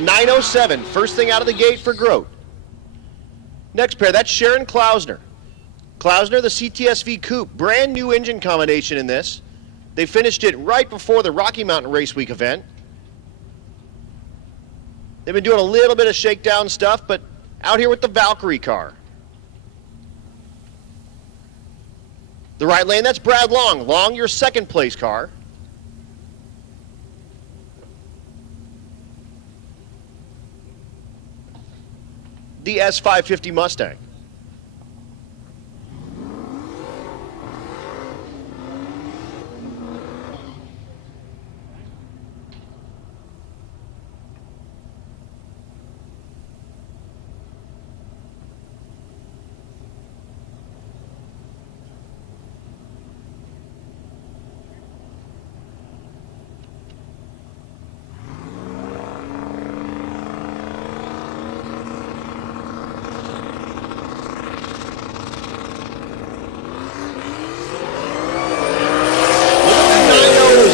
907, first thing out of the gate for Grote. Next pair, that's Sharon Klausner. Klausner, the CTSV Coupe, brand new engine combination in this. They finished it right before the Rocky Mountain Race Week event. They've been doing a little bit of shakedown stuff, but out here with the Valkyrie car. The right lane, that's Brad Long. Long, your second place car. The S550 Mustang.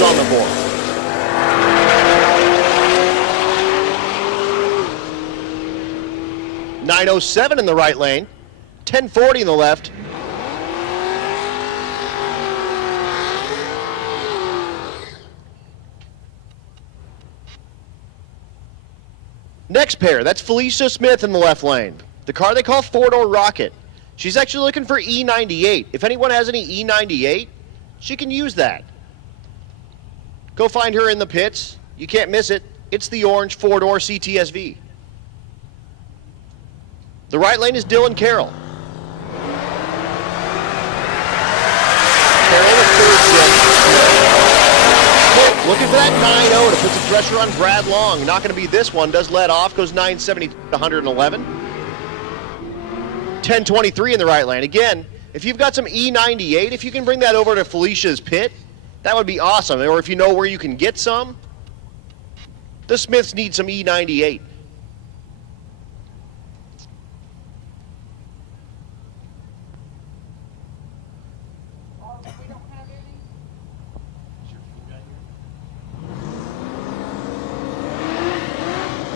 On the board. .907 in the right lane, 1040 in the left. Next pair, that's Felicia Smith in the left lane. The car they call four-door Rocket. She's actually looking for E98. If anyone has any E98, she can use that. Go find her in the pits. You can't miss it. It's the orange four-door CTSV. The right lane is Dylan Carroll. Carroll with third sit. Looking for that 9.0 to put some pressure on Brad Long. Not going to be this one. Does let off. Goes 970 to 111. 1023 in the right lane. Again, if you've got some E98, if you can bring that over to Felicia's pit, that would be awesome. Or if you know where you can get some, the Smiths need some E98.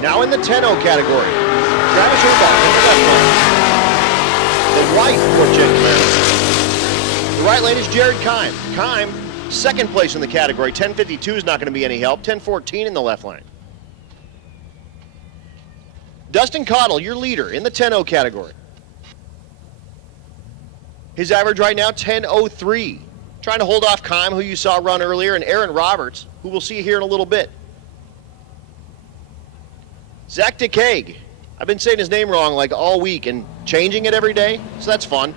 Now in the 10-0 category, Travis Urban in the left lane. The white Ford Jet Camaro. The right lane is Jared Kime. Kime, second place in the category. 1052 is not going to be any help. 1014 in the left lane. Dustin Cottle, your leader in the 10-0 category. His average right now, 10:03. Trying to hold off Kime, who you saw run earlier, and Aaron Roberts, who we'll see here in a little bit. Zach DeCaig. I've been saying his name wrong like all week and changing it every day, so that's fun.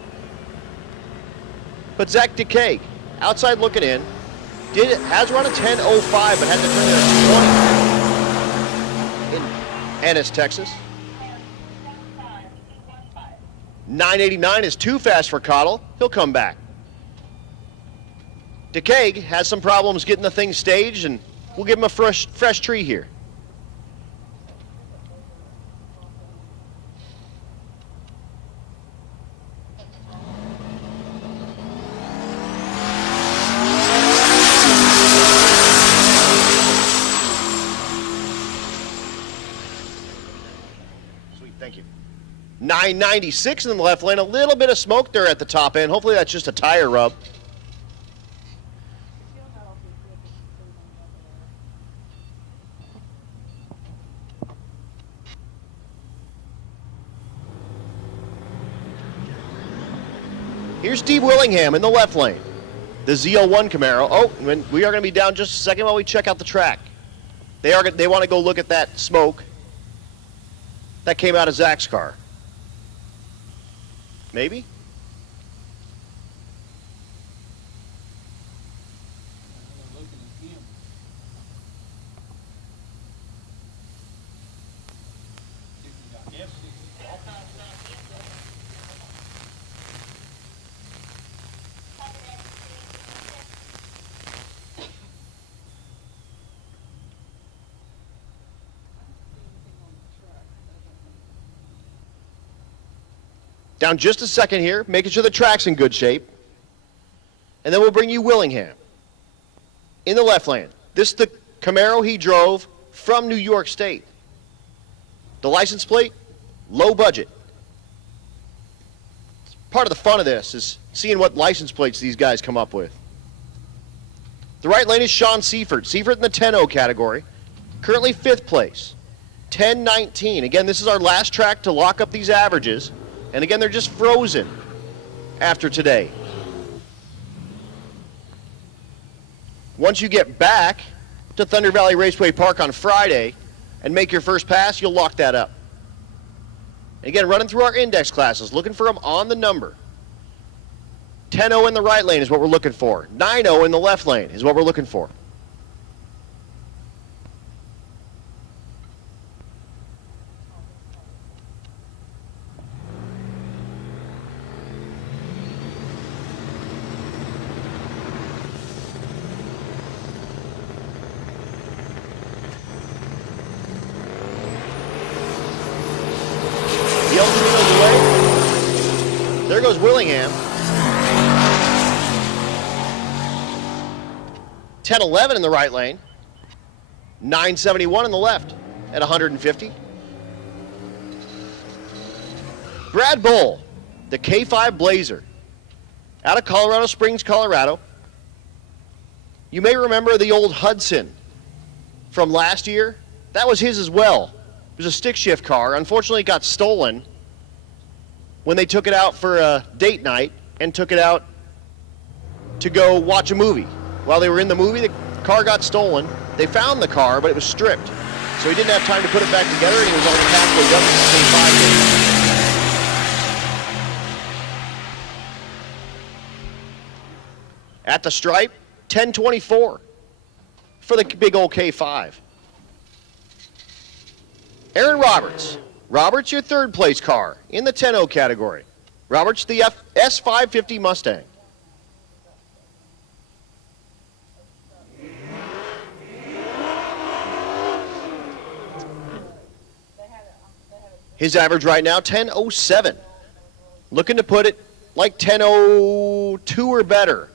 But Zach DeCaig, outside looking in, has run a 10:05, but had to turn in a 20 in Ennis, Texas. 989 is too fast for Cottle. He'll come back. DeCaig has some problems getting the thing staged, and we'll give him a fresh tree here. Thank you. 996 in the left lane. A little bit of smoke there at the top end. Hopefully that's just a tire rub. Here's Steve Willingham in the left lane. The ZL1 Camaro. Oh, we are going to be down just a second while we check out the track. They want to go look at that smoke that came out of Zach's car. Maybe? Down just a second here, making sure the track's in good shape. And then we'll bring you Willingham in the left lane. This is the Camaro he drove from New York State. The license plate, low budget. Part of the fun of this is seeing what license plates these guys come up with. The right lane is Sean Seifert. Seifert in the 10-0 category. Currently 5th place. 10-19. Again, this is our last track to lock up these averages. And again, they're just frozen after today. Once you get back to Thunder Valley Raceway Park on Friday and make your first pass, you'll lock that up. Again, running through our index classes, looking for them on the number. 10-0 in the right lane is what we're looking for. 9-0 in the left lane is what we're looking for. There goes Willingham. 10-11 in the right lane. 971 in the left at 150. Brad Bull, the K5 Blazer, out of Colorado Springs, Colorado. You may remember the old Hudson from last year. That was his as well. It was a stick shift car. Unfortunately, it got stolen when they took it out for a date night and took it out to go watch a movie. While they were in the movie, the car got stolen. They found the car, but it was stripped. So he didn't have time to put it back together, and he was only halfway done with the K5. At the stripe, 1024 for the big old K5. Aaron Roberts. Roberts, your 3rd place car in the 10-0 category. Roberts, the S550 Mustang. His average right now, 10.07. Looking to put it like 10.02 or better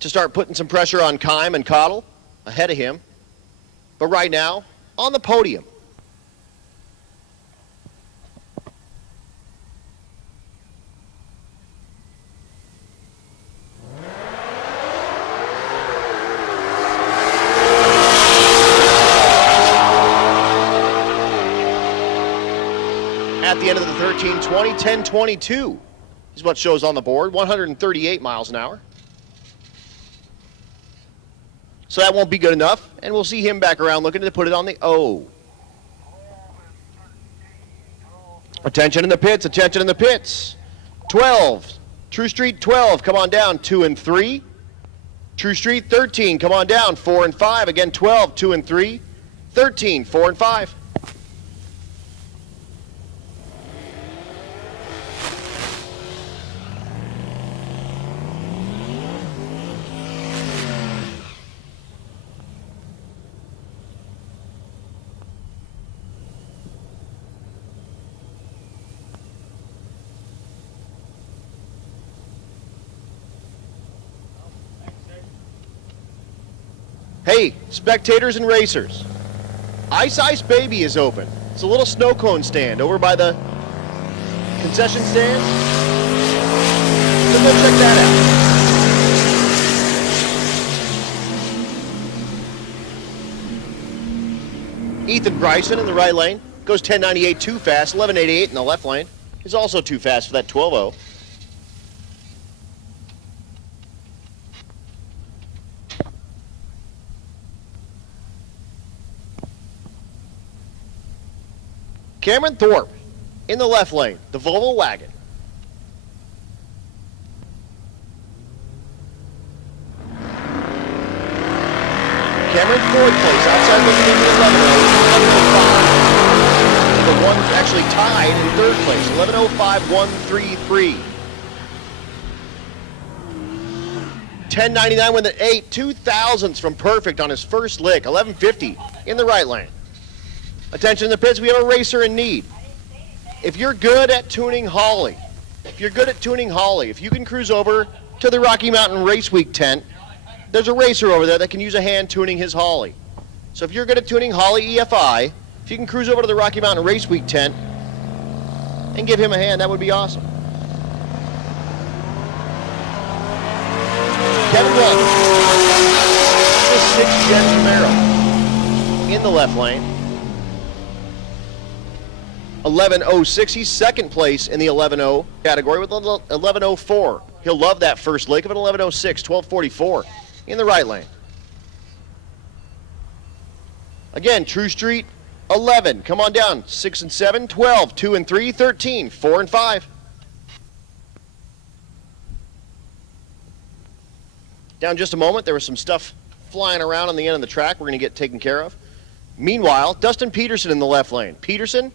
to start putting some pressure on Kime and Cottle ahead of him. But right now, on the podium. At the end of the 1320, 1022 is what shows on the board, 138 miles an hour. So that won't be good enough, and we'll see him back around looking to put it on the O. Attention in the pits, attention in the pits. 12, True Street 12, come on down, 2 and 3. True Street 13, come on down, 4 and 5. Again, 12, 2 and 3. 13, 4 and 5. Hey, spectators and racers, Ice Baby is open. It's a little snow cone stand over by the concession stand. So go check that out. Ethan Bryson in the right lane goes 10.98 too fast, 11.88 in the left lane. Is also too fast for that 12.0. Cameron Thorpe in the left lane, the Volvo wagon. Cameron 4th place, outside looking into the 11.05. The one actually tied in 3rd place, 11.05.133. 10.99 with an 8, 2 thousandths from perfect on his first lick, 11.50 in the right lane. Attention in the pits, we have a racer in need. If you're good at tuning Holly, if you can cruise over to the Rocky Mountain Race Week tent, there's a racer over there that can use a hand tuning his Holly. So if you're good at tuning Holly EFI, if you can cruise over to the Rocky Mountain Race Week tent and give him a hand, that would be awesome. Kevin Walton, the 6th Gen Camaro in the left lane. 11.06, he's second place in the 11.0 category with 11.04. He'll love that first lick of an 11.06, 12.44 in the right lane. Again, True Street, 11. Come on down. 6 and 7, 12, 2 and 3, 13, 4 and 5. Down just a moment, there was some stuff flying around on the end of the track we're going to get taken care of. Meanwhile, Dustin Peterson in the left lane. Peterson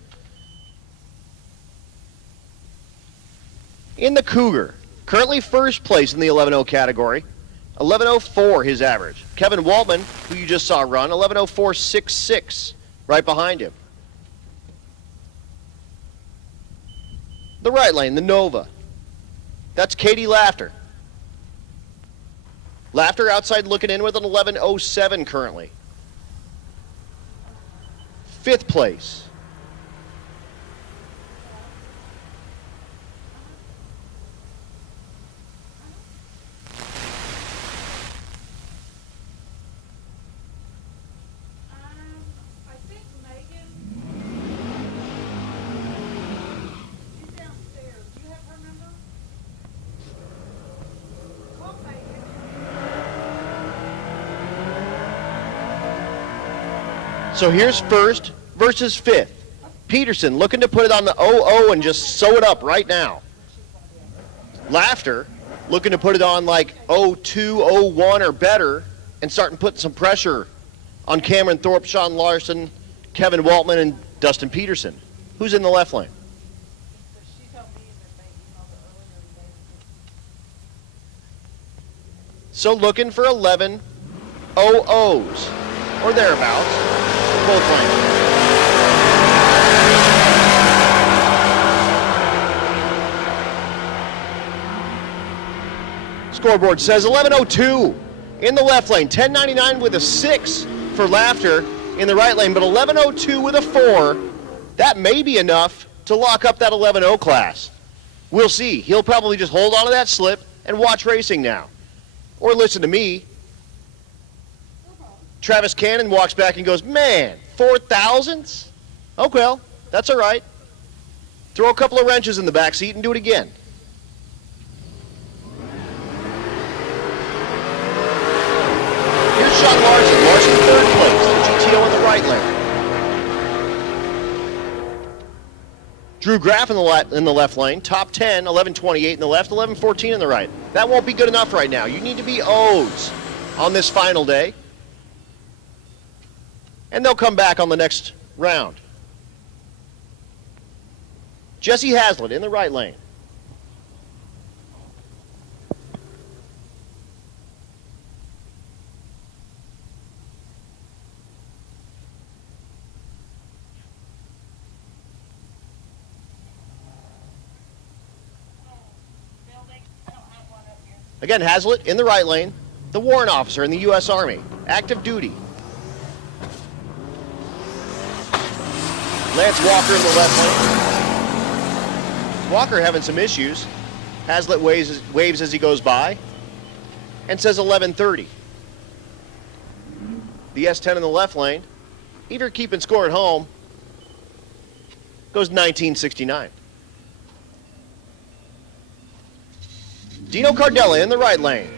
in the Cougar, currently first place in the 11.0 category. 11.04 his average. Kevin Waltman, who you just saw run, 11.04.66, right behind him. The right lane, the Nova. That's Katie Laughter. Laughter outside looking in with an 11.07 currently. 5th place. So here's 1st versus 5th. Peterson looking to put it on the 0-0 and just sew it up right now. Laughter looking to put it on like 0-2, 0-1 or better and starting putting some pressure on Cameron Thorpe, Sean Larson, Kevin Waltman, and Dustin Peterson. Who's in the left lane? So looking for 11 0-0s or thereabouts. Both lanes. Scoreboard says 11.02 in the left lane, 10.99 with a 6 for Laughter in the right lane, but 11.02 with a 4. That may be enough to lock up that 11.0 class. We'll see. He'll probably just hold on to that slip and watch racing now. Or listen to me. Travis Cannon walks back and goes, man, 4,000s? Oh, well, that's all right. Throw a couple of wrenches in the back seat and do it again. Here's Sean Larson. Larson 3rd place, the GTO in the right lane. Drew Graff in the left lane, top 10, 11.28 in the left, 11.14 in the right. That won't be good enough right now. You need to be O's on this final day. And they'll come back on the next round. Jesse Hazlitt in the right lane. Again, Hazlitt in the right lane, the warrant officer in the U.S. Army, active duty. Lance Walker in the left lane. Walker having some issues. Hazlitt waves as he goes by and says 11:30. The S10 in the left lane, if you're keeping score at home, goes 1969. Dino Cardella in the right lane.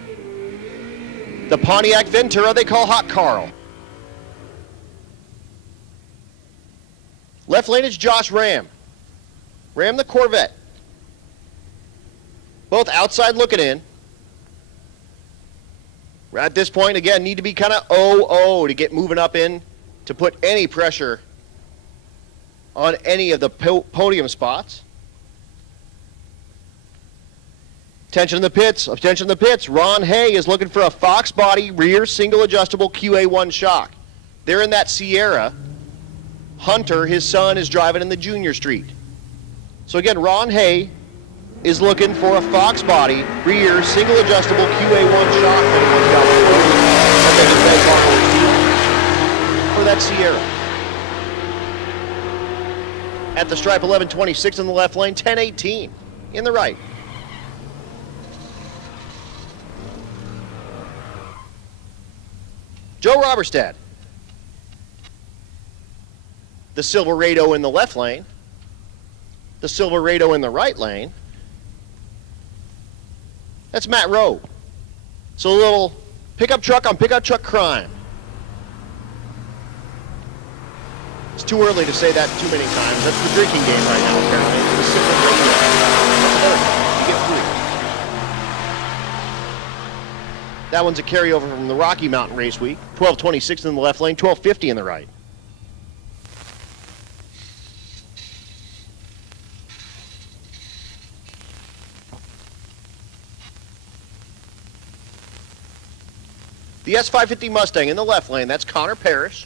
The Pontiac Ventura they call Hot Carl. Left lane is Josh Ram. Ram the Corvette. Both outside looking in. At this point, again, need to be kind of 0-0 to get moving up in to put any pressure on any of the podium spots. Attention in the pits. Attention in the pits. Ron Hay is looking for a Fox body rear single adjustable QA1 shock. They're in that Sierra. Hunter, his son, is driving in the Junior Street. So again, Ron Hay is looking for a Fox body rear single adjustable QA1 shock for that Sierra. At the stripe, 11:26 in the left lane, 10:18 in the right. Joe Roberstad. The Silverado in the left lane. The Silverado in the right lane. That's Matt Rowe. So a little pickup truck on pickup truck crime. It's too early to say that too many times. That's the drinking game right now, apparently. It's the Silverado. You get three. That one's a carryover from the Rocky Mountain Race Week. 12:26 in the left lane, 12:50 in the right. The S550 Mustang in the left lane, that's Connor Parrish.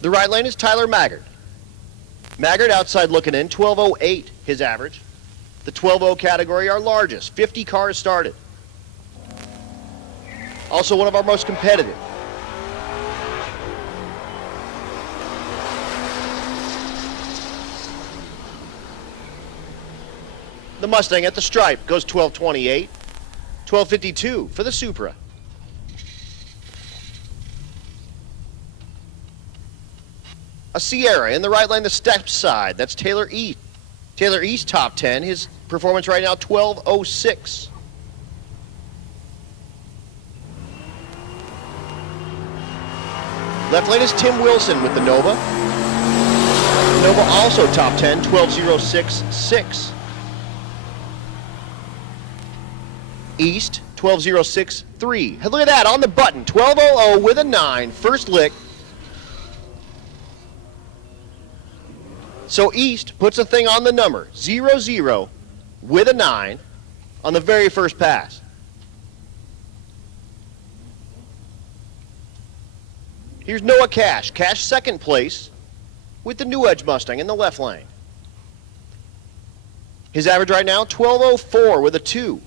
The right lane is Tyler Maggard. Maggard outside looking in, 12:08 his average. The 12:0 category, our largest, 50 cars started. Also one of our most competitive. The Mustang at the stripe goes 12:28, 12:52 for the Supra. A Sierra in the right lane, the step side. That's Taylor East. Taylor East top 10. His performance right now 12:06. Left lane is Tim Wilson with the Nova. Nova also top 10, 12:06.6. East, 12:06.3. Hey, look at that, on the button, 12:00 with a 9, first lick. So East puts a thing on the number, 00 with a 9 on the very first pass. Here's Noah Cash. Cash second place with the New Edge Mustang in the left lane. His average right now, 12:04 with a 2.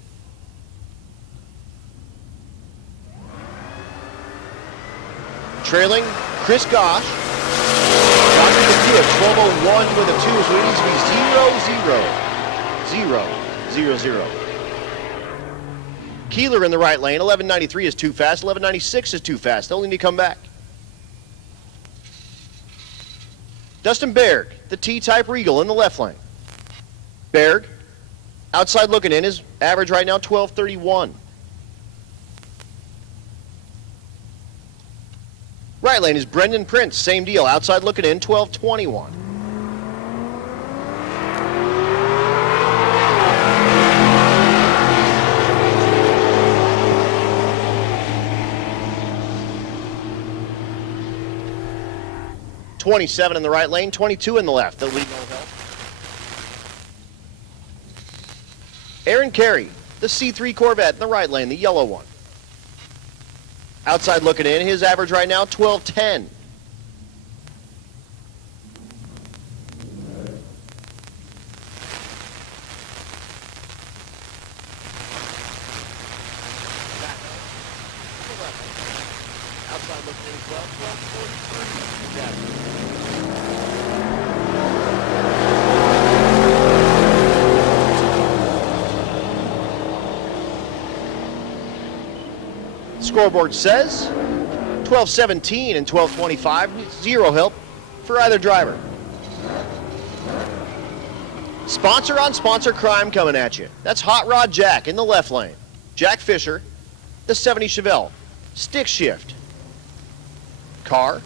Trailing Chris Gosh. Gosh with a 2 at 12:01 with a 2, so it needs to be 0-0-0-0-0. Keeler in the right lane, 11:93 is too fast, 11:96 is too fast. They'll need to come back. Dustin Berg, the T-type Regal in the left lane. Berg, outside looking in, his average right now 12:31. Right lane is Brendan Prince, same deal, outside looking in, 12:21. .27 in the right lane, 22 in the left. They'll lead no help. Aaron Carey, the C3 Corvette in the right lane, the yellow one. Outside looking in, his average right now, 12:10. Outside looking in, 12:43. Scoreboard says 12:17 and 12:25. Zero help for either driver. Sponsor on sponsor crime coming at you. That's Hot Rod Jack in the left lane. Jack Fisher, the 70 Chevelle. Stick shift. Car.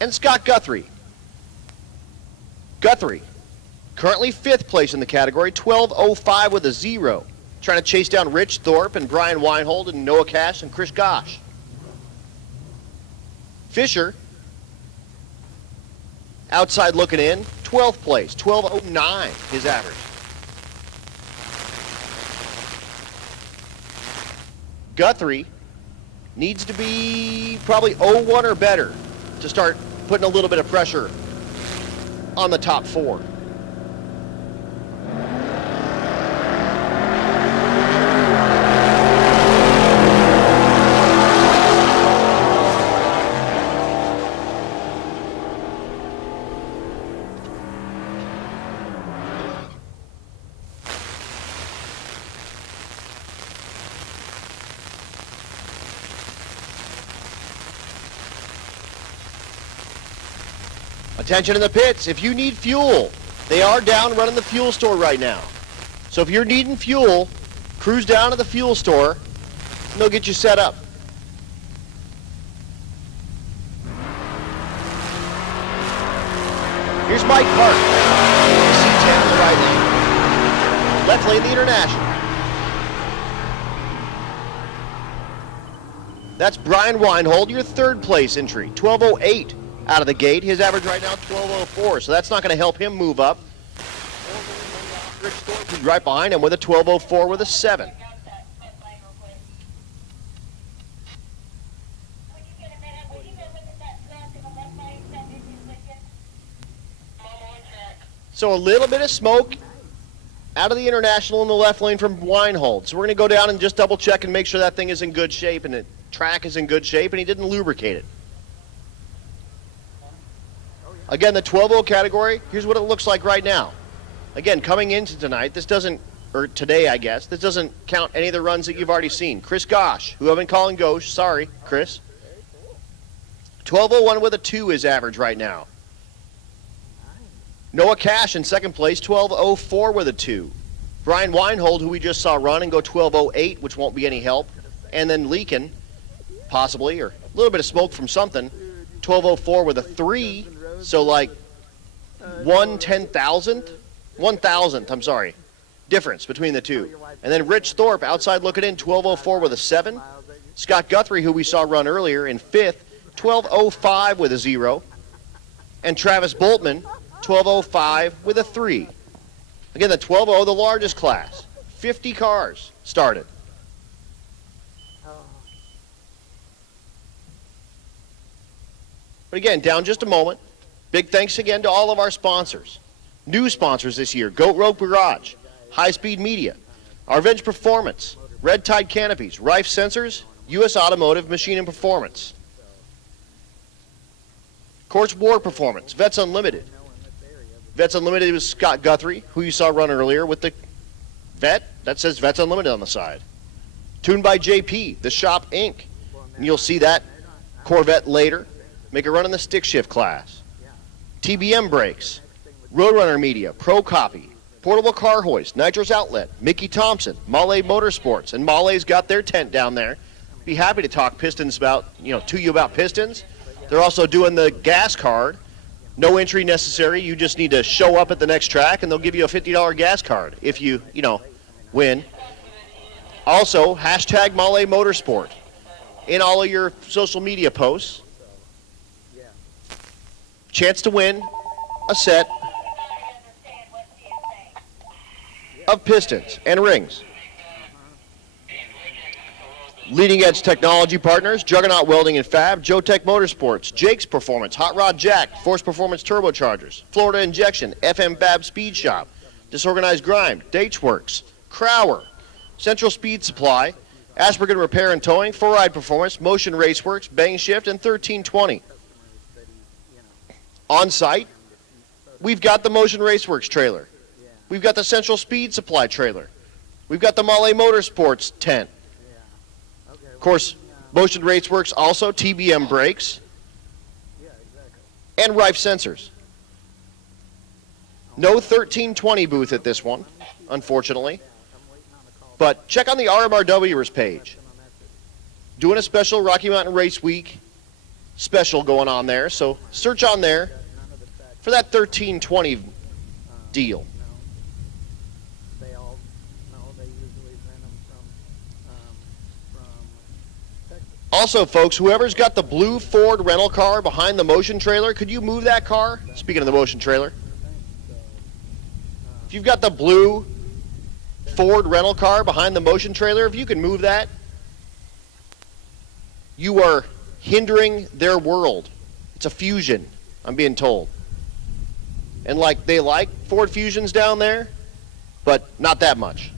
And Scott Guthrie. Guthrie, currently 5th place in the category, 12:05 with a 0. Trying to chase down Rich Thorpe and Brian Weinhold and Noah Cash and Chris Gosh. Fisher, outside looking in, 12th place, 12:09 his average. Guthrie needs to be probably 0-1 or better to start putting a little bit of pressure on the top 4. Attention in the pits, if you need fuel, they are down running the fuel store right now. So if you're needing fuel, cruise down to the fuel store and they'll get you set up. Here's Mike Park, C10 in the right lane. Left lane, the International. That's Brian Weinhold, your third place entry, 12:08 out of the gate. His average right now, 12:04, so that's not going to help him move up. Rich Thorpe is right behind him with a 12:04 with a 7. So a little bit of smoke out of the International in the left lane from Weinhold. So we're going to go down and just double check and make sure that thing is in good shape and the track is in good shape and he didn't lubricate it. Again, the 12:0 category, here's what it looks like right now. Again, coming into tonight, this doesn't, or today I guess, this doesn't count any of the runs that you've already seen. Chris Gosh, who I've been calling Gosh, sorry, Chris. 12:01 with a 2 is average right now. Noah Cash in second place, 12:04 with a 2. Brian Weinhold, who we just saw run and go 12:08, which won't be any help. And then Leakin, possibly, or a little bit of smoke from something, 12:04 with a 3. So like 1/10,000th, I'm sorry, difference between the two. And then Rich Thorpe, outside looking in, 12:04 with a 7. Scott Guthrie, who we saw run earlier in 5th, 12:05 with a 0. And Travis Boltman, 12:05 with a 3. Again, the 12:0, the largest class. 50 cars started. But again, down just a moment. Big thanks again to all of our sponsors. New sponsors this year, Goat Rope Garage, High Speed Media, Arvenge Performance, Red Tide Canopies, Rife Sensors, U.S. Automotive Machine and Performance. Course War Performance, Vets Unlimited. Vets Unlimited was Scott Guthrie, who you saw run earlier with the Vet. That says Vets Unlimited on the side. Tuned by JP, The Shop Inc. And you'll see that Corvette later. Make a run in the stick shift class. TBM Brakes, Roadrunner Media, Pro Copy, Portable Car Hoist, Nitro's Outlet, Mickey Thompson, Mahle Motorsports, and Mahle's got their tent down there. Be happy to talk pistons to you about pistons. They're also doing the gas card. No entry necessary. You just need to show up at the next track and they'll give you a $50 gas card if you win. Also, hashtag Mahle Motorsport in all of your social media posts. Chance to win a set of pistons and rings. Leading Edge Technology Partners, Juggernaut Welding and Fab, Jotech Motorsports, Jake's Performance, Hot Rod Jack, Force Performance Turbochargers, Florida Injection, FM Fab Speed Shop, Disorganized Grime, Datesworks, Crower, Central Speed Supply, Ashburgen Repair and Towing, 4Ride Performance, Motion Raceworks, Bang Shift, and 1320. On site, we've got the Motion Raceworks trailer. We've got the Central Speed Supply trailer. We've got the Mahle Motorsports tent. Of course, Motion Raceworks also, TBM Brakes, and Rife Sensors. No 1320 booth at this one, unfortunately. But check on the RMRWers page. Doing a special Rocky Mountain Race Week special going on there, so search on there for that 1320 deal. Also, folks, whoever's got the blue Ford rental car behind the Motion trailer, could you move that car? Speaking of the Motion trailer. If you've got the blue Ford rental car behind the Motion trailer, if you can move that, you are hindering their world. It's a Fusion, I'm being told. And they like Ford Fusions down there, but not that much.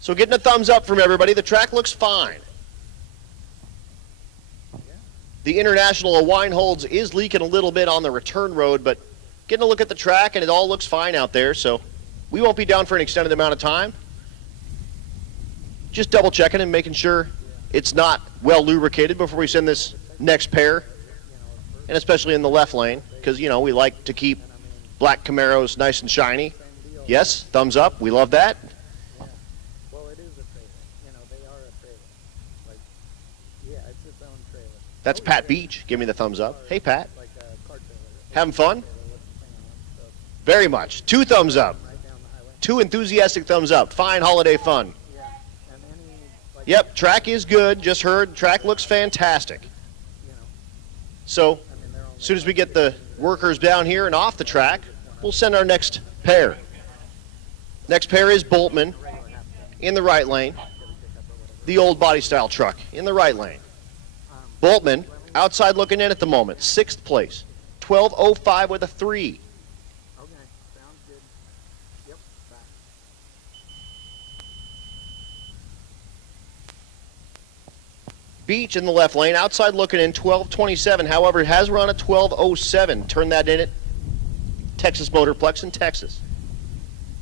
So getting a thumbs up from everybody. The track looks fine. The International of Wineholds is leaking a little bit on the return road, but getting a look at the track, and it all looks fine out there, so we won't be down for an extended amount of time. Just double checking and making sure it's not well lubricated before we send this next pair, and especially in the left lane, because, you know, we like to keep black Camaros nice and shiny. Yes, thumbs up. We love that. Yeah. Well, it is a trailer. You know, they are a trailer. Like, yeah, it's its own trailer. That's Pat Beach. Give me the thumbs up. Hey, Pat. Like a car trailer. Having fun? Very much. 2 thumbs up. 2 enthusiastic thumbs up. Fine holiday fun. Yeah. And any, like, Yep, track is good. Just heard. Track looks fantastic. you know, So, I mean, they're as soon as we get the workers down here and off the track, we'll send our next pair. Next pair is Boltman in the right lane. The old body style truck in the right lane. Boltman outside looking in at the moment. 6th place. 12:05 with a 3. okay, sounds good. Yep, back. Beach in the left lane, outside looking in, 12:27. However, it has run a 12:07. Turn that in at Texas Motorplex in Texas.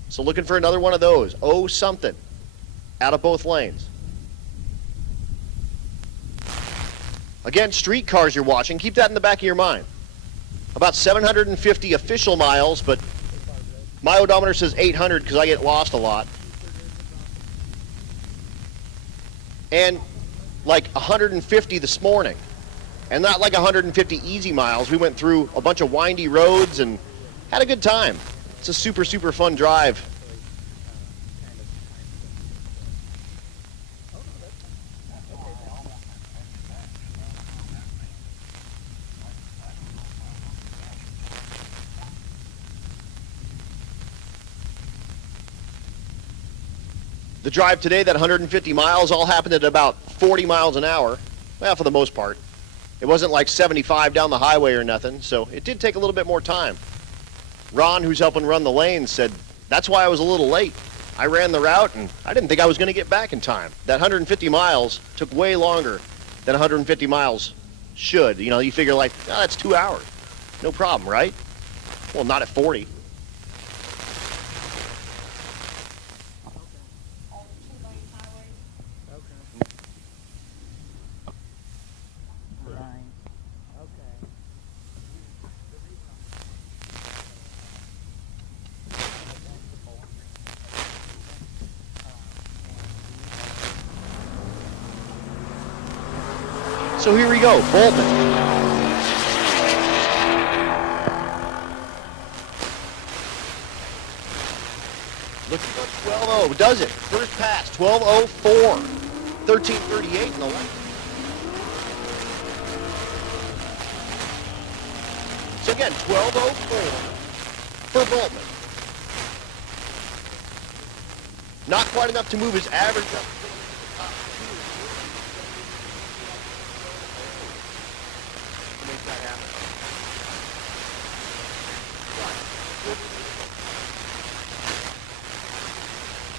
So looking for another one of those. Oh something. Out of both lanes. Again, street cars you're watching. Keep that in the back of your mind. About 750 official miles, but my odometer says 800 because I get lost a lot. And like 150 this morning. And not like 150 easy miles. We went through a bunch of windy roads and had a good time. It's a super, super fun drive. The drive today, that 150 miles, all happened at about 40 miles an hour. Well, for the most part. It wasn't like 75 down the highway or nothing, so it did take a little bit more time. Ron, who's helping run the lanes, said, that's why I was a little late. I ran the route, and I didn't think I was going to get back in time. That 150 miles took way longer than 150 miles should. You know, you figure like, oh, that's 2 hours. No problem, right? Well, not at 40. So here we go, Boltman. Looking for 12:0, does it? First pass, 12:04, 13:38 in the lane. So again, 12:04 for Boltman. Not quite enough to move his average up.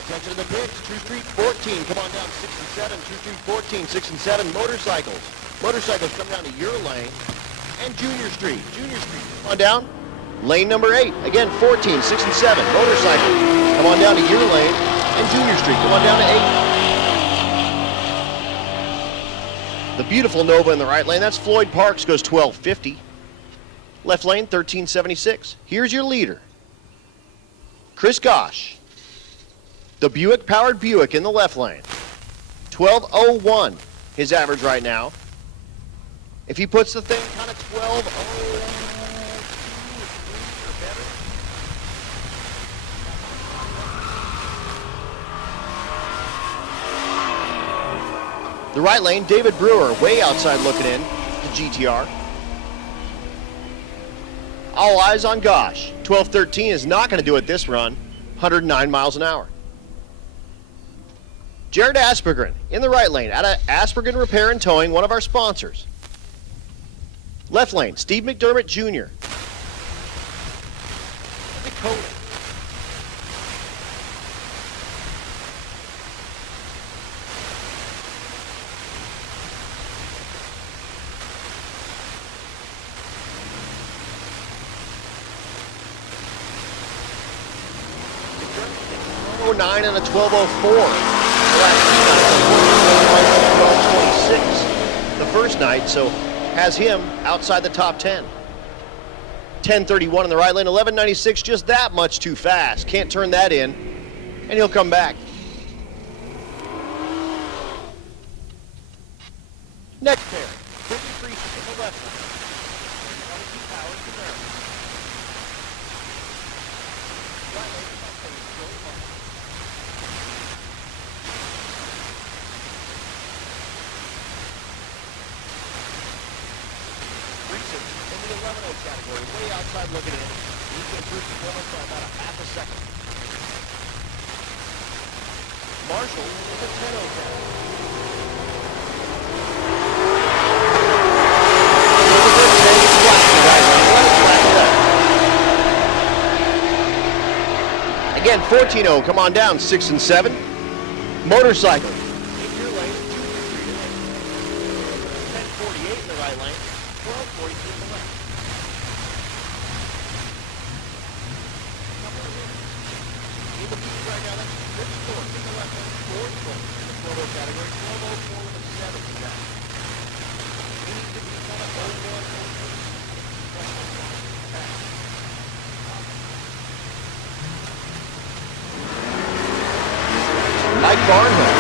Attention to the pits, True Street 14, come on down 6 and 7, True Street 14, 6 and 7, motorcycles. Motorcycles come down to your lane, and Junior Street, come on down, lane number 8, again 14, 6 and 7, motorcycles, come on down to your lane, and Junior Street, come on down to 8. The beautiful Nova in the right lane, that's Floyd Parks, goes 12:50. Left lane, 13:76. Here's your leader, Chris Gosh. The Buick-powered Buick in the left lane. 12:01, his average right now. If he puts the thing kind of 12:02 or better. The right lane, David Brewer, way outside looking in, the GTR. All eyes on Gosh. 12:13 is not going to do it this run. 109 miles an hour. Jared Aspergren in the right lane out of Aspergren Repair and Towing, one of our sponsors. Left lane, Steve McDermott Jr. Dakota. 12:09 and a 12:04. The last two nights, 12:26 the first night, so has him outside the top 10. 10:31 in the right lane, 11:96, just that much too fast. Can't turn that in, and he'll come back. Next pair, 53 in the left lane. 22 powers to Merrill. Right lane, Joey Martin. Reeson in the 11-0 category, way outside looking in. He's going through performance by about a half a second. Marshall in the 10-0 category. Again, 14-0, come on down, 6 and 7. Motorcycle. In your lane, 10:48 in the right lane, 12:42 in the left. In the peak right now, that's Rich Thorpe in the left lane, 4-4 in the 12-0 category, 12:04 with a 7 down. He needs to be kind of 0-1. Mike Barnhill.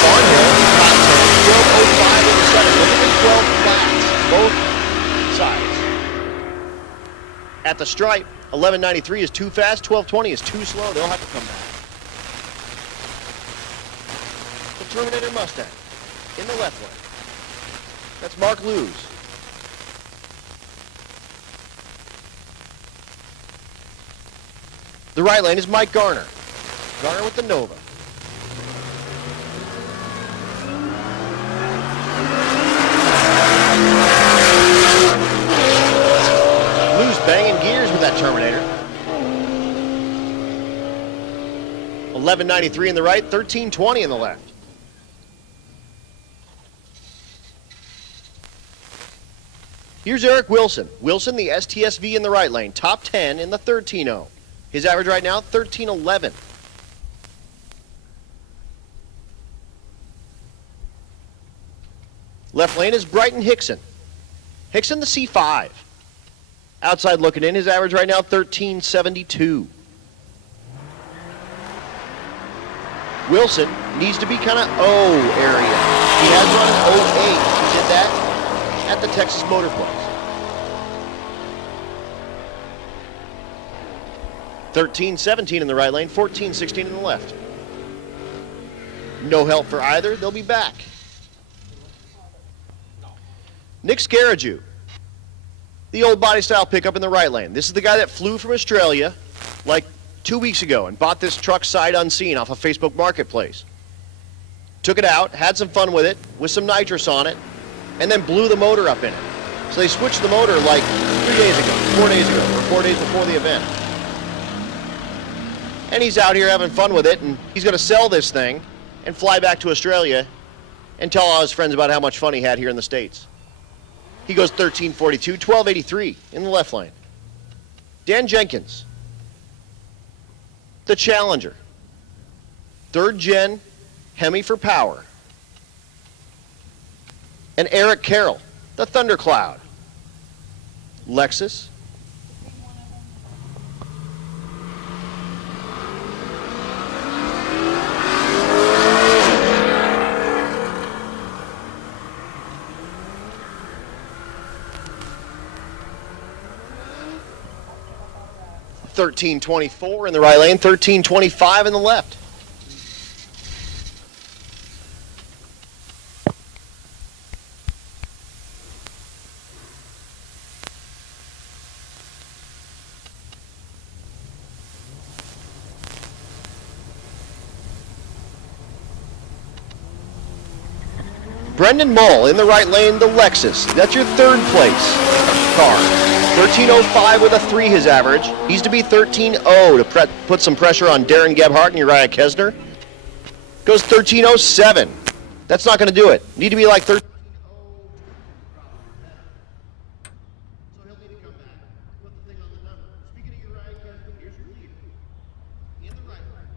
Barnhill, top 10, 12:05 in the second. Look at the 12 flats, both sides. At the stripe, 11:93 is too fast, 12:20 is too slow. They'll have to come back. The Terminator Mustang in the left lane. That's Mark Lewis. The right lane is Mike Garner. Garner with the Nova. Lou's banging gears with that Terminator. 11:93 in the right, 13:20 in the left. Here's Eric Wilson. Wilson, the STSV in the right lane, top 10 in the 13-0. His average right now, 13:11. Left lane is Brighton Hickson. Hickson, the C5. Outside looking in, his average right now, 13:72. Wilson needs to be kind of O area. He has run an 08. He did that at the Texas Motorplex. 13:17 in the right lane, 14:16 in the left. No help for either. They'll be back. Nick Scaraju, the old body style pickup in the right lane. This is the guy that flew from Australia like 2 weeks ago and bought this truck sight unseen off of Facebook Marketplace. Took it out, had some fun with it, with some nitrous on it, and then blew the motor up in it. So they switched the motor like 3 days ago, 4 days ago, or 4 days before the event. And he's out here having fun with it, and he's going to sell this thing and fly back to Australia and tell all his friends about how much fun he had here in the States. He goes 13:42, 12:83 in the left lane. Dan Jenkins, the Challenger, 3rd gen Hemi for power. And Eric Carroll, the Thundercloud, Lexus. $13.24 in the right lane, $13.25 in the left. Brendan Mull in the right lane, the Lexus. That's your 3rd place car. 13:05 with a 3 his average. Needs to be 13:0 to put some pressure on Darren Gebhardt and Uriah Kesner. Goes 13:07. That's not going to do it. Need to be like 13. So he'll need to come back. Put the thing on the number. Speaking of Uriah Kesner, here's your leader. In the right lane.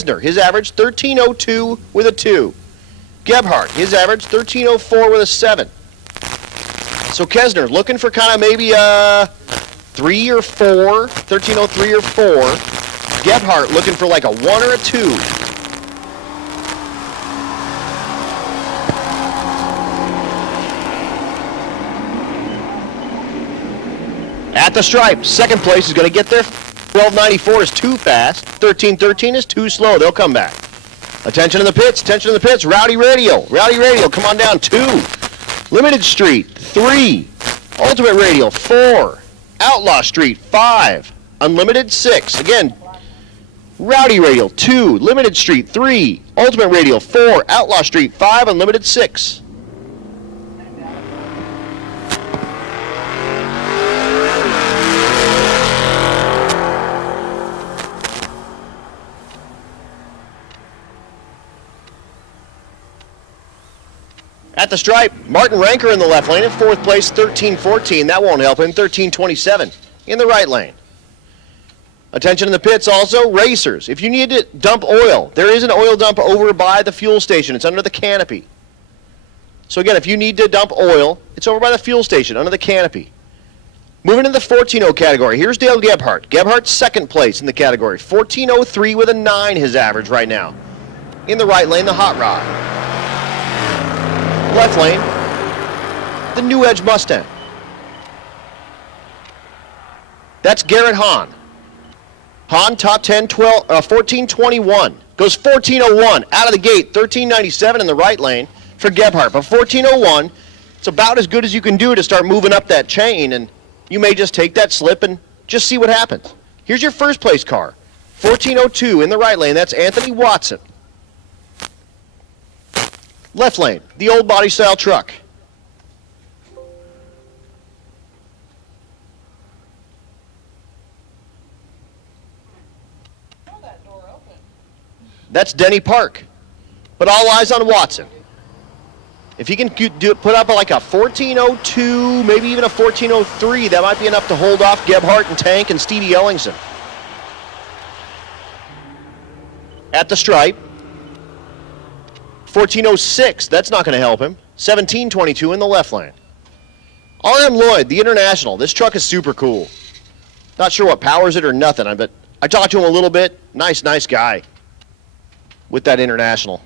Kesner, his average 13:02 with a 2. Gebhardt, his average 13:04 with a 7. So Kesner looking for kind of maybe a 3 or 4, 13:03 or 4. Gebhardt looking for like a 1 or a 2. At the stripe, second place is going to get there. 12:94 is too fast. 13:13 is too slow. They'll come back. Attention in the pits. Attention in the pits. Rowdy Radio. Rowdy Radio, come on down. 2. Limited Street. 3. Ultimate Radio. 4. Outlaw Street. 5. Unlimited. 6. Again, Rowdy Radio. 2. Limited Street. 3. Ultimate Radio. 4. Outlaw Street. 5. Unlimited. 6. At the stripe, Martin Ranker in the left lane in 4th place, 13:14. That won't help him. 13:27 in the right lane. Attention in the pits also, racers. If you need to dump oil, there is an oil dump over by the fuel station. It's under the canopy. So again, if you need to dump oil, it's over by the fuel station, under the canopy. Moving to the 14:0 category, here's Dale Gebhardt. Gebhardt's 2nd place in the category. 14:03 with a 9 his average right now. In the right lane, the Hot Rod. Left lane, the New Edge Mustang. That's Garrett Hahn. Hahn top 10, 14:21. Goes 14:01 out of the gate, 13:97 in the right lane for Gebhardt. But 14:01, it's about as good as you can do to start moving up that chain, and you may just take that slip and just see what happens. Here's your first place car. 14:02 in the right lane, that's Anthony Watson. Left lane, the old body style truck. That door open. That's Denny Park. But all eyes on Watson. If he can put up like a 14:02, maybe even a 14:03, that might be enough to hold off Gebhardt and Tank and Stevie Ellingson. At the stripe, 14:06, that's not going to help him. 17:22 in the left lane. R.M. Lloyd, the International. This truck is super cool. Not sure what powers it or nothing, but I talked to him a little bit. Nice guy with that International.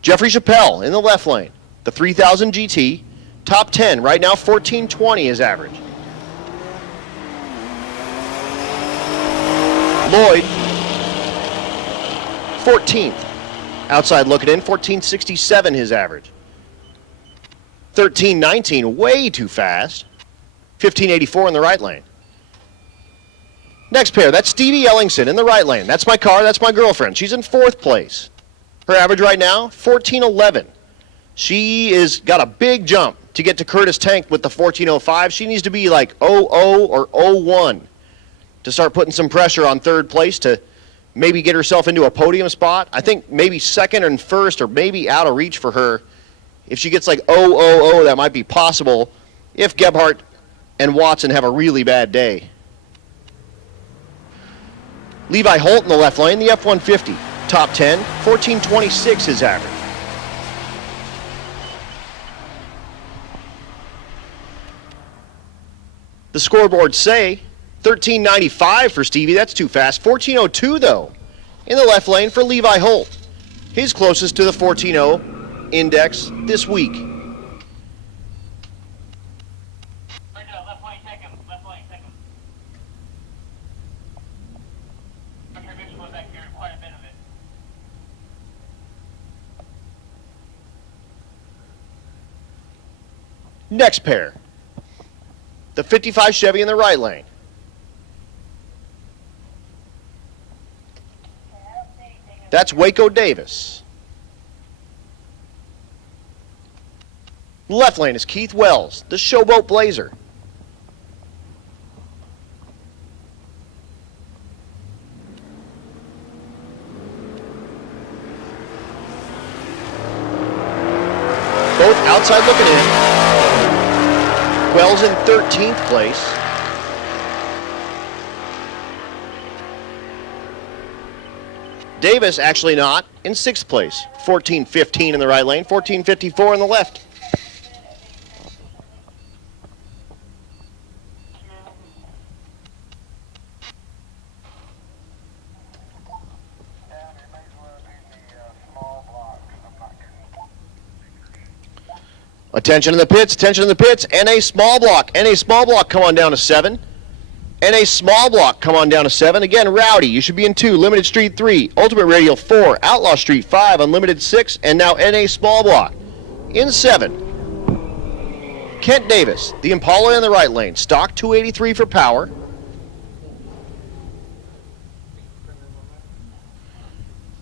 Jeffrey Chappelle in the left lane. The 3000 GT. Top 10. Right now, 14:20 is average. Lloyd, 14th. Outside looking in, 14:67 his average. 13:19, way too fast. 15:84 in the right lane. Next pair, that's Stevie Ellingson in the right lane. That's my car, that's my girlfriend. She's in 4th place. Her average right now, 14:11. She is got a big jump to get to Curtis Tank with the 14:05. She needs to be like 00 or 01 to start putting some pressure on 3rd place to maybe get herself into a podium spot. I think maybe 2nd and 1st or maybe out of reach for her. If she gets like 000, that might be possible if Gebhardt and Watson have a really bad day. Levi Holt in the left lane, the F-150. Top 10, 14:26 his average. The scoreboards say 13:95 for Stevie, that's too fast. 14:02 though, in the left lane for Levi Holt. He's closest to the 14:0 index this week. Right now, left lane, take him. Left lane, take him. Your vision was back here, quite a bit of it. Next pair, the 55 Chevy in the right lane. That's Waco Davis. Left lane is Keith Wells, the Showboat Blazer. Both outside looking in. Wells in 13th place. Davis actually not in 6th place. 14.15 in the right lane, 14.54 in the left. Attention in the pits, attention in the pits. NA small block. NA small block, come on down to 7. NA small block, come on down to 7. Again, Rowdy, you should be in 2. Limited Street 3. Ultimate Radial 4. Outlaw Street 5. Unlimited 6. And now NA small block in 7. Kent Davis, the Impala in the right lane. Stock 283 for power.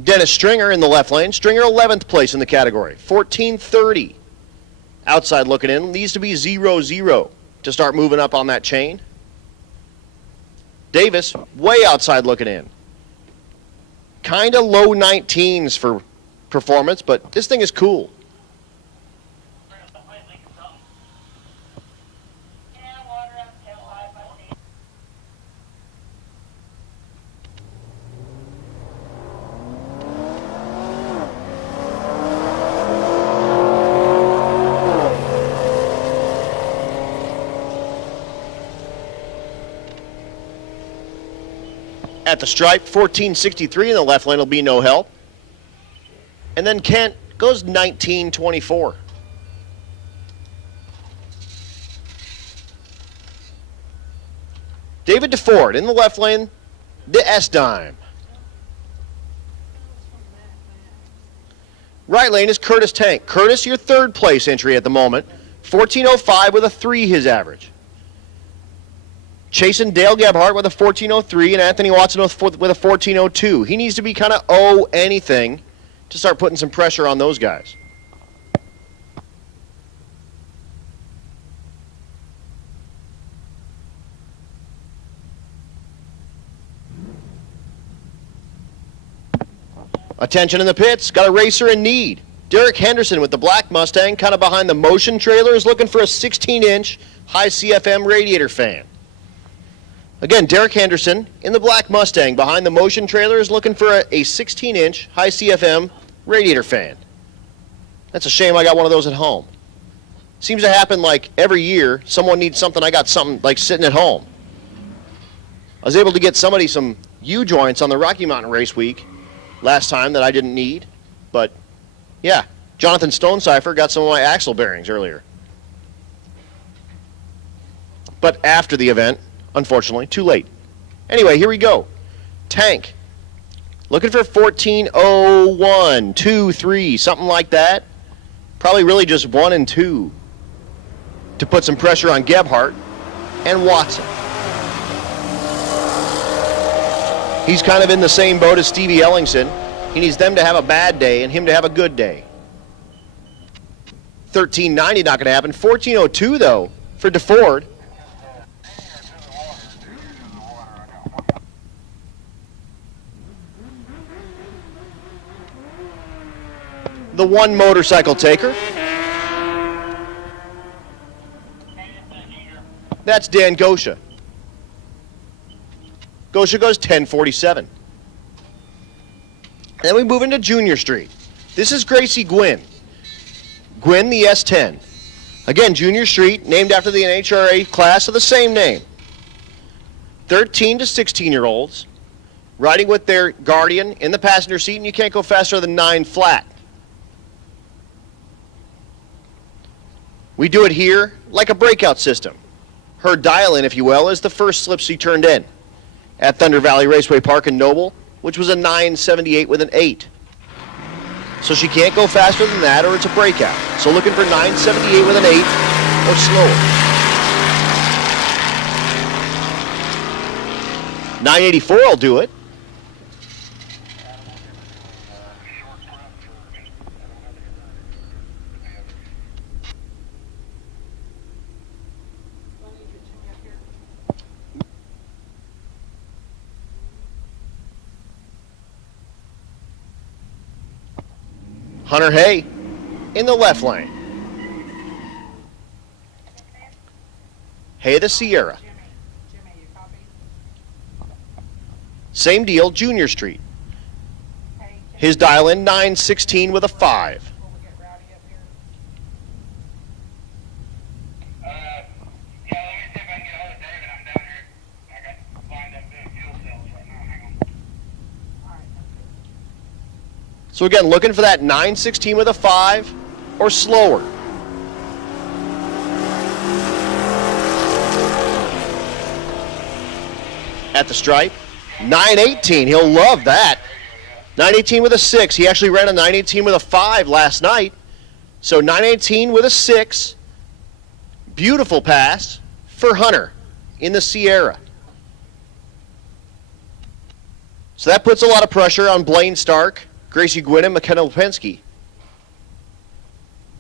Dennis Stringer in the left lane. Stringer 11th place in the category. 14.30. Outside looking in, needs to be 0-0 to start moving up on that chain. Davis, way outside looking in. Kind of low 19s for performance, but this thing is cool. At the stripe, 14.63 in the left lane will be no help. And then Kent goes 19.24. David DeFord in the left lane, the S-Dime. Right lane is Curtis Tank. Curtis, your 3rd place entry at the moment. 14.05 with a 3 his average. Chasing Dale Gebhardt with a 14.03 and Anthony Watson with a 14.02. He needs to be kind of anything to start putting some pressure on those guys. Attention in the pits. Got a racer in need. Derek Henderson with the black Mustang, kind of behind the motion trailer, is looking for a 16-inch high CFM radiator fan. Again, Derek Henderson in the black Mustang behind the motion trailer is looking for a 16-inch high CFM radiator fan. That's a shame I got one of those at home. Seems to happen like every year. Someone needs something, I got something like sitting at home. I was able to get somebody some U-joints on the Rocky Mountain Race Week last time that I didn't need. But, yeah, Jonathan Stonecipher got some of my axle bearings earlier. But after the event, unfortunately, too late. Anyway, here we go. Tank. Looking for 14.01, 2, 3, something like that. Probably really just 1 and 2 to put some pressure on Gebhardt and Watson. He's kind of in the same boat as Stevie Ellingson. He needs them to have a bad day and him to have a good day. 13.90 not going to happen. 14.02 though for DeFord. The one motorcycle taker. That's Dan Gosha. Gosha goes 10.47. Then we move into Junior Street. This is Gracie Gwynn. Gwynn, the S10. Again, Junior Street, named after the NHRA class of the same name. 13 to 16-year-olds riding with their guardian in the passenger seat, and you can't go faster than 9 flat. We do it here like a breakout system. Her dial-in, if you will, is the first slip she turned in at Thunder Valley Raceway Park in Noble, which was a 9.78 with an 8. So she can't go faster than that or it's a breakout. So looking for 9.78 with an 8 or slower. 9.84 will do it. Hunter Hay in the left lane. Hay the Sierra. Same deal, Junior Street. His dial in 916 with a 5. Yeah, let me see if I can get hold of David. I'm down here. I got lined up doing fuel cells right now. Hang on. So again, looking for that 916 with a 5 or slower. At the stripe, 918. He'll love that. 918 with a 6. He actually ran a 918 with a 5 last night. So 918 with a 6. Beautiful pass for Hunter in the Sierra. So that puts a lot of pressure on Blaine Stark, Gracie Gwynn, and McKenna Lipinski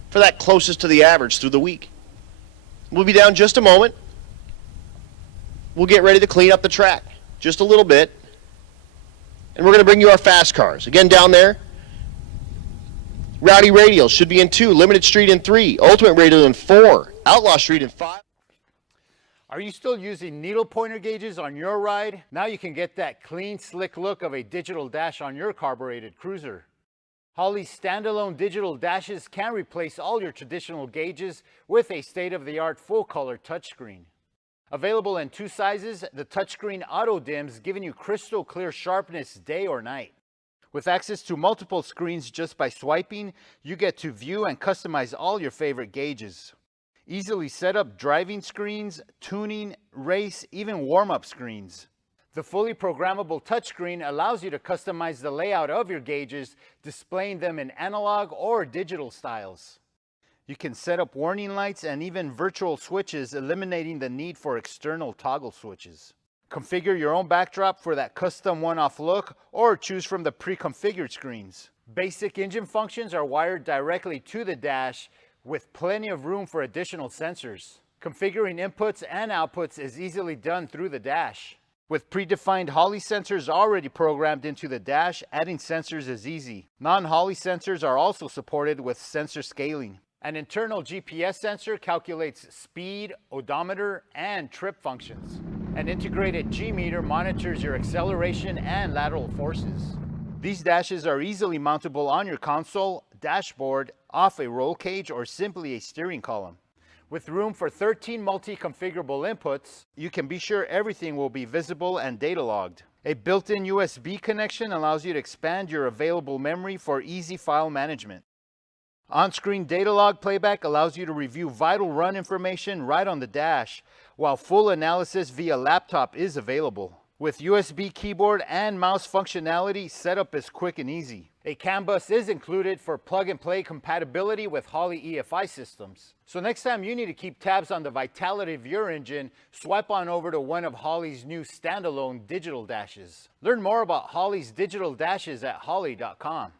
for that closest to the average through the week. We'll be down just a moment. We'll get ready to clean up the track just a little bit. And we're going to bring you our fast cars. Again, down there, Rowdy Radial should be in 2, Limited Street in 3, Ultimate Radial in 4, Outlaw Street in 5. Are you still using needle pointer gauges on your ride? Now you can get that clean, slick look of a digital dash on your carbureted cruiser. Holley's standalone digital dashes can replace all your traditional gauges with a state-of-the-art full-color touchscreen. Available in 2 sizes, the touchscreen auto dims, giving you crystal clear sharpness day or night. With access to multiple screens just by swiping, you get to view and customize all your favorite gauges. Easily set up driving screens, tuning, race, even warm-up screens. The fully programmable touchscreen allows you to customize the layout of your gauges, displaying them in analog or digital styles. You can set up warning lights and even virtual switches, eliminating the need for external toggle switches. Configure your own backdrop for that custom one-off look, or choose from the pre-configured screens. Basic engine functions are wired directly to the dash, with plenty of room for additional sensors. Configuring inputs and outputs is easily done through the dash. With predefined Holley sensors already programmed into the dash, adding sensors is easy. Non-Holley sensors are also supported with sensor scaling. An internal GPS sensor calculates speed, odometer, and trip functions. An integrated G-meter monitors your acceleration and lateral forces. These dashes are easily mountable on your console, dashboard, off a roll cage, or simply a steering column. With room for 13 multi-configurable inputs, you can be sure everything will be visible and data logged. A built-in USB connection allows you to expand your available memory for easy file management. On-screen data log playback allows you to review vital run information right on the dash, while full analysis via laptop is available. With USB keyboard and mouse functionality, setup is quick and easy. A CAN bus is included for plug-and-play compatibility with Holley EFI systems. So next time you need to keep tabs on the vitality of your engine, swipe on over to one of Holley's new standalone digital dashes. Learn more about Holley's digital dashes at holley.com.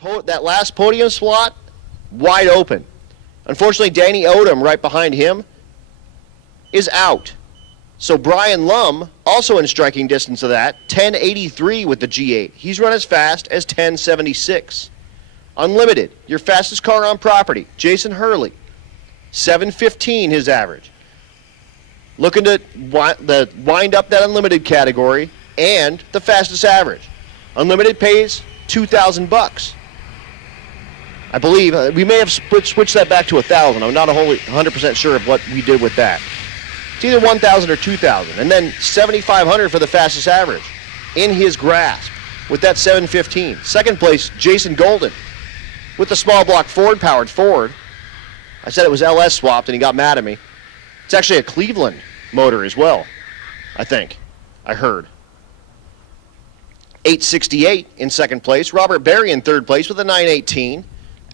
that last podium slot, wide open. Unfortunately, Danny Odom, right behind him, is out. So Brian Lum, also in striking distance of that, 1083 with the G8. He's run as fast as 1076. Unlimited, your fastest car on property, Jason Hurley, 715 his average. Looking to wind up that unlimited category and the fastest average. Unlimited pays $2,000. I believe we may have switched that back to 1,000. I'm not 100% sure of what we did with that. It's either 1,000 or 2,000, and then 7,500 for the fastest average in his grasp with that 715. Second place, Jason Golden with the small block Ford-powered Ford. I said it was LS swapped, and he got mad at me. It's actually a Cleveland motor as well, I think. I heard. 868 in second place. Robert Berry in third place with a 918.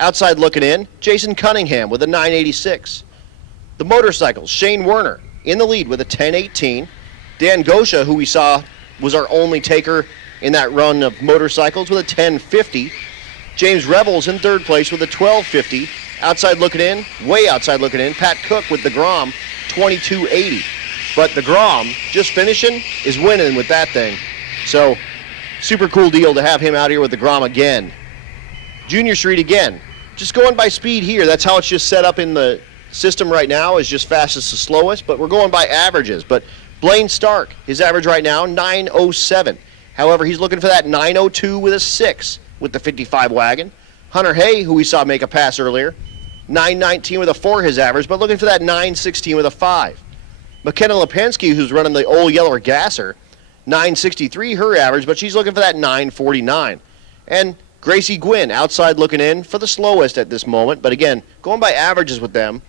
Outside looking in, Jason Cunningham with a 986. The motorcycles, Shane Werner in the lead with a 1018. Dan Gosha, who we saw was our only taker in that run of motorcycles, with a 1050. James Revels in third place with a 1250. Outside looking in, way outside looking in, Pat Cook with the Grom, 2280. But the Grom, just finishing, is winning with that thing. So, super cool deal to have him out here with the Grom again. Junior Street again. Just going by speed here. That's how it's just set up in the system right now, is just fastest to slowest, but we're going by averages. But Blaine Stark, his average right now, 907. However, he's looking for that 902 with a 6 with the 55 wagon. Hunter Hay, who we saw make a pass earlier, 919 with a 4 his average, but looking for that 916 with a 5. McKenna Lipinski, who's running the old Yeller Gasser, 963 her average, but she's looking for that 949. And Gracie Gwynn, outside looking in for the slowest at this moment, but again, going by averages with them,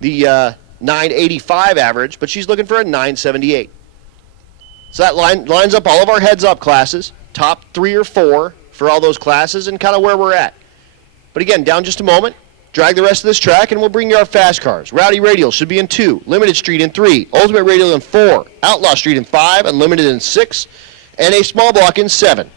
the 985 average, but she's looking for a 978. So that lines up all of our heads-up classes, top 3 or 4 for all those classes, and kind of where we're at. But again, down just a moment, drag the rest of this track, and we'll bring you our fast cars. Rowdy Radial should be in 2, Limited Street in 3, Ultimate Radial in 4, Outlaw Street in 5, Unlimited in 6, and a small block in 7.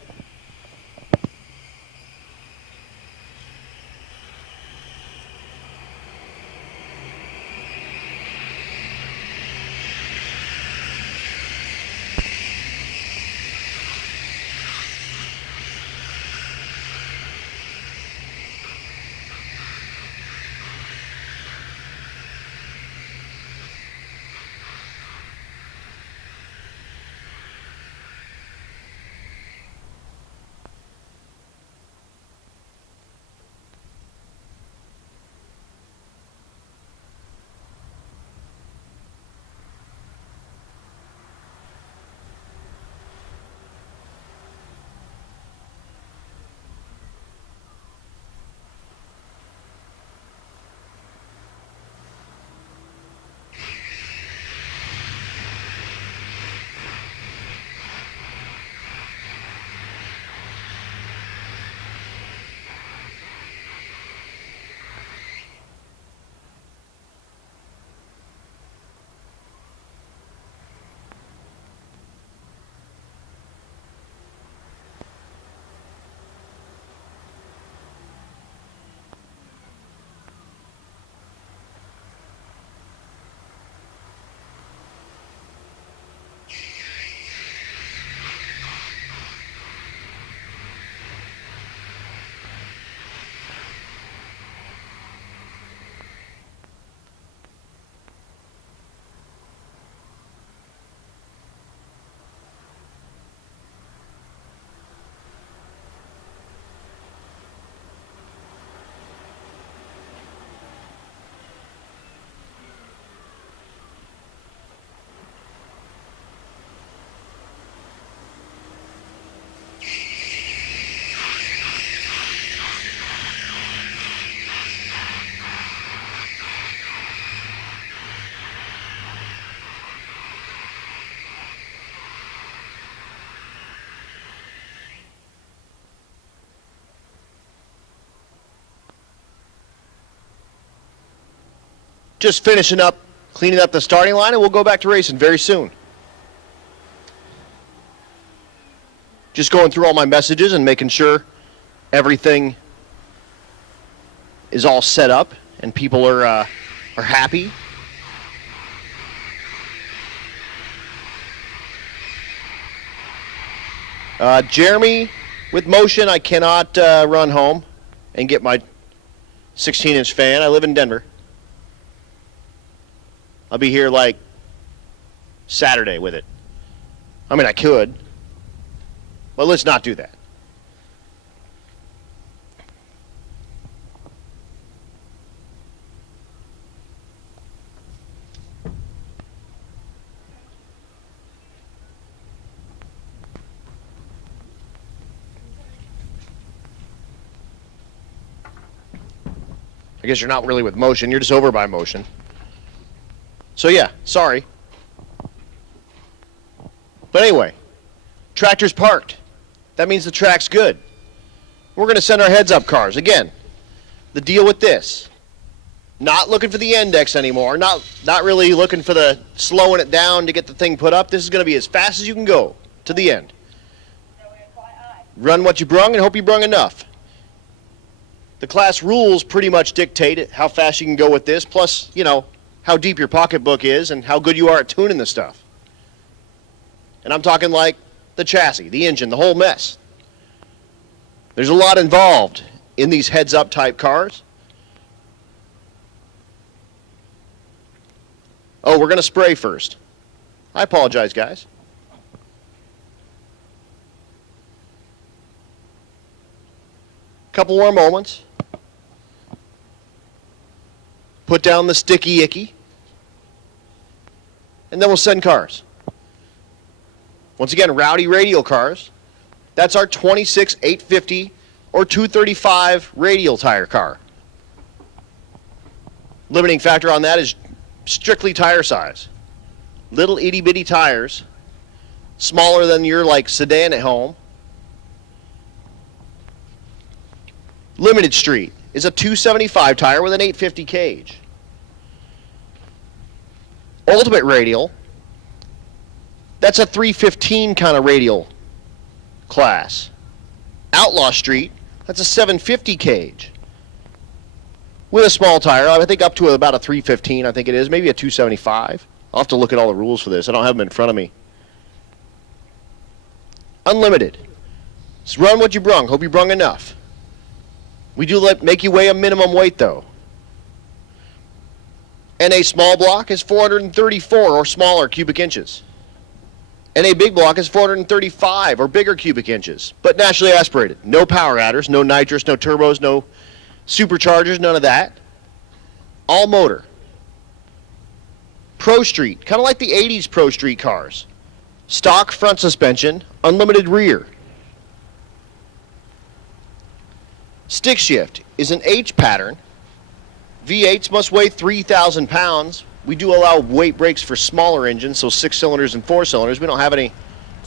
Just finishing up, cleaning up the starting line, and we'll go back to racing very soon. Just going through all my messages and making sure everything is all set up and people are happy. Jeremy, with motion, I cannot run home and get my 16-inch fan. I live in Denver. I'll be here like Saturday with it. I mean, I could, but let's not do that. I guess you're not really with motion. You're just over by motion. So yeah, sorry. But anyway, tractor's parked. That means the track's good. We're going to send our heads-up cars. Again, the deal with this, not looking for the index anymore, not really looking for the slowing it down to get the thing put up. This is going to be as fast as you can go to the end. Run what you brung and hope you brung enough. The class rules pretty much dictate how fast you can go with this, plus, you know, how deep your pocketbook is and how good you are at tuning the stuff. And I'm talking like the chassis, the engine, the whole mess. There's a lot involved in these heads-up type cars. Oh, we're going to spray first. I apologize, guys. Couple more moments. Put down the sticky icky. And then we'll send cars. Once again, Rowdy radial cars. That's our 26 850 or 235 radial tire car. Limiting factor on that is strictly tire size. Little itty bitty tires, smaller than your like sedan at home. Limited Street is a 275 tire with an 850 cage. Ultimate Radial, that's a 315 kind of radial class. Outlaw Street, that's a 750 cage. With a small tire, I think up to about a 315, I think it is, maybe a 275. I'll have to look at all the rules for this. I don't have them in front of me. Unlimited. Just run what you brung. Hope you brung enough. We do make you weigh a minimum weight, though. NA small block is 434 or smaller cubic inches. NA big block is 435 or bigger cubic inches, but naturally aspirated. No power adders, no nitrous, no turbos, no superchargers, none of that. All motor. Pro Street, kind of like the 80s Pro Street cars. Stock front suspension, unlimited rear. Stick shift is an H pattern. V8s must weigh 3,000 pounds. We do allow weight brakes for smaller engines, so 6 cylinders and 4 cylinders. We don't have any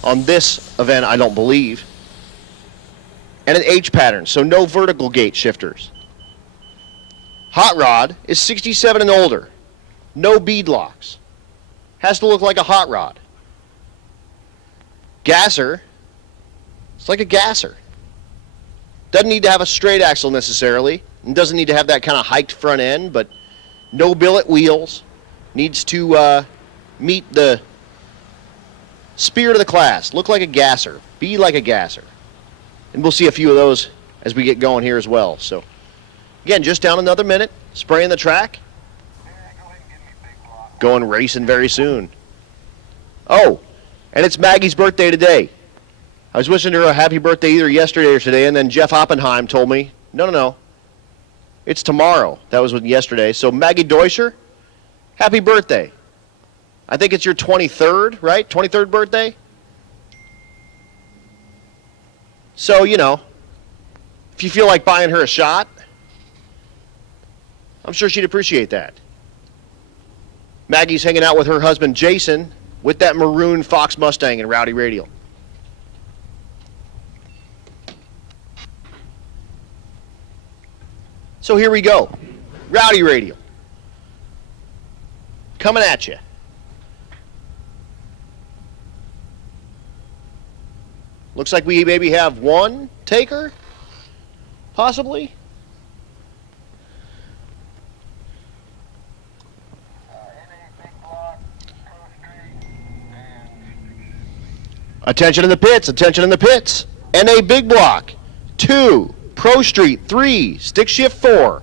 on this event, I don't believe. And an H pattern, so no vertical gate shifters. Hot rod is 67 and older. No bead locks. Has to look like a hot rod. Gasser, it's like a gasser. Doesn't need to have a straight axle necessarily, and doesn't need to have that kind of hiked front end, but no billet wheels. Needs to meet the spirit of the class. Look like a gasser. Be like a gasser. And we'll see a few of those as we get going here as well. So, again, just down another minute, spraying the track. Going racing very soon. Oh, and it's Maggie's birthday today. I was wishing her a happy birthday either yesterday or today, and then Jeff Oppenheim told me, no. It's tomorrow. That was yesterday. So Maggie Deuscher, happy birthday. I think it's your 23rd, right? 23rd birthday? So, you know, if you feel like buying her a shot, I'm sure she'd appreciate that. Maggie's hanging out with her husband, Jason, with that maroon Fox Mustang and Rowdy Radial. So here we go. Rowdy Radial. Coming at you. Looks like we maybe have one taker. Possibly? Attention in the pits, attention in the pits. NA Big Block, 2. Pro Street, 3. Stick shift, 4.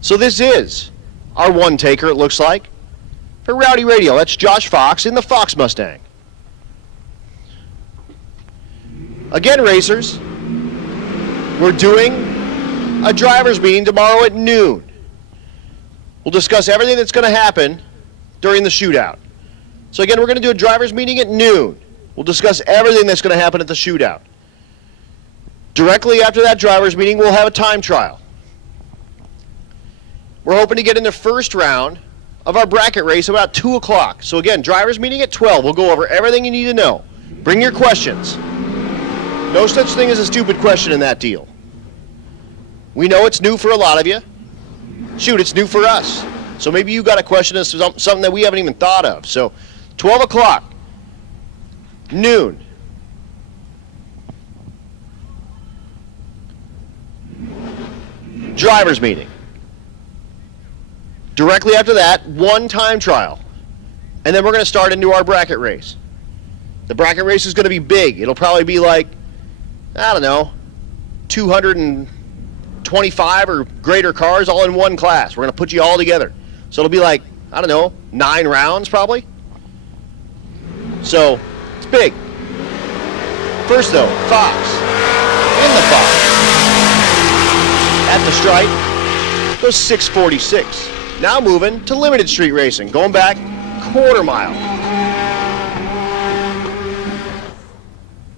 So this is our one taker, it looks like. For Rowdy Radio, that's Josh Fox in the Fox Mustang. Again, racers, we're doing a driver's meeting tomorrow at noon. We'll discuss everything that's going to happen during the shootout. So again, we're going to do a driver's meeting at noon. We'll discuss everything that's going to happen at the shootout. Directly after that driver's meeting, we'll have a time trial. We're hoping to get in the first round of our bracket race about 2 o'clock. So again, driver's meeting at 12. We'll go over everything you need to know. Bring your questions. No such thing as a stupid question in that deal. We know it's new for a lot of you. Shoot, it's new for us. So maybe you got a question as to something that we haven't even thought of. So 12 o'clock, noon. Driver's meeting. Directly after that, one time trial. And then we're going to start into our bracket race. The bracket race is going to be big. It'll probably be like, I don't know, 225 or greater cars all in one class. We're going to put you all together. So it'll be like, I don't know, 9 rounds probably. So, it's big. First though, Fox. In the Fox. At the stripe, goes 646. Now moving to limited street racing. Going back quarter mile.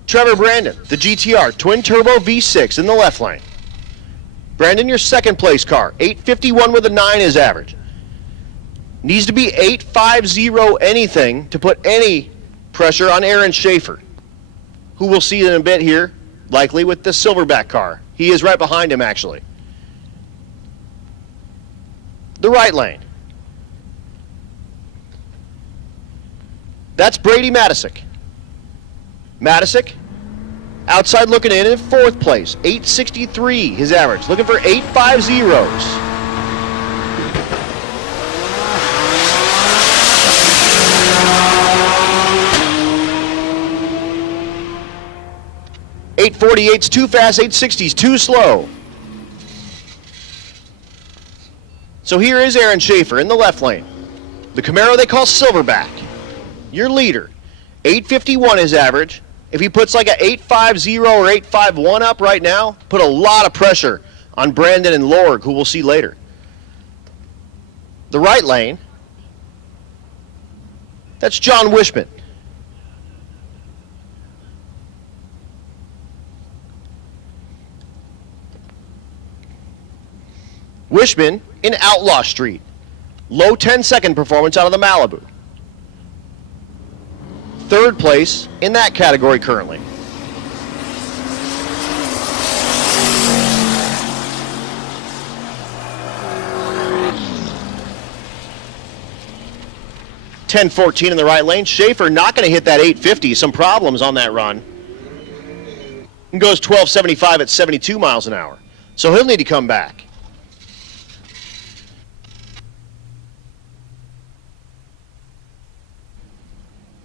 Trevor Brandon, the GTR twin turbo V6 in the left lane. Brandon, your second place car, 851 with a 9 is average. Needs to be 850 anything to put any pressure on Aaron Schaefer, who we'll see in a bit here, likely with the Silverback car. He is right behind him, actually. The right lane. That's Brady Matisic. Matisic, outside looking in 4th place, 863 his average. Looking for 850s. .848's too fast, 860's too slow. So here is Aaron Schaefer in the left lane. The Camaro they call Silverback. Your leader. 851 his average. If he puts like a 850 or 851 up right now, put a lot of pressure on Brandon and Lorg, who we'll see later. The right lane, that's John Wishman. Wishman in Outlaw Street. Low 10-second performance out of the Malibu. 3rd place in that category currently. .1014 in the right lane. Schaefer not going to hit that 850. Some problems on that run. And goes 1275 at 72 miles an hour. So he'll need to come back.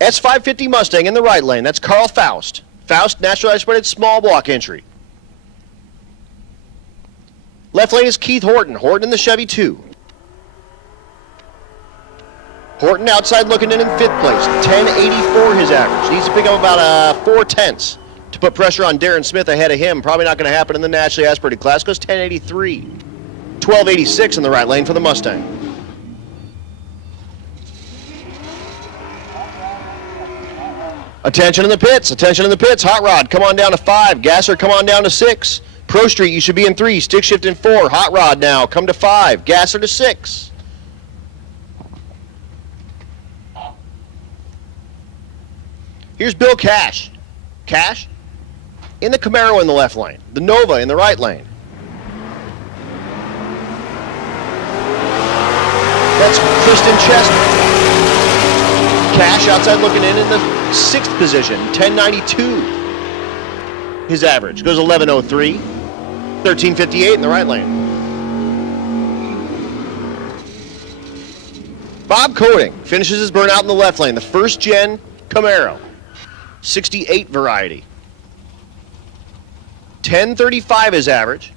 S550 Mustang in the right lane. That's Carl Faust. Faust, naturally aspirated small block entry. Left lane is Keith Horton. Horton in the Chevy 2. Horton outside looking in 5th place. 1084 his average. Needs to pick up about 4/10 to put pressure on Darren Smith ahead of him. Probably not going to happen in the naturally aspirated class. Goes 1083. 1286 in the right lane for the Mustang. Attention in the pits, attention in the pits. Hot Rod, come on down to 5. Gasser, come on down to 6. Pro Street, you should be in 3. Stick shift in 4. Hot Rod now, come to 5. Gasser to 6. Here's Bill Cash. Cash in the Camaro in the left lane. The Nova in the right lane. That's Kristen Chester. Cash outside looking in the 6th position, 1092. His average goes 1103. 1358 in the right lane. Bob Coding finishes his burnout in the left lane. The first gen Camaro, 68 variety. 1035 is average.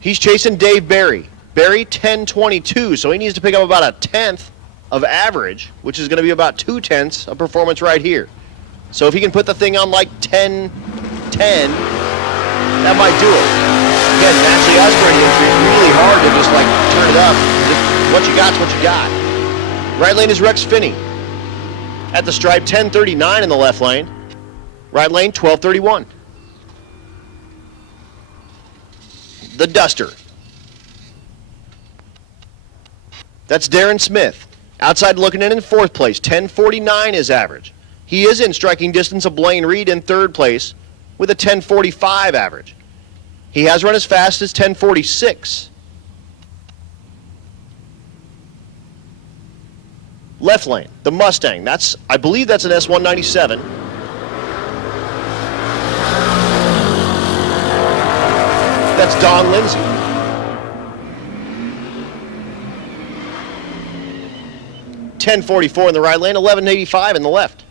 He's chasing Dave Barry. Barry 1022, so he needs to pick up about a tenth of average, which is going to be about 2/10 of performance right here. So if he can put the thing on like 10-10, that might do it. Again, naturally aspirating is really hard to just like turn it up. Just what you got's what you got. Right lane is Rex Finney. At the stripe, 1039 in the left lane. Right lane, 1231. The Duster. That's Darren Smith. Outside looking in fourth place, 1049 is average. He is in striking distance of Blaine Reed in third place with a 1045 average. He has run as fast as 1046. Left lane, the Mustang. I believe that's an S197. That's Don Lindsay. $10.44 in the right lane, $11.85 in the left.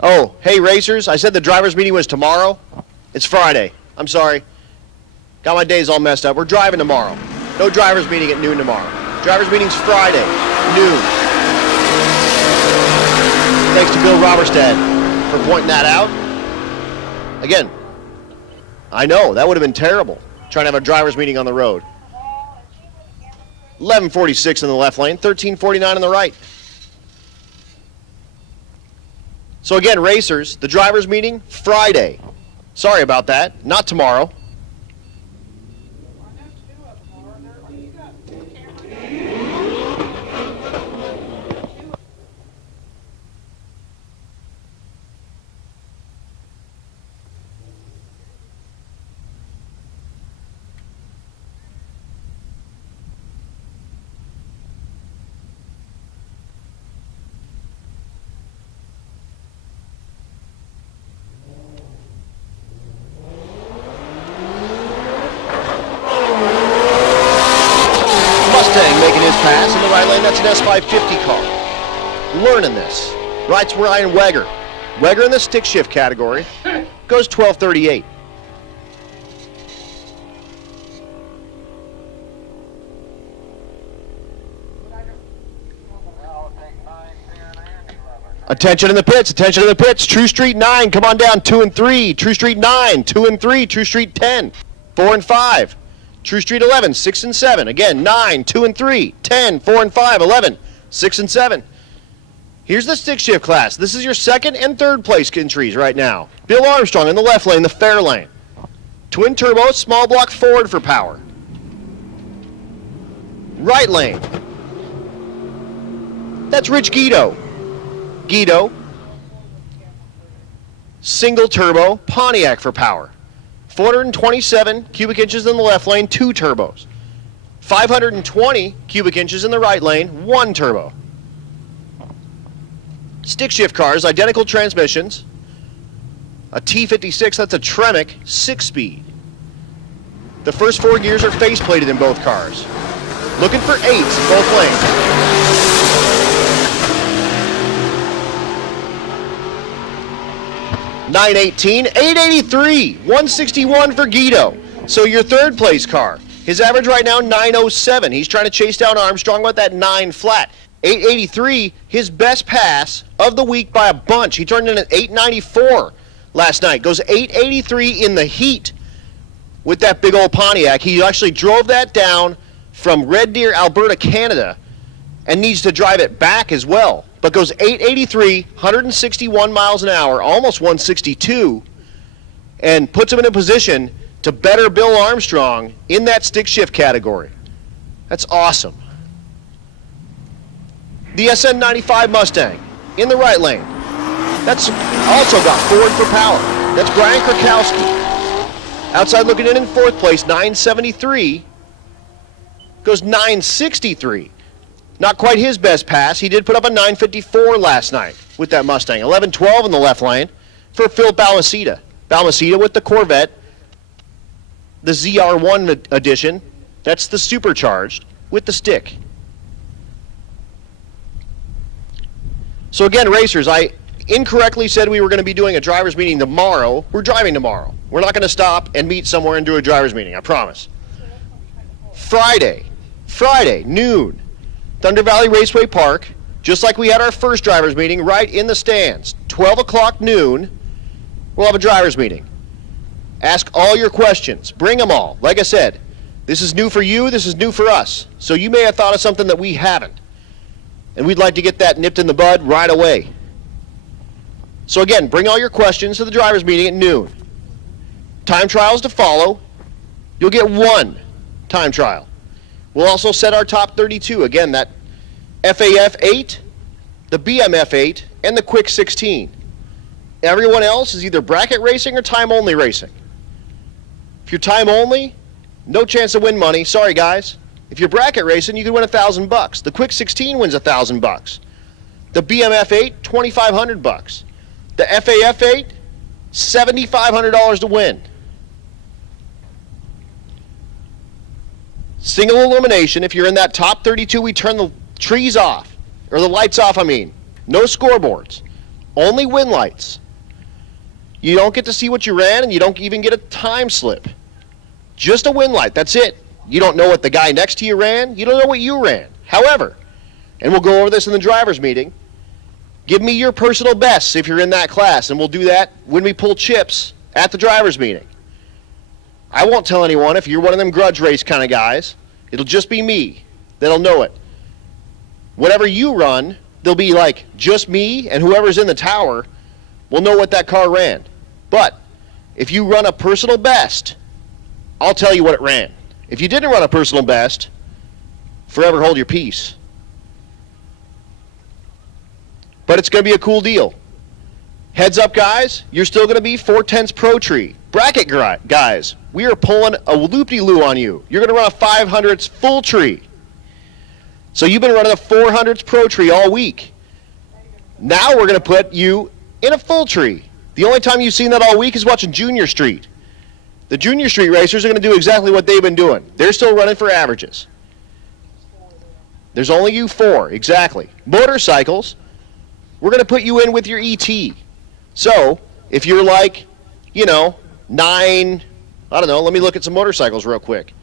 Oh, hey racers, I said the driver's meeting was tomorrow. It's Friday. I'm sorry. Got my days all messed up. We're driving tomorrow. No driver's meeting at noon tomorrow. Driver's meeting's Friday, noon. Thanks to Bill Roberstad for pointing that out. Again, I know, that would have been terrible, trying to have a driver's meeting on the road. 11:46 in the left lane, 13:49 in the right. So again, racers, the driver's meeting, Friday. Sorry about that, not tomorrow. Making his pass in the right lane, that's an S550 car. Learning this. Right's Ryan Weger. Weger in the stick shift category goes 1238. Attention in the pits, attention in the pits. True Street 9, come on down, 2 and 3. True Street 9, 2 and 3. True Street 10, 4 and 5. True Street 11, 6 and 7. Again, 9, 2 and 3, 10, 4 and 5, 11, 6 and 7. Here's the stick shift class. This is your second and third place entries right now. Bill Armstrong in the left lane, the fair lane. Twin turbo, small block Ford for power. Right lane. That's Rich Guido. Guido. Single turbo, Pontiac for power. 427 cubic inches in the left lane, 2 turbos. 520 cubic inches in the right lane, 1 turbo. Stick shift cars, identical transmissions. A T56, that's a Tremec 6-speed. The first 4 gears are faceplated in both cars. Looking for 8s in both lanes. $918, $883, $161 for Guido. So your third place car. His average right now, $907. He's trying to chase down Armstrong with that 9 flat. $883, his best pass of the week by a bunch. He turned in an $894 last night. Goes $883 in the heat with that big old Pontiac. He actually drove that down from Red Deer, Alberta, Canada, and needs to drive it back as well. But goes 883, 161 miles an hour, almost 162, and puts him in a position to better Bill Armstrong in that stick shift category. That's awesome. The SN95 Mustang in the right lane. That's also got Ford for power. That's Brian Krakowski. Outside looking in fourth place, 973. Goes 963. Not quite his best pass. He did put up a 954 last night with that Mustang. 11-12 in the left lane for Phil Balmaceda. Balmaceda with the Corvette, the ZR1 edition. That's the supercharged with the stick. So again, racers, I incorrectly said we were going to be doing a driver's meeting tomorrow. We're driving tomorrow. We're not going to stop and meet somewhere and do a driver's meeting, I promise. Friday, noon, Thunder Valley Raceway Park, just like we had our first driver's meeting, right in the stands. 12 o'clock noon, we'll have a driver's meeting. Ask all your questions. Bring them all. Like I said, this is new for you, this is new for us. So you may have thought of something that we haven't. And we'd like to get that nipped in the bud right away. So again, bring all your questions to the driver's meeting at noon. Time trials to follow. You'll get one time trial. We'll also set our top 32. Again, that FAF 8, the BMF 8, and the Quick 16. Everyone else is either bracket racing or time only racing. If you're time only, no chance to win money. Sorry, guys. If you're bracket racing, you can win $1,000. The Quick 16 wins $1,000. The BMF 8, $2,500. The FAF 8, $7,500 to win. Single elimination. If you're in that top 32, we turn the trees off, or the lights off, I mean. No scoreboards. Only win lights. You don't get to see what you ran, and you don't even get a time slip. Just a win light. That's it. You don't know what the guy next to you ran. You don't know what you ran. However, and we'll go over this in the driver's meeting, give me your personal bests if you're in that class, and we'll do that when we pull chips at the driver's meeting. I won't tell anyone if you're one of them grudge race kind of guys. It'll just be me that'll know it. Whatever you run, there'll be like just me and whoever's in the tower will know what that car ran. But if you run a personal best, I'll tell you what it ran. If you didn't run a personal best, forever hold your peace. But it's going to be a cool deal. Heads up, guys, you're still going to be 4/10 Pro Tree. Bracket guys, we are pulling a loop-de-loo on you. You're going to run a 500s full tree. So you've been running a 400s Pro Tree all week. Now we're going to put you in a full tree. The only time you've seen that all week is watching Junior Street. The Junior Street racers are going to do exactly what they've been doing. They're still running for averages. There's only you four, exactly. Motorcycles, we're going to put you in with your ET. So if you're like, 9, I don't know, let me look at some motorcycles real quick.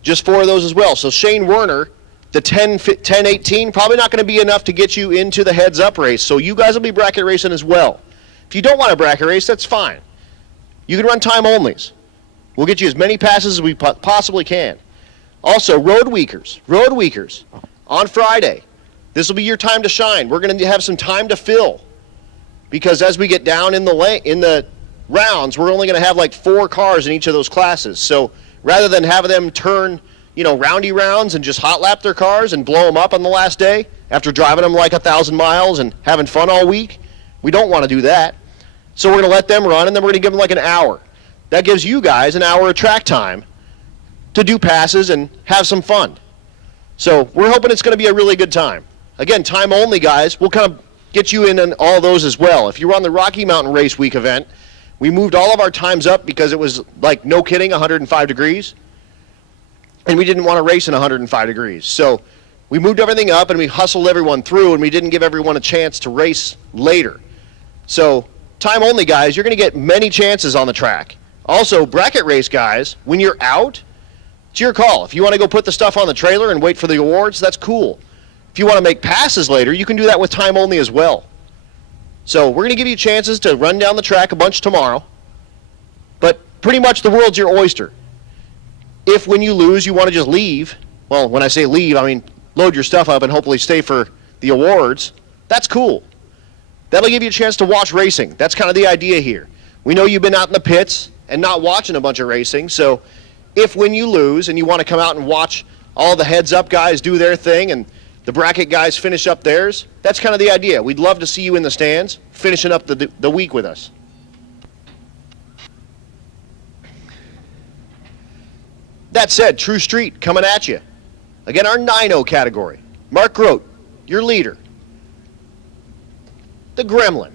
Just 4 of those as well. So Shane Werner, the 1018, probably not going to be enough to get you into the heads-up race. So you guys will be bracket racing as well. If you don't want to bracket race, that's fine. You can run time onlys. We'll get you as many passes as we possibly can. Also, road weekers, on Friday. This will be your time to shine. We're going to have some time to fill. Because as we get down in the rounds, we're only going to have like 4 cars in each of those classes. So rather than having them turn, roundy rounds and just hot lap their cars and blow them up on the last day after driving them like 1,000 miles and having fun all week, we don't want to do that. So we're going to let them run, and then we're going to give them like an hour. That gives you guys an hour of track time to do passes and have some fun. So we're hoping it's going to be a really good time. Again, time only, guys. We'll kind of get you in on all those as well. If you were on the Rocky Mountain Race Week event, we moved all of our times up because it was, like, no kidding, 105 degrees. And we didn't want to race in 105 degrees. So we moved everything up, and we hustled everyone through, and we didn't give everyone a chance to race later. So time only, guys, you're going to get many chances on the track. Also, bracket race guys, when you're out, it's your call. If you want to go put the stuff on the trailer and wait for the awards, that's cool. If you want to make passes later, you can do that with time only as well. So we're going to give you chances to run down the track a bunch tomorrow. But pretty much the world's your oyster. If when you lose, you want to just leave, well, when I say leave, I mean load your stuff up and hopefully stay for the awards, that's cool. That'll give you a chance to watch racing. That's kind of the idea here. We know you've been out in the pits and not watching a bunch of racing, so if when you lose and you want to come out and watch all the heads-up guys do their thing and the bracket guys finish up theirs, that's kind of the idea. We'd love to see you in the stands finishing up the week with us. That said, True Street coming at you. Again, our 9-0 category. Mark Grote, your leader. The Gremlin.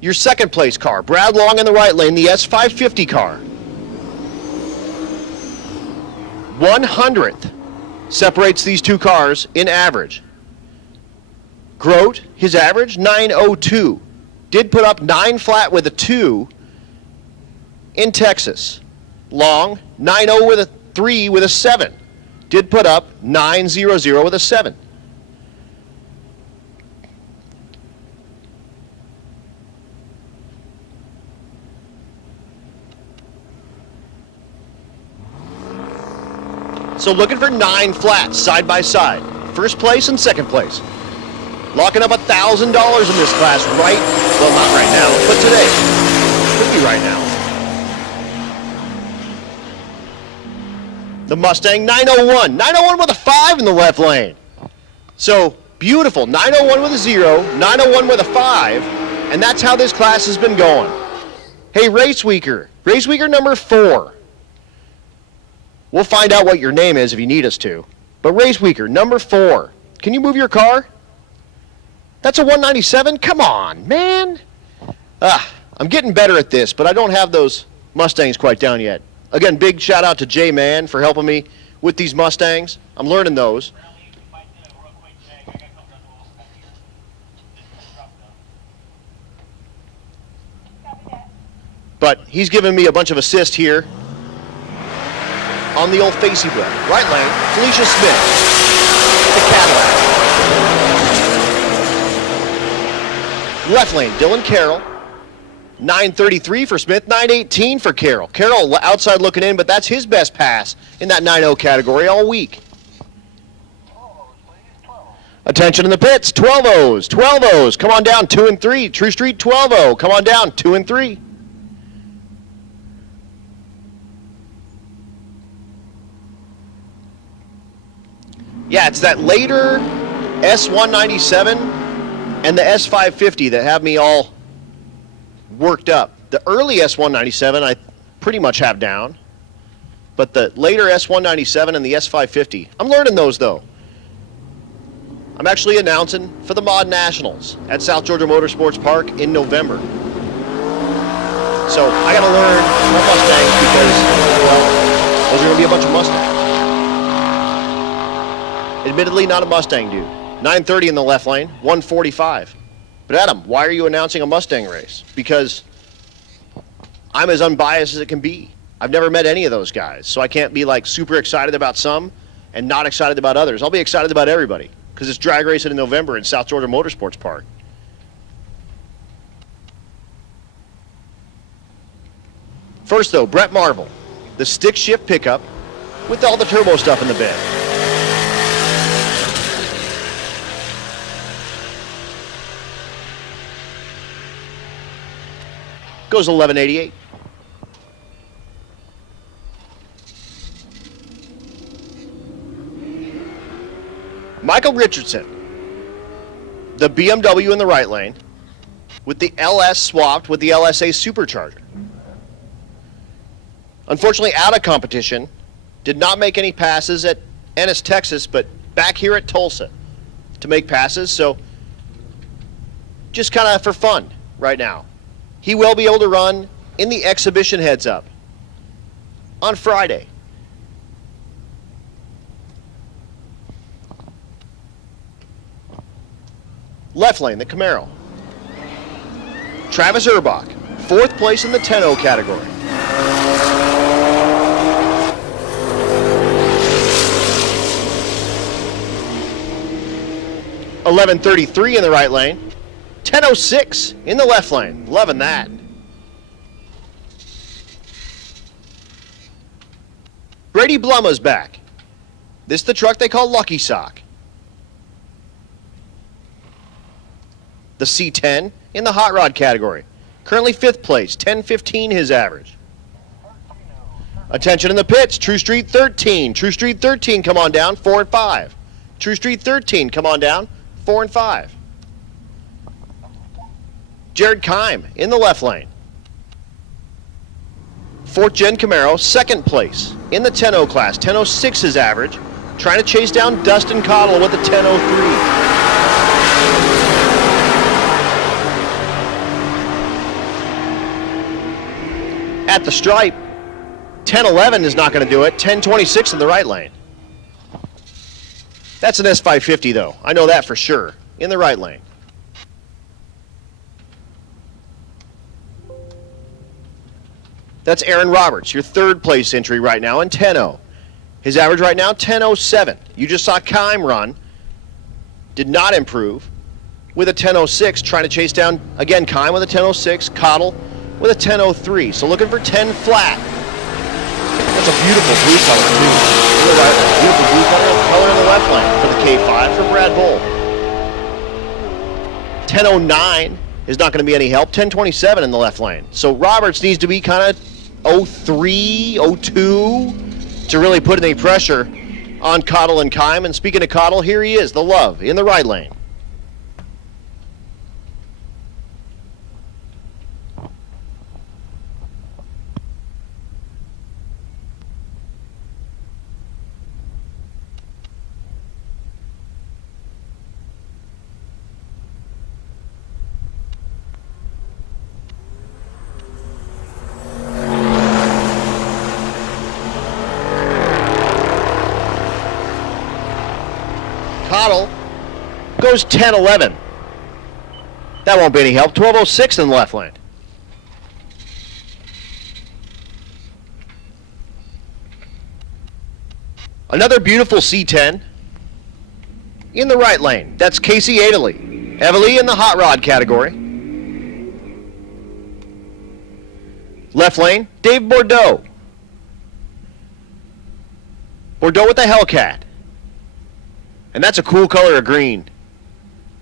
Your second place car, Brad Long in the right lane, the S550 car. 100th separates these two cars in average. Grote, his average, 902. Did put up 9 flat with a 2 in Texas. Long, 9-0 with a 3 with a 7. Did put up 9-0-0 with a 7. So looking for 9 flats side by side. First place and second place. Locking up $1,000 in this class right, well, not right now, but today. Could be right now. The Mustang 901. 901 with a 5 in the left lane. So beautiful. 901 with a 0, 901 with a 5, and that's how this class has been going. Hey, Race Weeker. Race Weeker number 4. We'll find out what your name is if you need us to. But Race Weeker number 4. Can you move your car? That's a 197? Come on, man. I'm getting better at this, but I don't have those Mustangs quite down yet. Again, big shout out to Jay Man for helping me with these Mustangs. I'm learning those. But he's giving me a bunch of assists here on the old facey blade. Right lane, Felicia Smith, the Cadillac. Left lane, Dylan Carroll. 933 for Smith, 918 for Carroll. Carroll outside looking in, but that's his best pass in that 9-0 category all week. Attention in the pits, 12-0s, 12-0s. Come on down, 2 and 3. True Street 12-0. Come on down, 2 and 3. Yeah, it's that later S197 and the S550 that have me all worked up. The early S197 I pretty much have down, but the later S197 and the S550, I'm learning those though. I'm actually announcing for the Mod Nationals at South Georgia Motorsports Park in November. So I gotta learn more Mustangs because, well, those are gonna be a bunch of Mustangs. Admittedly, not a Mustang dude. 930 in the left lane, 145. But Adam, why are you announcing a Mustang race? Because I'm as unbiased as it can be. I've never met any of those guys, so I can't be like super excited about some and not excited about others. I'll be excited about everybody because it's drag racing in November in South Georgia Motorsports Park. First though, Brett Marvel, the stick shift pickup with all the turbo stuff in the bed. Goes 1188. Michael Richardson, the BMW in the right lane, with the LS swapped with the LSA supercharger. Unfortunately, out of competition, did not make any passes at Ennis, Texas, but back here at Tulsa to make passes, so just kind of for fun right now. He will be able to run in the exhibition heads up on Friday. Left lane, the Camaro. Travis Urbach, 4th place in the 10-0 category. $11.33 in the right lane. 10.06 in the left lane. Loving that. Brady Blumma's back. This is the truck they call Lucky Sock. The C10 in the hot rod category. Currently 5th place. 10.15 his average. Attention in the pits. True Street 13. True Street 13, come on down. 4 and 5. True Street 13, come on down. 4 and 5. Jared Kime in the left lane. Fourth gen Camaro, second place in the 10.0 class. 10.06 is average. Trying to chase down Dustin Cottle with a 10.03. At the stripe, 10.11 is not going to do it. 10.26 in the right lane. That's an S550 though. I know that for sure. In the right lane. That's Aaron Roberts, your third place entry right now in 10.0. His average right now, 10.07. You just saw Kime run. Did not improve with a 10.06, trying to chase down, again, Kime with a 10.06, Cottle with a 10.03. So looking for 10 flat. That's a beautiful blue color, too. Beautiful blue color in the left lane for the K5 for Brad Bull. 10.09 is not going to be any help. 10.27 in the left lane. So Roberts needs to be kind of 03, 02 to really put any pressure on Cottle and Kime. And speaking of Cottle, here he is, the Love, in the right lane. Cottle goes 10.11. That won't be any help. 12.06 in the left lane. Another beautiful C10 in the right lane. That's Casey Adley. Heavily in the hot rod category. Left lane, Dave Bordeaux. Bordeaux with the Hellcat. And that's a cool color of green.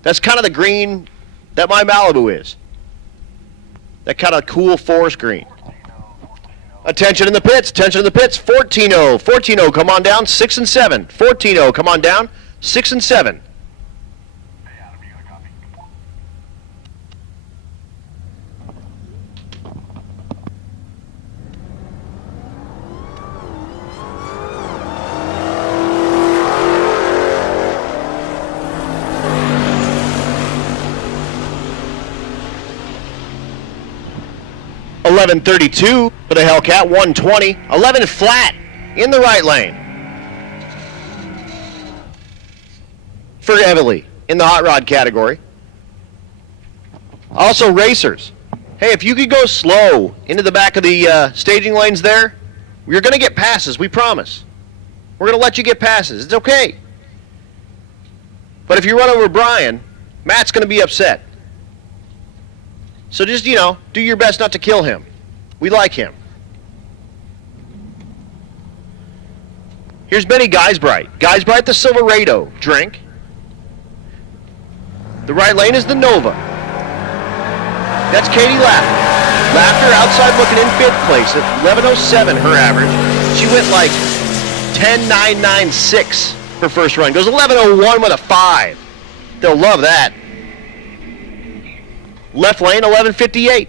That's kind of the green that my Malibu is. That kind of cool forest green. Attention in the pits, attention in the pits. 14.0, 14.0, come on down, 6 and 7. 14.0, come on down, 6 and 7. 11.32 for the Hellcat, 120. 11 flat in the right lane for Everly in the hot rod category. Also racers. Hey, if you could go slow into the back of the staging lanes there, you're going to get passes, we promise. We're going to let you get passes. It's okay. But if you run over Brian, Matt's going to be upset. So just, do your best not to kill him. We like him. Here's Benny Geisbright. Geisbright, the Silverado drink. The right lane is the Nova. That's Katie Laughter. Laughter outside looking in 5th place at 11.07 her average. She went like 10.996 her first run. Goes 11.01 with a 5. They'll love that. Left lane, 11.58.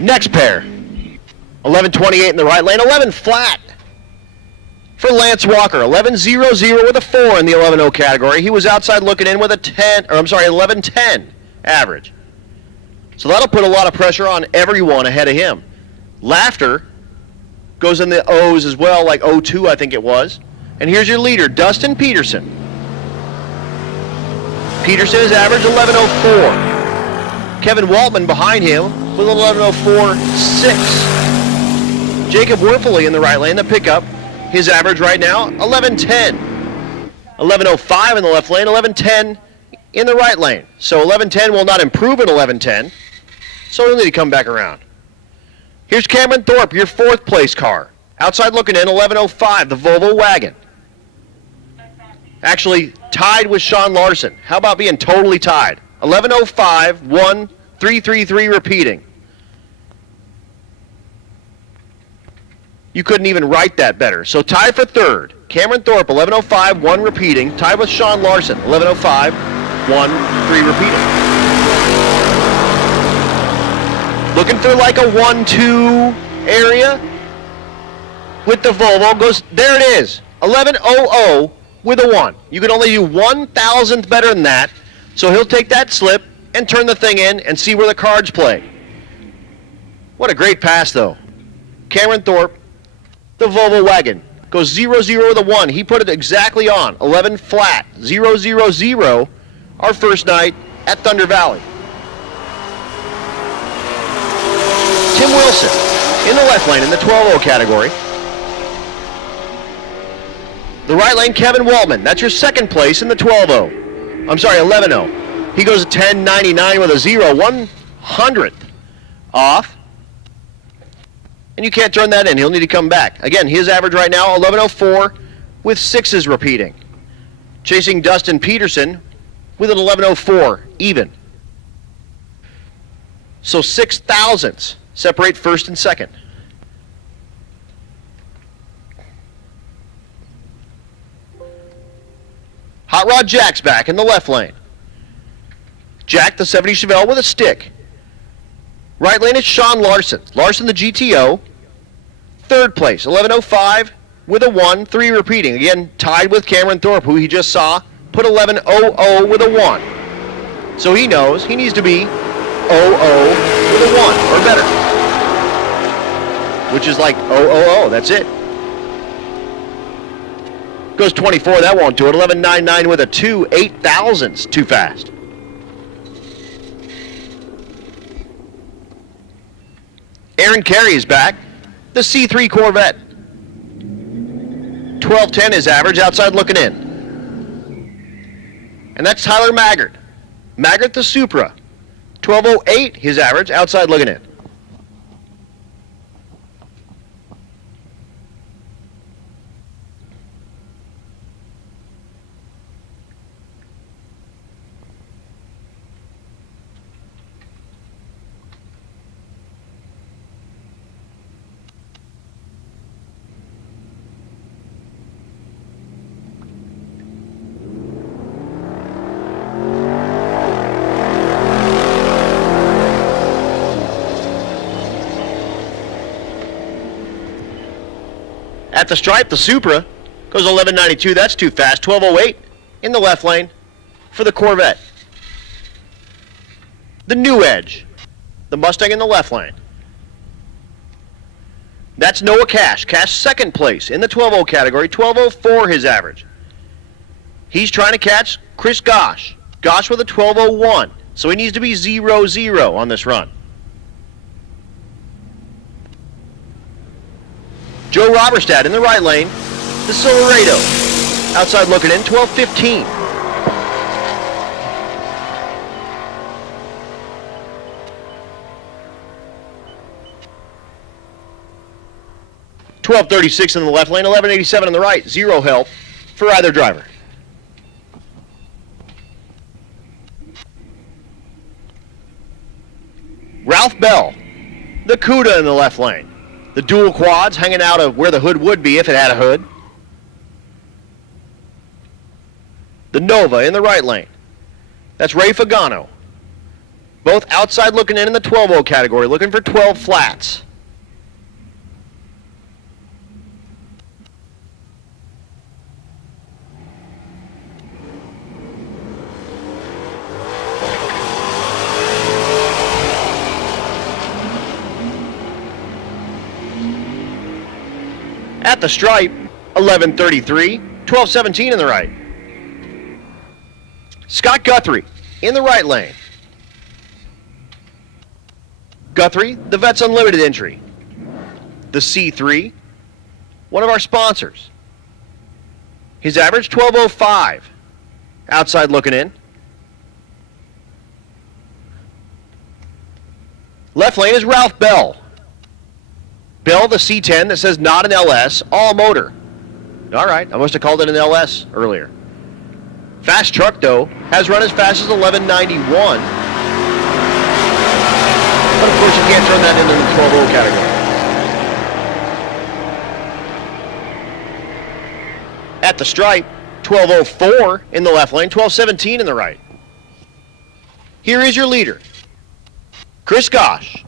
Next pair, 11.28 in the right lane, 11 flat for Lance Walker, 11.00 with a 4 in the 11.0 category. He was outside looking in with a 11.10 average. So that'll put a lot of pressure on everyone ahead of him. Laughter goes in the O's as well, like 02 I think it was. And here's your leader, Dustin Peterson. Peterson is average 11.04. Kevin Waltman behind him with 11.04.6. Jacob Werfele in the right lane, the pickup. His average right now, 11.10. 11.05 in the left lane, 11.10 in the right lane. So 11.10 will not improve in 11.10. So he'll need to come back around. Here's Cameron Thorpe, your 4th place car. Outside looking in, 1105, the Volvo wagon. Actually, tied with Sean Larson. How about being totally tied? 1105, 1333 repeating. You couldn't even write that better. So tied for third. Cameron Thorpe, 1105, 1 repeating. Tied with Sean Larson, 1105, 1, 3 repeating. Looking for like a 1-2 area with the Volvo. Goes, there it is, 1100 with a 1. You can only do 1,000th better than that. So he'll take that slip and turn the thing in and see where the cards play. What a great pass, though. Cameron Thorpe, the Volvo wagon, goes 0-0 with a 1. He put it exactly on, 11 flat, 0-0-0, our first night at Thunder Valley. Tim Wilson in the left lane in the 12-0 category. The right lane, Kevin Waltman. That's your second place in the 12-0. I'm sorry, 11-0. He goes 10.99 with a 0, 100th off. And you can't turn that in. He'll need to come back. Again, his average right now, 11.04 with 6s repeating. Chasing Dustin Peterson with an 11.04 even. So 6,000ths separate first and second. Hot Rod Jack's back in the left lane. Jack, the 70 Chevelle with a stick. Right lane is Sean Larson. Larson, the GTO. Third place, 11.05 with a 1, 3 repeating. Again, tied with Cameron Thorpe, who he just saw, put 11.00 with a 1. So he knows he needs to be 00 with a 1 or better. Which is like 000, that's it. Goes 24, that won't do it. 11.99 with a 2, 8,000ths too fast. Aaron Carey is back. The C3 Corvette. 12.10 is average, outside looking in. And that's Tyler Maggart. Maggart the Supra. 12.08 his average, outside looking in. At the stripe, the Supra goes 11.92. That's too fast. 12.08 in the left lane for the Corvette. The New Edge, the Mustang in the left lane. That's Noah Cash. Cash second place in the 12.0 category. 12.04 his average. He's trying to catch Chris Gosh. Gosh with a 12.01. So he needs to be 0-0 on this run. Joe Roberstad in the right lane, the Silverado. Outside looking in, 12.15. $12.36 in the left lane, 11.87 on the right. Zero help for either driver. Ralph Bell, the Cuda in the left lane. The dual quads hanging out of where the hood would be if it had a hood. The Nova in the right lane. That's Ray Fagano. Both outside looking in the 12.0 category, looking for 12 flats. At the stripe, 11.33, 12.17 in the right. Scott Guthrie in the right lane. Guthrie, the Vets Unlimited entry. The C3, one of our sponsors. His average, 12.05. Outside looking in. Left lane is Ralph Bell. Bell the C10 that says not an LS, all motor. All right, I must have called it an LS earlier. Fast truck, though, has run as fast as 1191. But of course, you can't turn that into the 12.0 category. At the stripe, 12.04 in the left lane, 12.17 in the right. Here is your leader, Chris Gosh.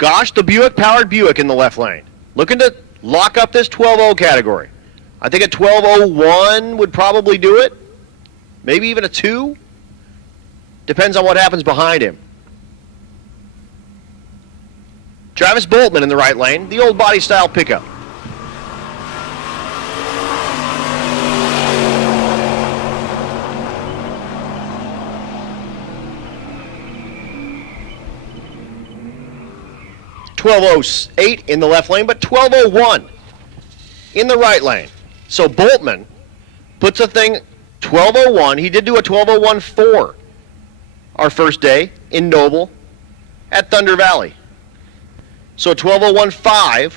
Gosh, the Buick-powered Buick in the left lane. Looking to lock up this 12.0 category. I think a 12.01 would probably do it. Maybe even a 2. Depends on what happens behind him. Travis Boltman in the right lane, the old body style pickup. .1208 in the left lane, but 12.01 in the right lane. So Boltman puts a thing 12.01. He did do a 12.014 our first day in Noble at Thunder Valley. So 12.015,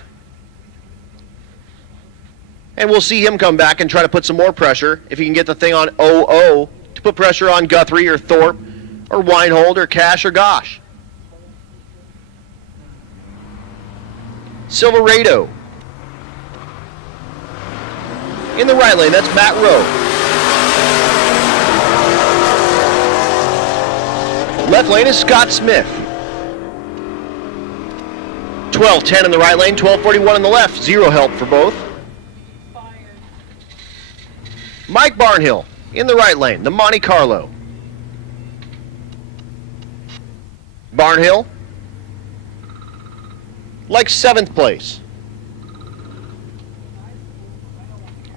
and we'll see him come back and try to put some more pressure if he can get the thing on 00 to put pressure on Guthrie or Thorpe or Weinhold or Cash or Gosh. Silverado in the right lane, that's Matt Rowe. Left lane is Scott Smith. 12.10 in the right lane, 12.41 in the left. Zero help for both. Mike Barnhill in the right lane, the Monte Carlo. Barnhill, like 7th place.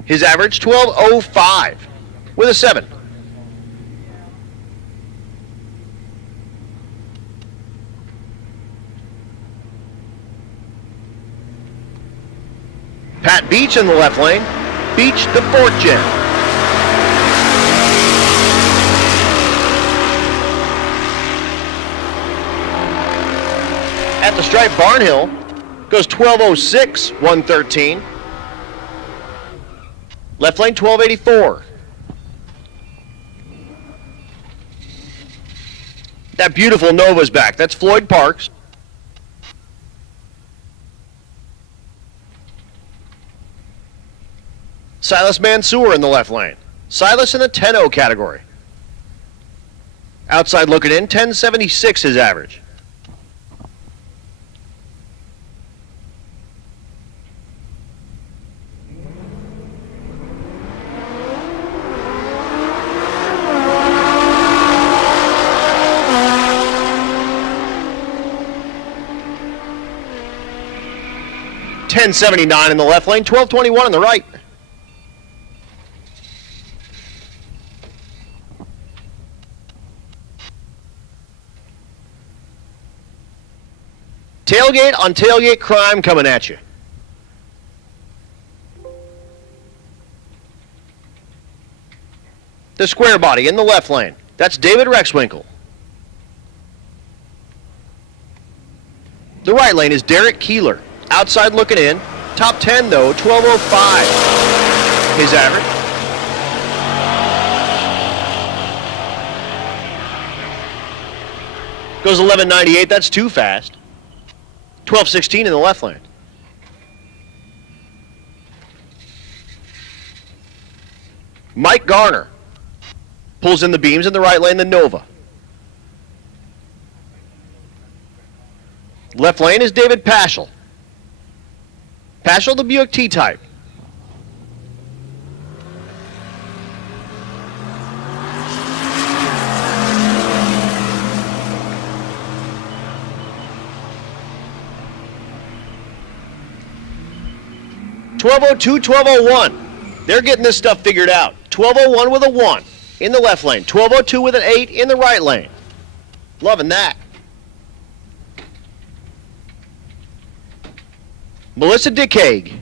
His average, 12.05 with a 7. Pat Beach in the left lane. Beach, the 4th gen. At the stripe, Barnhill goes 12.06, 113. Left lane, 12.84. That beautiful Nova's back. That's Floyd Parks. Silas Mansour in the left lane. Silas in the 10.0 category. Outside looking in, 10.76 his average. .1079 in the left lane, 12.21 in the right. Tailgate on tailgate crime coming at you. The square body in the left lane. That's David Rexwinkle. The right lane is Derek Keeler. Outside looking in. Top 10 though, 12.05. His average. Goes 11.98, that's too fast. 12.16 in the left lane. Mike Garner pulls in the beams in the right lane, the Nova. Left lane is David Paschal. Paschal, the Buick T-Type. .1202, 1201. They're getting this stuff figured out. 1201 with a 1 in the left lane. 1202 with an 8 in the right lane. Loving that. Melissa Dickhaig.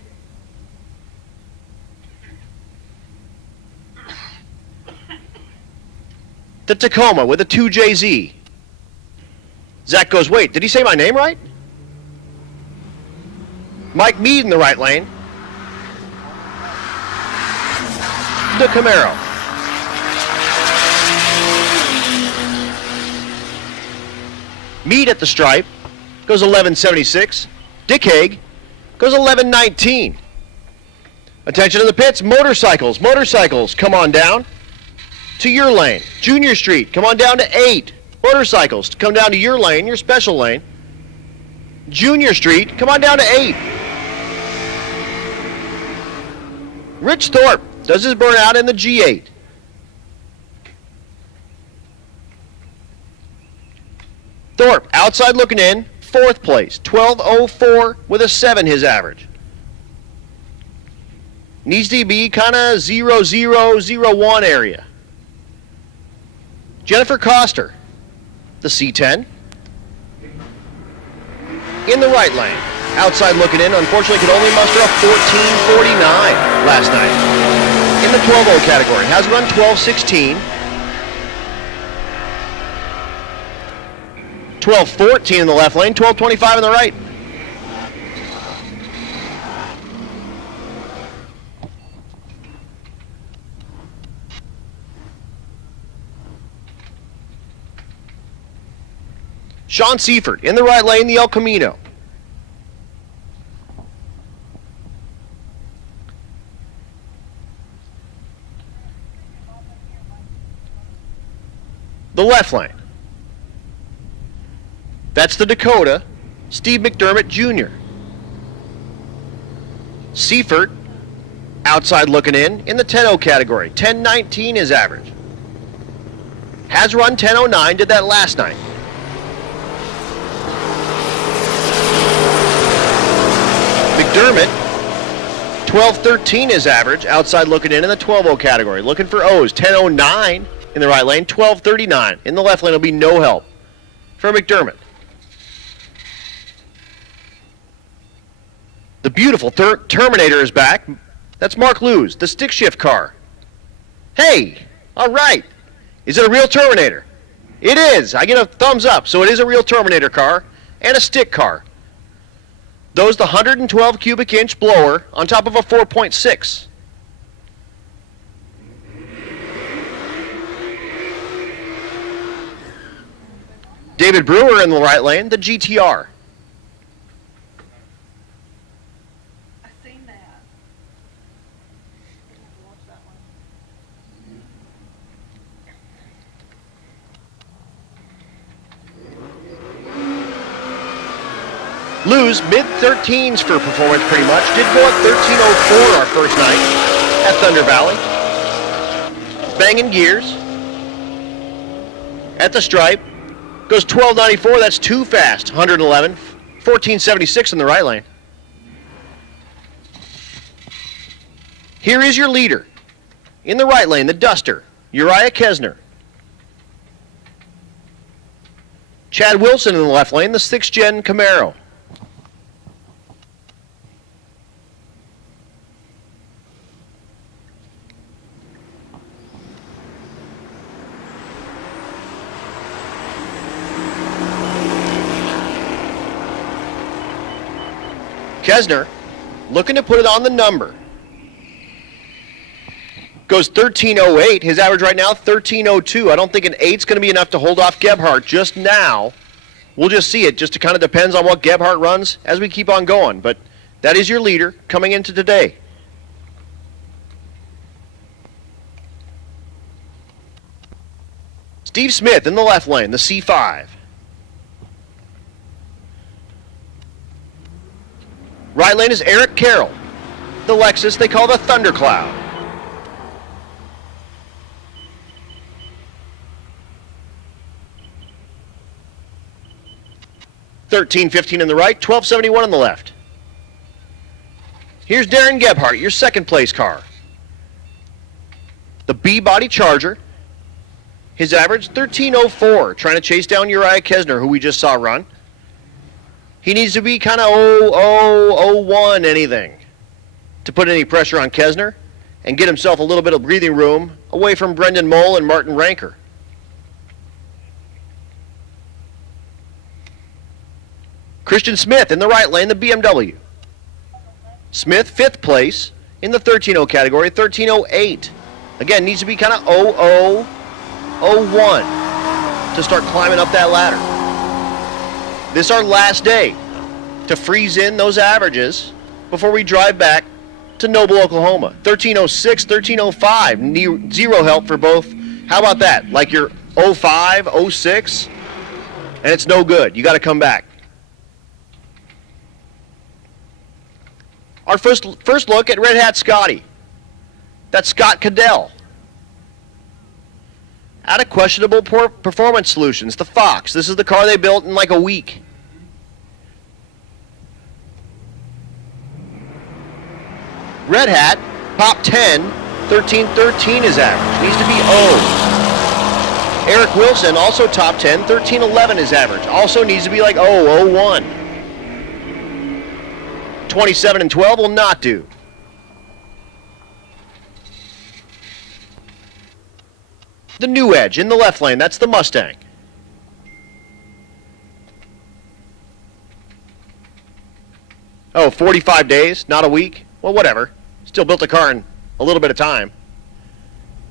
The Tacoma with a 2JZ. Zach goes, wait, did he say my name right? Mike Mead in the right lane. The Camaro. Mead at the stripe goes 11.76. Dick Haig goes 11.19. Attention to the pits, motorcycles. Motorcycles, come on down to your lane. Junior Street, come on down to 8. Motorcycles, come down to your lane, your special lane. Junior Street, come on down to 8. Rich Thorpe does his burnout in the G8. Thorpe, outside looking in, 4th place, 12.04 with a 7 his average. Needs to be kind of 0.001 area. Jennifer Coster, the C10. In the right lane, outside looking in, unfortunately could only muster a 14.49 last night. In the 12.0 category, has run 12.16. 12.14 in the left lane, 12.25 in the right. Sean Seifert in the right lane, the El Camino. The left lane. That's the Dakota, Steve McDermott Jr. Seifert, outside looking in the 10.0 category. 10.19 is average. Has run 10.09, did that last night. McDermott, 12.13 is average, outside looking in the 12.0 category. Looking for O's, 10.09 in the right lane, 12.39. In the left lane will be no help for McDermott. The beautiful Terminator is back. That's Mark Lewis, the stick shift car. Hey, all right. Is it a real Terminator? It is. I get a thumbs up. So it is a real Terminator car and a stick car. Those the 112 cubic inch blower on top of a 4.6. David Brewer in the right lane, the GTR. I've seen that. Watch that one. Lose mid-13s for performance pretty much. Did go at 13.04 our first night at Thunder Valley. Banging gears. At the stripe. Goes 12.94, that's too fast. 111. 14.76 in the right lane. Here is your leader. In the right lane, the Duster, Uriah Kesner. Chad Wilson in the left lane, the 6th Gen Camaro. Kesner looking to put it on the number. Goes 13.08. His average right now, 13.02. I don't think an 8's going to be enough to hold off Gebhardt just now. We'll just see it. Just kind of depends on what Gebhardt runs as we keep on going. But that is your leader coming into today. Steve Smith in the left lane, the C5. Right lane is Eric Carroll, the Lexus they call the Thundercloud. $13.15 in the right, $12.71 on the left. Here's Darren Gebhardt, your second place car. The B-Body Charger. His average, 13.04, trying to chase down Uriah Kesner, who we just saw run. He needs to be kind of 0.01 anything to put any pressure on Kesner and get himself a little bit of breathing room away from Brendan Mole and Martin Ranker. Christian Smith in the right lane, the BMW. Smith, 5th place in the 13.0 category, 13.08. Again, needs to be kind of 0001 to start climbing up that ladder. This is our last day to freeze in those averages before we drive back to Noble, Oklahoma. 13.06, 13.05, zero help for both. How about that? Like your 05, 06, and it's no good. You got to come back. Our first look at Red Hat Scotty. That's Scott Cadell. Out of Questionable Performance Solutions, the Fox. This is the car they built in like a week. Red Hat, top 10, 13.13 is average. Needs to be O. Eric Wilson, also top 10, 13.11 is average. Also needs to be like 001. 27 and 12 will not do. The New Edge in the left lane, that's the Mustang. Oh, 45 days, not a week? Well, whatever. Still built a car in a little bit of time.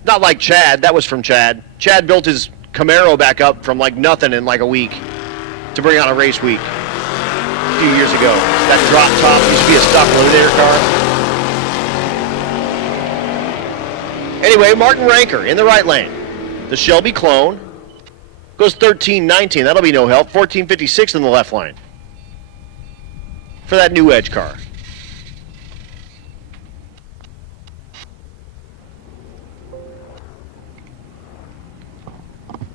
Not like Chad, that was from Chad. Chad built his Camaro back up from like nothing in like a week to bring on a race week a few years ago. That drop top used to be a stock eliminator car. Anyway, Martin Ranker in the right lane. The Shelby clone goes 13.19. That'll be no help. 14.56 in the left lane for that New Edge car.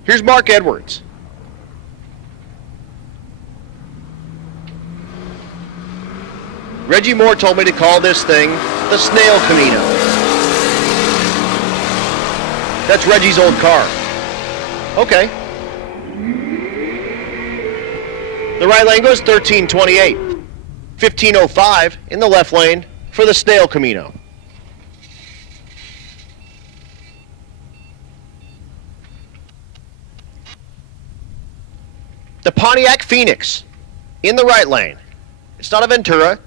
Here's Mark Edwards. Reggie Moore told me to call this thing the Snail Camino. That's Reggie's old car. Okay. The right lane goes 13.28. 15.05 in the left lane for the Snail Camino. The Pontiac Phoenix in the right lane. It's not a Ventura.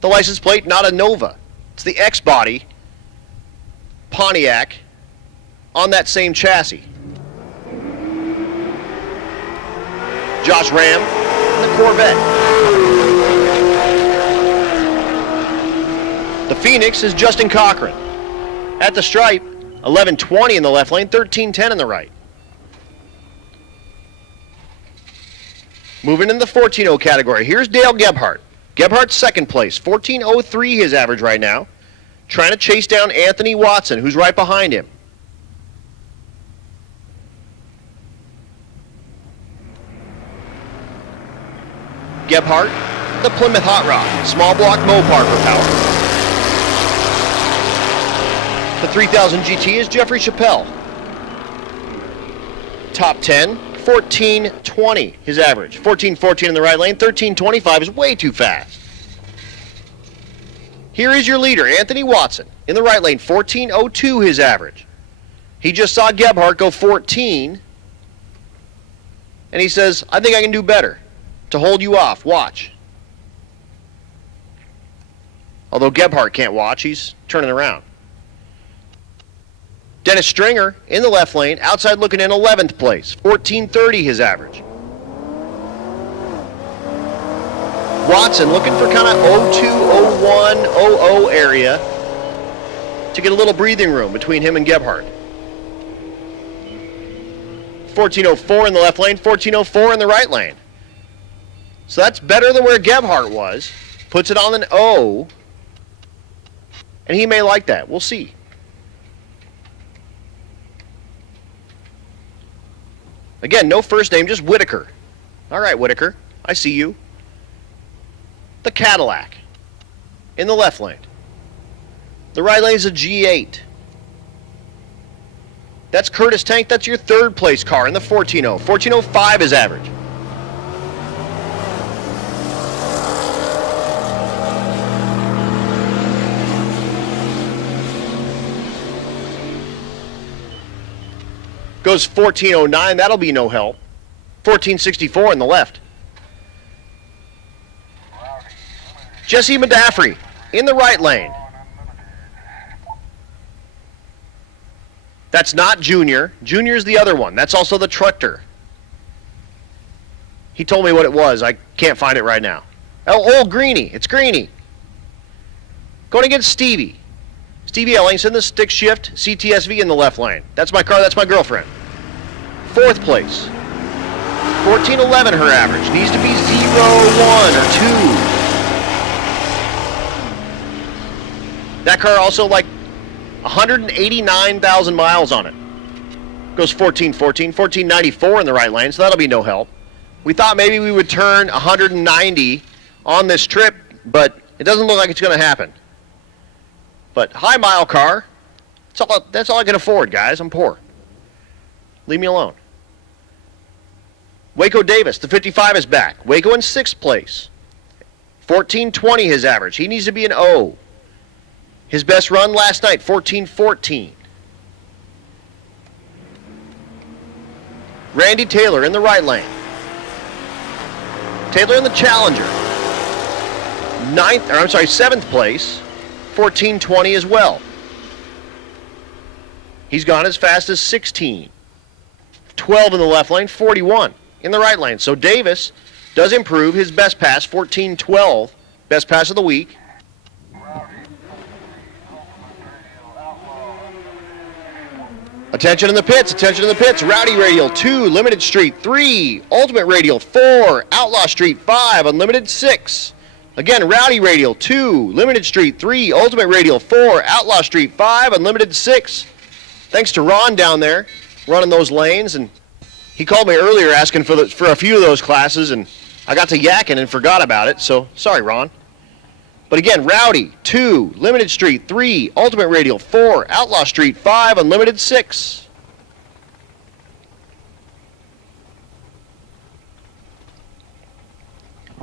The license plate, not a Nova. It's the X-Body Pontiac on that same chassis. Josh Ram in the Corvette. The Phoenix is Justin Cochran. At the stripe, 11.20 in the left lane, 13.10 in the right. Moving in the 14.0 category, here's Dale Gebhardt. Gebhardt's second place, 14.03 his average right now. Trying to chase down Anthony Watson, who's right behind him. Gebhardt, the Plymouth Hot Rod, small block Mopar for power. The 3000 GT is Jeffrey Chappelle. Top 10. 14.20 his average. 14.14 in the right lane. 13.25 is way too fast. Here is your leader, Anthony Watson, in the right lane. 14.02 his average. He just saw Gebhardt go 14, and he says, I think I can do better to hold you off. Watch. Although Gebhardt can't watch, he's turning around. Dennis Stringer in the left lane, outside looking in 11th place, 14.30 his average. Watson looking for kind of 02, 01, 00 area to get a little breathing room between him and Gebhardt. 14.04 in the left lane, 14.04 in the right lane. So that's better than where Gebhardt was. Puts it on an O, and he may like that. We'll see. Again, no first name, just Whitaker. All right, Whitaker, I see you. The Cadillac in the left lane. The right lane is a G8. That's Curtis Tank. That's your third place car in the 14.0. 14.05 is average. Goes 14.09, that'll be no help. 14.64 in the left. Jesse Madaffrey in the right lane. That's not Junior. Junior's the other one. That's also the trucker. He told me what it was. I can't find it right now. Oh, old Greenie. It's Greenie. Going against Stevie. Stevie Ellingson, the stick shift, CTSV in the left lane. That's my car. That's my girlfriend. 4th place. 1411 her average. Needs to be 0, 1, or 2. That car also like 189,000 miles on it. Goes 1414, 1494 in the right lane, so that'll be no help. We thought maybe we would turn 190 on this trip, but it doesn't look like it's going to happen. But high mile car, that's all I can afford, guys. I'm poor. Leave me alone. Waco Davis, the 55 is back. Waco in 6th place. 1420 his average. He needs to be an O. His best run last night, 1414. Randy Taylor in the right lane. Taylor in the Challenger. 7th place, 1420 as well. He's gone as fast as 16. 12 in the left lane, 41 in the right lane. So Davis does improve his best pass, 1412, best pass of the week. Attention in the pits, attention in the pits. Rowdy Radial 2, Limited Street 3, Ultimate Radial 4, Outlaw Street 5, Unlimited 6. Again, Rowdy Radial 2, Limited Street 3, Ultimate Radial 4, Outlaw Street 5, Unlimited 6. Thanks to Ron down there running those lanes, and he called me earlier asking for a few of those classes, and I got to yakking and forgot about it, so sorry, Ron. But again, Rowdy 2, Limited Street 3, Ultimate Radial 4, Outlaw Street 5, Unlimited 6.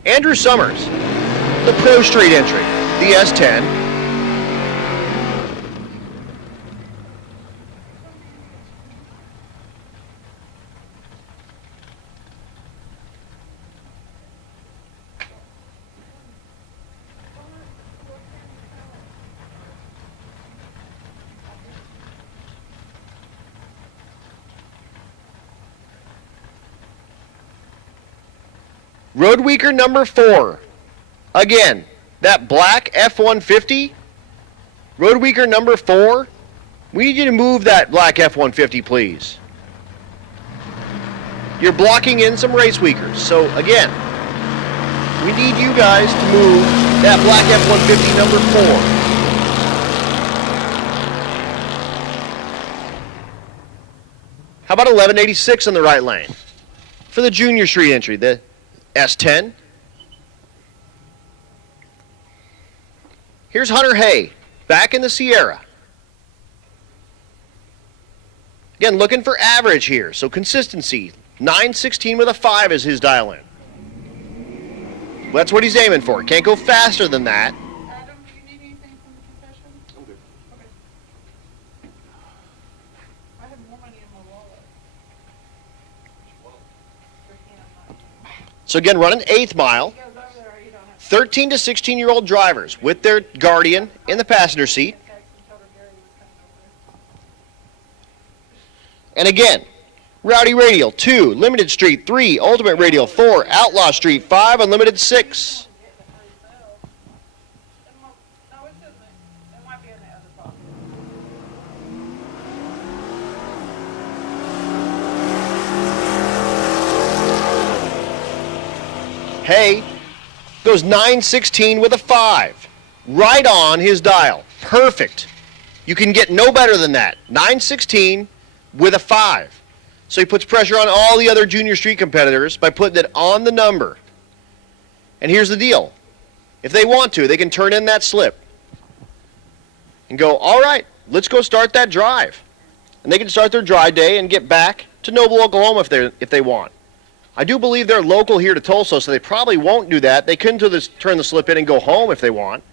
Andrew Summers, the Pro Street entry, the S10. Road Weaker number 4. Again, that black F-150, Road Weaker number 4, we need you to move that black F-150, please. You're blocking in some race weakers. So again, we need you guys to move that black F-150 number 4. How about 1186 in the right lane? For the Junior Street entry, the S10. Here's Hunter Hay, back in the Sierra. Again, looking for average here, so consistency. 916 with a 5 is his dial-in. That's what he's aiming for. Can't go faster than that. Adam, do you need anything from the confession? I'm good. Okay. I have more money in my wallet. So again, running 8th mile. He goes over there, or you don't have 13 to 16-year-old drivers with their guardian in the passenger seat. to text and tell her Gary was coming over. And again, Rowdy Radial 2, Limited Street 3, Ultimate Radial 4, Outlaw Street 5, Unlimited 6. No, it's in the, it might be in the other box. Hay goes 916 with a 5. Right on his dial. Perfect. You can get no better than that. 916 with a 5. So he puts pressure on all the other Junior Street competitors by putting it on the number. And here's the deal. If they want to, they can turn in that slip and go, all right, let's go start that drive. And they can start their dry day and get back to Noble, Oklahoma if they want. I do believe they're local here to Tulsa, so they probably won't do that. They couldn't turn the slip in and go home if they want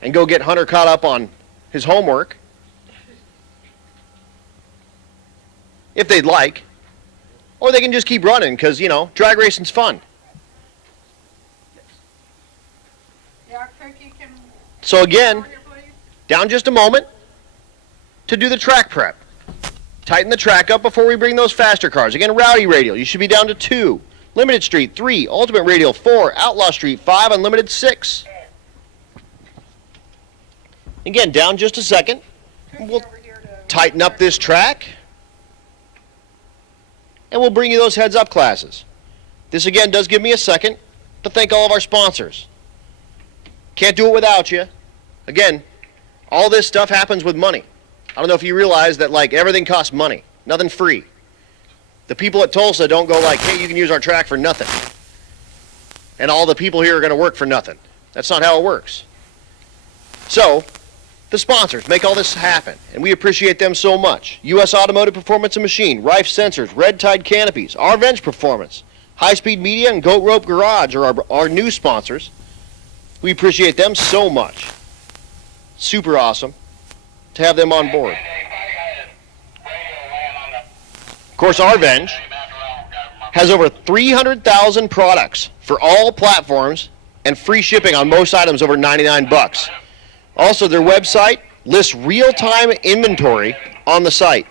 and go get Hunter caught up on his homework. If they'd like. Or they can just keep running because, you know, drag racing's fun. Yeah, our Cookie can So again, over here, please? down just a moment to do the track prep. Tighten the track up before we bring those faster cars. Again, Rowdy Radial, you should be down to 2. Limited Street, 3. Ultimate Radial, 4. Outlaw Street, 5. Unlimited, 6. Again, down just a second. Cookie We'll over here to tighten up this track. And we'll bring you those heads-up classes. This, again, does give me a second to thank all of our sponsors. Can't do it without you. Again, all this stuff happens with money. I don't know if you realize that, like, everything costs money. Nothing free. The people at Tulsa don't go like, hey, you can use our track for nothing. And all the people here are going to work for nothing. That's not how it works. So, the sponsors make all this happen, and we appreciate them so much. U.S. Automotive Performance and Machine, Rife Sensors, Red Tide Canopies, Our Venge Performance, High Speed Media, and Goat Rope Garage are our new sponsors. We appreciate them so much. Super awesome to have them on board. Of course, Our Venge has over 300,000 products for all platforms and free shipping on most items over 99 bucks. Also, their website lists real-time inventory on the site.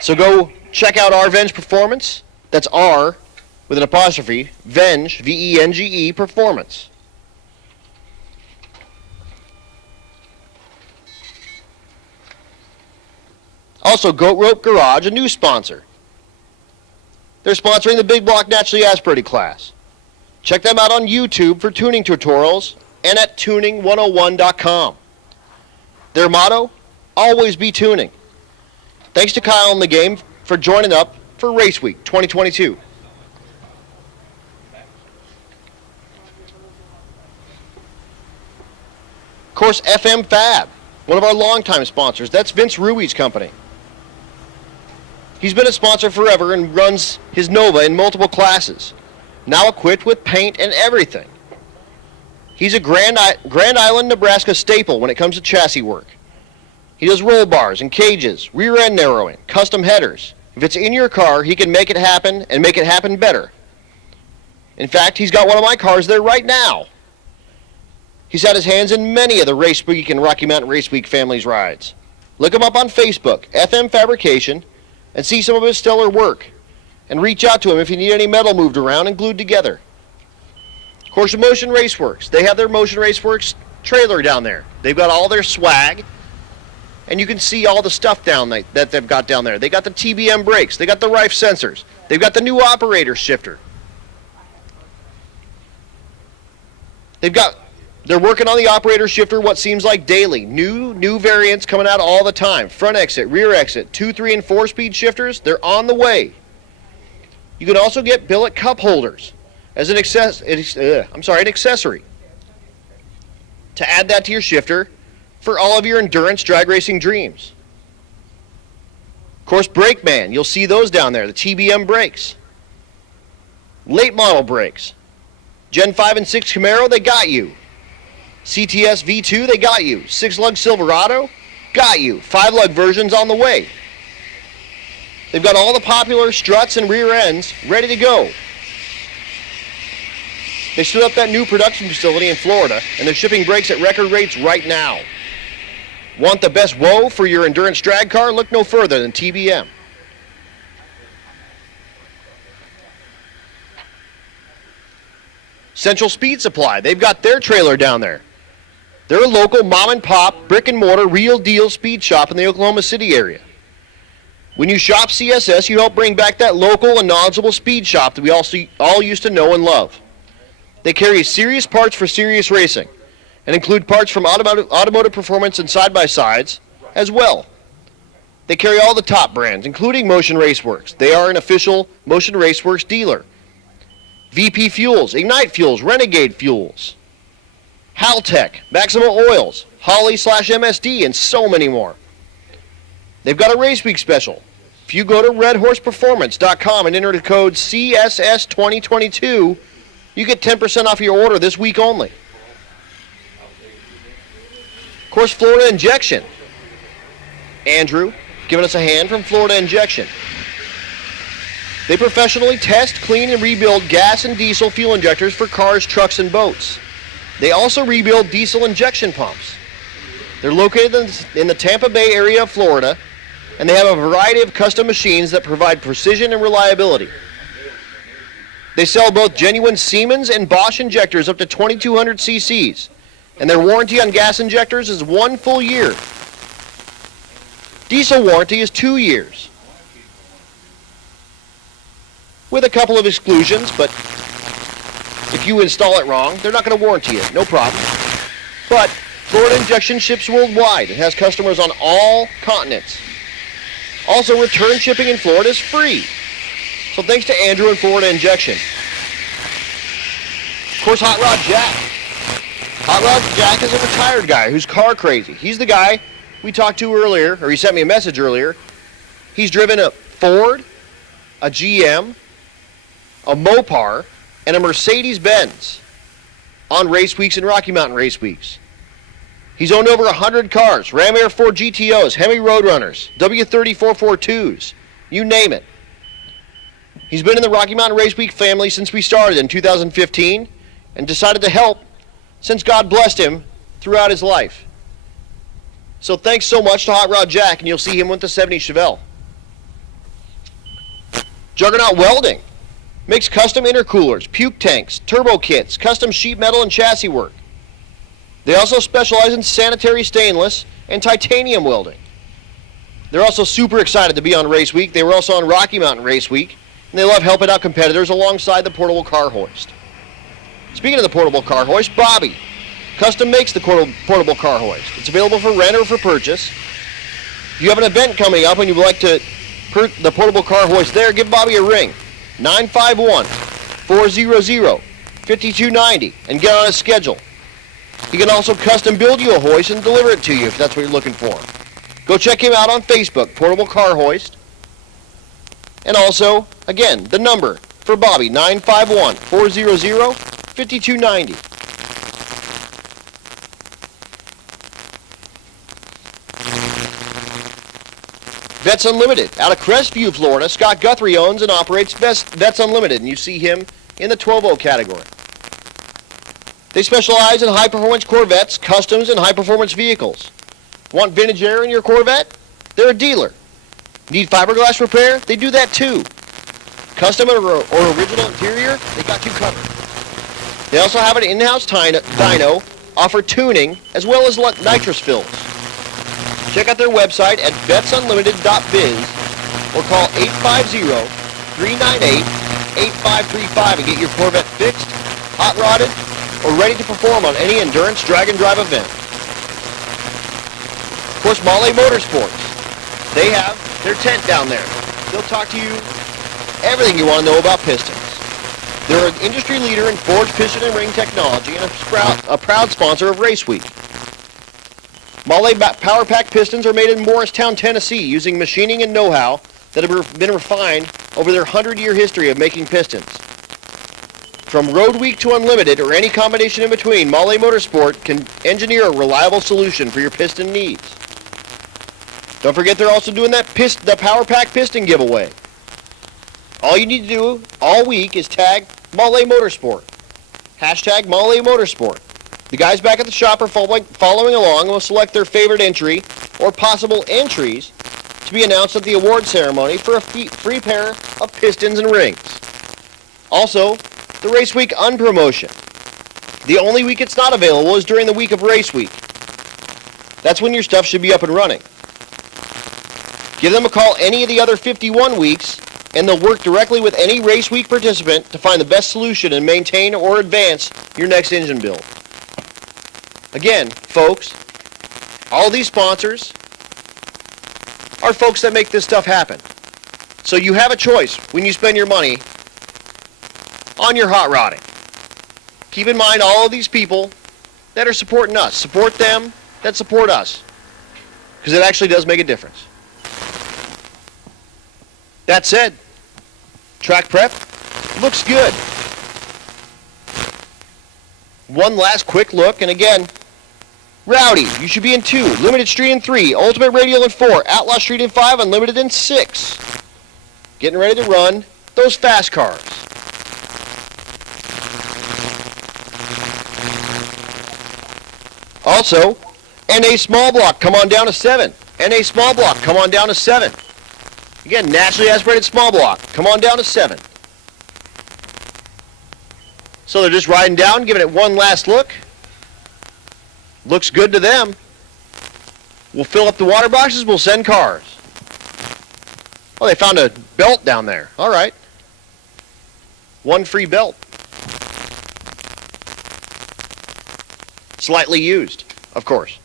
So go check out Our Venge Performance. That's R with an apostrophe, Venge, V-E-N-G-E, Performance. Also, Goat Rope Garage, a new sponsor. They're sponsoring the Big Block Naturally Aspirated class. Check them out on YouTube for tuning tutorials and at tuning101.com. Their motto, always be tuning. Thanks to Kyle and the game for joining up for Race Week 2022. Of course, FM Fab, one of our longtime sponsors. That's Vince Rui's company. He's been a sponsor forever and runs his Nova in multiple classes, now equipped with paint and everything. He's a Grand Island, Nebraska staple when it comes to chassis work. He does roll bars and cages, rear end narrowing, custom headers. If it's in your car, he can make it happen and make it happen better. In fact, he's got one of my cars there right now. He's had his hands in many of the Race Week and Rocky Mountain Race Week families rides. Look him up on Facebook, FM Fabrication, and see some of his stellar work. And reach out to him if you need any metal moved around and glued together. Of course, Motion Raceworks. They have their Motion Raceworks trailer down there. They've got all their swag. And you can see all the stuff down that they've got down there. They got the TBM brakes. They got the Rife sensors. They've got the new operator shifter. They're working on the operator shifter what seems like daily. New variants coming out all the time. Front exit, rear exit, 2, 3, and 4-speed shifters. They're on the way. You can also get billet cup holders as an accessory to add that to your shifter for all of your endurance drag racing dreams. Of course, Brakeman, you'll see those down there, the TBM brakes. Late model brakes. Gen 5 and 6 Camaro, they got you. CTS V2, they got you. 6-lug Silverado, got you. 5-lug versions on the way. They've got all the popular struts and rear ends ready to go. They stood up that new production facility in Florida, and they're shipping brakes at record rates right now. Want the best woe for your endurance drag car? Look no further than TBM. Central Speed Supply, they've got their trailer down there. They're a local mom and pop, brick and mortar, real deal speed shop in the Oklahoma City area. When you shop CSS, you help bring back that local and knowledgeable speed shop that we all used to know and love. They carry serious parts for serious racing and include parts from automotive performance and side-by-sides as well. They carry all the top brands, including Motion Raceworks. They are an official Motion Raceworks dealer. VP Fuels, Ignite Fuels, Renegade Fuels, Haltech, Maxima Oils, Holly/MSD, and so many more. They've got a Race Week special. If you go to redhorseperformance.com and enter the code CSS2022, you get 10% off your order this week only. Of course, Florida Injection. Andrew, giving us a hand from Florida Injection. They professionally test, clean, and rebuild gas and diesel fuel injectors for cars, trucks, and boats. They also rebuild diesel injection pumps. They're located in the Tampa Bay area of Florida, and they have a variety of custom machines that provide precision and reliability. They sell both genuine Siemens and Bosch injectors up to 2200 cc's, and their warranty on gas injectors is 1 full year. Diesel warranty is 2 years, with a couple of exclusions, but if you install it wrong, they're not going to warranty it, no problem. But Florida Injection ships worldwide. It has customers on all continents. Also, return shipping in Florida is free. So thanks to Andrew and Florida Injection. Of course, Hot Rod Jack. Hot Rod Jack is a retired guy who's car crazy. He's the guy we talked to earlier, or he sent me a message earlier. He's driven a Ford, a GM, a Mopar, and a Mercedes-Benz on race weeks and Rocky Mountain race weeks. He's owned over 100 cars, Ram Air 4 GTOs, Hemi Roadrunners, W30 442s, you name it. He's been in the Rocky Mountain Race Week family since we started in 2015 and decided to help since God blessed him throughout his life. So thanks so much to Hot Rod Jack, and you'll see him with the 70 Chevelle. Juggernaut Welding makes custom intercoolers, puke tanks, turbo kits, custom sheet metal and chassis work. They also specialize in sanitary stainless and titanium welding. They're also super excited to be on Race Week. They were also on Rocky Mountain Race Week, and they love helping out competitors alongside the portable car hoist. Speaking of the portable car hoist, Bobby custom makes the portable car hoist. It's available for rent or for purchase. If you have an event coming up and you would like to the portable car hoist there, give Bobby a ring. 951-400-5290 and get on his schedule. He can also custom build you a hoist and deliver it to you if that's what you're looking for. Go check him out on Facebook, Portable Car Hoist. And also, again, the number for Bobby, 951-400-5290. Vets Unlimited. Out of Crestview, Florida, Scott Guthrie owns and operates Vets Unlimited, and you see him in the 12-0 category. They specialize in high-performance Corvettes, customs, and high-performance vehicles. Want vintage air in your Corvette? They're a dealer. Need fiberglass repair? They do that too. Custom or original interior? They got you covered. They also have an in-house dyno, offer tuning, as well as nitrous fills. Check out their website at vetsunlimited.biz or call 850-398-8535 and get your Corvette fixed, hot-rodded, or ready to perform on any endurance drag and drive event. Of course, Mahle Motorsports. They have their tent down there. They'll talk to you everything you want to know about pistons. They're an industry leader in forged piston and ring technology and a proud sponsor of Race Week. Mahle Power Pack pistons are made in Morristown, Tennessee, using machining and know-how that have been refined over their 100-year history of making pistons. From Road Week to Unlimited, or any combination in between, Mahle Motorsport can engineer a reliable solution for your piston needs. Don't forget they're also doing the Power Pack piston giveaway. All you need to do all week is tag Mahle Motorsport. Hashtag Mahle Motorsport. The guys back at the shop are following along and will select their favorite entry or possible entries to be announced at the award ceremony for a free pair of pistons and rings. Also, the Race Week Unpromotion. The only week it's not available is during the week of Race Week. That's when your stuff should be up and running. Give them a call any of the other 51 weeks, and they'll work directly with any Race Week participant to find the best solution and maintain or advance your next engine build. Again, folks, all these sponsors are folks that make this stuff happen. So you have a choice when you spend your money on your hot rodding. Keep in mind all of these people that are supporting us. Support them that support us, because it actually does make a difference. That said, track prep looks good. One last quick look, and again, Rowdy, you should be in 2, Limited Street in 3, Ultimate Radial in 4, Outlaw Street in 5, Unlimited in 6. Getting ready to run those fast cars. Also, NA small block, come on down to 7. NA small block, come on down to 7. Again, naturally aspirated small block, come on down to 7. So they're just riding down, giving it one last look. Looks good to them. We'll fill up the water boxes, we'll send cars. Oh, they found a belt down there. All right. One free belt. Slightly used, of course.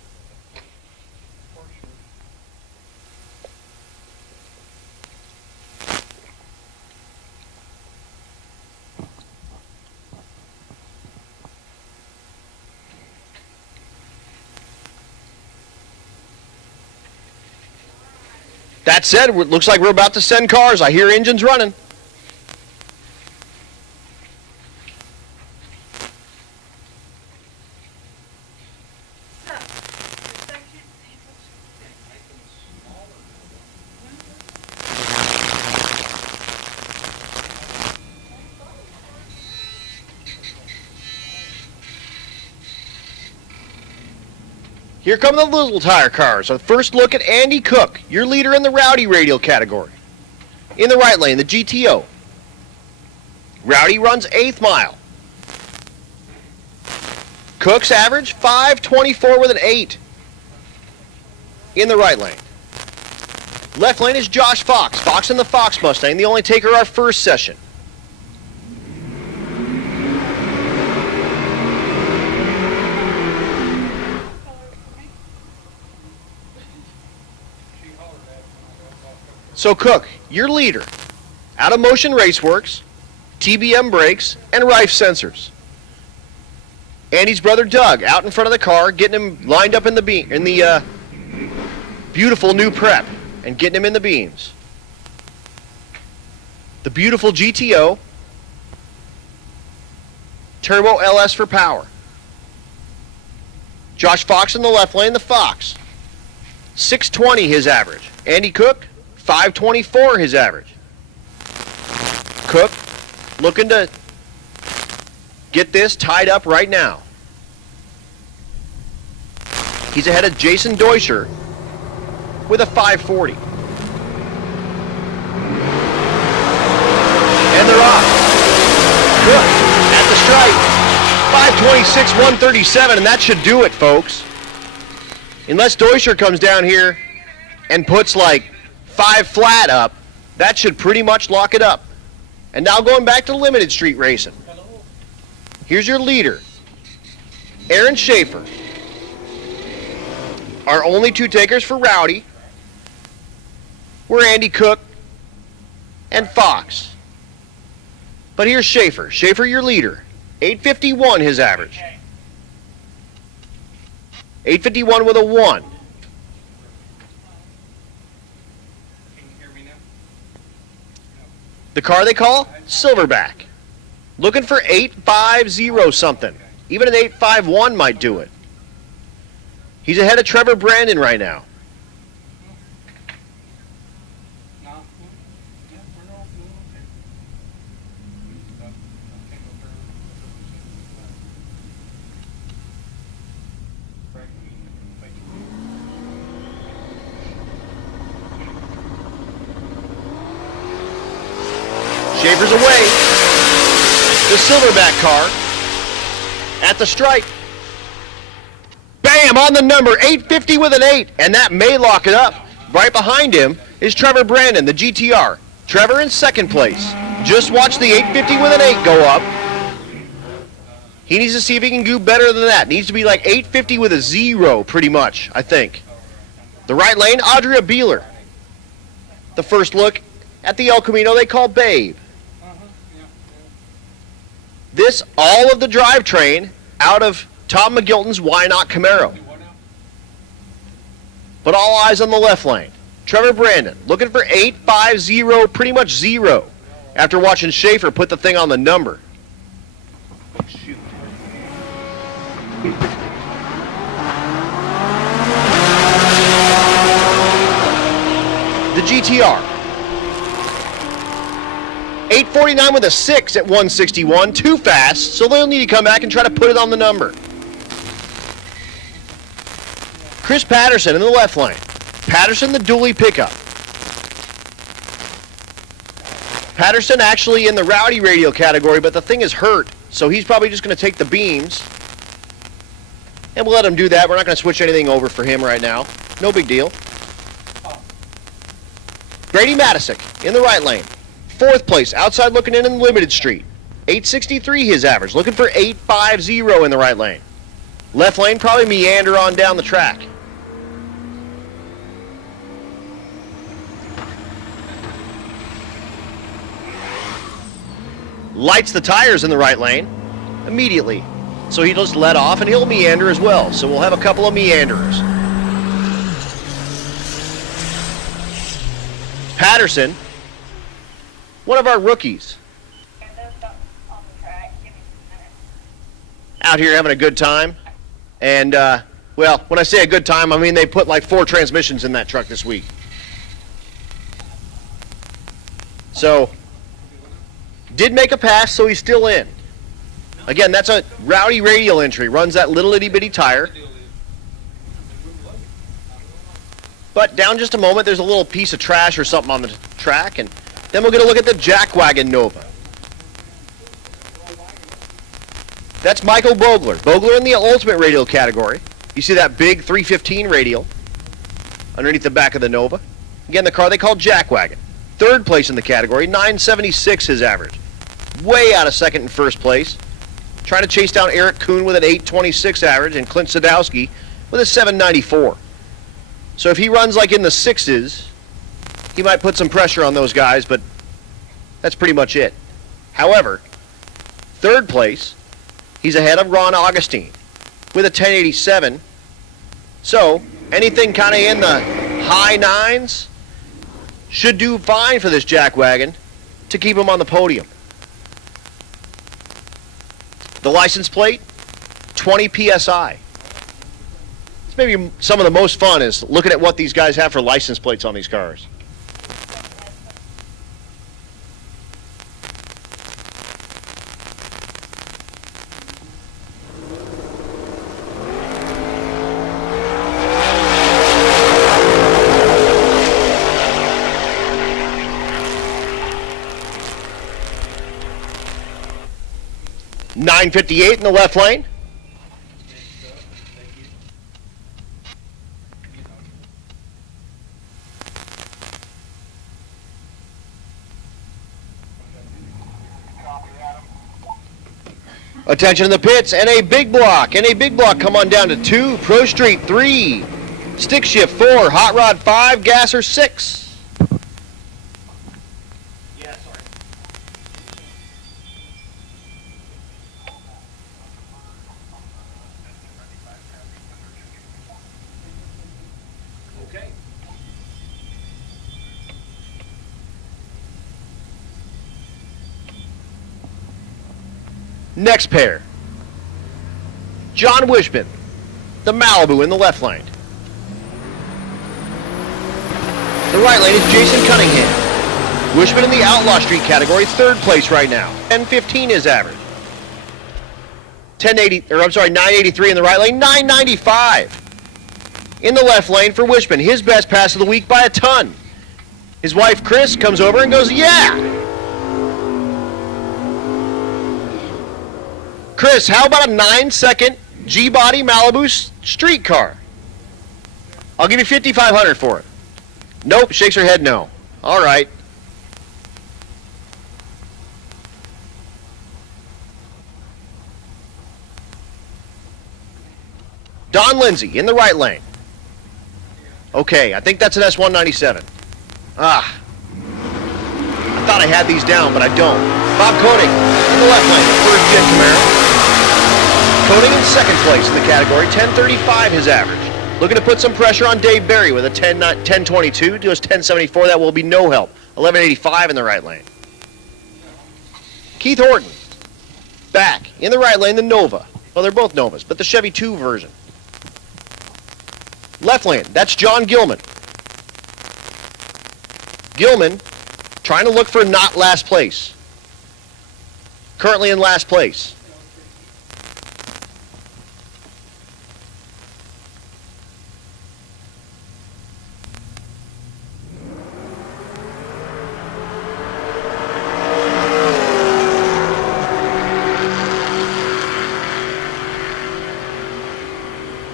That said, it looks like we're about to send cars. I hear engines running. Here come the little tire cars. A first look at Andy Cook, your leader in the Rowdy radial category. In the right lane, the GTO. Rowdy runs 8th mile. Cook's average, 5:24 with an 8. In the right lane. Left lane is Josh Fox. Fox and the Fox Mustang, the only taker our first session. So Cook, your leader, out of Motion Raceworks, TBM brakes, and Rife sensors. Andy's brother Doug out in front of the car, getting him lined up in the beautiful new prep and getting him in the beams. The beautiful GTO, Turbo LS for power. Josh Fox in the left lane, the Fox. 620 his average. Andy Cook, 524 his average. Cook looking to get this tied up right now. He's ahead of Jason Deuscher with a 540. And they're off. Cook at the stripe. 526, 137, and that should do it, folks. Unless Deuscher comes down here and puts like 5 flat up, that should pretty much lock it up. And now going back to limited street racing. Here's your leader, Aaron Schaefer. Our only 2 takers for Rowdy were Andy Cook and Fox. But here's Schaefer. Schaefer, your leader. 851 his average. 851 with a 1. The car they call Silverback. Looking for 850 something. Even an 851 might do it. He's ahead of Trevor Brandon right now. Schaefer's away. The Silverback car at the stripe. Bam! On the number, 850 with an 8, and that may lock it up. Right behind him is Trevor Brandon, the GTR. Trevor in second place. Just watch the 850 with an 8 go up. He needs to see if he can do better than that. Needs to be like 850 with a 0, pretty much, I think. The right lane, Audria Beeler. The first look at the El Camino they call Babe. This, all of the drivetrain out of Tom McGilton's Why Not Camaro. But all eyes on the left lane. Trevor Brandon looking for 850, pretty much 0, after watching Schaefer put the thing on the number. Shoot. The GTR. 849 with a 6 at 161. Too fast, so they'll need to come back and try to put it on the number. Chris Patterson in the left lane. Patterson, the dually pickup. Patterson actually in the rowdy radio category, but the thing is hurt, so he's probably just going to take the beams. And we'll let him do that. We're not going to switch anything over for him right now. No big deal. Grady Matisick in the right lane. 4th place, outside looking in Limited Street. 863 his average, looking for 850 in the right lane. Left lane, probably meander on down the track. Lights the tires in the right lane immediately. So he just let off and he'll meander as well. So we'll have a couple of meanderers. Patterson, one of our rookies, out here having a good time. And, well, when I say a good time, I mean they put like 4 transmissions in that truck this week. So, did make a pass, so he's still in. Again, that's a rowdy radial entry. Runs that little itty-bitty tire. But down just a moment, there's a little piece of trash or something on the track, and then we'll get a look at the Jackwagon Nova. That's Michael Bogler. Bogler in the ultimate radial category. You see that big 315 radial underneath the back of the Nova. Again, the car they call Jackwagon. 3rd place in the category, 976 his average. Way out of 2nd and 1st place. Trying to chase down Eric Kuhn with an 826 average and Clint Sadowski with a 794. So if he runs like in the 6s, he might put some pressure on those guys, but that's pretty much it. However, 3rd place, he's ahead of Ron Augustine with a 1087. So anything kind of in the high 9s should do fine for this Jackwagon to keep him on the podium. The license plate, 20 PSI. It's maybe some of the most fun is looking at what these guys have for license plates on these cars. .958 in the left lane. Attention in the pits, and a big block. And a big block come on down to 2, Pro Street 3, Stick Shift 4, Hot Rod 5, Gasser 6. Next pair, John Wishman, the Malibu in the left lane. The right lane is Jason Cunningham. Wishman in the Outlaw Street category, 3rd place right now. 1015 is average. 983 in the right lane, 995 in the left lane for Wishman. His best pass of the week by a ton. His wife Chris comes over and goes, yeah. Chris, how about a 9-second G-Body Malibu street car? I'll give you $5,500 for it. Nope, shakes her head no. All right. Don Lindsay in the right lane. Okay, I think that's an S197. I thought I had these down, but I don't. Bob Koenig in the left lane, 1st gen Camaro. Koenig in 2nd place in the category, 1035 his average. Looking to put some pressure on Dave Berry with a 1022 to his 1074. That will be no help. 1185 in the right lane. Keith Horton, back in the right lane, the Nova. Well, they're both Novas, but the Chevy 2 version. Left lane, that's John Gilman. Gilman trying to look for not last place. Currently in last place.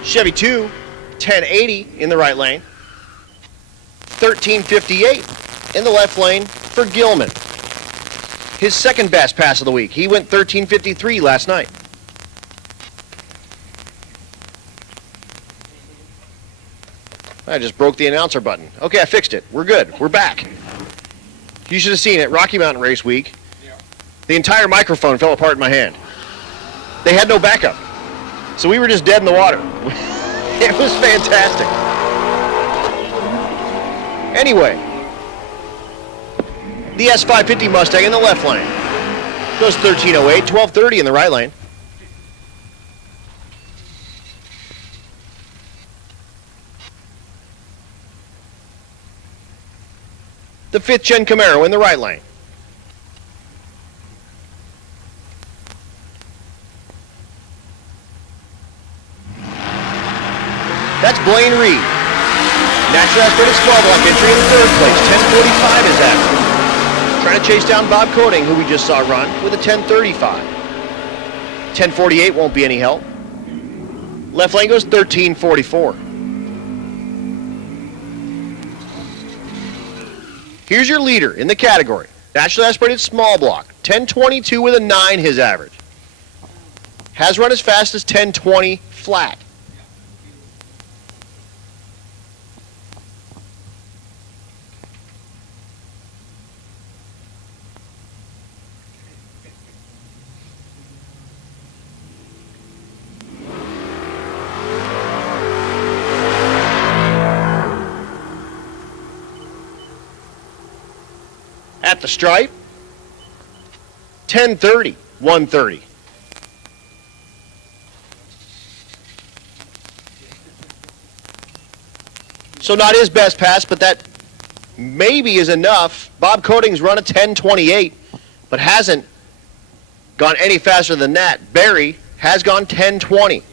Chevy 2, 1080 in the right lane. 1358 in the left lane for Gilman. His second best pass of the week. He went 1353 last night. I just broke the announcer button. Okay, I fixed it. We're good. We're back. You should have seen it. Rocky Mountain Race Week. The entire microphone fell apart in my hand. They had no backup. So we were just dead in the water. It was fantastic. Anyway, the S550 Mustang in the left lane. Goes 1308, 1230 in the right lane. The 5th gen Camaro in the right lane. That's Blaine Reed. Natural aspirated small block entry in third place. 1045 is average. Trying to chase down Bob Coding, who we just saw run, with a 1035. 1048 won't be any help. Left lane goes 1344. Here's your leader in the category. Naturally aspirated small block. 1022 with a 9 his average. Has run as fast as 1020 flat. At the stripe, 1030, 130. So not his best pass, but that maybe is enough. Bob Coding's run a 1028, but hasn't gone any faster than that. Barry has gone 1020.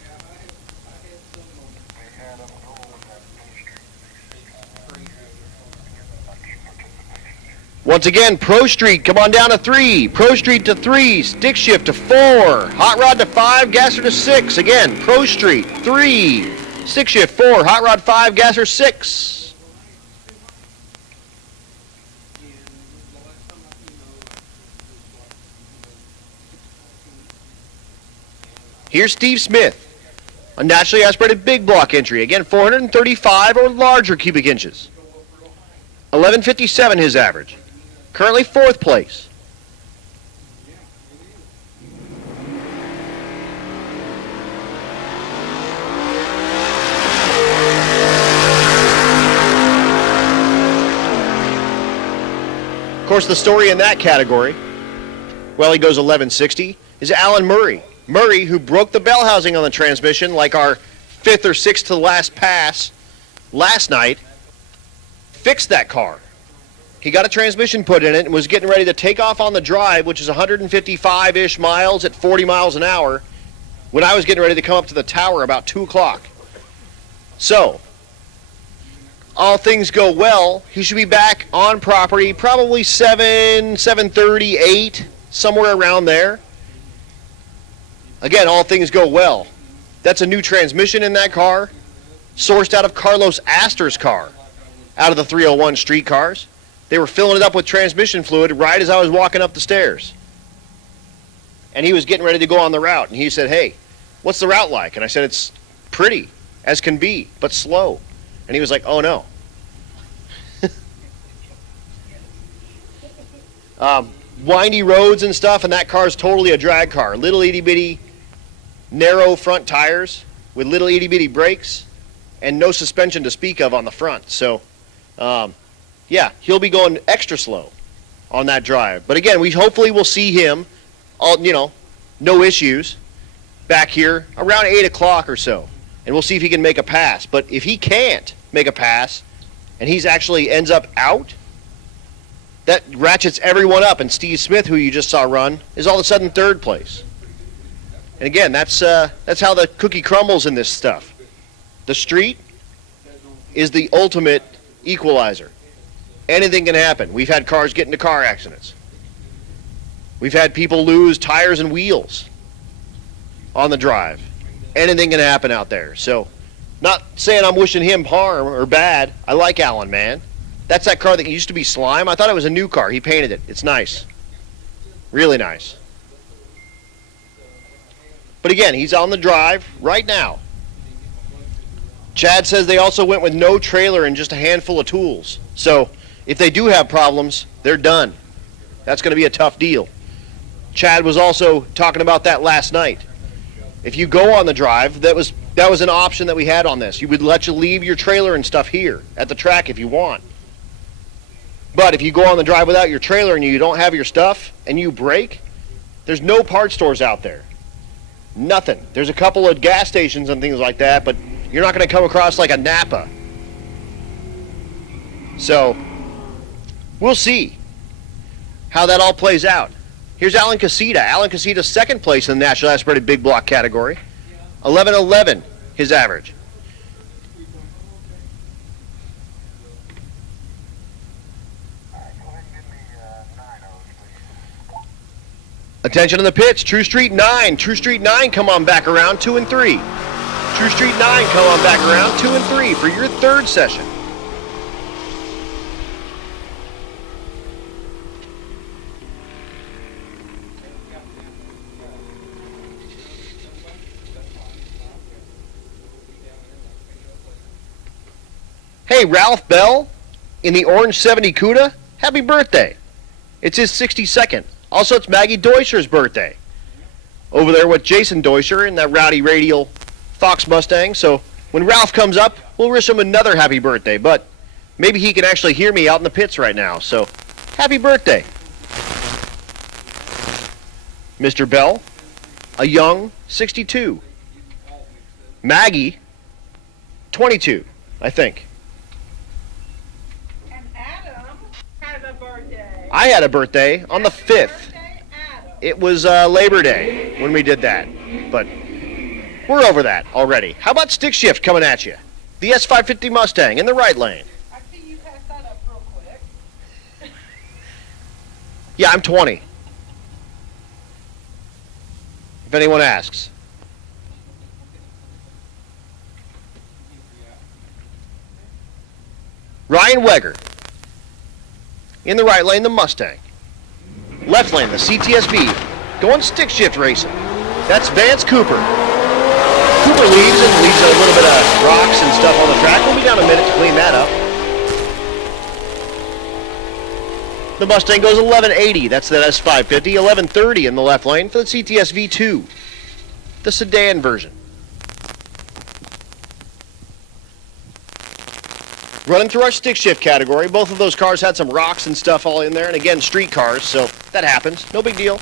Once again, Pro Street, come on down to 3. Pro Street to 3. Stick shift to 4. Hot rod to 5. Gasser to 6. Again, Pro Street, 3. Stick shift 4. Hot rod 5. Gasser 6. Here's Steve Smith. A naturally aspirated big block entry. Again, 435 or larger cubic inches. 1157 his average. Currently 4th place. Of course, the story in that category, well, he goes 1160, is Alan Murray. Murray, who broke the bell housing on the transmission like our 5th or 6th to last pass last night, fixed that car. He got a transmission put in it and was getting ready to take off on the drive, which is 155-ish miles at 40 miles an hour, when I was getting ready to come up to the tower about 2 o'clock. So, all things go well, he should be back on property probably 7:30, 8, somewhere around there. Again, all things go well. That's a new transmission in that car, sourced out of Carlos Astor's car, out of the 301 streetcars. They were filling it up with transmission fluid right as I was walking up the stairs. And he was getting ready to go on the route. And he said, hey, what's the route like? And I said, it's pretty as can be, but slow. And he was like, oh no. Windy roads and stuff, and that car's totally a drag car. Little itty bitty, narrow front tires with little itty bitty brakes and no suspension to speak of on the front. So, yeah, he'll be going extra slow on that drive. But again, we hopefully will see him, no issues, back here around 8 o'clock or so. And we'll see if he can make a pass. But if he can't make a pass and he's actually ends up out, that ratchets everyone up. And Steve Smith, who you just saw run, is all of a sudden 3rd place. And again, that's how the cookie crumbles in this stuff. The street is the ultimate equalizer. Anything can happen. We've had cars get into car accidents. We've had people lose tires and wheels on the drive. Anything can happen out there. So Not saying I'm wishing him harm or bad. I like Alan, man. That's that car that used to be Slime. I thought it was a new car. He painted it. It's nice. Really nice. But again, he's on the drive right now. Chad says they also went with no trailer and just a handful of tools. So if they do have problems, they're done. That's going to be a tough deal. Chad was also talking about that last night. If you go on the drive, that was an option that we had on this. You would let you leave your trailer and stuff here at the track if you want. But if you go on the drive without your trailer and you don't have your stuff and you break, there's no parts stores out there. Nothing. There's a couple of gas stations and things like that, but you're not going to come across like a Napa. So, we'll see how that all plays out. Here's Alan Casita. Alan Casita's second place in the National Aspirated Big Block category. 11.11, his average. Attention on the pits. True Street 9. True Street 9, come on back around 2 and 3. True Street 9, come on back around 2 and 3 for your third session. Hey, Ralph Bell in the orange 70 CUDA, happy birthday. It's his 62nd. Also, it's Maggie Deuscher's birthday. Over there with Jason Deuscher in that rowdy radial Fox Mustang. So when Ralph comes up, we'll wish him another happy birthday. But maybe he can actually hear me out in the pits right now. So happy birthday, Mr. Bell. A young 62. Maggie, 22, I think. And Adam has a birthday. I had a birthday on the 5th. Birthday, Adam. It was Labor Day when we did that, but we're over that already. How about stick shift coming at you? The S550 Mustang in the right lane. I see you passed that up real quick. Yeah, I'm 20. If anyone asks. Ryan Wegger. In the right lane, the Mustang. Left lane, the CTSV. Going stick shift racing. That's Vance Cooper. Cooper leaves and leaves a little bit of rocks and stuff on the track. We'll be down a minute to clean that up. The Mustang goes 1180. That's that S550. 1130 in the left lane for the CTSV 2. The sedan version. Running through our stick shift category, both of those cars had some rocks and stuff all in there, and again, street cars, so that happens. No big deal.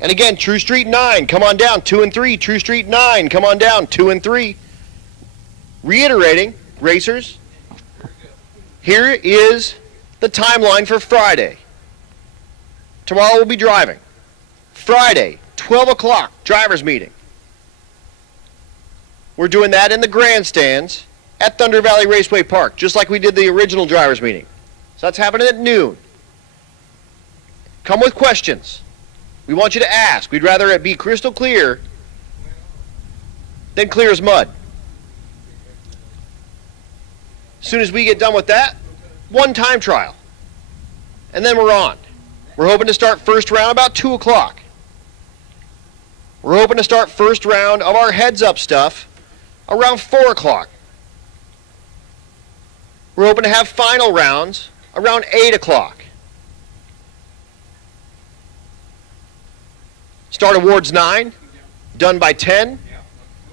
And again, True Street 9, come on down, 2 and 3. True Street 9, come on down, 2 and 3. Reiterating, racers, here is the timeline for Friday. Tomorrow we'll be driving. Friday, 12 o'clock, driver's meeting. We're doing that in the grandstands at Thunder Valley Raceway Park, just like we did the original driver's meeting. So that's happening at noon. Come with questions. We want you to ask. We'd rather it be crystal clear than clear as mud. As soon as we get done with that, one time trial. And then we're on. We're hoping to start first round about 2 o'clock. We're hoping to start first round of our heads-up stuff around 4 o'clock. We're hoping to have final rounds around 8 o'clock. Start awards 9, done by 10,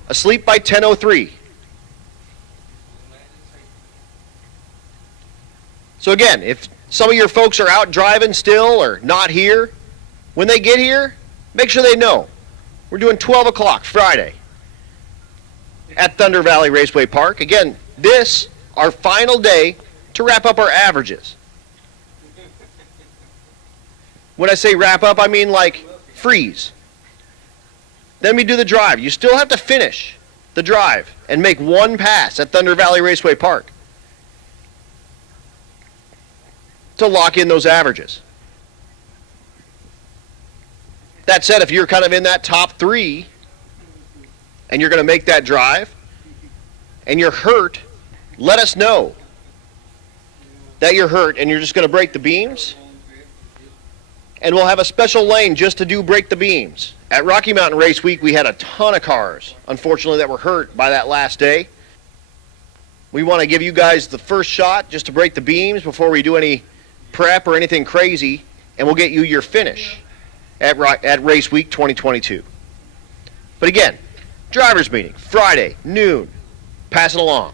asleep by 10:03. So again, if some of your folks are out driving still or not here, when they get here, make sure they know. We're doing 12 o'clock Friday at Thunder Valley Raceway Park. Again, this, our final day to wrap up our averages. When I say wrap up, I mean like freeze. Then we do the drive. You still have to finish the drive and make one pass at Thunder Valley Raceway Park to lock in those averages. That said, if you're kind of in that top 3 and you're going to make that drive and you're hurt, let us know that you're hurt and you're just going to break the beams. And we'll have a special lane just to do break the beams. At Rocky Mountain Race Week, we had a ton of cars, unfortunately, that were hurt by that last day. We want to give you guys the first shot just to break the beams before we do any prep or anything crazy, and we'll get you your finish at Race Week 2022. But again, drivers meeting, Friday, noon. Pass it along.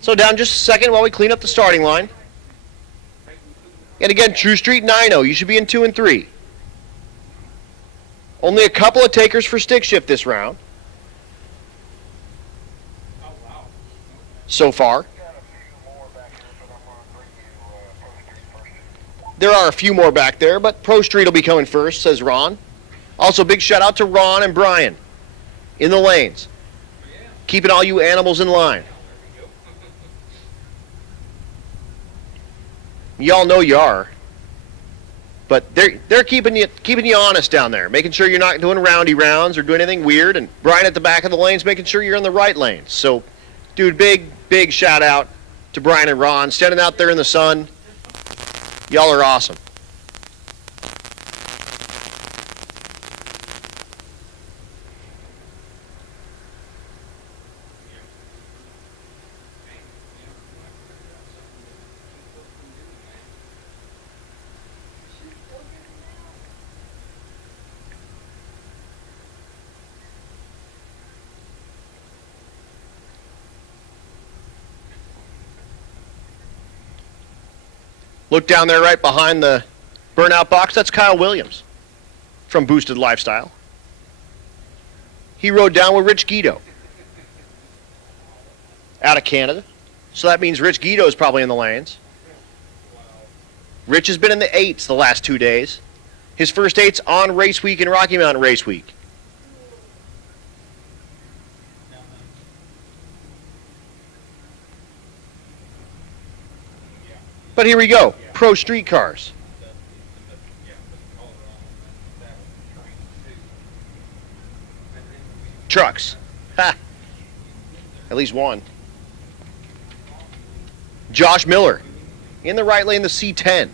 So down just a second while we clean up the starting line. And again, True Street 9-0. You should be in 2 and 3. Only a couple of takers for stick shift this round. So far. There are a few more back there, but Pro Street will be coming first, says Ron. Also, big shout out to Ron and Brian in the lanes. Keeping all you animals in line. Y'all know you are. But they're keeping you honest down there, making sure you're not doing roundy rounds or doing anything weird. And Brian at the back of the lanes making sure you're in the right lanes. So, dude, big shout out to Brian and Ron standing out there in the sun. Y'all are awesome. Look down there right behind the burnout box. That's Kyle Williams from Boosted Lifestyle. He rode down with Rich Guido out of Canada. So that means Rich Guido is probably in the lanes. Rich has been in the 8s the last 2 days. His first 8's on Race Week and Rocky Mountain Race Week. But here we go, Pro Street cars. Trucks. Ha! At least one. Josh Miller in the right lane, the C10.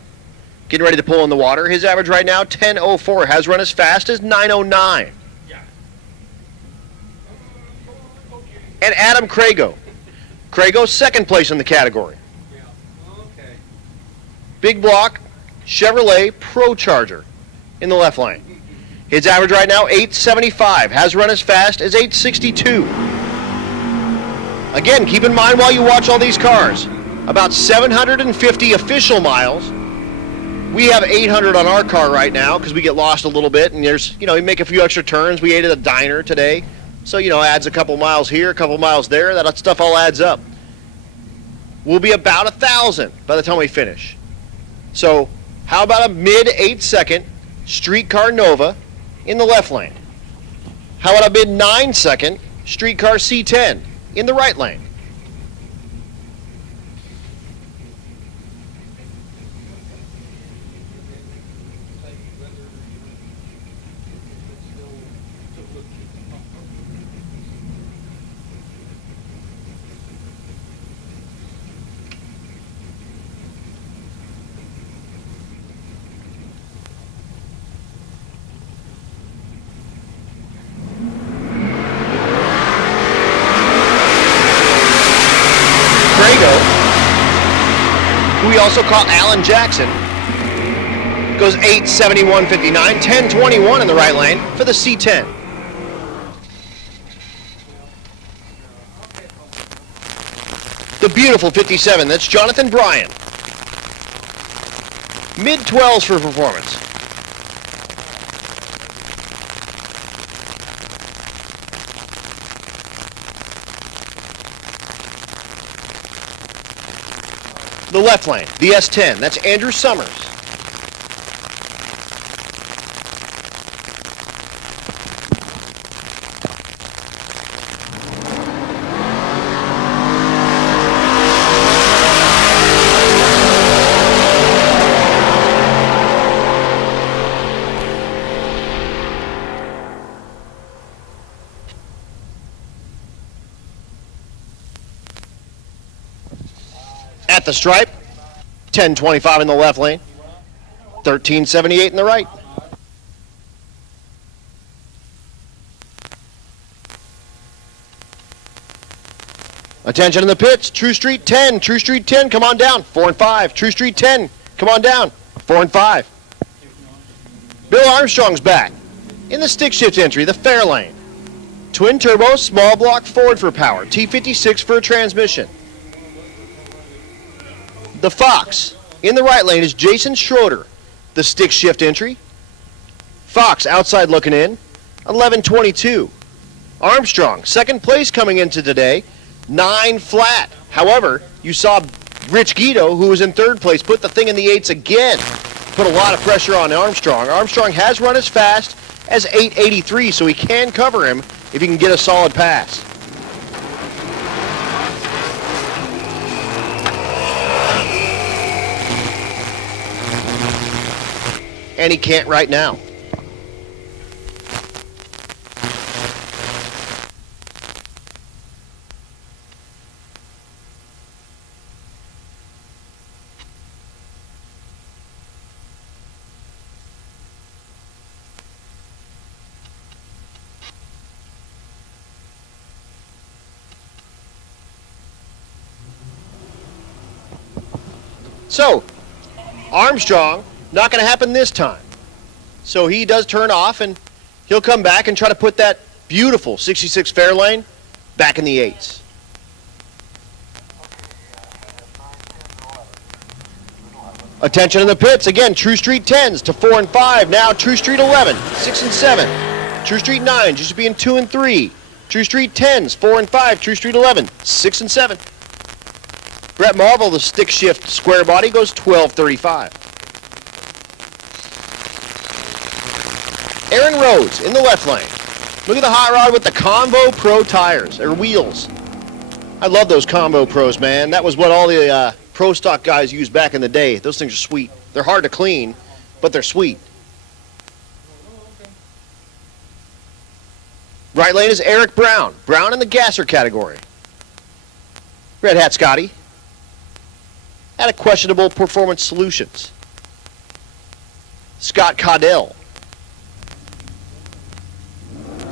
Getting ready to pull in the water. His average right now, 10.04. Has run as fast as 9.09. And Adam Crago. Crago, second place in the category. Big block, Chevrolet Pro Charger in the left lane. His average right now, 8.75. Has run as fast as 8.62. Again, keep in mind while you watch all these cars, about 750 official miles. We have 800 on our car right now because we get lost a little bit, and there's, we make a few extra turns. We ate at a diner today. So, adds a couple miles here, a couple miles there. That stuff all adds up. We'll be about 1,000 by the time we finish. So, how about a mid 8-second Streetcar Nova in the left lane? How about a mid 9-second Streetcar C10 in the right lane? Who we also call Alan Jackson, goes 8.71.59, 10.21 in the right lane for the C10. The beautiful 57, that's Jonathan Bryan. Mid-12s for performance. The left lane, the S10, that's Andrew Summers. the stripe, 10.25 in the left lane, 13.78 in the right. Attention in the pits, True Street 10, True Street 10, come on down, 4 and 5, True Street 10, come on down, 4 and 5. Bill Armstrong's back. In the stick shift entry, the fair lane. Twin turbo, small block Ford for power, T56 for a transmission. The Fox. In the right lane is Jason Schroeder, the stick shift entry. Fox outside looking in, 11.22. Armstrong, second place coming into today, 9 flat. However, you saw Rich Guido, who was in third place, put the thing in the 8s again. Put a lot of pressure on Armstrong. Armstrong has run as fast as 8.83, so he can cover him if he can get a solid pass. And he can't right now. So, Armstrong, not going to happen this time. So he does turn off, and he'll come back and try to put that beautiful 66 fair lane back in the 8s. Attention in the pits. Again, True Street 10s to 4 and 5. Now True Street 11, 6 and 7. True Street 9s used to be in 2 and 3. True Street 10s, 4 and 5. True Street 11, 6 and 7. Brett Marvel, the stick shift square body, goes 12.35. Aaron Rhodes in the left lane. Look at the hot rod with the Combo Pro tires, or wheels. I love those Combo Pros, man. That was what all the Pro Stock guys used back in the day. Those things are sweet. They're hard to clean, but they're sweet. Right lane is Eric Brown. Brown in the gasser category. Red Hat Scotty. At a questionable performance solutions. Scott Caudell.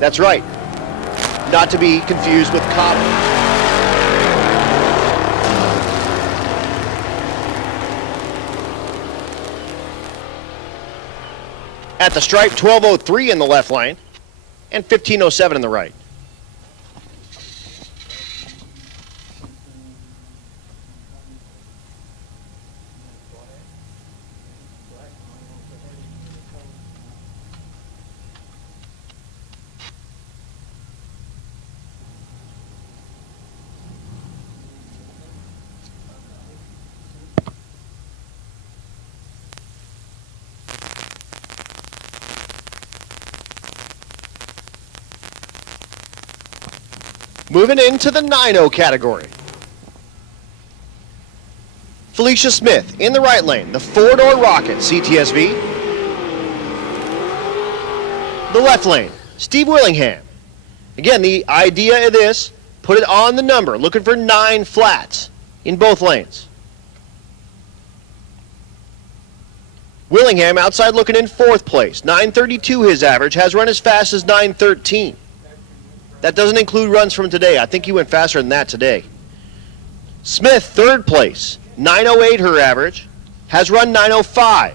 That's right. Not to be confused with Cottle. At the stripe, 12.03 in the left lane and 15.07 in the right. Moving into the 9.0 category. Felicia Smith in the right lane, the 4-door Rocket CTSV. The left lane, Steve Willingham. Again, the idea of this, put it on the number, looking for 9 flats in both lanes. Willingham outside looking in 4th place, 9.32 his average, has run as fast as 9.13. That doesn't include runs from today. I think he went faster than that today. Smith, 3rd place, 9.08 her average, has run 9.05.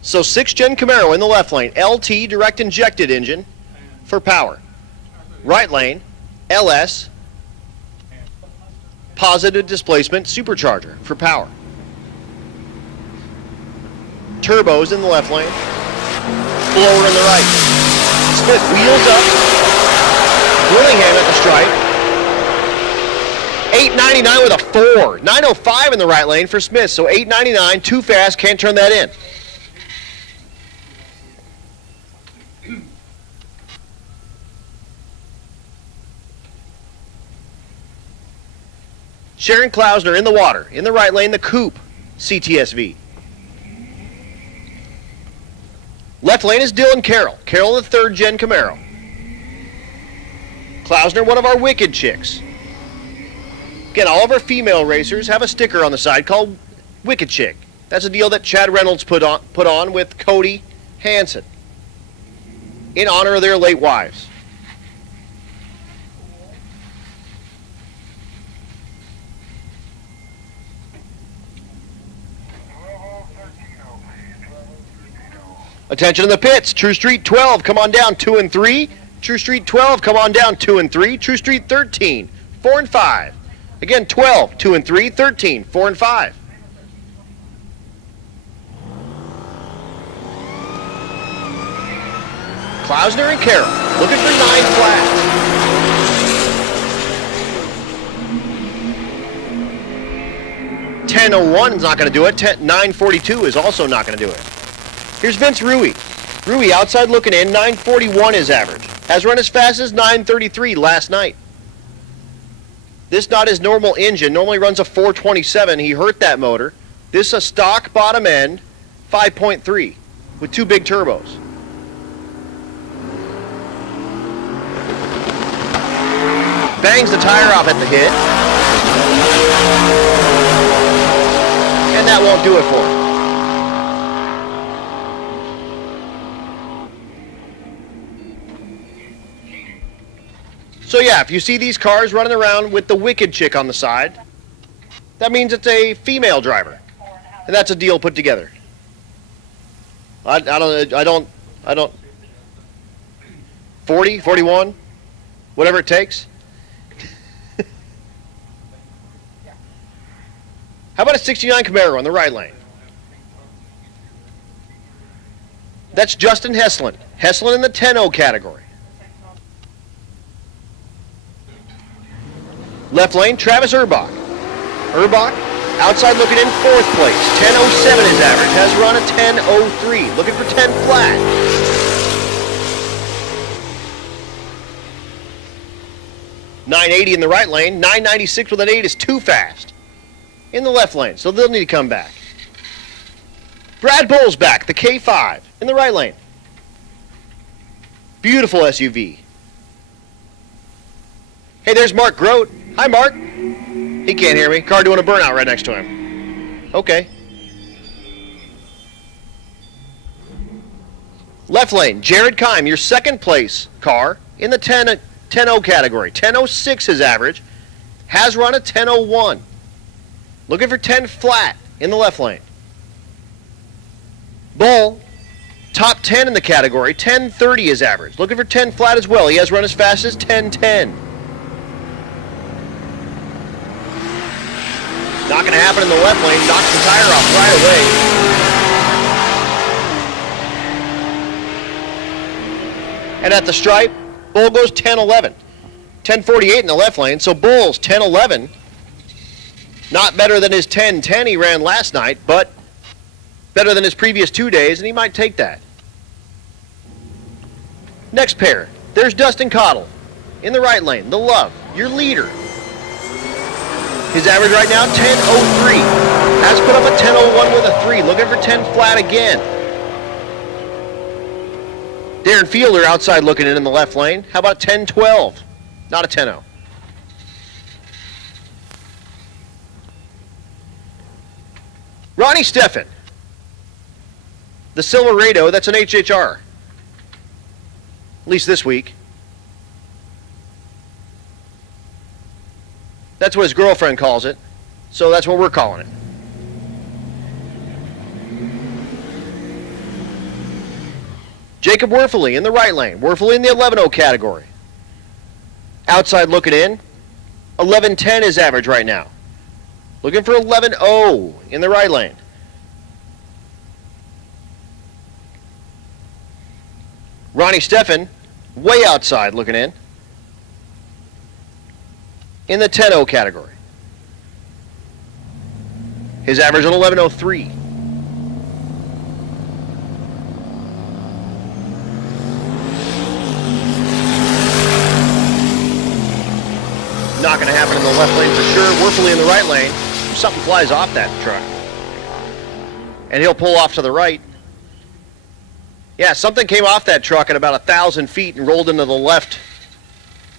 So 6th gen Camaro in the left lane, LT direct injected engine for power. Right lane, LS, positive displacement supercharger for power. Turbos in the left lane, blower in the right. Smith wheels up, Willingham at the stripe. 8.99 with a 4. 9.05 in the right lane for Smith, so 8.99, too fast, can't turn that in. Sharon Klausner in the water. In the right lane, the Coupe CTSV. Left lane is Dylan Carroll. Carroll, the 3rd gen Camaro. Klausner, one of our wicked chicks. Again, all of our female racers have a sticker on the side called Wicked Chick. That's a deal that Chad Reynolds put on with Cody Hansen in honor of their late wives. Attention in the pits. True Street 12, come on down 2 and 3. True Street 12, come on down 2 and 3. True Street 13, 4 and 5. Again, 12, 2 and 3. 13, 4 and 5. Klausner and Carroll looking for 9 flats. .10:01 is not going to do it. 9:42 is also not going to do it. Here's Vince Rui. Rui outside looking in, 9:41 is average. Has run as fast as 9:33 last night. This not his normal engine. Normally runs a 427. He hurt that motor. This is a stock bottom end 5.3 with 2 big turbos. Bangs the tire off at the hit. And that won't do it for him. So yeah, if you see these cars running around with the wicked chick on the side, that means it's a female driver. And that's a deal put together. I don't 40, 41, whatever it takes. How about a 69 Camaro on the right lane? That's Justin Heslin. Heslin in the 10-0 category. Left lane, Travis Urbach. Urbach, outside looking in 4th place. 10:07 is average. Has run a 10:03. Looking for 10 flat. .980 in the right lane. 996 with an 8 is too fast. In the left lane, so they'll need to come back. Brad Bull's back, the K5, in the right lane. Beautiful SUV. Hey, there's Mark Grote. Hi, Mark. He can't hear me. Car doing a burnout right next to him. Okay. Left lane, Jared Kime, your 2nd place car in the 10-0 category. 10:06 is average. Has run a 10:01. Looking for 10 flat in the left lane. Bull, top 10 in the category. 10:30 is average. Looking for 10 flat as well. He has run as fast as 10:10. Not going to happen in the left lane. Knocks the tire off right away. And at the stripe, Bull goes 10:11. 10:48 in the left lane. So Bull's 10:11. Not better than his 10:10 he ran last night, but better than his previous 2 days, and he might take that. Next pair, there's Dustin Cottle in the right lane, the Love, your leader. His average right now, 10:03. Has put up a 10:01 with a 3, looking for 10 flat again. Darren Fielder outside looking in the left lane. How about 10:12? Not a 10:0. Ronnie Steffen, the Silverado, that's an HHR. At least this week. That's what his girlfriend calls it, so that's what we're calling it. Jacob Werfele in the right lane. Werfele in the 11-0 category. Outside looking in. 11:10 is average right now. Looking for 11-0 in the right lane. Ronnie Steffen, way outside looking in the 10-0 category. His average on 11:03. Not going to happen in the left lane for sure. Werfele in the right right lane, something flies off that truck. And he'll pull off to the right. Yeah, something came off that truck at about 1,000 feet and rolled into the left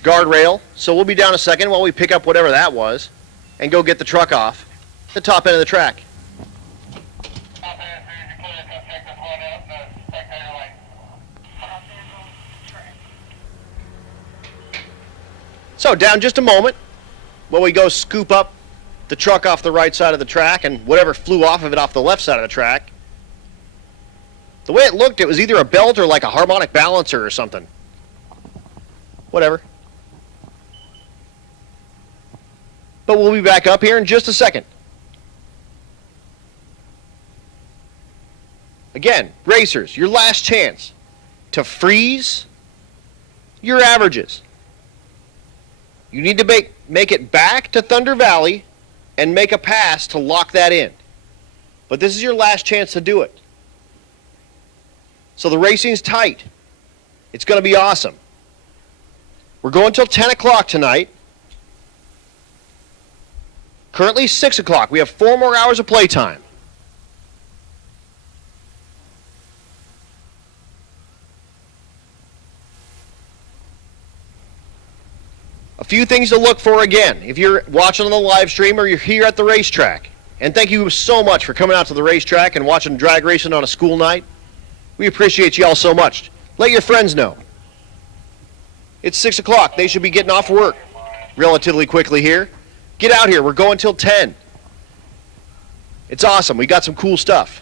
guardrail. So we'll be down a second while we pick up whatever that was and go get the truck off the top end of the track. So down just a moment while we go scoop up the truck off the right side of the track and whatever flew off of it off the left side of the track. The way it looked, it was either a belt or like a harmonic balancer or something. Whatever. But we'll be back up here in just a second. Again, racers, your last chance to freeze your averages. You need to make it back to Thunder Valley and make a pass to lock that in. But this is your last chance to do it. So the racing's tight. It's going to be awesome. We're going till 10 o'clock tonight. Currently 6 o'clock. We have 4 more hours of playtime. A few things to look for again if you're watching on the live stream or you're here at the racetrack. And thank you so much for coming out to the racetrack and watching drag racing on a school night. We appreciate you all so much. Let your friends know. It's 6 o'clock. They should be getting off work relatively quickly here. Get out here. We're going till 10. It's awesome. We got some cool stuff.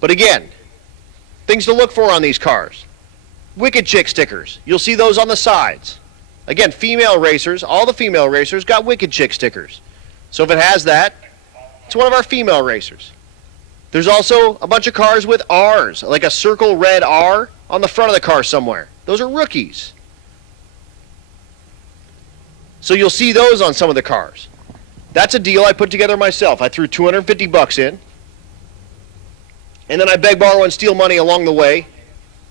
But again, things to look for on these cars. Wicked Chick stickers. You'll see those on the sides. Again, female racers, all the female racers got Wicked Chick stickers. So if it has that, it's one of our female racers. There's also a bunch of cars with R's, like a circle red R on the front of the car somewhere. Those are rookies. So you'll see those on some of the cars. That's a deal I put together myself. I threw $250 in. And then I beg, borrow, and steal money along the way.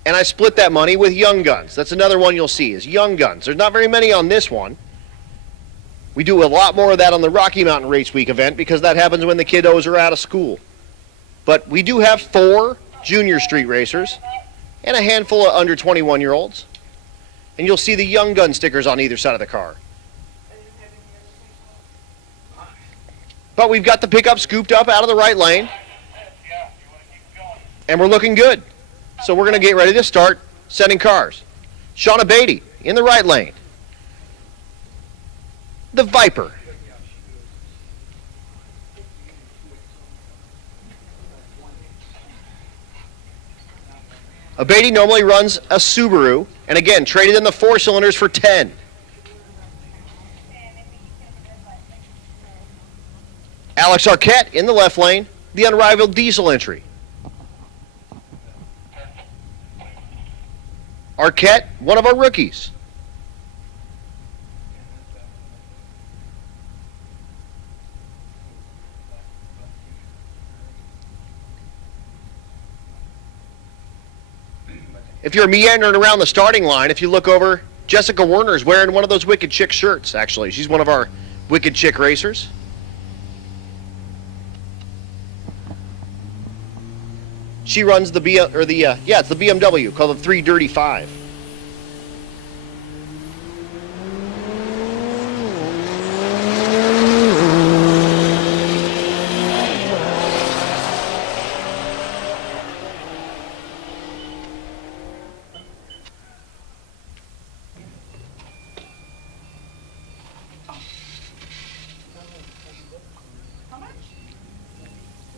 And I split that money with Young Guns. That's another one you'll see is Young Guns. There's not very many on this one. We do a lot more of that on the Rocky Mountain Race Week event because that happens when the kiddos are out of school. But we do have 4 junior street racers and a handful of under 21-year-olds. And you'll see the Young Gun stickers on either side of the car. But we've got the pickup scooped up out of the right lane. And we're looking good. So we're going to get ready to start sending cars. Shauna Beatty in the right lane. The Viper. Beatty normally runs a Subaru, and again, traded in the 4 cylinders for 10. Alex Arquette in the left lane, the unrivaled diesel entry. Arquette, one of our rookies. If you're meandering around the starting line, if you look over, Jessica Werner's wearing one of those Wicked Chick shirts, actually. She's one of our Wicked Chick racers. She runs the it's the BMW called the 3 Dirty 5.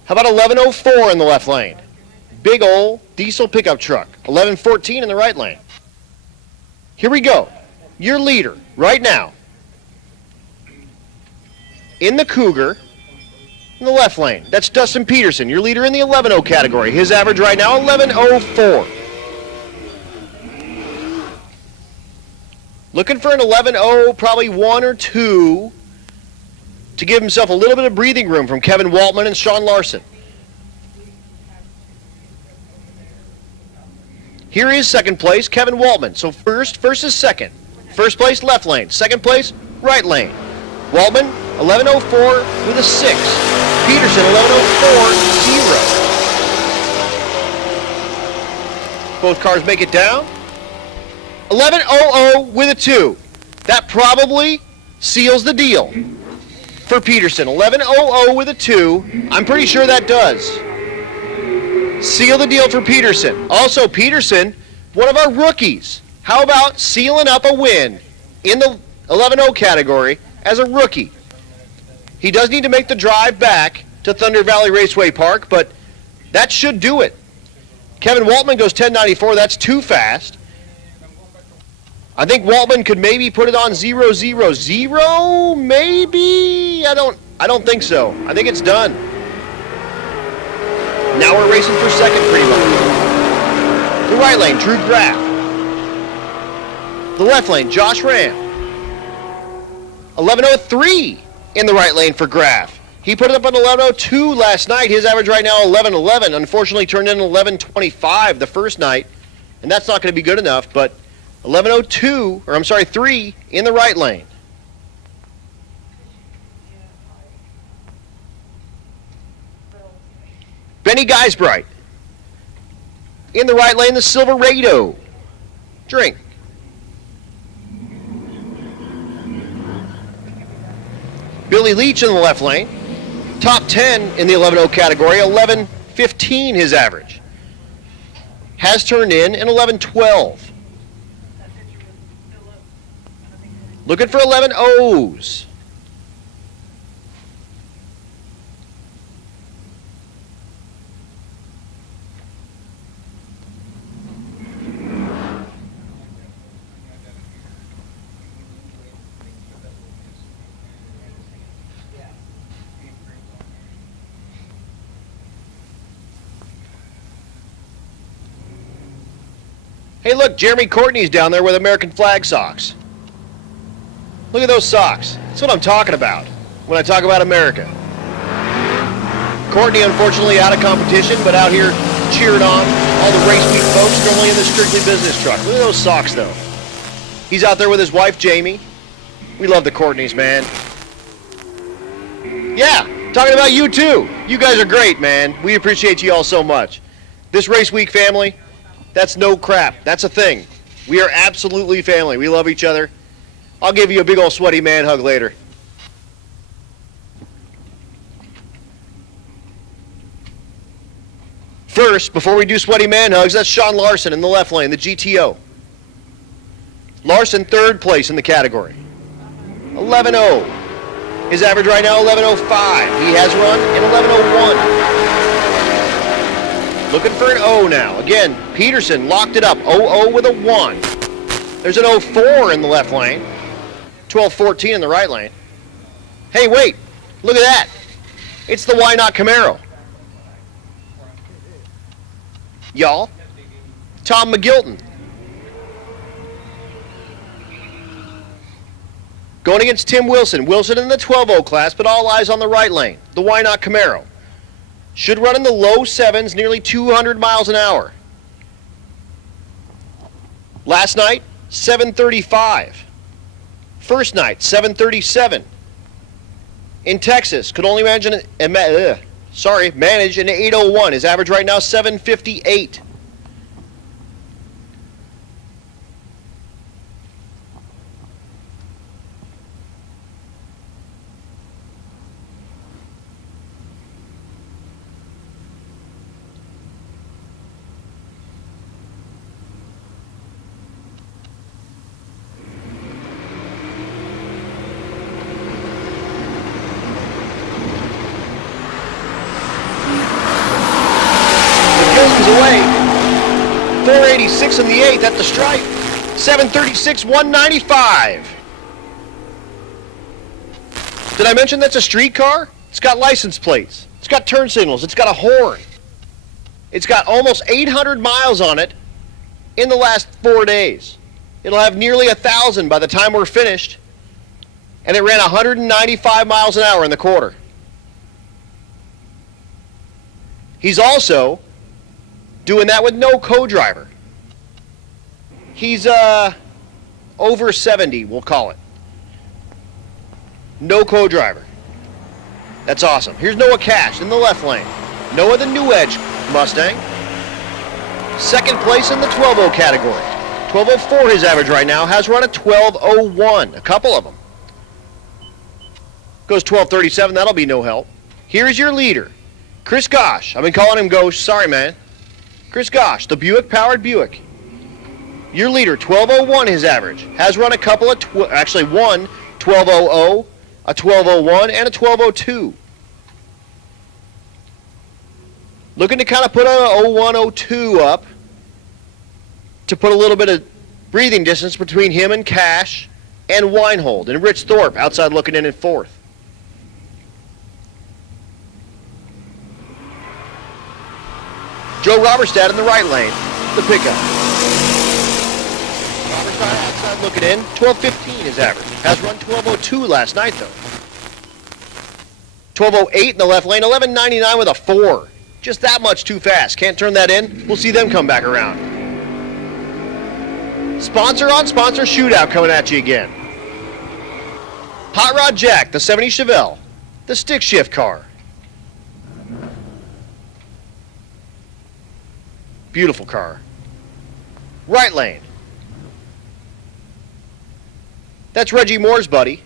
How about 1104 in the left lane? Big ol' diesel pickup truck. 1114 in the right lane. Here we go. Your leader right now. In the Cougar, in the left lane. That's Dustin Peterson, your leader in the 11.0 category. His average right now, 11.04. Looking for an 11.0, probably 1 or 2, to give himself a little bit of breathing room from Kevin Waltman and Sean Larson. Here is second place, Kevin Waltman. So first is second. First place, left lane. Second place, right lane. Waltman, 1104 with a 6. Peterson, 1104, 0. Both cars make it down. 1100 with a 2. That probably seals the deal for Peterson. 1100 with a 2. I'm pretty sure that does. Seal the deal for Peterson. Also, Peterson, one of our rookies. How about sealing up a win in the 11-0 category as a rookie? He does need to make the drive back to Thunder Valley Raceway Park, but that should do it. Kevin Waltman goes 1094. That's too fast. I think Waltman could maybe put it on 0-0-0. Maybe. I don't think so. I think it's done. Now we're racing for second pretty much. The right lane, Drew Graff. The left lane, Josh Ram. 1103 in the right lane for Graff. He put it up on 1102 last night. His average right now 1111. Unfortunately turned in 1125 the first night, and that's not going to be good enough, but 3 in the right lane. Benny Geisbright. In the right lane, the Silverado. Drink. Billy Leach in the left lane. Top 10 in the 11-0 category, 11:15 his average. Has turned in 11:12. Looking for 11-0s. Hey, look, Jeremy Courtney's down there with American flag socks. Look at those socks. That's what I'm talking about when I talk about America. Courtney, unfortunately, out of competition, but out here cheering on all the race week folks normally in the Strictly Business truck. Look at those socks, though. He's out there with his wife, Jamie. We love the Courtneys, man. Yeah, talking about you, too. You guys are great, man. We appreciate you all so much. This race week family, that's no crap. That's a thing. We are absolutely family. We love each other. I'll give you a big old sweaty man hug later. First, before we do sweaty man hugs, that's Sean Larson in the left lane, the GTO. Larson, third place in the category. 11-0. His average right now, 11:05. He has run in 11:01. Looking for an O now. Again, Peterson locked it up. 0-0 with a 1. There's an 0-4 in the left lane. 12-14 in the right lane. Hey, wait. Look at that. It's the Why Not Camaro. Y'all. Tom McGilton. Going against Tim Wilson. Wilson in the 12-0 class, but all eyes on the right lane. The Why Not Camaro. Should run in the low 7s, nearly 200 miles an hour. Last night, 735. First night, 737. In Texas, could only manage an 801. His average right now, 758. Away. 486 in the 8th at the stripe. 736, 195. Did I mention that's a street car? It's got license plates. It's got turn signals. It's got a horn. It's got almost 800 miles on it in the last 4 days. It'll have nearly 1,000 by the time we're finished. And it ran 195 miles an hour in the quarter. He's also doing that with no co-driver. He's over 70, we'll call it. No co-driver. That's awesome. Here's Noah Cash in the left lane. Noah, the New Edge Mustang. Second place in the 12.0 category. 12.04 his average right now. Has run a 12.01. A couple of them. Goes 12.37. That'll be no help. Here's your leader, Chris Gosh. I've been calling him Gosh. Sorry, man. Chris Gosh, the Buick-powered Buick. Your leader, 12.01 his average. Has run a couple of, actually one 12.00, a 12.01, and a 12.02. Looking to kind of put a 01.02 up to put a little bit of breathing distance between him and Cash and Weinhold. And Rich Thorpe outside looking in fourth. Joe Robertstad in the right lane, the pickup. Robertstad outside looking in, 12.15 his average. Has run 12.02 last night though. 12.08 in the left lane, 11.99 with a 4. Just that much too fast. Can't turn that in. We'll see them come back around. Sponsor on sponsor shootout coming at you again. Hot Rod Jack, the 70 Chevelle, the stick shift car. Beautiful car. Right lane. That's Reggie Moore's buddy.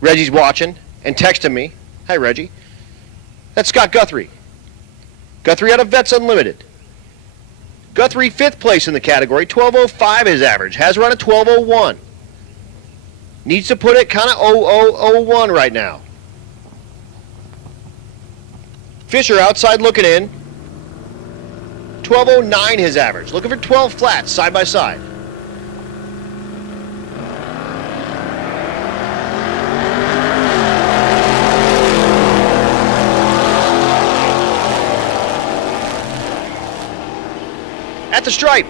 Reggie's watching and texting me. Hi, Reggie. That's Scott Guthrie. Guthrie out of Vets Unlimited. Guthrie, 5th place in the category, 12.05 his average. Has run a 12.01. Needs to put it kind of 0001 right now. Fisher outside looking in. 12.09 his average. Looking for 12 flats side by side. At the stripe.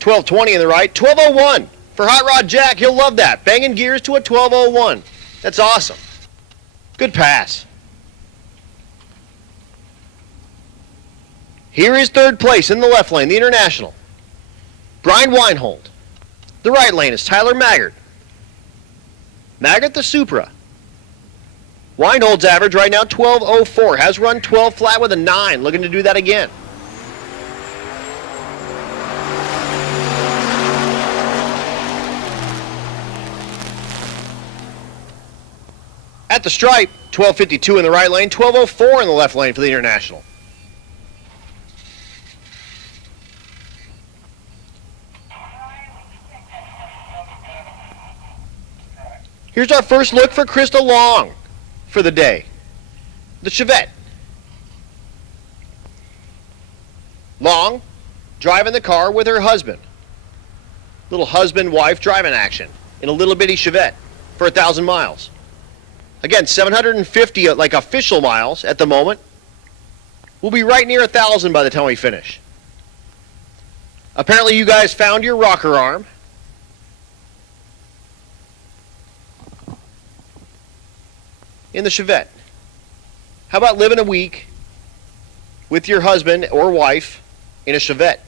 12.20 in the right. 12.01 for Hot Rod Jack. He'll love that. Banging gears to a 12.01. That's awesome. Good pass. Here is 3rd place in the left lane, the International. Brian Weinhold. The right lane is Tyler Maggart. Maggart, the Supra. Weinhold's average right now, 12.04. Has run 12 flat with a 9. Looking to do that again. At the stripe, 12.52 in the right lane, 12.04 in the left lane for the International. Here's our first look for Krista Long for the day. The Chevette. Long driving the car with her husband. Little husband-wife driving action in a little bitty Chevette for 1,000 miles. Again, 750 like official miles at the moment. We'll be right near 1,000 by the time we finish. Apparently you guys found your rocker arm. In the Chevette. How about living a week with your husband or wife in a Chevette?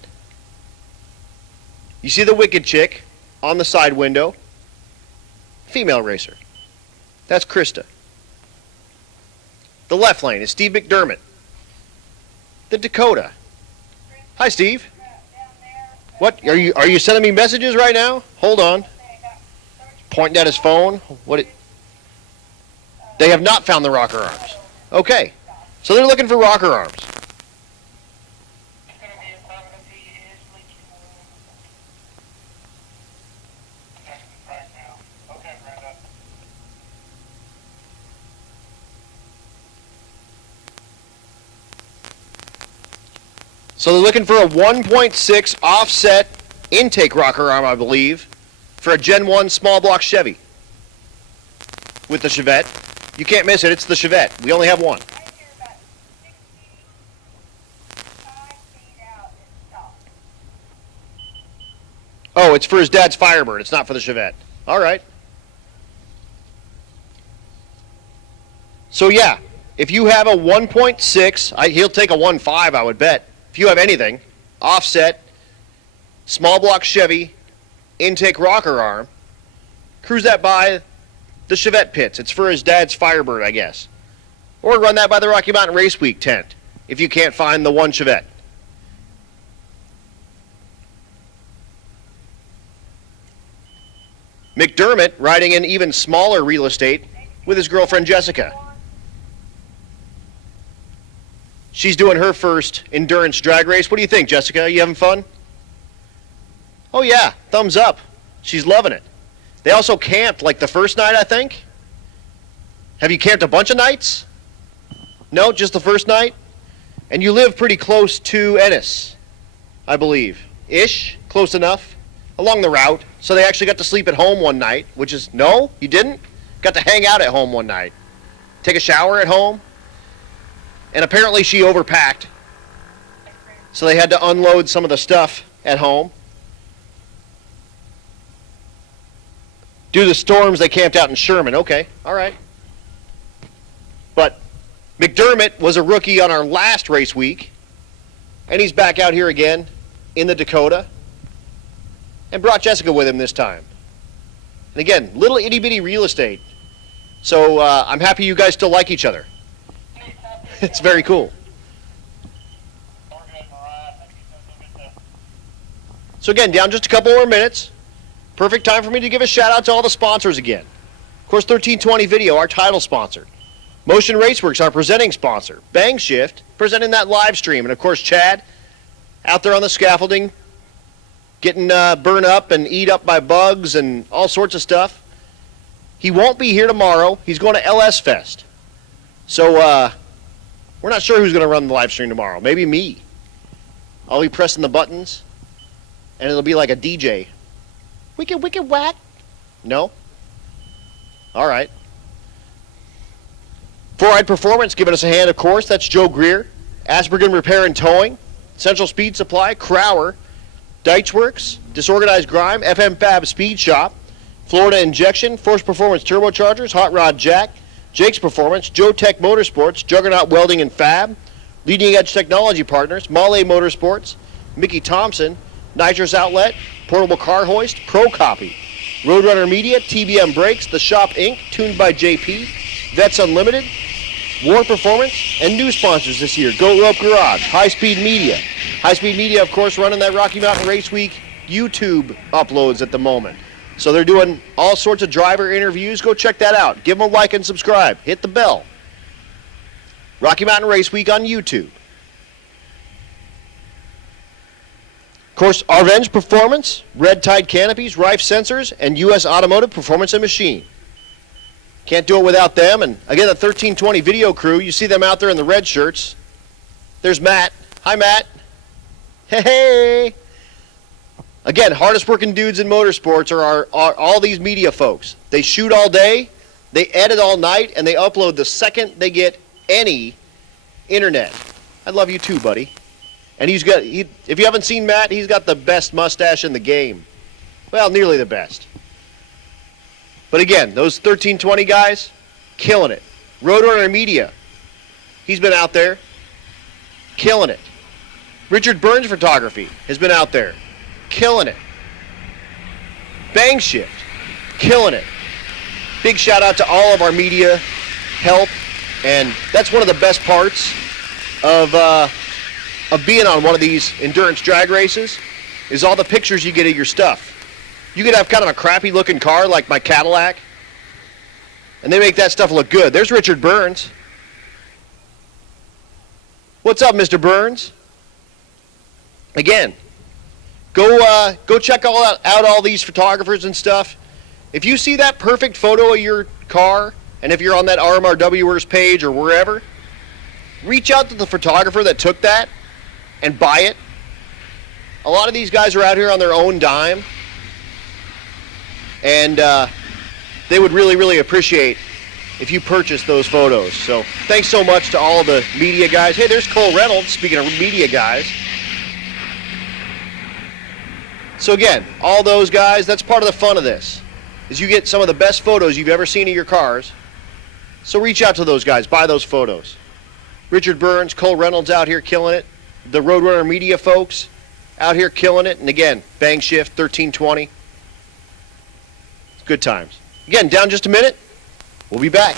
You see the wicked chick on the side window? Female racer. That's Krista. The left lane is Steve McDermott. The Dakota. Hi, Steve. What? Are you sending me messages right now? Hold on. Pointing at his phone. What? They have not found the rocker arms. Okay. So they're looking for rocker arms. So they're looking for a 1.6 offset intake rocker arm, I believe, for a Gen 1 small block Chevy with the Chevette. You can't miss it. It's the Chevette. We only have one. Oh, it's for his dad's Firebird. It's not for the Chevette. All right. So, yeah, if you have a 1.6, he'll take a 1.5, I would bet. If you have anything, offset, small block Chevy, intake rocker arm, cruise that by the Chevette pits. It's for his dad's Firebird, I guess. Or run that by the Rocky Mountain Race Week tent if you can't find the one Chevette. McDermott riding in even smaller real estate with his girlfriend Jessica. She's doing her first endurance drag race. What do you think, Jessica? You having fun? Oh yeah, thumbs up. She's loving it. They also camped like the first night, I think. Have you camped a bunch of nights? No, just the first night? And you live pretty close to Ennis, I believe. Ish, close enough, along the route. So they actually got to sleep at home one night, which is, no, you didn't? Got to hang out at home one night. Take a shower at home. And apparently she overpacked. So they had to unload some of the stuff at home. Due to the storms, they camped out in Sherman. Okay, all right. But McDermott was a rookie on our last race week, and he's back out here again in the Dakota, and brought Jessica with him this time. And again, little itty-bitty real estate. So I'm happy you guys still like each other. It's very cool. So again, down just a couple more minutes. Perfect time for me to give a shout out to all the sponsors again. Of course, 1320 Video, our title sponsor. Motion Raceworks, our presenting sponsor. Bang Shift, presenting that live stream. And of course, Chad, out there on the scaffolding, getting burned up and eat up by bugs and all sorts of stuff. He won't be here tomorrow. He's going to LS Fest. So we're not sure who's going to run the live stream tomorrow. Maybe me. I'll be pressing the buttons, and it'll be like a DJ. Wicked, wicked, whack. No? All right. Four-Eyed Performance giving us a hand, of course. That's Joe Greer. Aspergen Repair and Towing. Central Speed Supply. Crower. Deitch Works. Disorganized Grime. FM Fab Speed Shop. Florida Injection. Force Performance Turbochargers. Hot Rod Jack. Jake's Performance. Joe Tech Motorsports. Juggernaut Welding and Fab. Leading Edge Technology Partners. Male Motorsports. Mickey Thompson. Nitrous Outlet. Portable Car Hoist. Pro Copy. Roadrunner Media. TBM Brakes. The Shop Inc. Tuned by JP. Vets Unlimited. War Performance. And new sponsors this year. Goat Rope Garage. High Speed Media. High Speed Media, of course, running that Rocky Mountain Race Week YouTube uploads at the moment. So they're doing all sorts of driver interviews. Go check that out. Give them a like and subscribe. Hit the bell. Rocky Mountain Race Week on YouTube. Of course, Arvenge Performance, Red Tide Canopies, Rife Sensors, and U.S. Automotive Performance and Machine. Can't do it without them. And again, the 1320 video crew, you see them out there in the red shirts. There's Matt. Hi, Matt. Hey. Again, hardest working dudes in motorsports are all these media folks. They shoot all day, they edit all night, and they upload the second they get any internet. I love you too, buddy. And if you haven't seen Matt, he's got the best mustache in the game. Well, nearly the best. But again, those 1320 guys, killing it. Roadrunner Media, he's been out there, killing it. Richard Burns Photography has been out there, killing it. Bang Shift, killing it. Big shout out to all of our media help, and that's one of the best parts of being on one of these endurance drag races, is all the pictures you get of your stuff. You could have kind of a crappy looking car like my Cadillac, and they make that stuff look good. There's Richard Burns. What's up, Mr. Burns? Again, go check out all these photographers and stuff. If you see that perfect photo of your car, and if you're on that RMRWers page or wherever, reach out to the photographer that took that and buy it. A lot of these guys are out here on their own dime, and they would really, really appreciate if you purchase those photos. So thanks so much to all the media guys. Hey, there's Cole Reynolds, speaking of media guys. So again, all those guys, that's part of the fun of this, is you get some of the best photos you've ever seen of your cars. So reach out to those guys, buy those photos. Richard Burns, Cole Reynolds out here killing it. The Roadrunner Media folks out here killing it. And again, Bang Shift 1320. Good times. Again, down just a minute. We'll be back.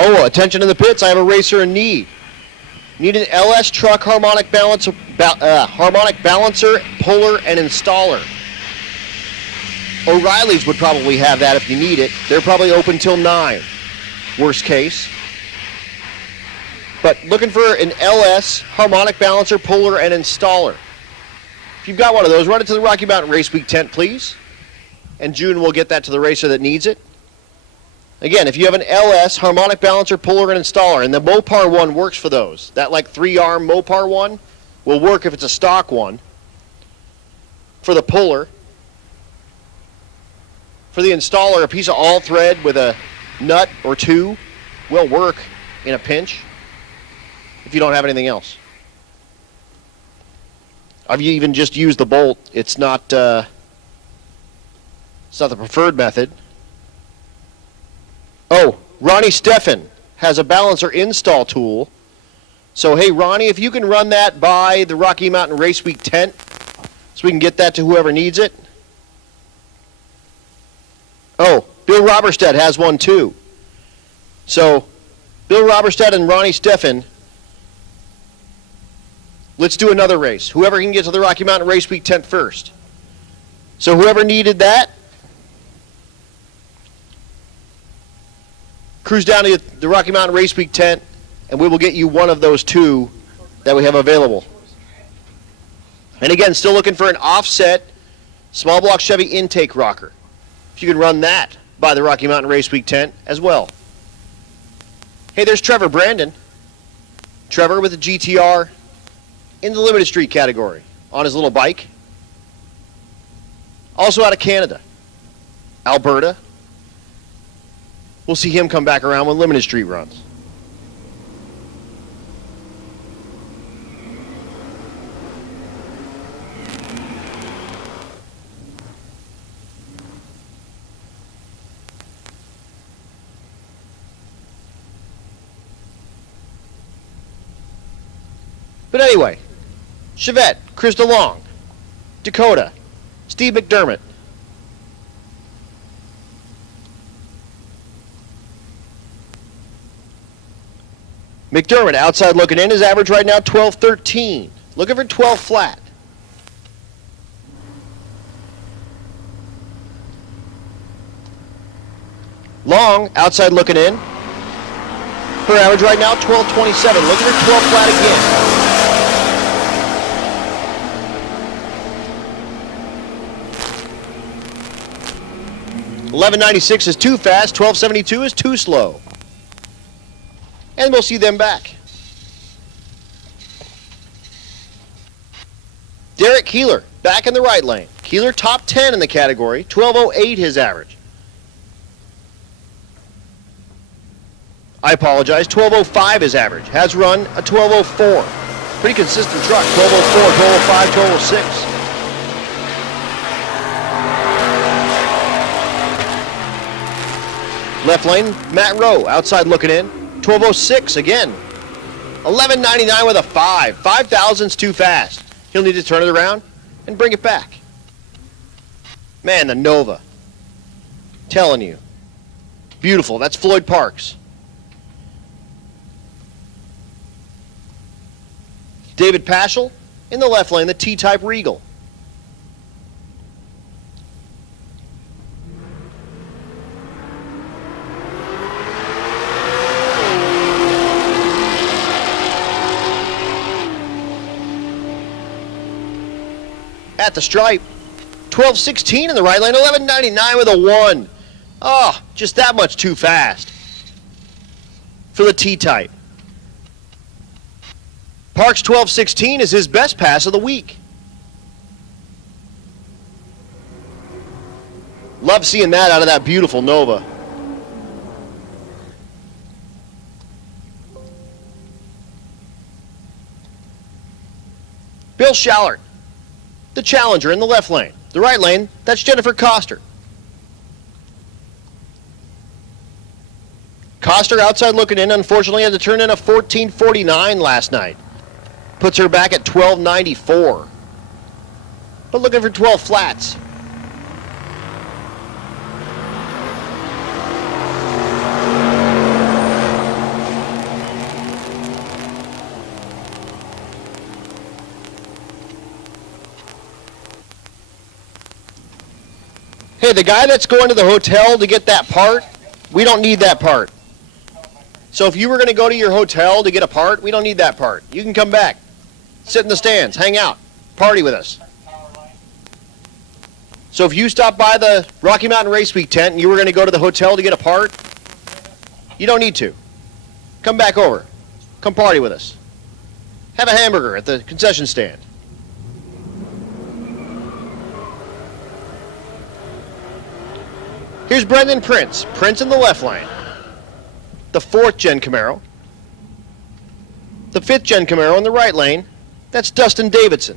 Oh, attention in the pits. I have a racer in need. Need an LS truck harmonic balancer, puller, and installer. O'Reilly's would probably have that if you need it. They're probably open till 9, worst case. But looking for an LS harmonic balancer, puller, and installer. If you've got one of those, run it to the Rocky Mountain Race Week tent, please. And June will get that to the racer that needs it. Again, if you have an LS harmonic balancer, puller, and installer, and the Mopar one works for those. That like 3-arm Mopar one will work if it's a stock one. For the puller. For the installer, a piece of all thread with a nut or two will work in a pinch if you don't have anything else. I've even just used the bolt. It's not the preferred method. Oh, Ronnie Steffen has a balancer install tool. So, hey, Ronnie, if you can run that by the Rocky Mountain Race Week tent so we can get that to whoever needs it. Oh, Bill Roberstedt has one too. So, Bill Roberstedt and Ronnie Steffen, let's do another race. Whoever can get to the Rocky Mountain Race Week tent first. So, whoever needed that, cruise down to the Rocky Mountain Race Week tent, and we will get you one of those two that we have available. And again, still looking for an offset small block Chevy intake rocker. If you can run that by the Rocky Mountain Race Week tent as well. Hey, there's Trevor Brandon. Trevor with a GTR in the limited street category on his little bike. Also out of Canada, Alberta. We'll see him come back around when limited street runs. But anyway, Chevette, Chris DeLong, Dakota, Steve McDermott. McDermott outside looking in. His average right now 12.13. Looking for 12 flat. Long outside looking in. Her average right now 12.27. Looking for 12 flat again. 11.96 is too fast. 12.72 is too slow. And we'll see them back. Derek Keeler, back in the right lane. Keeler top 10 in the category, 12.08 his average. I apologize, 12.05 his average. Has run a 12.04. Pretty consistent truck, 12.04, 12.05, 12.06. Left lane, Matt Rowe, outside looking in. 12.06 again. 11.99 with a 5. 5,000's too fast. He'll need to turn it around and bring it back. Man, the Nova. Telling you. Beautiful. That's Floyd Parks. David Paschal in the left lane, the T-type Regal. At the stripe, 12.16 in the right lane, 11.99 with a 1. Oh, just that much too fast for the T-type. Parks 12.16 is his best pass of the week. Love seeing that out of that beautiful Nova. Bill Shallard, the Challenger in the left lane. The right lane, that's Jennifer Coster. Coster outside looking in, unfortunately had to turn in a 14:49 last night. Puts her back at 12:94. But looking for 12 flats. Hey, the guy that's going to the hotel to get that part, we don't need that part. So if you were going to go to your hotel to get a part, we don't need that part. You can come back, sit in the stands, hang out, party with us. So if you stop by the Rocky Mountain Race Week tent and you were going to go to the hotel to get a part, you don't need to. Come back over. Come party with us. Have a hamburger at the concession stand. Here's Brendan Prince. Prince in the left lane. The 4th gen Camaro. The 5th gen Camaro in the right lane. That's Dustin Davidson.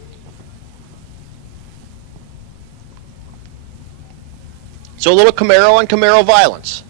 So a little Camaro on Camaro violence.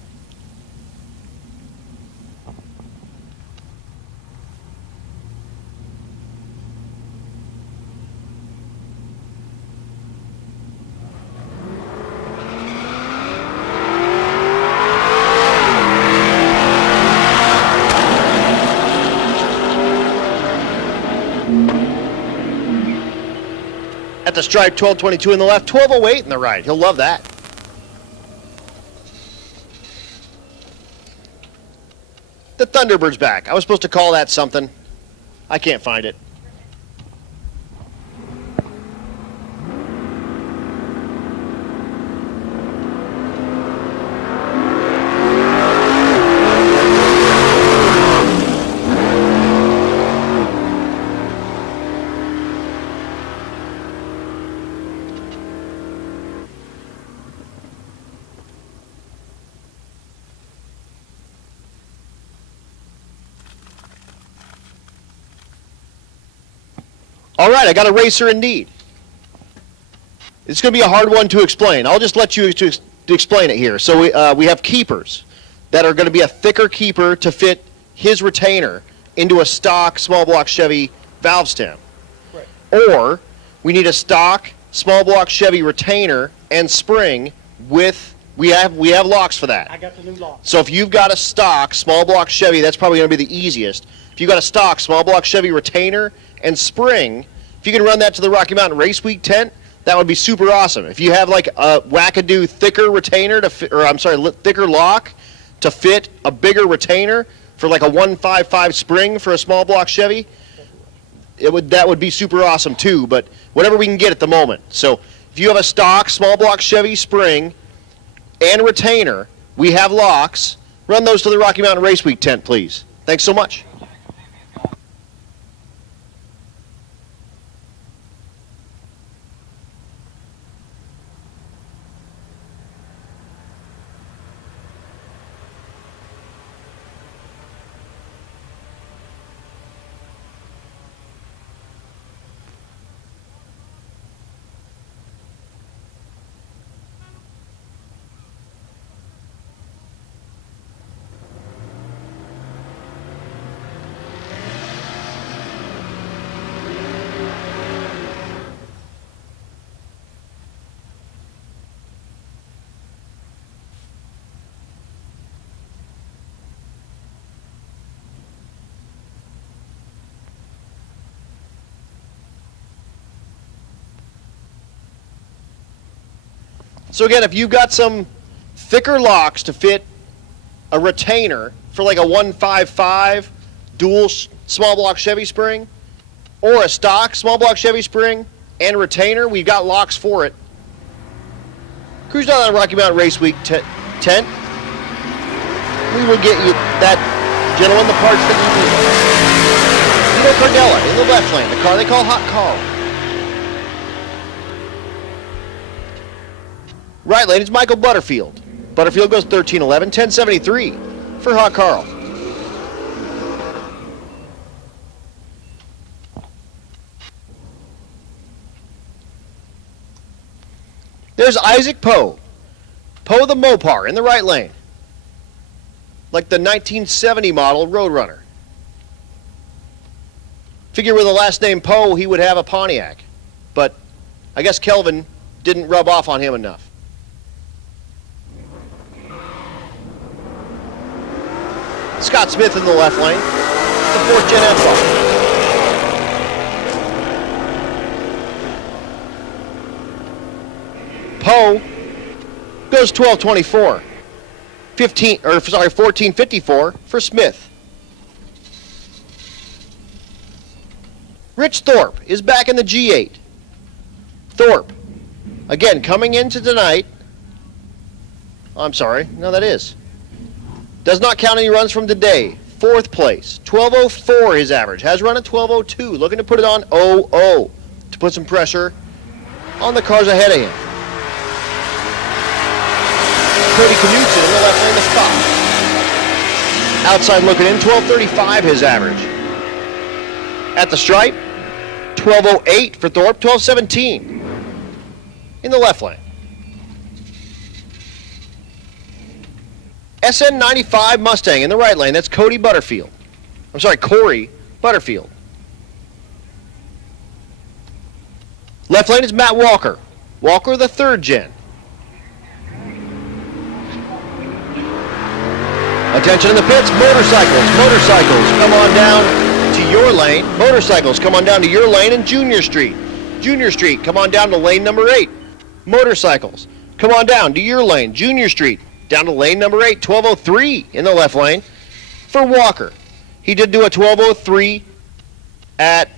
At the stripe, 1222 in the left, 1208 in the right. He'll love that. The Thunderbird's back. I was supposed to call that something. I can't find it. All right, I got a racer indeed. It's going to be a hard one to explain. I'll just let you to explain it here. So we have keepers that are going to be a thicker keeper to fit his retainer into a stock small block Chevy valve stem. Right. Or we need a stock small block Chevy retainer and spring with, we have locks for that. I got the new lock. So if you've got a stock small block Chevy, that's probably going to be the easiest. If you've got a stock small block Chevy retainer and spring, if you can run that to the Rocky Mountain Race Week tent, that would be super awesome. If you have like a wackadoo thicker retainer thicker lock to fit a bigger retainer for like a 155 spring for a small block Chevy, that would be super awesome too. But whatever we can get at the moment. So if you have a stock small block Chevy spring and retainer, we have locks. Run those to the Rocky Mountain Race Week tent, please. Thanks so much. So again, if you've got some thicker locks to fit a retainer for like a 155 dual small block Chevy spring, or a stock small block Chevy spring and retainer, we've got locks for it. Cruise down on Rocky Mountain Race Week tent. We will get you that gentleman the parts that you need. Vito Cardella in the left lane, the car they call Hot Call. Right lane is Michael Butterfield. Butterfield goes 1311, 1073 for Hot Carl. There's Isaac Poe. Poe the Mopar in the right lane. Like the 1970 model Roadrunner. Figure with the last name Poe, he would have a Pontiac. But I guess Kelvin didn't rub off on him enough. Scott Smith in the left lane. The 4th Gen F-Bar. Poe goes 1224. 1454 for Smith. Rich Thorpe is back in the G8. Thorpe, again, coming into tonight. I'm sorry, no, that is. Does not count any runs from today. 4th place, 1204 his average. Has run at 1202, looking to put it on 00 to put some pressure on the cars ahead of him. Cody Knudsen in the left lane, the stop. Outside looking in, 1235 his average. At the stripe, 1208 for Thorpe, 1217 in the left lane. SN95 Mustang in the right lane, that's Corey Butterfield. Left lane is Matt Walker. Walker, the 3rd Gen. Attention in the pits, motorcycles, come on down to your lane. Motorcycles, come on down to your lane in Junior Street. Junior Street, come on down to lane number 8. Motorcycles, come on down to your lane. Junior Street, down to lane number 8, 1203 in the left lane for Walker. He did do a 1203 at,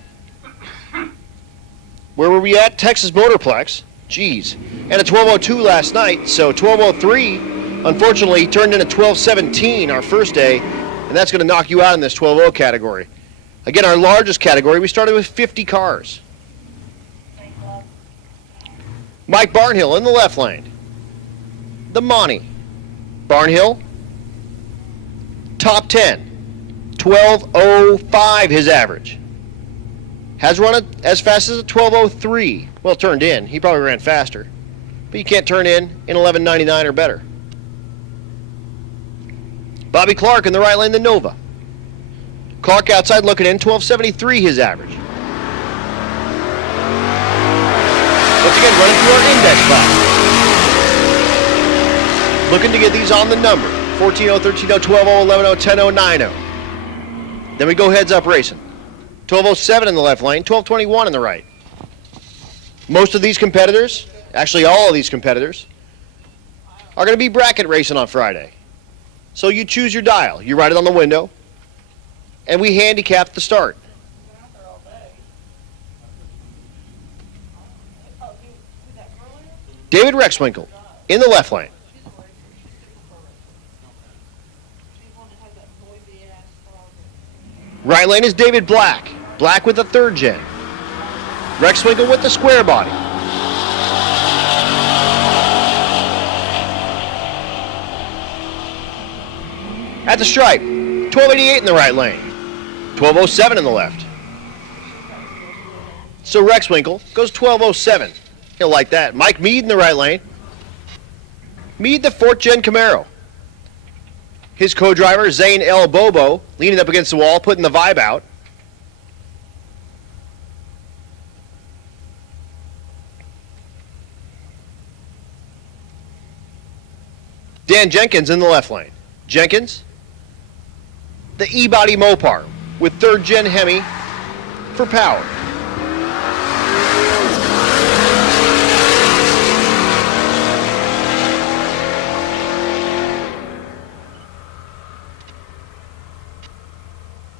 where were we at? Texas Motorplex. Jeez. And a 1202 last night, so 1203. Unfortunately, he turned in a 1217 our first day, and that's going to knock you out in this 12-0 category. Again, our largest category, we started with 50 cars. Mike Barnhill in the left lane. The Monty. Barnhill, top 10. 1205 his average. Has run it as fast as a 1203. Well, turned in. He probably ran faster. But you can't turn in 1199 or better. Bobby Clark in the right lane, the Nova. Clark outside looking in, 1273 his average. Once again, running through our index box. Looking to get these on the number. 14-0, 13-0, 12-0, 11-0, 10-0, 9-0. Then we go heads up racing. 1207 in the left lane, 1221 in the right. Most of these competitors, actually all of these competitors, are going to be bracket racing on Friday. So you choose your dial, you write it on the window, and we handicap the start. David Rexwinkle in the left lane. Right lane is David Black. Black with the 3rd Gen. Rexwinkle with the square body. At the stripe, 1288 in the right lane. 1207 in the left. So Rexwinkle goes 1207. He'll like that. Mike Mead in the right lane. Mead, the 4th Gen Camaro. His co-driver, Zane L. Bobo, leaning up against the wall, putting the vibe out. Dan Jenkins in the left lane. Jenkins, the E-Body Mopar with 3rd Gen Hemi for power.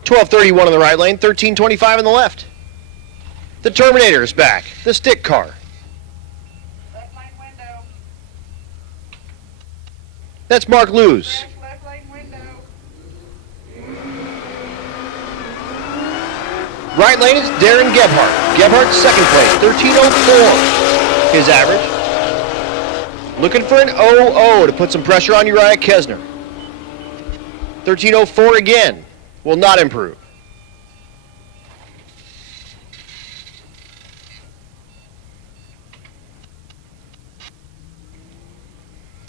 $12.31 in the right lane, $13.25 in the left. The Terminator is back, the stick car. Left lane window. That's Mark Lewis. Left lane window. Right lane is Darren Gebhardt. Gebhardt, 2nd place, 13.04 his average. Looking for an 00 to put some pressure on Uriah Kesner. 1304 again. Will not improve.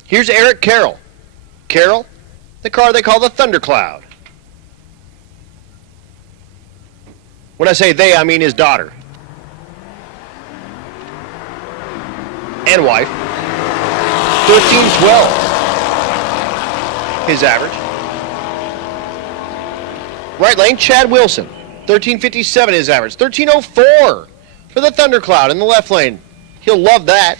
Here's Eric Carroll. Carroll, the car they call the Thundercloud. When I say they, I mean his daughter. And wife. 1312. His average. Right lane, Chad Wilson. 1357 his average. 1304 for the Thundercloud in the left lane. He'll love that.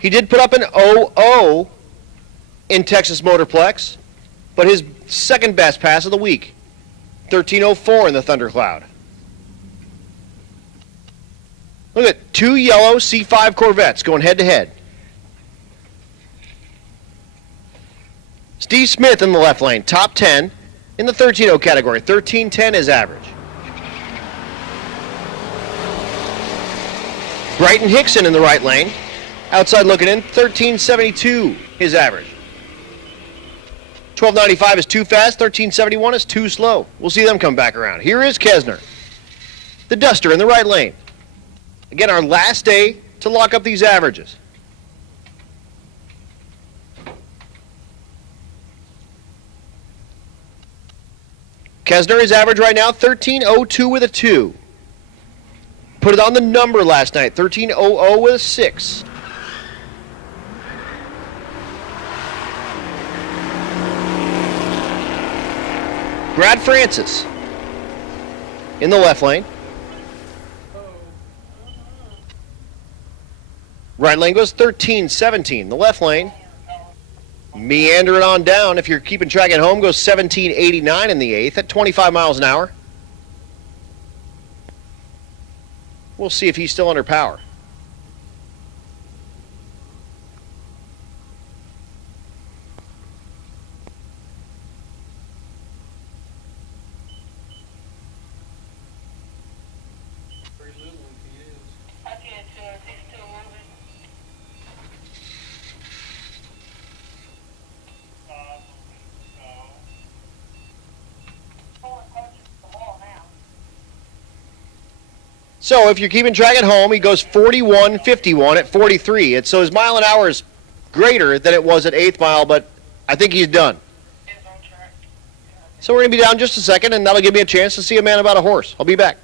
He did put up an 00 in Texas Motorplex, but his second best pass of the week. 1304 in the Thundercloud. Look at two yellow C5 Corvettes going head to head. Steve Smith in the left lane, top 10 in the 13-0 category. 1310 is average. Brighton Hickson in the right lane, outside looking in, 1372 his average. 1295 is too fast, 1371 is too slow. We'll see them come back around. Here is Kesner, the Duster in the right lane. Again, our last day to lock up these averages. Kesner is average right now, 1302 with a 2. Put it on the number last night, 1300 with a 6. Brad Francis in the left lane. Right lane goes 1317. The left lane, meandering on down. If you're keeping track at home, goes 1789 in the 8th at 25 miles an hour. We'll see if he's still under power. So if you're keeping track at home, he goes 41.51 at 43. So his mile an hour is greater than it was at 8th mile, but I think he's done. So we're going to be down just a second, and that'll give me a chance to see a man about a horse. I'll be back.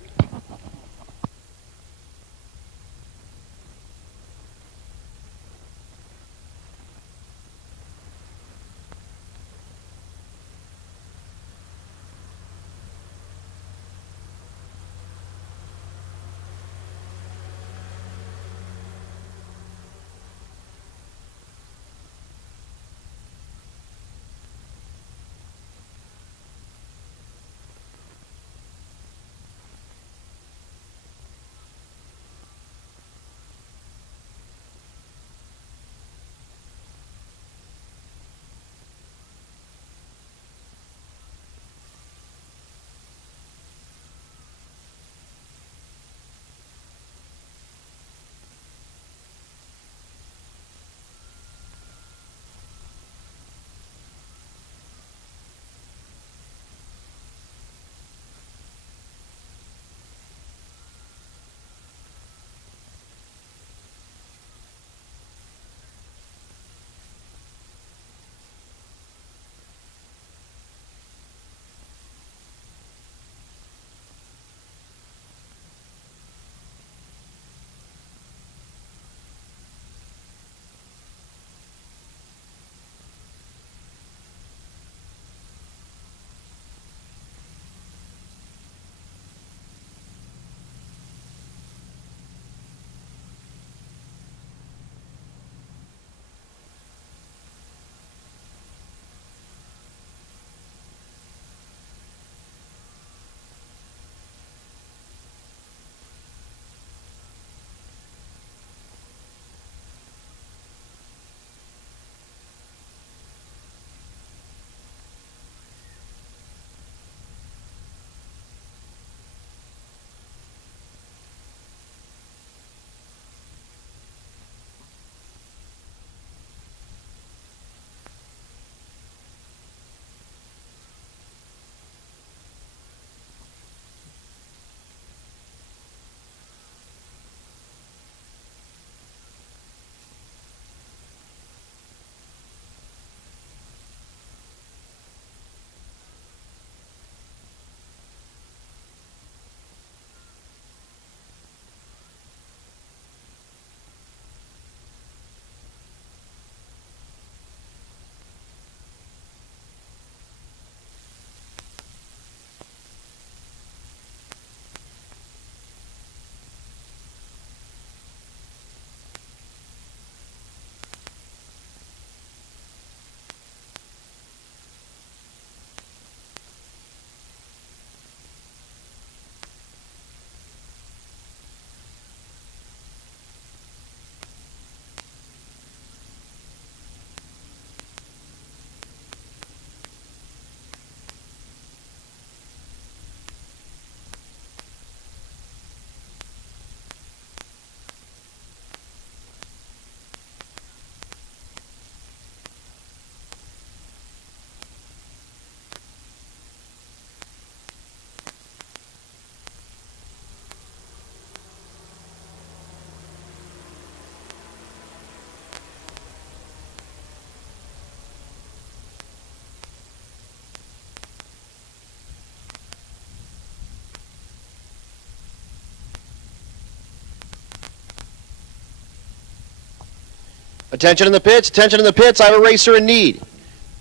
Attention in the pits, attention in the pits. I have a racer in need.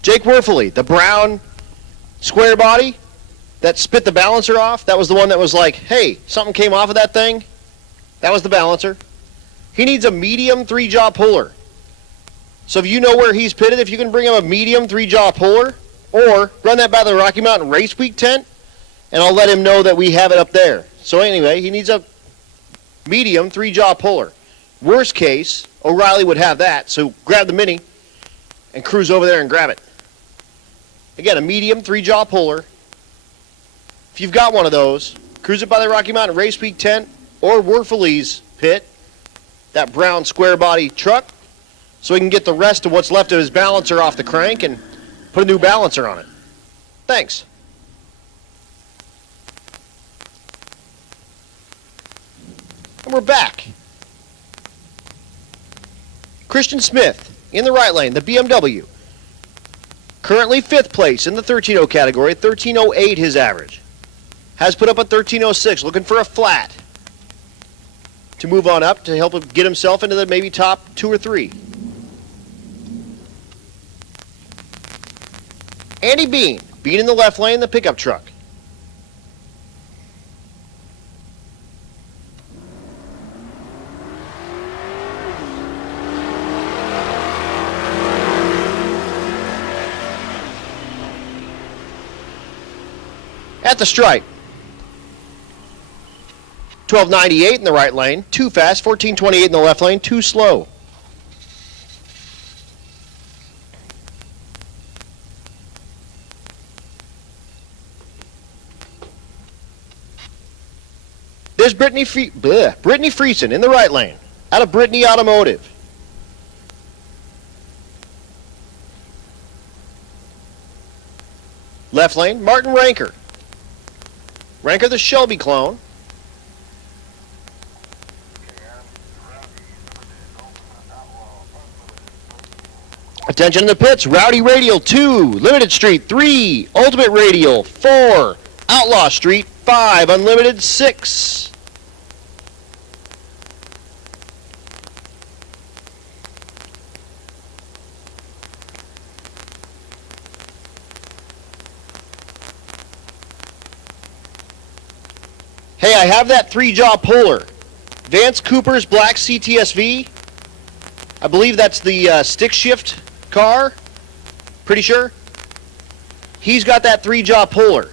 Jake Werfele, the brown square body that spit the balancer off. That was the one that was like, hey, something came off of that thing. That was the balancer. He needs a medium 3-jaw puller. So if you know where he's pitted, if you can bring him a medium 3-jaw puller, or run that by the Rocky Mountain Race Week tent, and I'll let him know that we have it up there. So anyway, he needs a medium 3-jaw puller. Worst case, O'Reilly would have that, so grab the Mini and cruise over there and grab it. Again, a medium 3-jaw puller. If you've got one of those, cruise it by the Rocky Mountain Race Week tent or Werfele's pit, that brown square body truck, so we can get the rest of what's left of his balancer off the crank and put a new balancer on it. Thanks. And we're back. Christian Smith in the right lane, the BMW. Currently 5th place in the 13.0 category, 13.08 his average. Has put up a 13.06, looking for a flat to move on up to help him get himself into the maybe top 2 or 3. Andy Bean in the left lane, the pickup truck. At the stripe, 12.98 in the right lane, too fast, 14.28 in the left lane, too slow. There's Brittany Friesen in the right lane, out of Brittany Automotive. Left lane, Martin Ranker. Ranker the Shelby clone. Attention in the pits, Rowdy Radial 2, Limited Street 3, Ultimate Radial 4, Outlaw Street 5, Unlimited 6. Hey, I have that 3-jaw puller. Vance Cooper's black CTSV. I believe that's the stick shift car. Pretty sure. He's got that 3-jaw puller.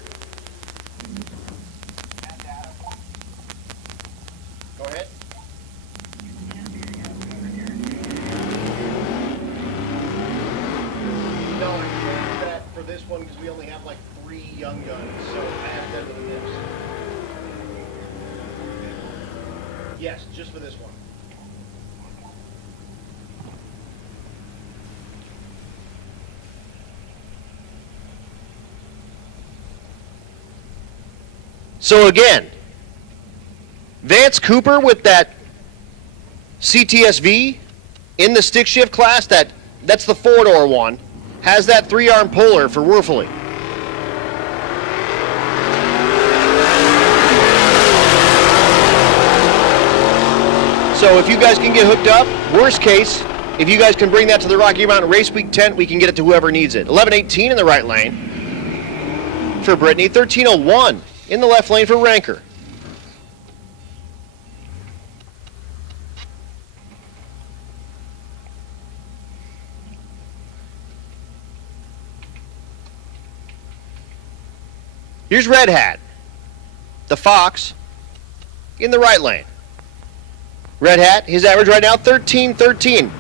Go ahead. No, I can't do that for this one because we only have like 3 young guns. So add that to the mix. Yes, just for this one. So again, Vance Cooper with that CTSV in the stick shift class, that's the 4-door one, has that 3-arm puller for Werfele. So if you guys can get hooked up, worst case, if you guys can bring that to the Rocky Mountain Race Week tent, we can get it to whoever needs it. 11.18 in the right lane for Brittany, 13.01 in the left lane for Ranker. Here's Red Hat, the Fox, in the right lane. Red Hat, his average right now, 13.13.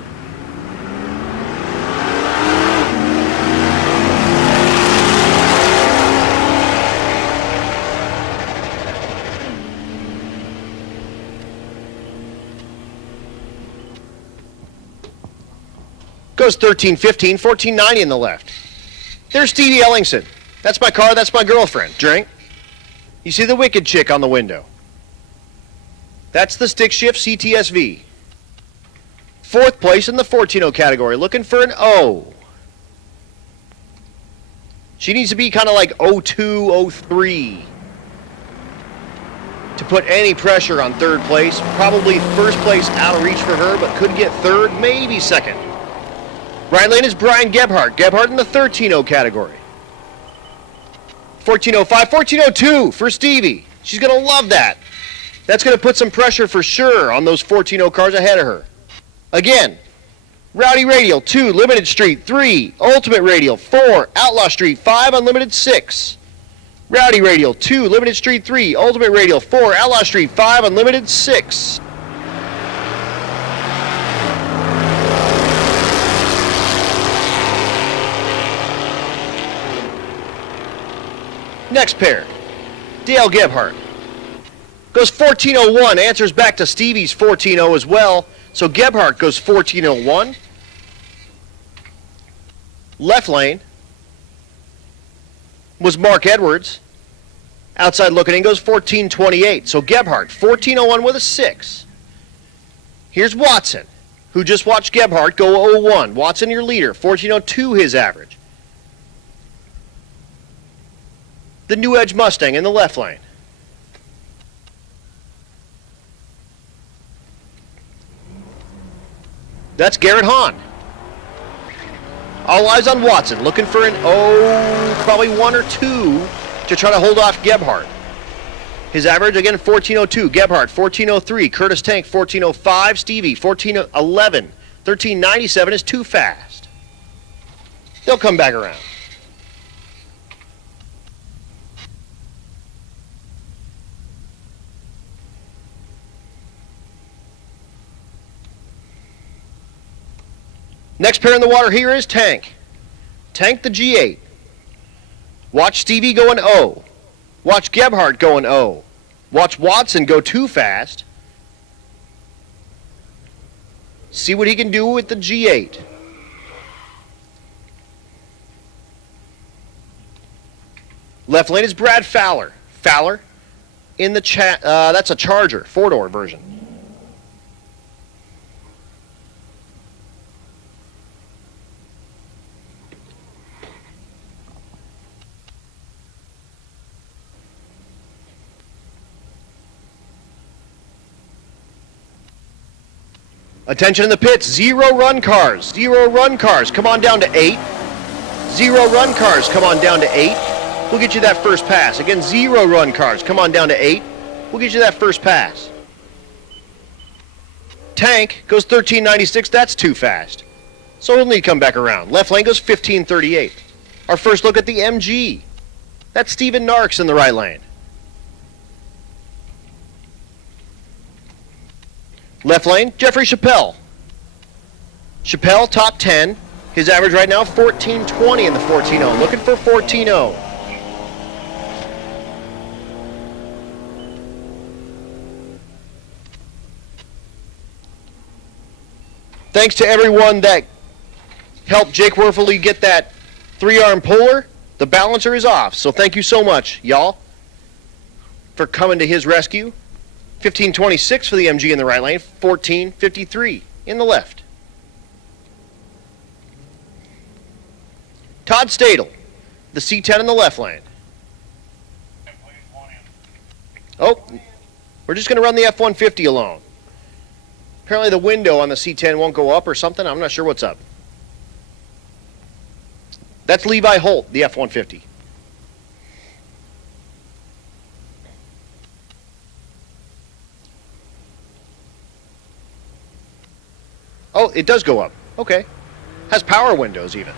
Goes 13.15, 14.90 in the left. There's Stevie Ellingson. That's my car, that's my girlfriend. Drink. You see the wicked chick on the window. That's the stick shift CTSV. 4th place in the 14.0 category, looking for an O. She needs to be kind of like 02, 03 to put any pressure on 3rd place. Probably 1st place out of reach for her, but could get 3rd, maybe 2nd. Right lane is Brian Gebhardt. Gebhardt in the 13-0 category. 1405, 1402 for Stevie. She's going to love that. That's going to put some pressure for sure on those 14-0 cars ahead of her. Again, Rowdy Radial, 2, Limited Street, 3, Ultimate Radial, 4, Outlaw Street, 5, Unlimited, 6. Rowdy Radial, 2, Limited Street, 3, Ultimate Radial, 4, Outlaw Street, 5, Unlimited, 6. Next pair, Dale Gebhardt. Goes 1401, answers back to Stevie's 14-0 as well. So Gebhardt goes 1401. Left lane was Mark Edwards. Outside looking in goes 1428. So Gebhardt 1401 with a 6. Here's Watson, who just watched Gebhardt go 01. Watson, your leader, 1402 his average. The New Edge Mustang in the left lane. That's Garrett Hahn. All eyes on Watson, looking for probably 1 or 2 to try to hold off Gebhardt. His average, again, 1402. Gebhardt, 1403. Curtis Tank, 1405. Stevie, 1411. 1397 is too fast. They'll come back around. Next pair in the water here is Tank. Tank the G8. Watch Stevie going 0. Watch Gebhardt going 0. Watch Watson go too fast. See what he can do with the G8. Left lane is Brad Fowler. Fowler in the chat. That's a Charger, 4-door version. Attention in the pits, 0 run cars. 0 run cars, come on down to 8. 0 run cars, come on down to 8. We'll get you that first pass. Again, 0 run cars, come on down to 8. We'll get you that first pass. Tank goes 1396, that's too fast. So he'll need to come back around. Left lane goes 1538. Our first look at the MG. That's Steven Narks in the right lane. Left lane, Jeffrey Chappelle. Chappelle, top 10. His average right now, 1420 in the 14-0. Looking for 14-0. Thanks to everyone that helped Jake Werfele get that 3-arm puller. The balancer is off, so thank you so much, y'all, for coming to his rescue. 1526 for the MG in the right lane, 1453 in the left. Todd Stadel, the C10 in the left lane. Oh, we're just going to run the F-150 alone. Apparently the window on the C10 won't go up or something. I'm not sure what's up. That's Levi Holt, the F-150. Oh, it does go up. Okay. Has power windows even.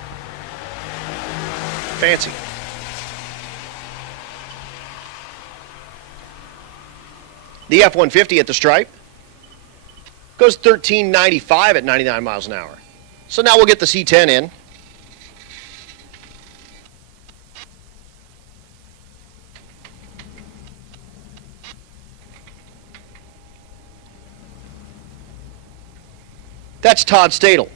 Fancy. The F-150 at the stripe goes 1395 at 99 miles an hour. So now we'll get the C10 in. That's Todd Stadel.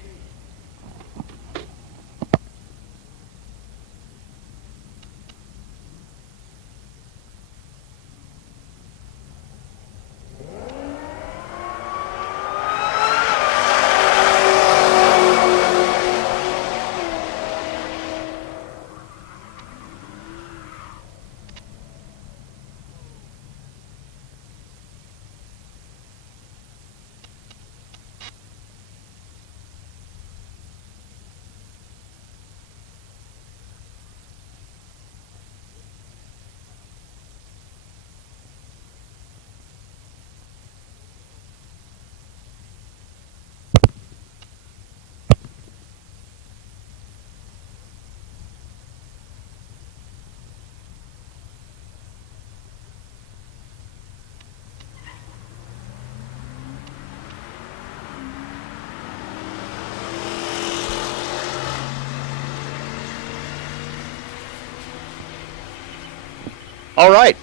All right.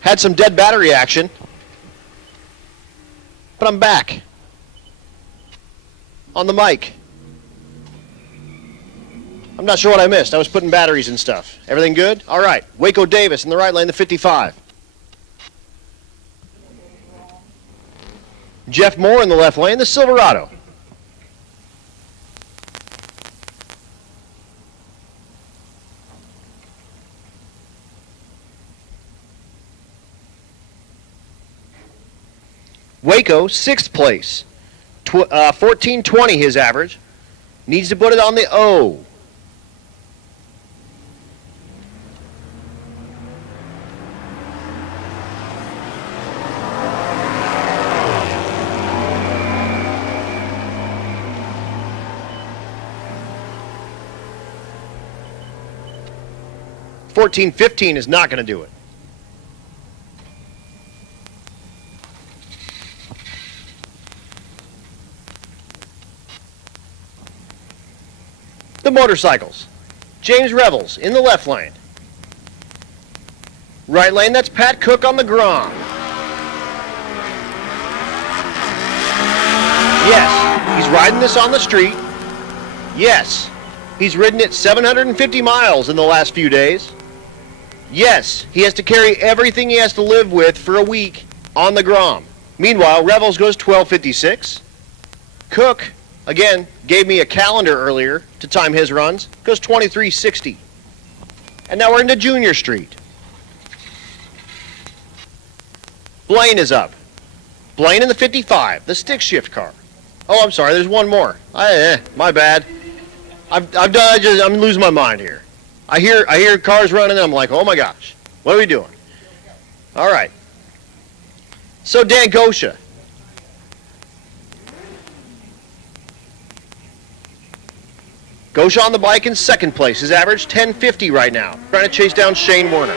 Had some dead battery action. But I'm back. On the mic. I'm not sure what I missed. I was putting batteries and stuff. Everything good? All right. Waco Davis in the right lane, the 55. Jeff Moore in the left lane, the Silverado. Waco, 6th place. 1420 his average. Needs to put it on the O. $14.15 is not going to do it. The motorcycles. James Revels in the left lane. Right lane, that's Pat Cook on the Grom. Yes, he's riding this on the street. Yes, he's ridden it 750 miles in the last few days. Yes, he has to carry everything he has to live with for a week on the Grom. Meanwhile, Revels goes 12:56. Cook, again, gave me a calendar earlier to time his runs, goes 23:60. And now we're into Junior Street. Blaine is up. Blaine in the 55, the stick shift car. Oh, I'm sorry, there's one more. My bad. I'm losing my mind here. I hear cars running and I'm like, oh my gosh, what are we doing? All right. So Dan Gosha. Gosha on the bike in 2nd place. His average 10:50 right now. Trying to chase down Shane Werner.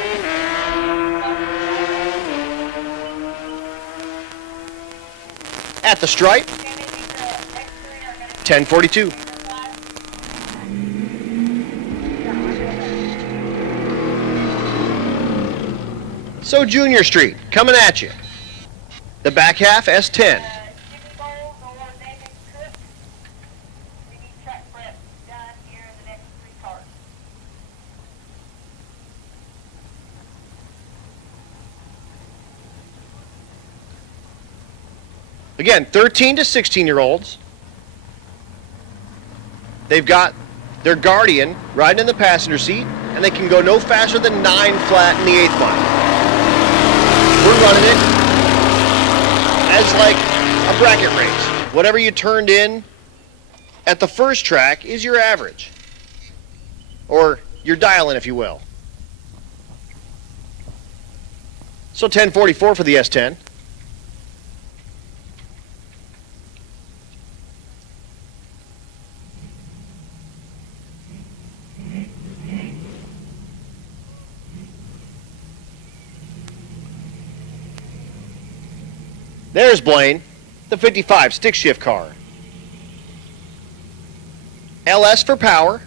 At the stripe, 10:42. So Junior Street, coming at you. The back half, S10. Again, 13 to 16-year-olds. They've got their guardian riding in the passenger seat, and they can go no faster than 9 flat in the 8th mile. We're running it as like a bracket race. Whatever you turned in at the first track is your average, or your dial-in, if you will. So 10:44 for the S10. There's Blaine, the 55 stick shift car. LS for power.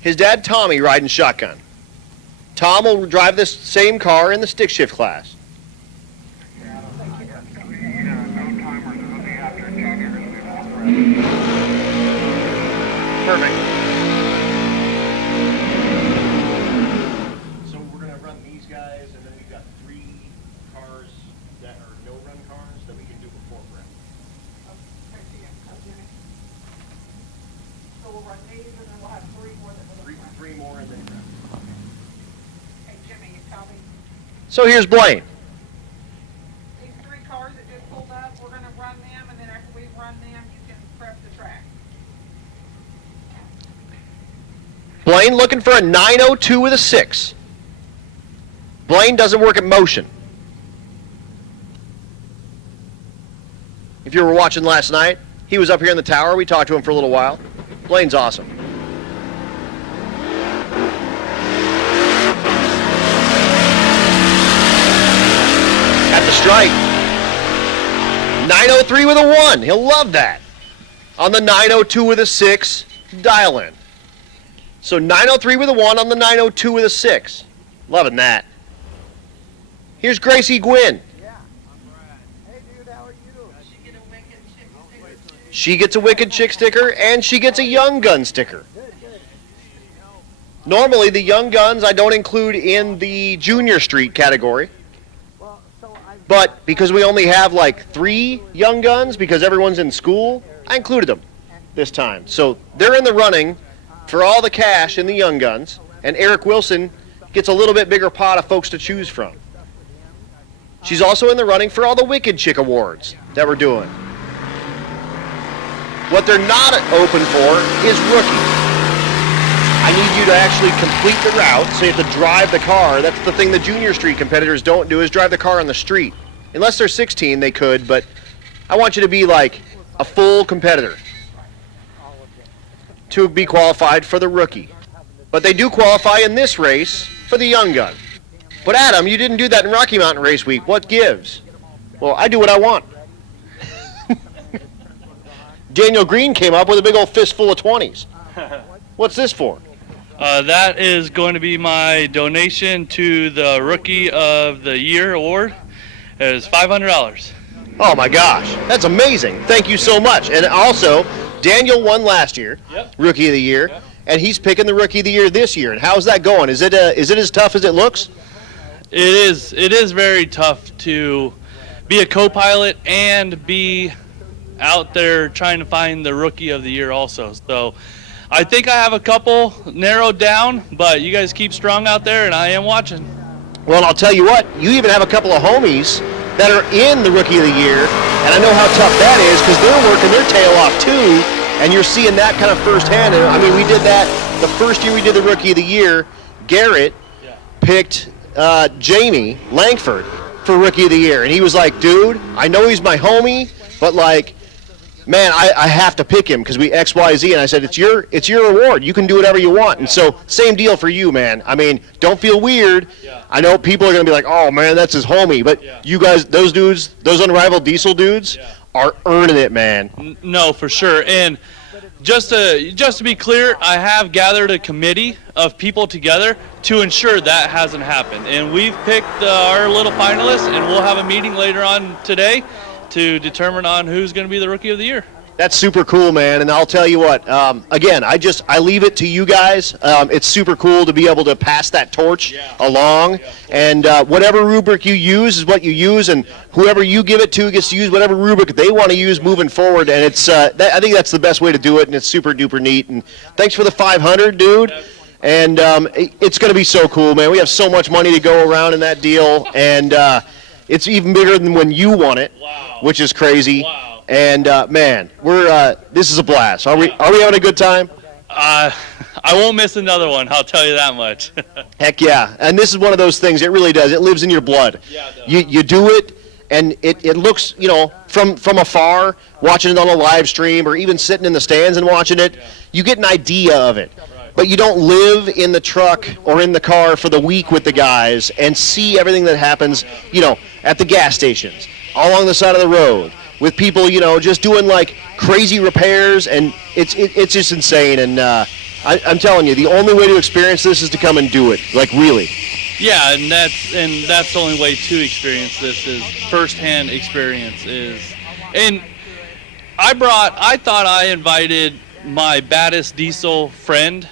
His dad Tommy riding shotgun. Tom will drive this same car in the stick shift class. Perfect. So we're going to run these guys, and then we've got 3 cars that are no-run cars that we can do before prep. So we'll run these, and then we'll have 3 more that will. 3 more, and then prep. Hey, Jimmy, you tell me. So here's Blaine. These 3 cars that just pulled up, we're gonna run them, and then after we run them, you can prep the track. Blaine looking for a 902 with a 6. Blaine doesn't work at motion. If you were watching last night, he was up here in the tower. We talked to him for a little while. Blaine's awesome. At the stripe. 903 with a 1. He'll love that. On the 902 with a 6, dial in. So 903 with a 1 on the 902 with a 6. Loving that. Here's Gracie Gwynn. Yeah. Hey, dude, how are you? She gets a Wicked Chick sticker, and she gets a Young Gun sticker. Normally, the Young Guns I don't include in the Junior Street category. Well, so But because we only have like 3 Young Guns because everyone's in school, I included them this time. So they're in the running for all the cash in the Young Guns, and Eric Wilson gets a little bit bigger pot of folks to choose from. She's also in the running for all the Wicked Chick awards that we're doing. What they're not open for is Rookie. I need you to actually complete the route, so you have to drive the car. That's the thing the Junior Street competitors don't do, is drive the car on the street. Unless they're 16, they could, but I want you to be like a full competitor to be qualified for the Rookie. But they do qualify in this race for the Young Gun. But Adam, you didn't do that in Rocky Mountain Race Week. What gives? Well, I do what I want. Daniel Green came up with a big old fistful of 20s. What's this for? That is going to be my donation to the Rookie of the Year award. It is $500. Oh my gosh, that's amazing. Thank you so much. And also, Daniel won last year, Rookie of the Year, and he's picking the Rookie of the Year this year. And how's that going? Is it as tough as it looks? It is very tough to be a co-pilot and be out there trying to find the Rookie of the Year also. So I think I have a couple narrowed down, but you guys keep strong out there, and I am watching. Well, I'll tell you what, you even have a couple of homies that are in the Rookie of the Year, and I know how tough that is because they're working their tail off too, and you're seeing that kind of firsthand. And I mean, we did that the first year we did the Rookie of the Year. Garrett picked Jamie Langford for Rookie of the Year, and he was like, dude, I know he's my homie, but like, man, I have to pick him because we X, Y, Z. And I said, it's your award. You can do whatever you want. And so same deal for you, man. I mean, don't feel weird. I know people are going to be like, oh, man, that's his homie. But you guys, those dudes, those Unrivaled Diesel dudes are earning it, man. No, for sure. And just to be clear, I have gathered a committee of people together to ensure that hasn't happened. And we've picked our little finalists, and we'll have a meeting later on today to determine on who's going to be the Rookie of the Year. That's super cool, man. And I'll tell you what, again, I leave it to you guys. It's super cool to be able to pass that torch along. And whatever rubric you use is what you use, and whoever you give it to gets to use whatever rubric they want to use moving forward. And it's I think that's the best way to do it, and it's super duper neat. And thanks for the 500, dude. And it's going to be so cool, man. We have so much money to go around in that deal, and it's even bigger than when you won it, which is crazy. And man, we're this is a blast. Are we having a good time? I won't miss another one, I'll tell you that much. Heck yeah. And this is one of those things, it really does. It lives in your blood. You do it, and it looks, you know, from afar, watching it on a live stream or even sitting in the stands and watching it, you get an idea of it. But you don't live in the truck or in the car for the week with the guys and see everything that happens, you know, at the gas stations, all along the side of the road, with people, you know, just doing like crazy repairs, and it's just insane. And I'm telling you, the only way to experience this is to come and do it, like really. Yeah, and that's the only way to experience this is firsthand experience and I thought I invited my baddest diesel friend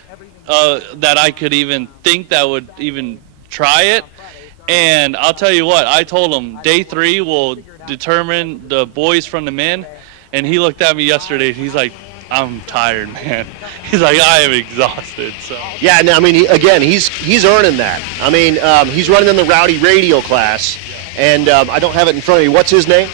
that I could even think that would even try it. And I'll tell you what, I told him day 3 will determine the boys from the men. And he looked at me yesterday and he's like, I'm tired, man. He's like, I am exhausted. So yeah, no, I mean, he's earning that. I mean, he's running in the Rowdy Radio class, and I don't have it in front of me. What's his name?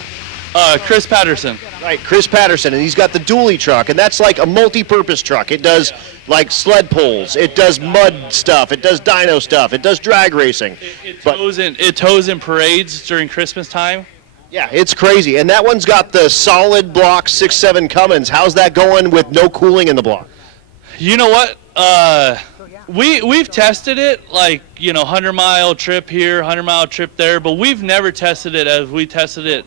Chris Patterson. Right, Chris Patterson, and he's got the dually truck, and that's like a multi-purpose truck. It does like sled pulls, it does mud stuff, it does dyno stuff, it does drag racing. It tows in parades during Christmas time. Yeah, it's crazy. And that one's got the solid block 6.7 Cummins. How's that going with no cooling in the block? You know what? We've tested it, like, you know, 100-mile trip here, 100-mile trip there, but we've never tested it as we tested it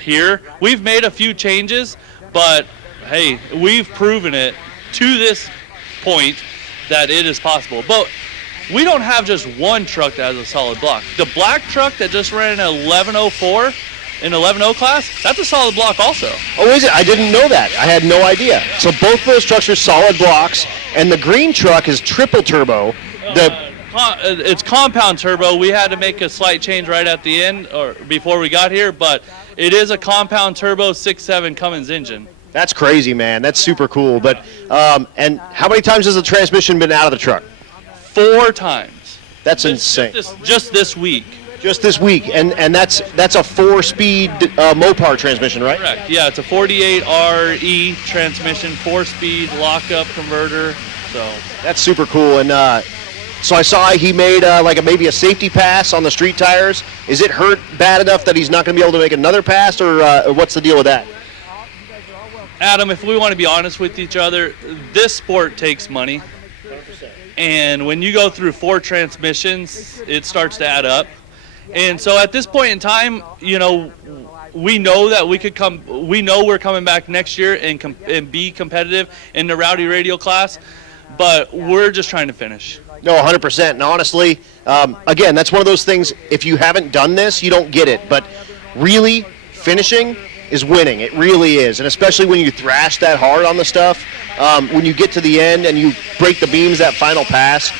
here. We've made a few changes, but hey, we've proven it to this point that it is possible. But we don't have just one truck that has a solid block. The black truck that just ran an 1104 in 11.0 class, that's a solid block also. Oh, is it? I didn't know that. I had no idea. So both those trucks are solid blocks, and the green truck is triple turbo. It's compound turbo. We had to make a slight change right at the end or before we got here, but it is a compound turbo 6.7 Cummins engine. That's crazy, man. That's super cool. But and how many times has the transmission been out of the truck? 4 times. That's insane. Just this week. Just this week, and that's a 4-speed Mopar transmission, right? Correct. Yeah, it's a 48RE transmission, 4-speed lockup converter. So that's super cool. And so I saw he made maybe a safety pass on the street tires. Is it hurt bad enough that he's not going to be able to make another pass, or what's the deal with that? Adam, if we want to be honest with each other, this sport takes money. 100%. And when you go through 4 transmissions, it starts to add up. And so at this point in time, we know that we could come. We know we're coming back next year and be competitive in the Rowdy Radial class, but we're just trying to finish. No, 100%. And honestly, again, that's one of those things. If you haven't done this, you don't get it. But really, finishing is winning. It really is, and especially when you thrash that hard on the stuff. When you get to the end and you break the beams that final pass,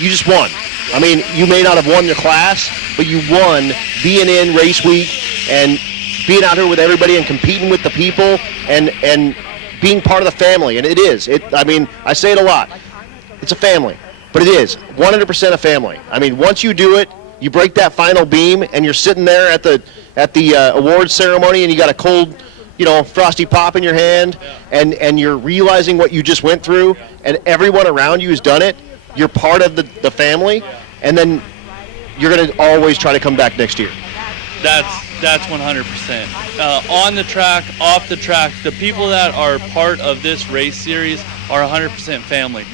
you just won. I mean, you may not have won your class, but you won being in race week and being out here with everybody and competing with the people and being part of the family. And it is. I mean, I say it a lot. It's a family, but it is 100% a family. I mean, once you do it, you break that final beam and you're sitting there at the awards ceremony and you got a cold, frosty pop in your hand, and you're realizing what you just went through, and everyone around you has done it. You're part of the family, and then you're going to always try to come back next year. That's 100%. On the track, off the track, the people that are part of this race series are 100% family.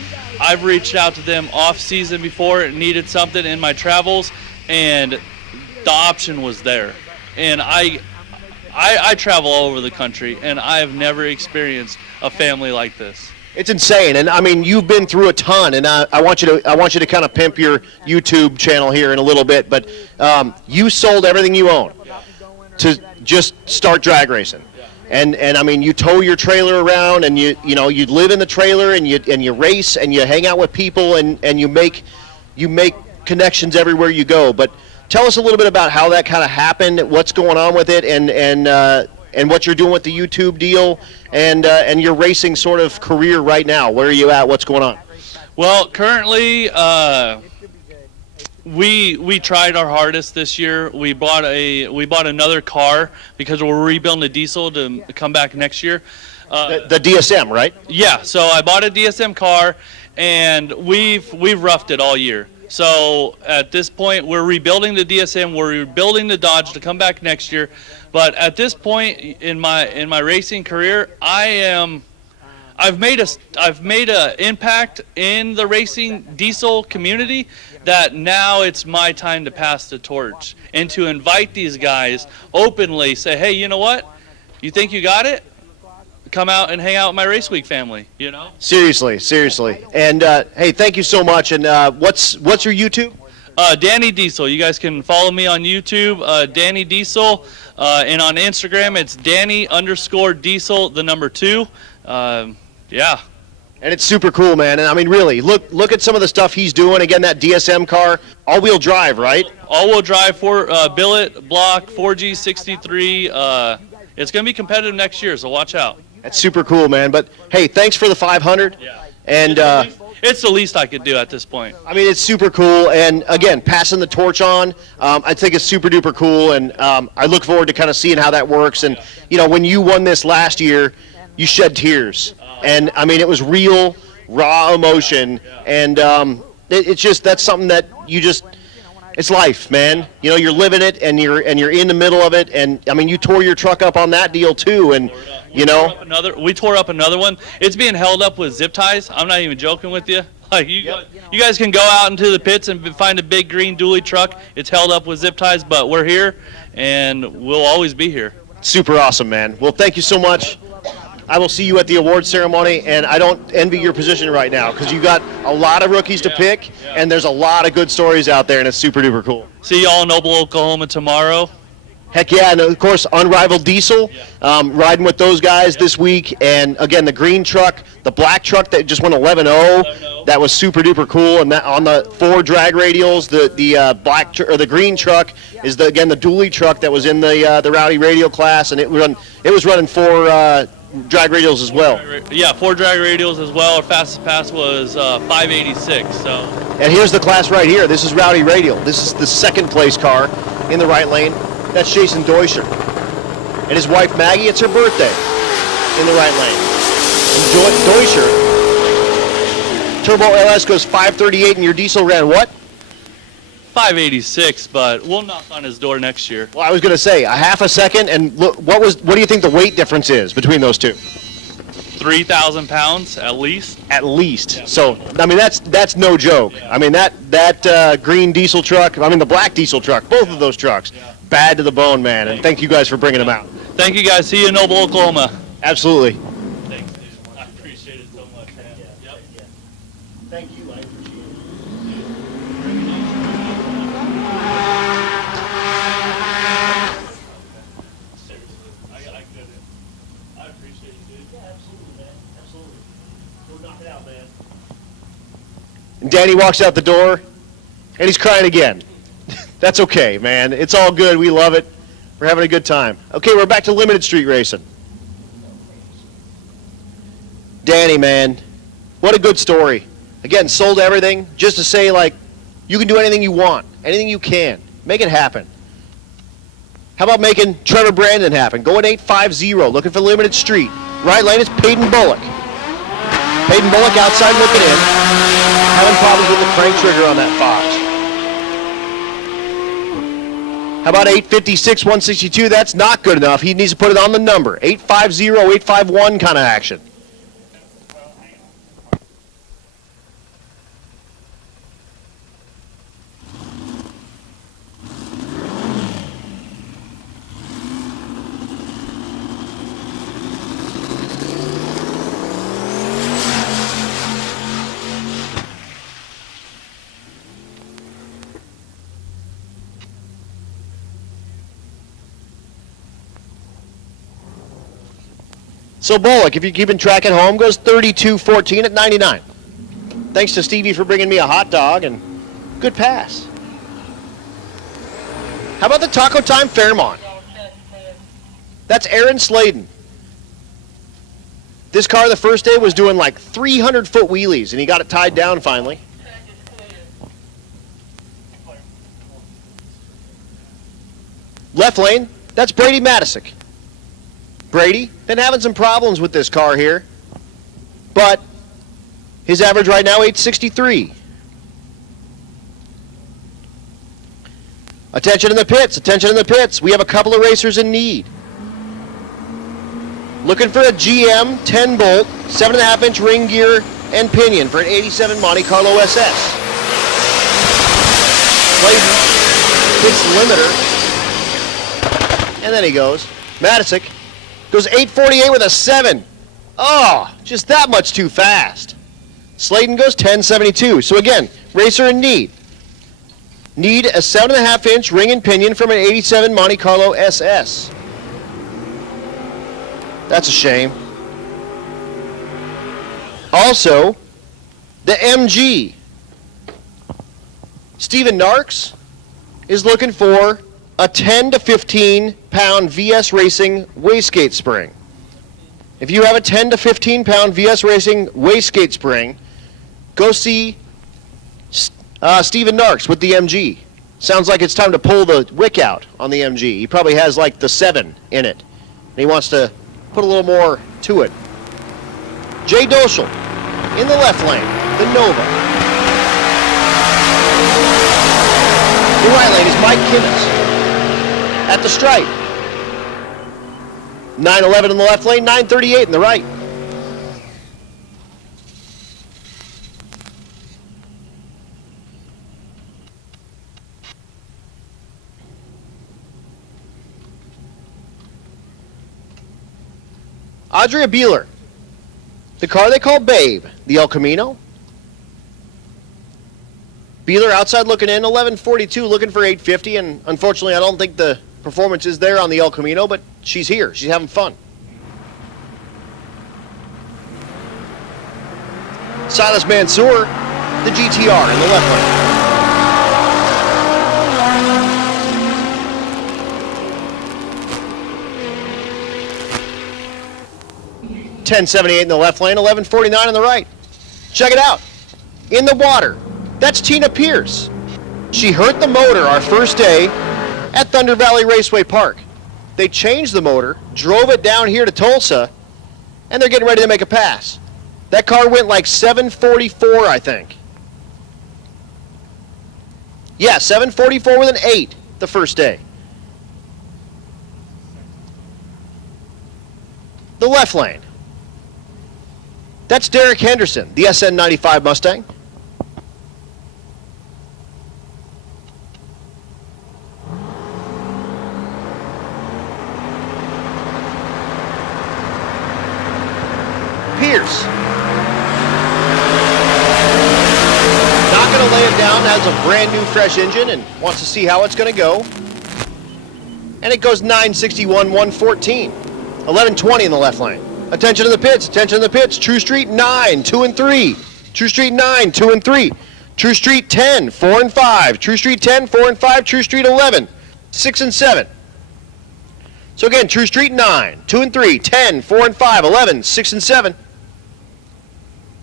I've reached out to them off season before, needed something in my travels, and the option was there. And I travel all over the country, and I have never experienced a family like this. It's insane, and I mean, you've been through a ton, and I want you to kind of pimp your YouTube channel here in a little bit. But you sold everything you own to just start drag racing, and I mean, you tow your trailer around, and you live in the trailer, and you race, and you hang out with people, and you make connections everywhere you go. But tell us a little bit about how that kind of happened, what's going on with it, and what you're doing with the YouTube deal, and your racing sort of career right now. Where are you at? What's going on? Well, currently, we tried our hardest this year. We bought another car because we're rebuilding the diesel to come back next year. The DSM, right? Yeah. So I bought a DSM car, and we've roughed it all year. So at this point, we're rebuilding the DSM, we're rebuilding the Dodge to come back next year. But at this point in my racing career, I've made an impact in the racing diesel community that now it's my time to pass the torch and to invite these guys openly, say, hey, you know what? You think you got it? Come out and hang out with my Race Week family, Seriously. And hey, thank you so much. And what's your YouTube? Danny Diesel. You guys can follow me on YouTube, Danny Diesel, and on Instagram it's Danny_Diesel, the number 2. Yeah. And it's super cool, man. And I mean, really, look at some of the stuff he's doing. Again, that DSM car, all-wheel drive, right? All-wheel drive, billet block, 4G63. It's going to be competitive next year, so watch out. That's super cool, man. But hey, thanks for the 500. Yeah. And it's the least I could do at this point. I mean, it's super cool. And again, passing the torch on, I think it's super duper cool. And I look forward to kind of seeing how that works. And when you won this last year, you shed tears. And I mean, it was real, raw emotion. And it's just, that's something that it's life, man. You're living it, and you're in the middle of it. And I mean, you tore your truck up on that deal too, and we tore up another one. It's being held up with zip ties. I'm not even joking with you. Like you guys can go out into the pits and find a big green dually truck. It's held up with zip ties, but we're here, and we'll always be here. Super awesome, man. Well, thank you so much. I will see you at the award ceremony, and I don't envy your position right now because you got a lot of rookies to pick, and there's a lot of good stories out there, and it's super duper cool. See y'all in Noble, Oklahoma tomorrow. Heck yeah, and of course, Unrivaled Diesel, riding with those guys this week. And again, the green truck, the black truck that just went 11-0, that was super duper cool. And that on the 4 drag radials, the black or the green truck is the dually truck that was in the Rowdy radial class, and it was running 4 drag radials as well. Yeah, 4 drag radials as well. Our fastest pass was 586. So. And here's the class right here. This is Rowdy radial. This is the second place car in the right lane. That's Jason Deuscher. And his wife Maggie, it's her birthday in the right lane. And Deuscher, Turbo LS goes 538 and your diesel ran what? 586, but we'll knock on his door next year. Well, I was going to say a half a second, and look, what do you think the weight difference is between those two? 3,000 pounds at least. At least. Yeah. So, I mean, that's no joke. Yeah. I mean, that green diesel truck, I mean, the black diesel truck, both of those trucks, bad to the bone, man. And thank you guys for bringing them out. Thank you guys. See you in Noble, Oklahoma. Absolutely. Thanks, dude. I appreciate it so much, man. Yep. Thank you. I appreciate it. Seriously, I couldn't. I appreciate it, dude. Yeah, absolutely, man. Absolutely. Go knock it out, man. And Danny walks out the door, and he's crying again. That's okay, man. It's all good. We love it. We're having a good time. Okay, we're back to limited street racing. Danny, man, what a good story. Again, sold everything just to say, like, you can do anything you want, anything you can. Make it happen. How about making Trevor Brandon happen? Going 850, looking for limited street. Right lane is Peyton Bullock. Peyton Bullock outside looking in. Having problems with the crank trigger on that Fox. How about 856, 162? That's not good enough. He needs to put it on the number. 850, 851 kind of action. So Bullock, if you're keeping track at home, goes 32-14 at 99. Thanks to Stevie for bringing me a hot dog and good pass. How about the Taco Time Fairmont? That's Aaron Sladen. This car the first day was doing like 300-foot wheelies, and he got it tied down finally. Left lane, that's Brady Matisic. Brady, been having some problems with this car here, but his average right now, 863. Attention in the pits, attention in the pits. We have a couple of racers in need. Looking for a GM 10-bolt, 7.5-inch ring gear and pinion for an 87 Monte Carlo SS. Clayton hits limiter, and then he goes. Matisic goes 848 with a 7. Oh, just that much too fast. Sladen goes 1072. So again, racer in need. Need a 7.5-inch ring and pinion from an 87 Monte Carlo SS. That's a shame. Also, the MG. Steven Narks is looking for a 10 to 15 pound VS Racing wastegate spring. If you have a 10 to 15 pound VS Racing wastegate spring, go see Steven Narks with the MG. Sounds like it's time to pull the wick out on the MG. He probably has like the 7 in it. And he wants to put a little more to it. Jay Doschel in the left lane, the Nova. The right lane is Mike Kinnis at the stripe. 911 in the left lane, 938 in the right. Audrey Beeler. The car they call Babe, the El Camino. Beeler outside looking in, 1142, looking for 850, and unfortunately I don't think the performance is there on the El Camino, but she's here. She's having fun. Silas Mansour, the GTR in the left lane. .1078 in the left lane, 1149 in the right. Check it out. In the water, that's Tina Pierce. She hurt the motor our first day at Thunder Valley Raceway Park. They changed the motor, drove it down here to Tulsa, and they're getting ready to make a pass. That car went like 744, I think. Yeah, 744 with an 8 the first day. The left lane. That's Derek Henderson, the SN95 Mustang. Pierce. Not going to lay it down, has a brand new fresh engine and wants to see how it's going to go. And it goes 961, 114. 1120 in the left lane. Attention to the pits, attention to the pits. True Street 9, 2 and 3. True Street 9, 2 and 3. True Street 10, 4 and 5. True Street 10, 4 and 5. True Street 11, 6 and 7. So again, True Street 9, 2 and 3, 10, 4 and 5, 11, 6 and 7.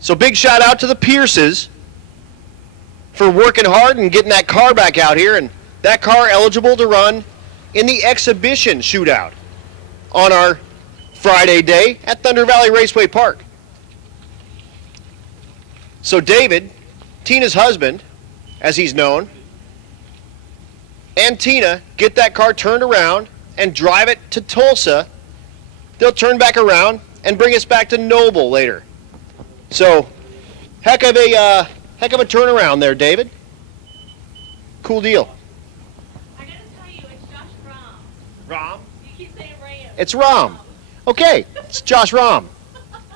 So big shout out to the Pierces for working hard and getting that car back out here, and that car eligible to run in the exhibition shootout on our Friday day at Thunder Valley Raceway Park. So David, Tina's husband, as he's known, and Tina get that car turned around and drive it to Tulsa. They'll turn back around and bring us back to Noble later. So, heck of a turnaround there, David. Cool deal. I gotta tell you, it's Josh Rom. Rom? You keep saying Ram. It's Rom. Okay, it's Josh Rom.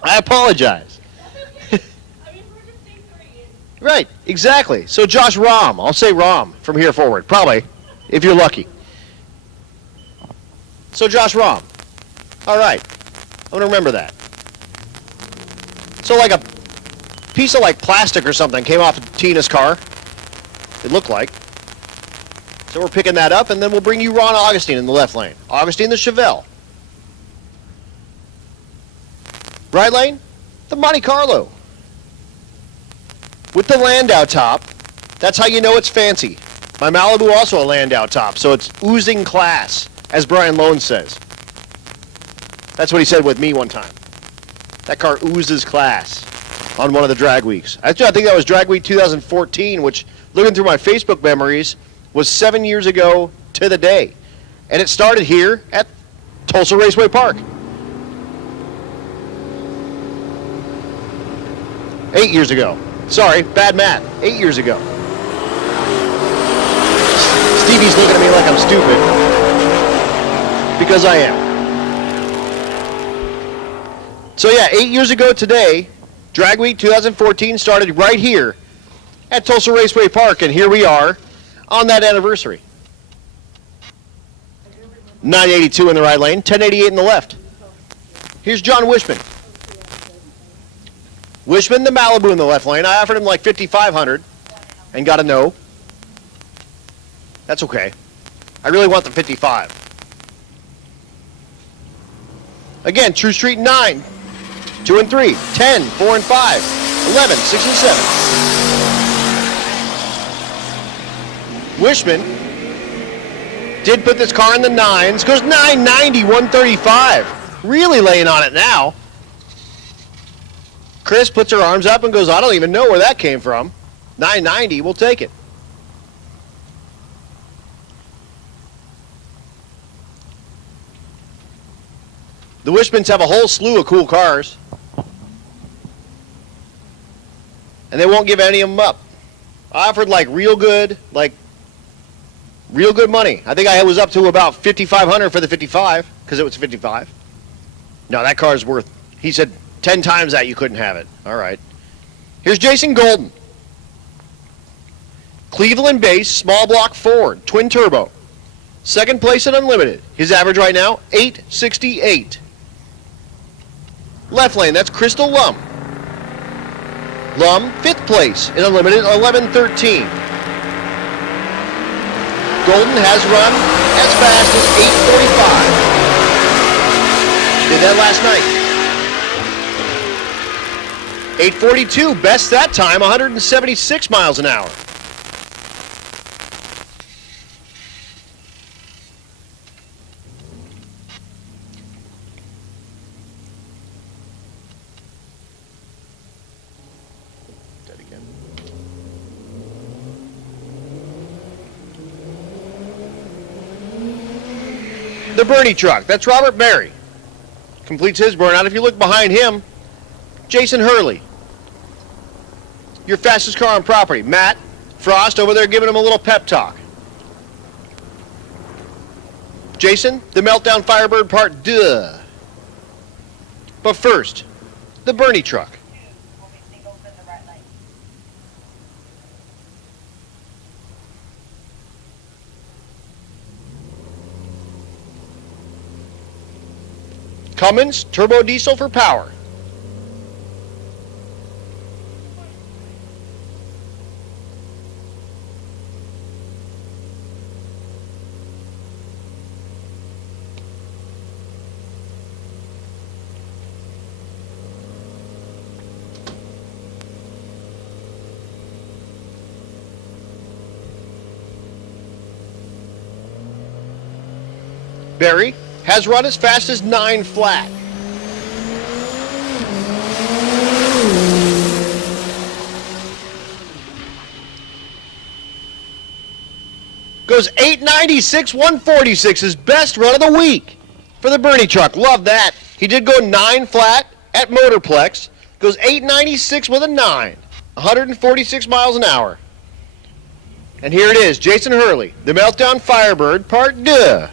I apologize. That's okay. I mean, we're just saying three. Right, exactly. So Josh Rom. I'll say Rom from here forward, probably, if you're lucky. So Josh Rom. All right, I'm going to remember that. So like a piece of like plastic or something came off of Tina's car. It looked like. So we're picking that up, and then we'll bring you Ron Augustine in the left lane. Augustine the Chevelle. Right lane, the Monte Carlo. With the Landau top. That's how you know it's fancy. My Malibu also a Landau top, so it's oozing class, as Brian Lone says. That's what he said with me one time. That car oozes class on one of the drag weeks. Actually, I think that was drag week 2014, which, looking through my Facebook memories, was 7 years ago to the day. And it started here at Tulsa Raceway Park. 8 years ago. Sorry, bad math. 8 years ago. Stevie's looking at me like I'm stupid. Because I am. So yeah, 8 years ago today, Drag Week 2014 started right here at Tulsa Raceway Park, and here we are on that anniversary. 982 in the right lane, 1088 in the left. Here's John Wishman. Wishman, the Malibu in the left lane. I offered him like $5,500 and got a no. That's okay. I really want the 55. Again, True Street 9, 2 and 3, 10, 4 and 5, 11, 6 and 7. Wishman did put this car in the 9s, goes 990, 135. Really laying on it now. Chris puts her arms up and goes, I don't even know where that came from. 990, we'll take it. The Wishmans have a whole slew of cool cars. And they won't give any of them up. I offered like real good money. I think I was up to about $5,500 for the 55, because it was 55. No, that car's worth, he said 10 times that you couldn't have it. All right. Here's Jason Golden. Cleveland base, small block Ford, twin turbo. Second place in Unlimited. His average right now, 868. Left lane, that's Crystal Lum. Lum, 5th place in Unlimited, 1113. Golden has run as fast as 845. Did that last night. 842, best that time, 176 miles an hour. That again. The Bernie truck, that's Robert Berry. Completes his burnout. If you look behind him, Jason Hurley. Your fastest car on property. Matt Frost over there giving him a little pep talk. Jason, the Meltdown Firebird Part 2. But first, the Bernie truck. Cummins turbo diesel for power. Barry has run as fast as 9 flat. Goes 896, 146, his best run of the week for the Bernie truck. Love that. He did go 9 flat at Motorplex. Goes 896 with a 9, 146 miles an hour. And here it is, Jason Hurley, the Meltdown Firebird Part 2.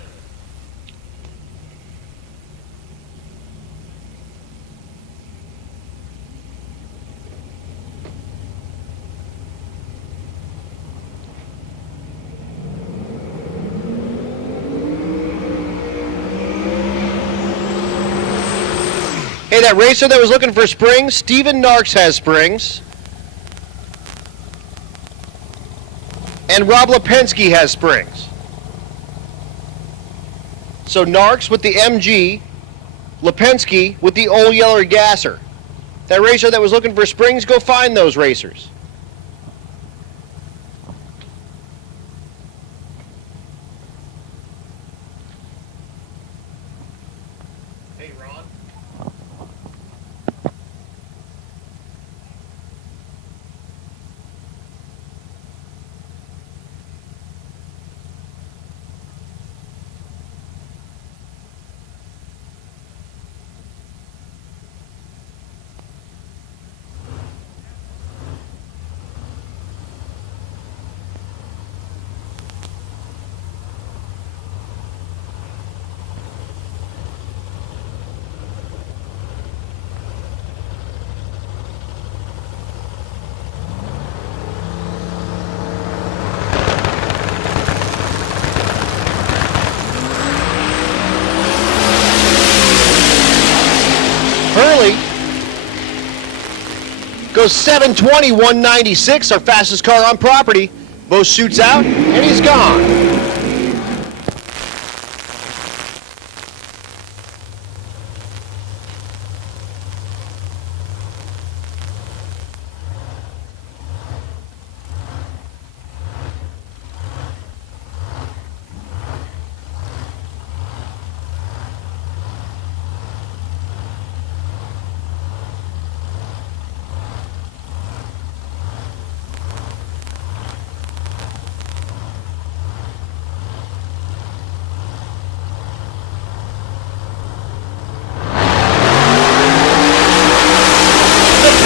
Hey, that racer that was looking for springs, Steven Narks has springs. And Rob Lipinski has springs. So Narks with the MG, Lipinski with the old Yeller Gasser. That racer that was looking for springs, go find those racers. Hey, Ron. Hurley goes 720, 196, our fastest car on property. Bo shoots out, and he's gone.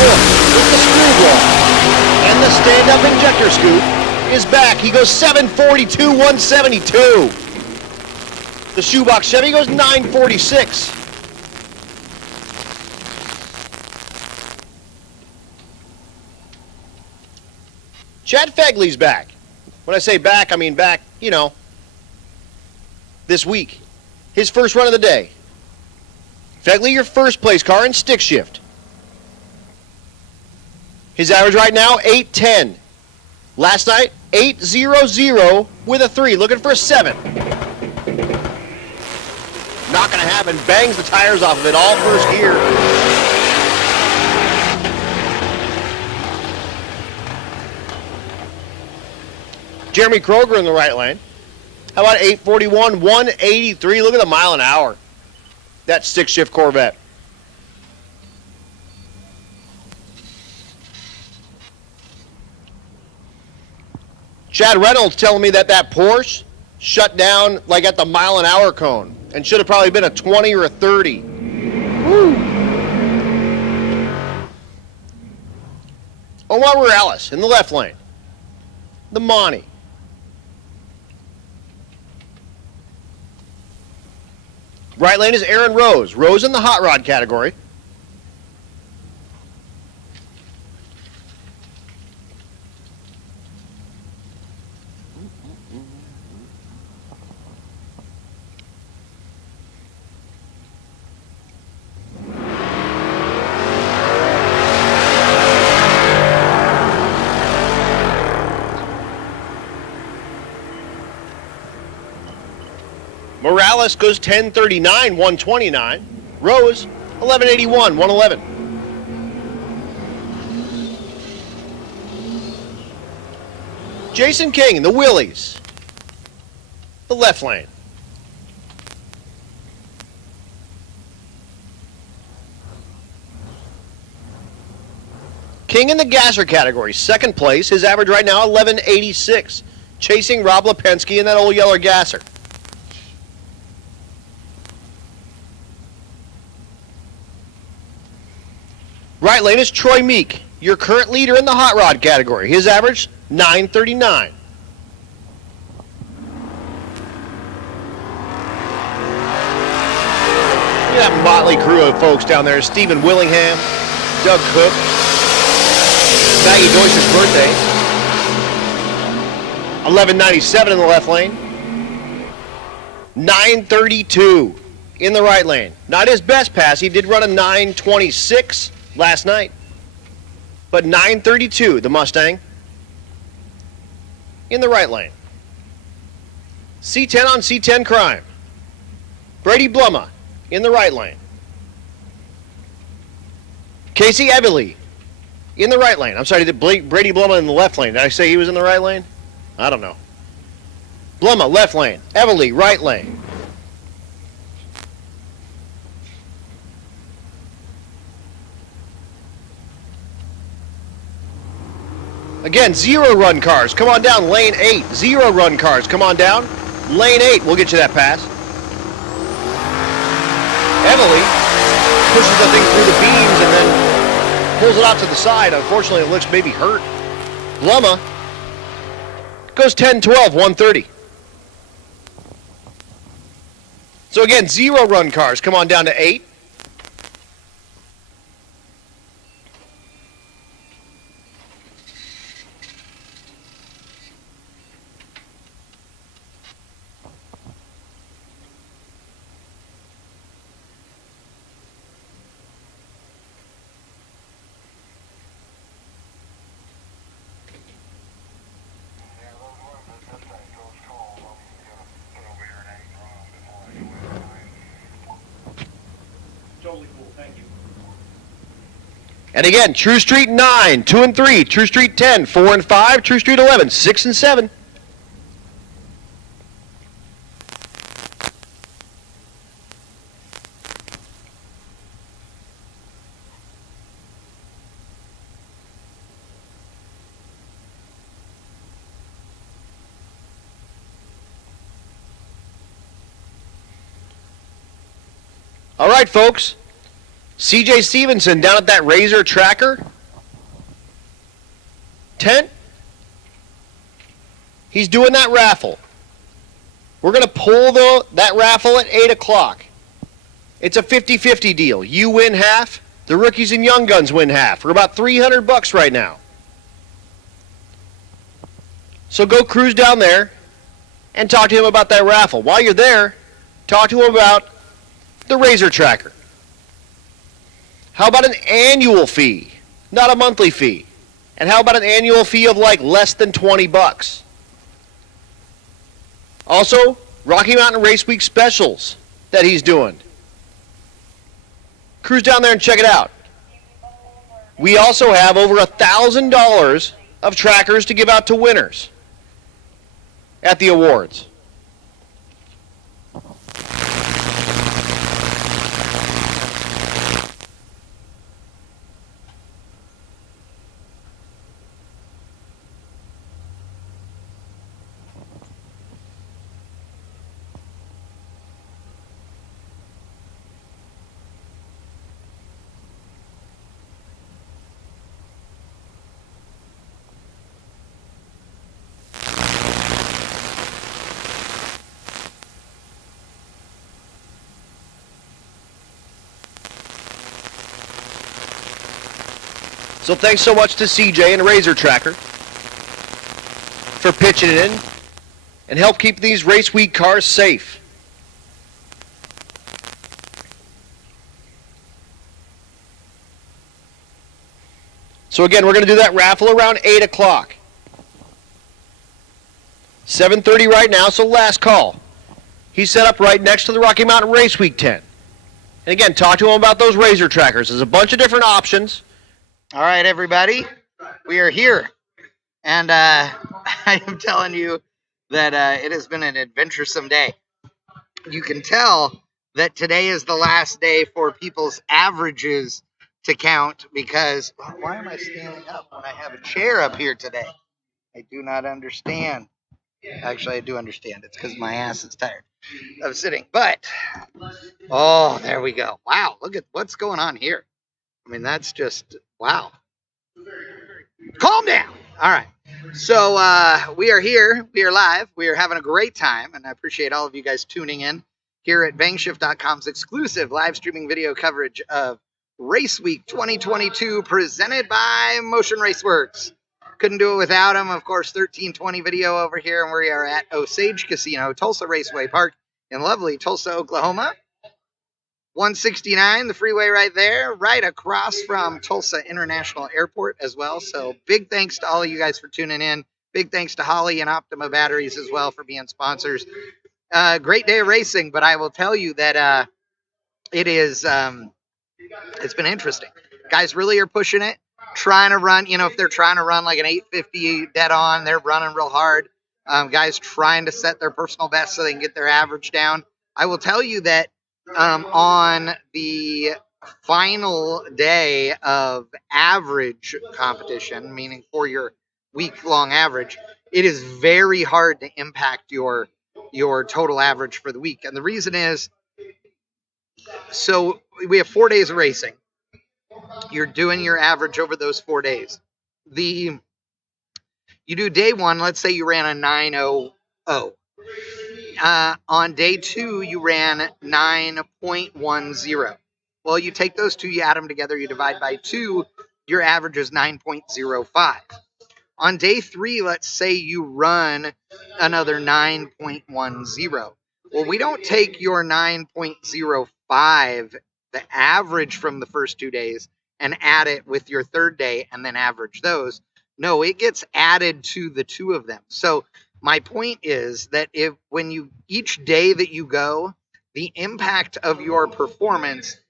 With the screw ball. And the stand-up injector scoop is back. He goes 742, 172. The shoebox Chevy goes 946. Chad Fegley's back. When I say back, I mean back, this week. His first run of the day. Fegley, your first place car in stick shift. His average right now, 810. Last night, 800 with a 3, looking for a 7. Not going to happen. Bangs the tires off of it, all first gear. Jeremy Kroger in the right lane. How about 841, 183? Look at the mile an hour. That stick-shift Corvette. Chad Reynolds telling me that Porsche shut down like at the mile an hour cone and should have probably been a 20 or a 30. Woo. Omar Morales in the left lane. The Monty. Right lane is Aaron Rose. Rose in the hot rod category. Morales goes 1039, 129. Rose, 1181, 111. Jason King, the Willies. The left lane. King in the gasser category, second place. His average right now, 1186. Chasing Rob Lipinski in that old yellow gasser. Right lane is Troy Meek, your current leader in the hot rod category. His average, 939. Look at that motley crew of folks down there. Stephen Willingham, Doug Cook, Maggie Deutsch's birthday. 1197 in the left lane. 932 in the right lane. Not his best pass. He did run a 926 last night. But 932, the Mustang, in the right lane. C10 on C10 crime. Brady Blumma in the right lane. Casey Everly in the right lane. I'm sorry, did Brady Blumma in the left lane? Did I say he was in the right lane? I don't know. Blumma, left lane. Everly, right lane. Again, 0 run cars. Come on down, lane 8. 0 run cars. Come on down. Lane 8. We'll get you that pass. Everly pushes the thing through the beams and then pulls it out to the side. Unfortunately, it looks maybe hurt. Blumma goes 10-12, 130. So again, 0 run cars. Come on down to 8. And again, True Street 9, 2 and 3, True Street 10, 4 and 5, True Street 11, 6 and 7. All right, folks. CJ Stevenson down at that Razor tracker tent. He's doing that raffle. We're going to pull that raffle at 8 o'clock. It's a 50-50 deal. You win half. The rookies and young guns win half. We're about $300 right now. So go cruise down there and talk to him about that raffle. While you're there, talk to him about the Razor Tracker. How about an annual fee, not a monthly fee? And how about an annual fee of like less than $20? Also, Rocky Mountain Race Week specials that he's doing. Cruise down there and check it out. We also have over $1,000 of trackers to give out to winners at the awards. So thanks so much to CJ and Razor Tracker for pitching it in and help keep these race week cars safe. So again, we're going to do that raffle around 8 o'clock. 7:30 right now, so last call. He's set up right next to the Rocky Mountain Race Week tent. And again, talk to him about those Razor Trackers. There's a bunch of different options. All right, everybody, we are here, and I am telling you that it has been an adventuresome day. You can tell that today is the last day for people's averages to count because why am I standing up when I have a chair up here today? I do not understand. Actually, I do understand. It's because my ass is tired of sitting. But, oh, there we go. Wow, look at what's going on here. I mean, that's just, wow. Calm down. All right. So we are here. We are live. We are having a great time. And I appreciate all of you guys tuning in here at bangshift.com's exclusive live streaming video coverage of Race Week 2022 presented by Motion Raceworks. Couldn't do it without them. Of course, 1320 video over here. And we are at Osage Casino, Tulsa Raceway Park in lovely Tulsa, Oklahoma. 169, the freeway right there, right across from Tulsa International Airport as well. So big thanks to all of you guys for tuning in. Big thanks to Holly and Optima Batteries as well for being sponsors. Great day of racing, but I will tell you that it is, it's been interesting. Guys really are pushing it, trying to run, you know, if they're trying to run like an 850 dead on, they're running real hard. Guys trying to set their personal best so they can get their average down. I will tell you that on the final day of average competition, meaning for your week-long average, it is very hard to impact your total average for the week. And the reason is, so we have 4 days of racing. You're doing your average over those 4 days. You do day one, let's say you ran a 9:00. On day 2, you ran 9.10. Well, you take those two, you add them together, you divide by 2, your average is 9.05. On day 3, let's say you run another 9.10. Well, we don't take your 9.05, the average from the first 2 days, and add it with your third day and then average those. No, it gets added to the two of them. So my point is that each day that you go, the impact of your performance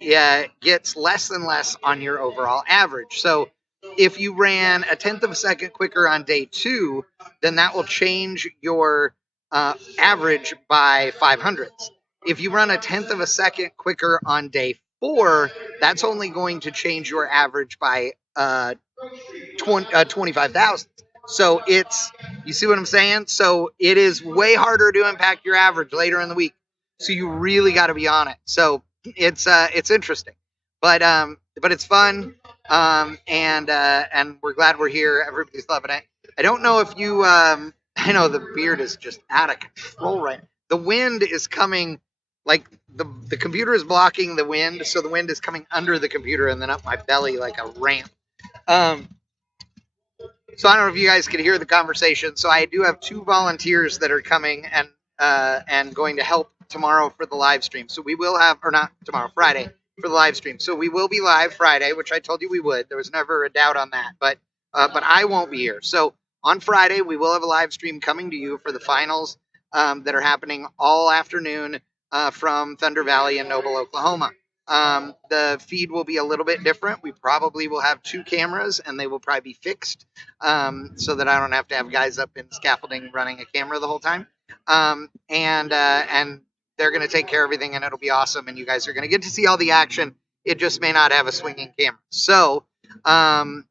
gets less and less on your overall average. So if you ran a 1/10 of a second quicker on day 2, then that will change your average by 500ths. If you run a 1/10 of a second quicker on day 4, that's only going to change your average by 25,000. So you see what I'm saying? So it is way harder to impact your average later in the week. So you really got to be on it. So it's interesting, but it's fun. And we're glad we're here. Everybody's loving it. I don't know if you, I know the beard is just out of control right now. The wind is coming, like the computer is blocking the wind. So the wind is coming under the computer and then up my belly like a ramp. So I don't know if you guys could hear the conversation. So I do have 2 volunteers that are coming and going to help tomorrow for the live stream. So we will have, or not tomorrow, Friday for the live stream. So we will be live Friday, which I told you we would. There was never a doubt on that. But I won't be here. So on Friday we will have a live stream coming to you for the finals that are happening all afternoon from Thunder Valley in Noble, Oklahoma. The feed will be a little bit different. We probably will have 2 cameras, and they will probably be fixed so that I don't have to have guys up in scaffolding running a camera the whole time. And they're going to take care of everything, and it'll be awesome. And you guys are going to get to see all the action. It just may not have a swinging camera. So that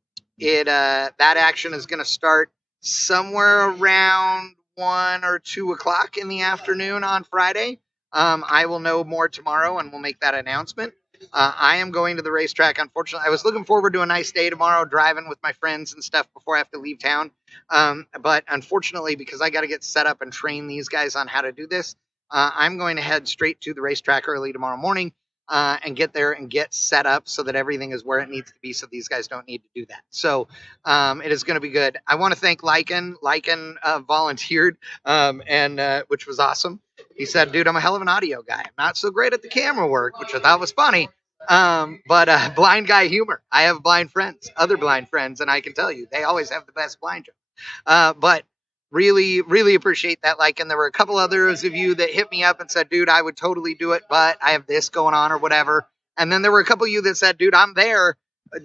action is going to start somewhere around 1 or 2 o'clock in the afternoon on Friday. I will know more tomorrow, and we'll make that announcement. I am going to the racetrack. Unfortunately, I was looking forward to a nice day tomorrow, driving with my friends and stuff before I have to leave town. But unfortunately, because I got to get set up and train these guys on how to do this, I'm going to head straight to the racetrack early tomorrow morning and get there and get set up so that everything is where it needs to be, so these guys don't need to do that. So it is going to be good. I want to thank Lycan. Lycan volunteered, which was awesome. He said, dude, I'm a hell of an audio guy. I'm not so great at the camera work, which I thought was funny. But blind guy humor. I have blind friends, other blind friends, and I can tell you, they always have the best blind joke. But really, really appreciate that. Like, and there were a couple others of you that hit me up and said, dude, I would totally do it, but I have this going on or whatever. And then there were a couple of you that said, dude, I'm there.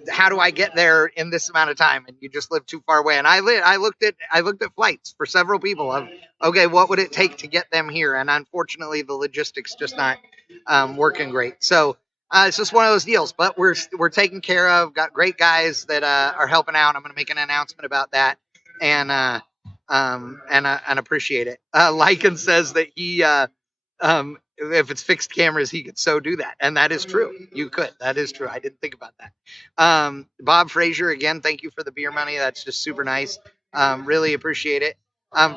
How do I get there in this amount of time? And you just live too far away. And I looked at flights for several people of, okay, what would it take to get them here? And unfortunately, the logistics just not working great. So it's just one of those deals. But we're taken care of. Got great guys that are helping out. I'm going to make an announcement about that, and appreciate it. Lycan says that he if it's fixed cameras, he could so do that. And that is true. You could. That is true. I didn't think about that. Bob Frazier, again, thank you for the beer money. That's just super nice. Really appreciate it.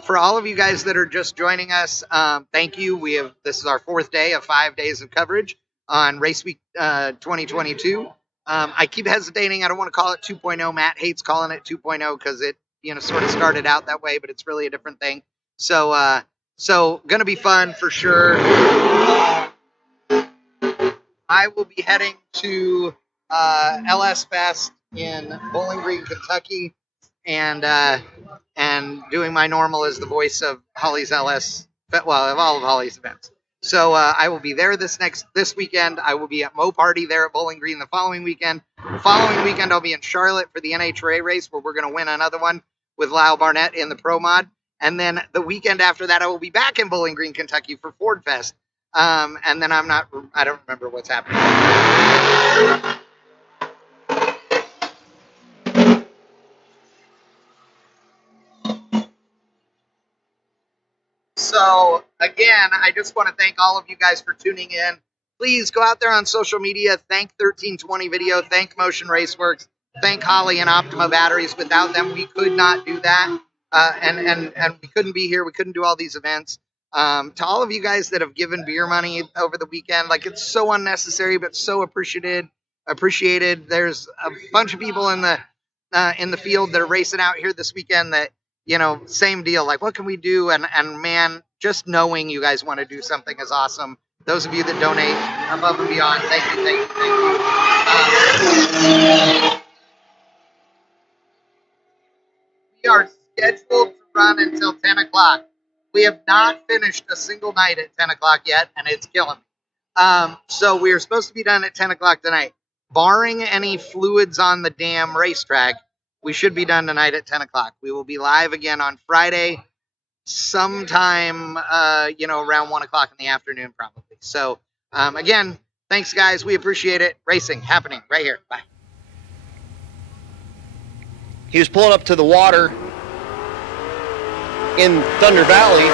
For all of you guys that are just joining us, thank you. This is our 4th day of 5 days of coverage on Race Week 2022. I keep hesitating. I don't want to call it 2.0. Matt hates calling it 2.0 because it, sort of started out that way, but it's really a different thing. So going to be fun for sure. I will be heading to LS Fest in Bowling Green, Kentucky, and doing my normal as the voice of Holly's LS, well, of all of Holly's events. So I will be there this weekend. I will be at Mo Party there at Bowling Green the following weekend. The following weekend, I'll be in Charlotte for the NHRA race, where we're going to win another one with Lyle Barnett in the Pro Mod. And then the weekend after that, I will be back in Bowling Green, Kentucky for Ford Fest. And then I don't remember what's happening. So again, I just want to thank all of you guys for tuning in. Please go out there on social media. Thank 1320 Video. Thank Motion Raceworks. Thank Holly and Optima Batteries. Without them, we could not do that. And we couldn't be here. We couldn't do all these events. To all of you guys that have given beer money over the weekend, like, it's so unnecessary, but so appreciated. There's a bunch of people in the field that are racing out here this weekend that, same deal. Like, what can we do? And man, just knowing you guys want to do something is awesome. Those of you that donate above and beyond, thank you. We are scheduled to run until 10 o'clock. We have not finished a single night at 10 o'clock yet, and it's killing me. So we are supposed to be done at 10 o'clock tonight. Barring any fluids on the damn racetrack, we should be done tonight at 10 o'clock. We will be live again on Friday sometime, around 1 o'clock in the afternoon probably. So, again, thanks, guys. We appreciate it. Racing happening right here. Bye. He was pulling up to the water in Thunder Valley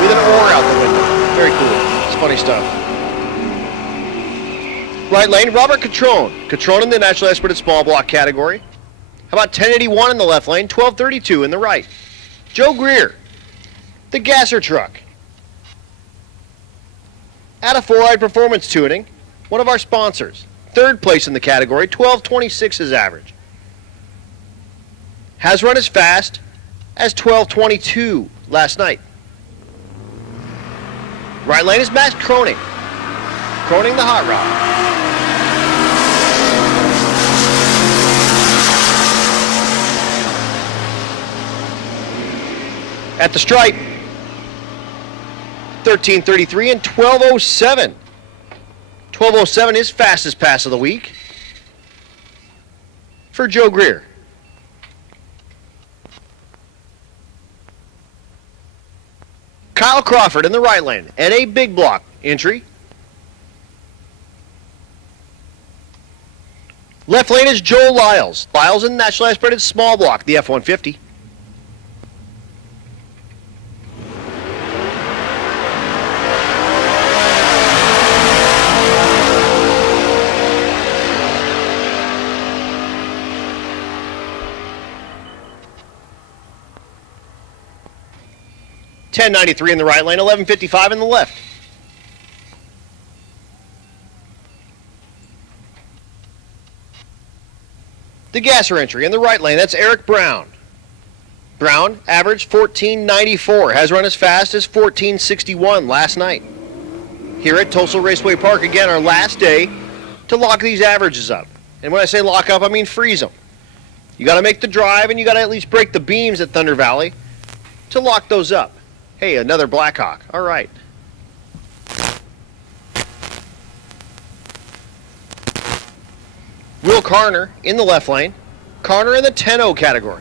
with an oar out the window. Very cool. It's funny stuff. Right lane, Robert Catrone. Catrone in the National Expert at Small Block category. How about 1081 in the left lane, 1232 in the right. Joe Greer, the Gasser truck. At a 4-eyed Performance Tuning, one of our sponsors. 3rd place in the category, 1226 is average. has run as fast as 12:22 last night. Right lane is Matt Kroning. Kroning the hot rod. At the stripe, 13:33 and 12:07. 12:07 is fastest pass of the week for Joe Greer. Kyle Crawford in the right lane and a big block entry. Left lane is Joel Lyles. Lyles in National Aspirated small block, the F-150. $10.93 in the right lane, $11.55 in the left. The gasser entry in the right lane, that's Eric Brown. Brown averaged 14.94, has run as fast as 14.61 last night. Here at Tulsa Raceway Park, again, our last day to lock these averages up. And when I say lock up, I mean freeze them. You got to make the drive, and you got to at least break the beams at Thunder Valley to lock those up. Hey, another Blackhawk. All right. Will Carner in the left lane. Carner in the 10-0 category.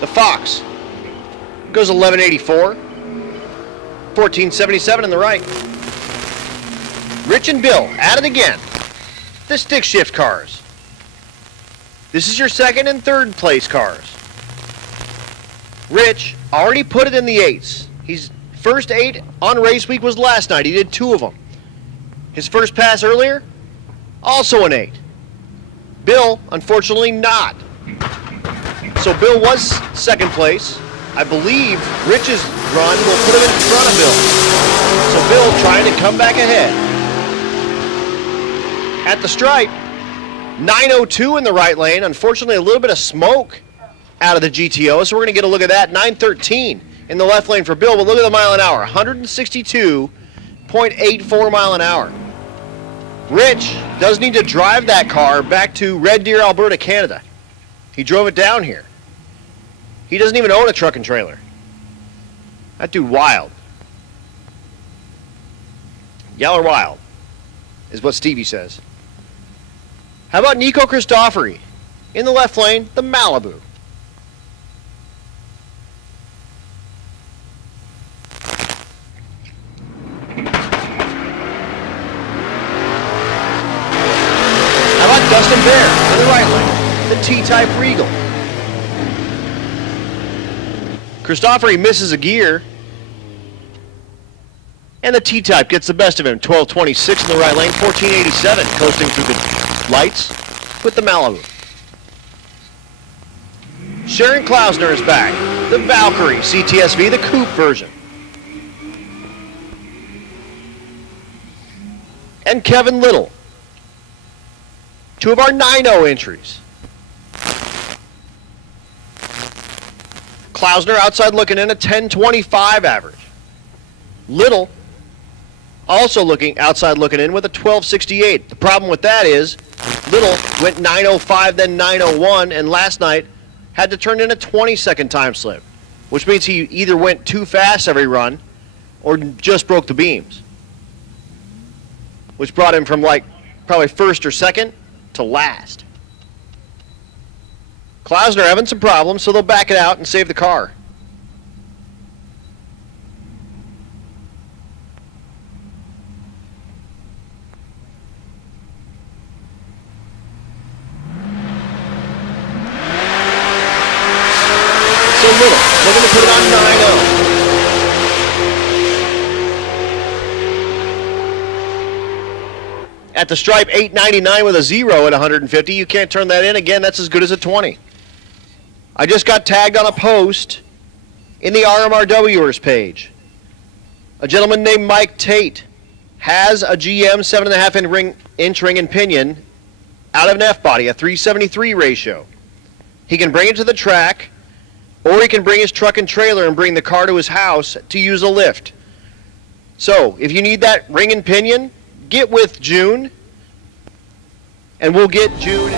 The Fox goes 11.84. 14.77 in the right. Rich and Bill at it again. The stick shift cars. This is your second and third place cars. Rich already put it in the 8s. His first 8 on race week was last night. He did 2 of them. His first pass earlier, also an 8. Bill, unfortunately not. So Bill was second place. I believe Rich's run will put him in front of Bill. So Bill trying to come back ahead. At the stripe, 9:02 in the right lane. Unfortunately, a little bit of smoke out of the GTO, so we're going to get a look at that. 9:13 in the left lane for Bill, but look at the mile an hour. 162.84 mile an hour. Rich does need to drive that car back to Red Deer, Alberta, Canada. He drove it down here. He doesn't even own a truck and trailer. That dude wild. Yeller wild is what Stevie says. How about Nico Christofori? In the left lane, the Malibu. How about Dustin Bear in the right lane, the T-Type Regal. Christofori misses a gear, and the T-Type gets the best of him. 12.26 in the right lane, 14.87 coasting through the lights with the Malibu. Sharon Klausner is back. The Valkyrie CTSV, the coupe version. And Kevin Little. 2 of our 9.0 entries. Klausner outside looking in a 10.25 average. Little also outside looking in with a 12.68. The problem with that is Little went 9.05 then 9.01 and last night had to turn in a 20-second time slip, which means he either went too fast every run or just broke the beams, which brought him from like probably first or second to last. Klausner having some problems, so they'll back it out and save the car. So Little, looking to put it on 9.0. At the stripe, 8.99 with a 0 at 150. You can't turn that in. Again, that's as good as a 20. I just got tagged on a post in the RMRWers page. A gentleman named Mike Tate has a GM 7.5-inch ring and pinion out of an F-body, a 373 ratio. He can bring it to the track, or he can bring his truck and trailer and bring the car to his house to use a lift. So, if you need that ring and pinion, get with June, and we'll get June.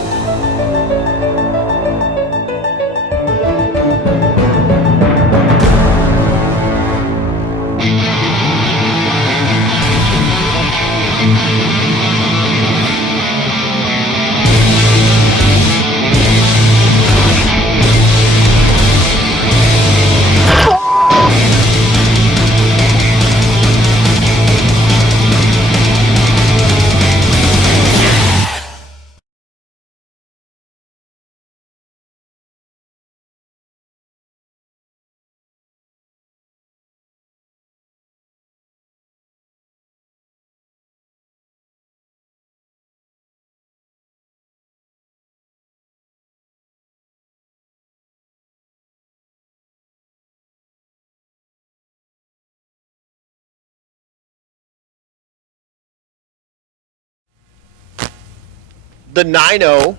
The 9.0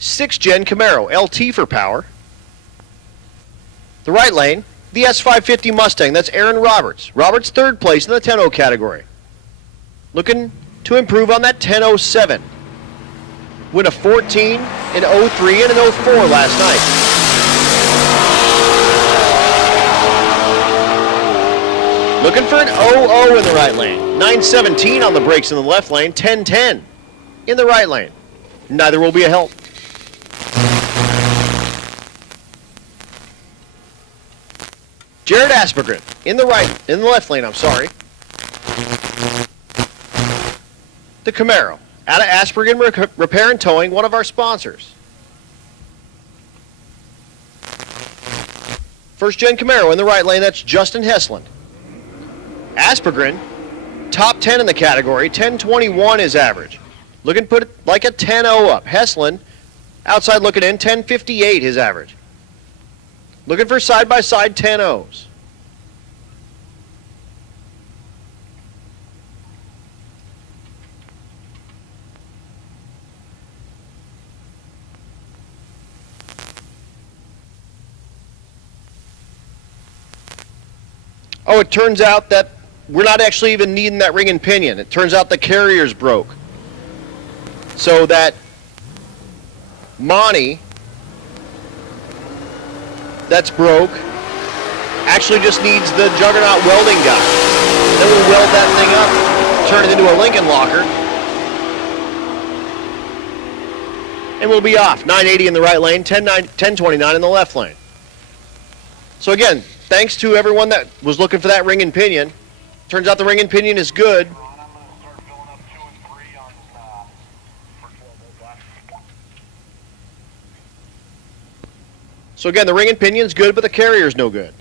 6th-gen Camaro, LT for power. The right lane, the S550 Mustang, that's Aaron Roberts. Roberts third place in the 10.0 category. Looking to improve on that 10.07. Win a 14, an 03, and an 04 last night. Looking for an 00 in the right lane. 917 on the brakes in the left lane, 1010 in the right lane. Neither will be a help. Jared Aspergren in the left lane, I'm sorry. The Camaro, out of Aspergren Repair and Towing, one of our sponsors. First gen Camaro in the right lane, that's Justin Hessland. Aspergren, top 10 in the category, 1021 is average. Looking to put it like a 10.0 up. Hessland, outside looking in, 1058 his average. Looking for side-by-side 10.0s. Oh, it turns out that we're not actually even needing that ring and pinion. It turns out the carrier's broke. So that Monty that's broke actually just needs the Juggernaut welding guy. Then we'll weld that thing up, turn it into a Lincoln locker, and we'll be off. 980 in the right lane, 1029 in the left lane. So again, thanks to everyone that was looking for that ring and pinion. Turns out the ring and pinion is good. So again, the ring and pinion's good, but the carrier's no good.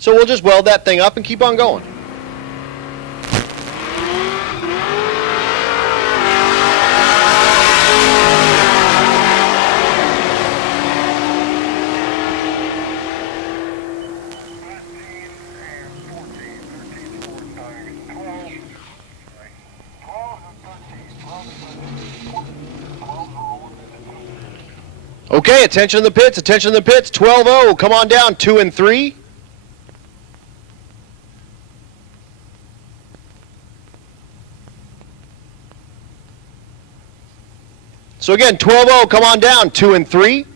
So we'll just weld that thing up and keep on going. Okay, attention in the pits, attention in the pits. 12-0, come on down, 2 and 3. So again, 12-0, come on down, 2 and 3.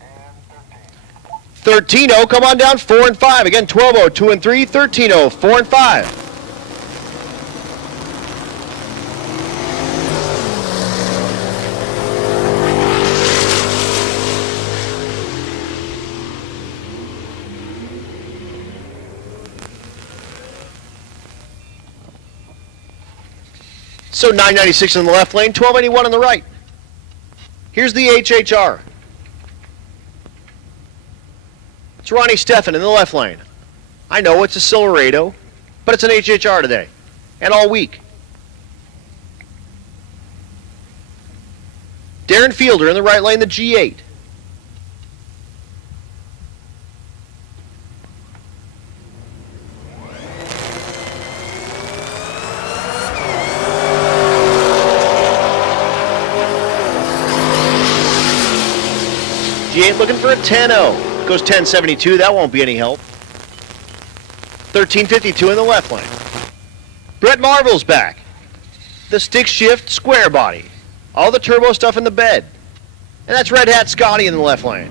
And 13-0, come on down, 4 and 5. Again, 12-0, 2 and 3, 13-0, 4 and 5. So 996 in the left lane, 1281 on the right. Here's the HHR. It's Ronnie Steffen in the left lane. I know it's a Silverado, but it's an HHR today. and all week. Darren Fielder in the right lane, the G8. G8 looking for a 10-0. Goes 10.72. That won't be any help. 13.52 in the left lane. Brett Marvel's back. The stick shift square body. All the turbo stuff in the bed. And that's Red Hat Scotty in the left lane.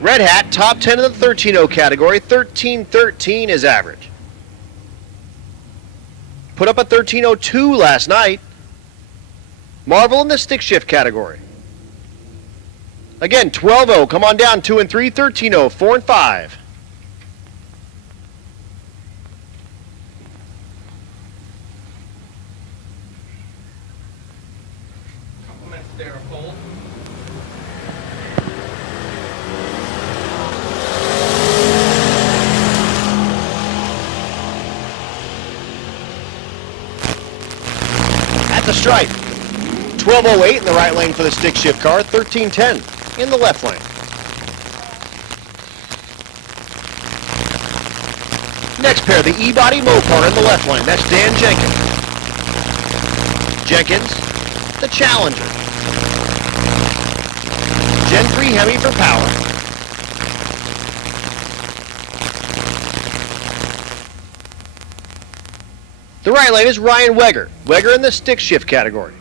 Red Hat, top 10 in the 13.0 category. 13.13 is average. Put up a 13.02 last night. Marvel in the stick shift category. Again, 12-0, come on down, 2 and 3, 13-0, 4 and 5. Compliments there, Cole. At the stripe. 12.08 in the right lane for the stick shift car, 13.10 in the left lane. Next pair, the E-Body Mopar in the left lane. That's Dan Jenkins. Jenkins, the Challenger. Gen 3 Hemi for power. The right lane is Ryan Weger. Weger in the stick shift category.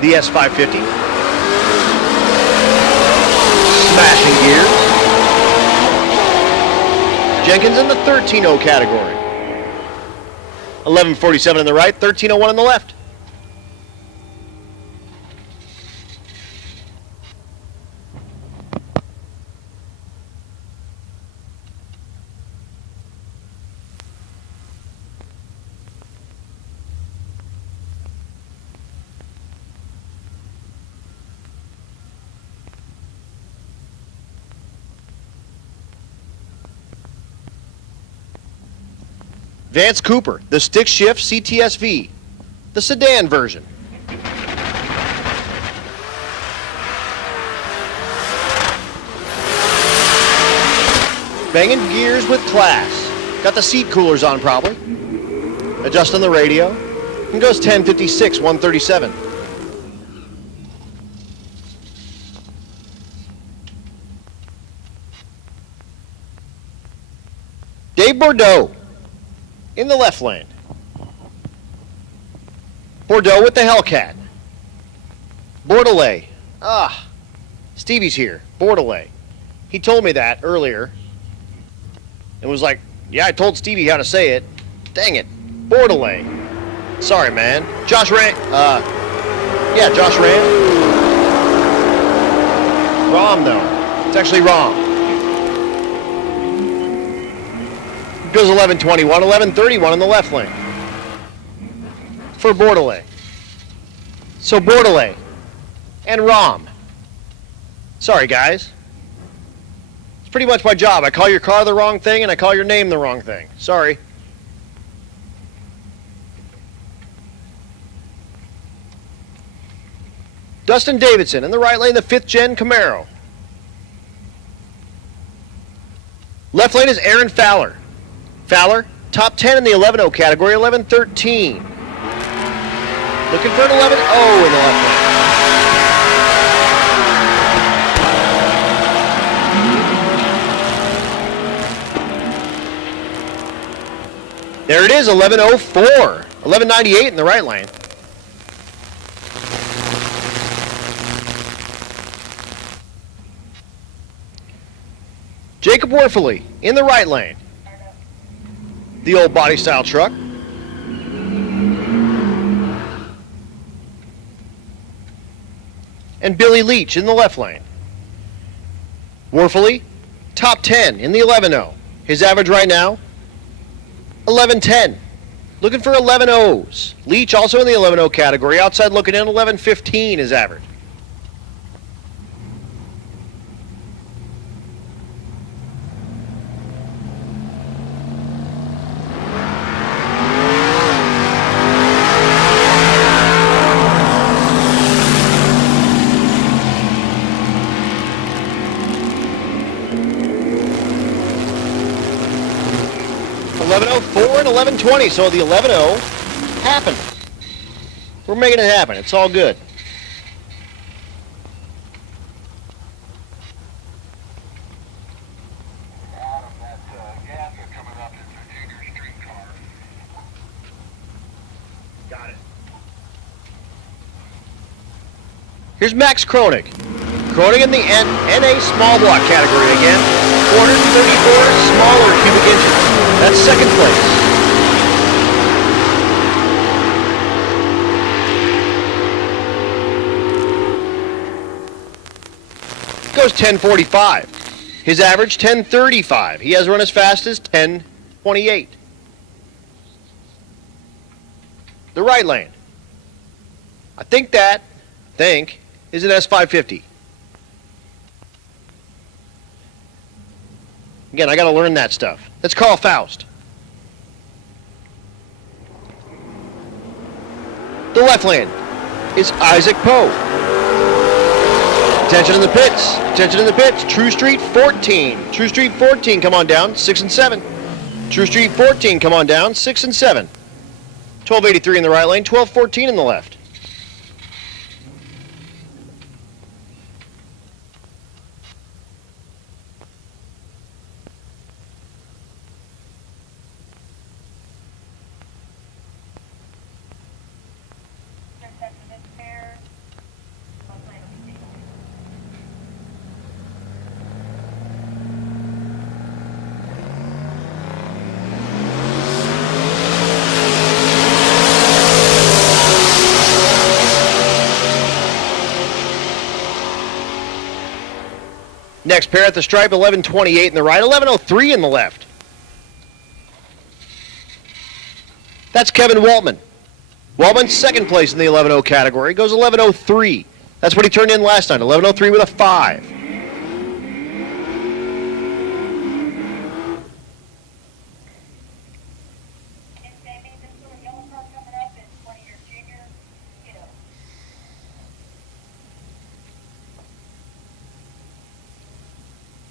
The S550. Smashing gears. Jenkins in the 13.0 category. 11.47 in the right, 13.01 in the left. Vance Cooper, the stick shift CTSV, the sedan version. Banging gears with class. Got the seat coolers on probably. Adjusting the radio. And goes 10.56, 137. Dave Bordeaux in the left lane. Bordeaux with the Hellcat. Bordelais. Stevie's here. Bordelais. He told me that earlier. And was like, yeah, I told Stevie how to say it. Dang it. Bordelais. Sorry, man. Josh Rand. Josh Rand. Rom, though. It's actually Rom. Goes 11.21, 11.31 in the left lane for Bordelais. So Bordelais and Rom. Sorry, guys. It's pretty much my job. I call your car the wrong thing and I call your name the wrong thing. Sorry. Dustin Davidson in the right lane, the 5th gen Camaro. Left lane is Aaron Fowler. Fowler, top 10 in the 11.0 category, 11.13. Looking for an 11.0 in the left lane. There it is, 11.04. 11.98 in the right lane. Jacob Werfele in the right lane. The old body style truck. And Billy Leach in the left lane. Werfele, top 10 in the 11.0. His average right now, 11.10. Looking for 11.0s. Leach also in the 11.0 category. Outside looking in, 11.15 is average. 11:04 and 11:20, so the 11:0 happened. We're making it happen. It's all good. Adam, that gas is coming up is a junior streetcar. Got it. Here's Max Kronig. Kronig in the NA small block category again. 434 smaller cubic inches. That's second place. Goes 10:45. His average 10:35. He has run as fast as 10:28. The right lane. I think is an S550. Again, I got to learn that stuff. That's Carl Faust. The left lane is Isaac Poe. Attention in the pits. Attention in the pits. True Street 14. True Street 14, come on down, 6 and 7. True Street 14, come on down, 6 and 7. 1283 in the right lane, 1214 in the left. Next pair at the stripe, 11:28 in the right, 11:03 in the left. That's Kevin Waltman. Waltman's second place in the 11:0 category, goes 11:03. That's what he turned in last night, 11:03 with a 5.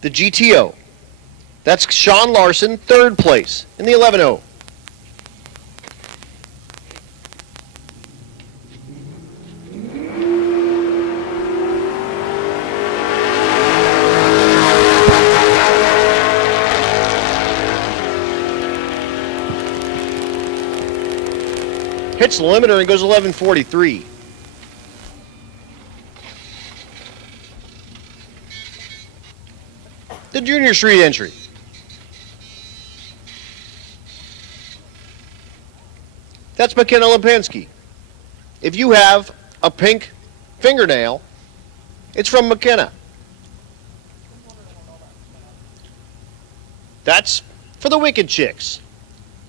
The GTO. That's Sean Larson, third place in the 11:0. Hits the limiter and goes 11:43. The junior street entry. That's McKenna Lipinski. If you have a pink fingernail, it's from McKenna. That's for the Wicked Chicks.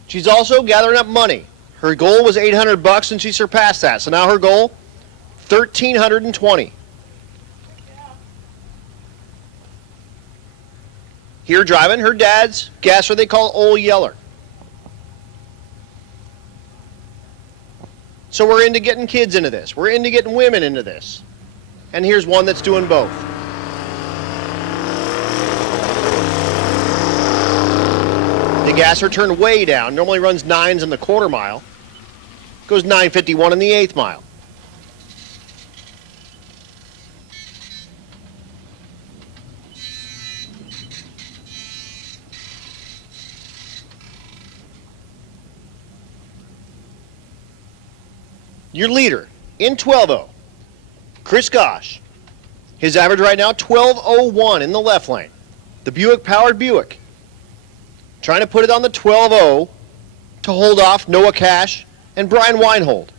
She's also gathering up money. Her goal was $800 and she surpassed that. So now her goal, $1,320. Here driving, her dad's gasser they call Old Yeller. So we're into getting kids into this. We're into getting women into this. And here's one that's doing both. The gasser turned way down. Normally runs 9s in the quarter mile. Goes 9:51 in the 1/8 mile. Your leader in 12:0, Chris Gosh. His average right now, 12:01 in the left lane. The Buick-powered Buick. Trying to put it on the 12:0 to hold off Noah Cash and Brian Weinhold.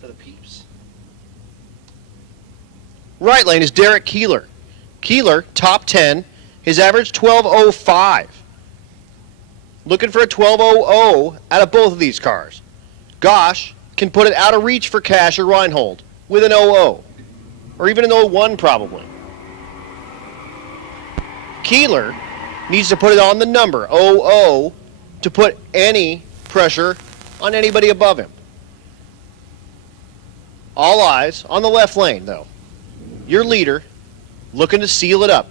For the peeps. Right lane is Derek Keeler. Keeler, top 10. His average, 12:05. Looking for a 12:00 out of both of these cars. Gosh can put it out of reach for Cash or Reinhold with an 00. Or even an 01 probably. Keeler needs to put it on the number 00 to put any pressure on anybody above him. All eyes on the left lane though. Your leader looking to seal it up.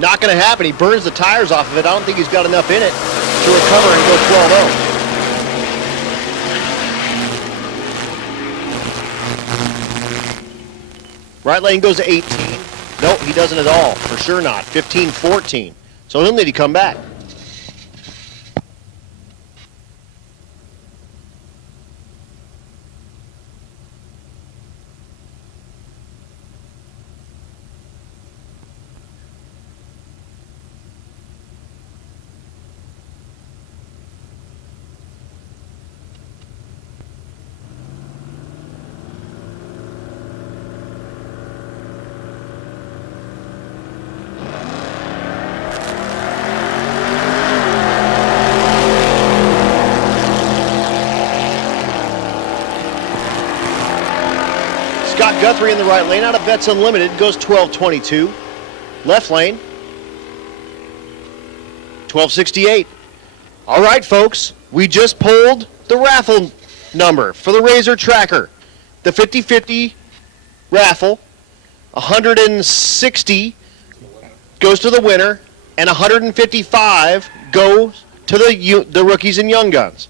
Not going to happen. He burns the tires off of it. I don't think he's got enough in it to recover and go 12-0. Right lane goes to 18. Nope, he doesn't at all. For sure not. 15-14. So he'll need to come back. Scott Guthrie in the right lane out of Vets Unlimited goes 12-22. Left lane, 12-68. All right, folks, we just pulled the raffle number for the Razor Tracker. The 50-50 raffle, 160 goes to the winner, and 155 goes to the rookies and young guns.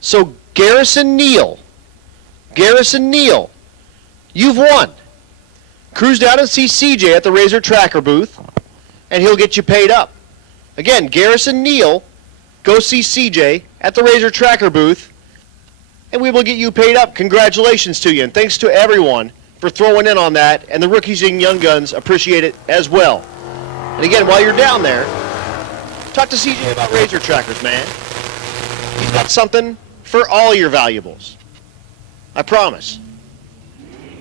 So Garrison Neal, you've won. Cruise down and see CJ at the Razor Tracker booth, and he'll get you paid up. Again, Garrison Neal, go see CJ at the Razor Tracker booth, and we will get you paid up. Congratulations to you, and thanks to everyone for throwing in on that, and the rookies and young guns appreciate it as well. And again, while you're down there, talk to CJ about Razor Trackers, man. He's got something for all your valuables. I promise.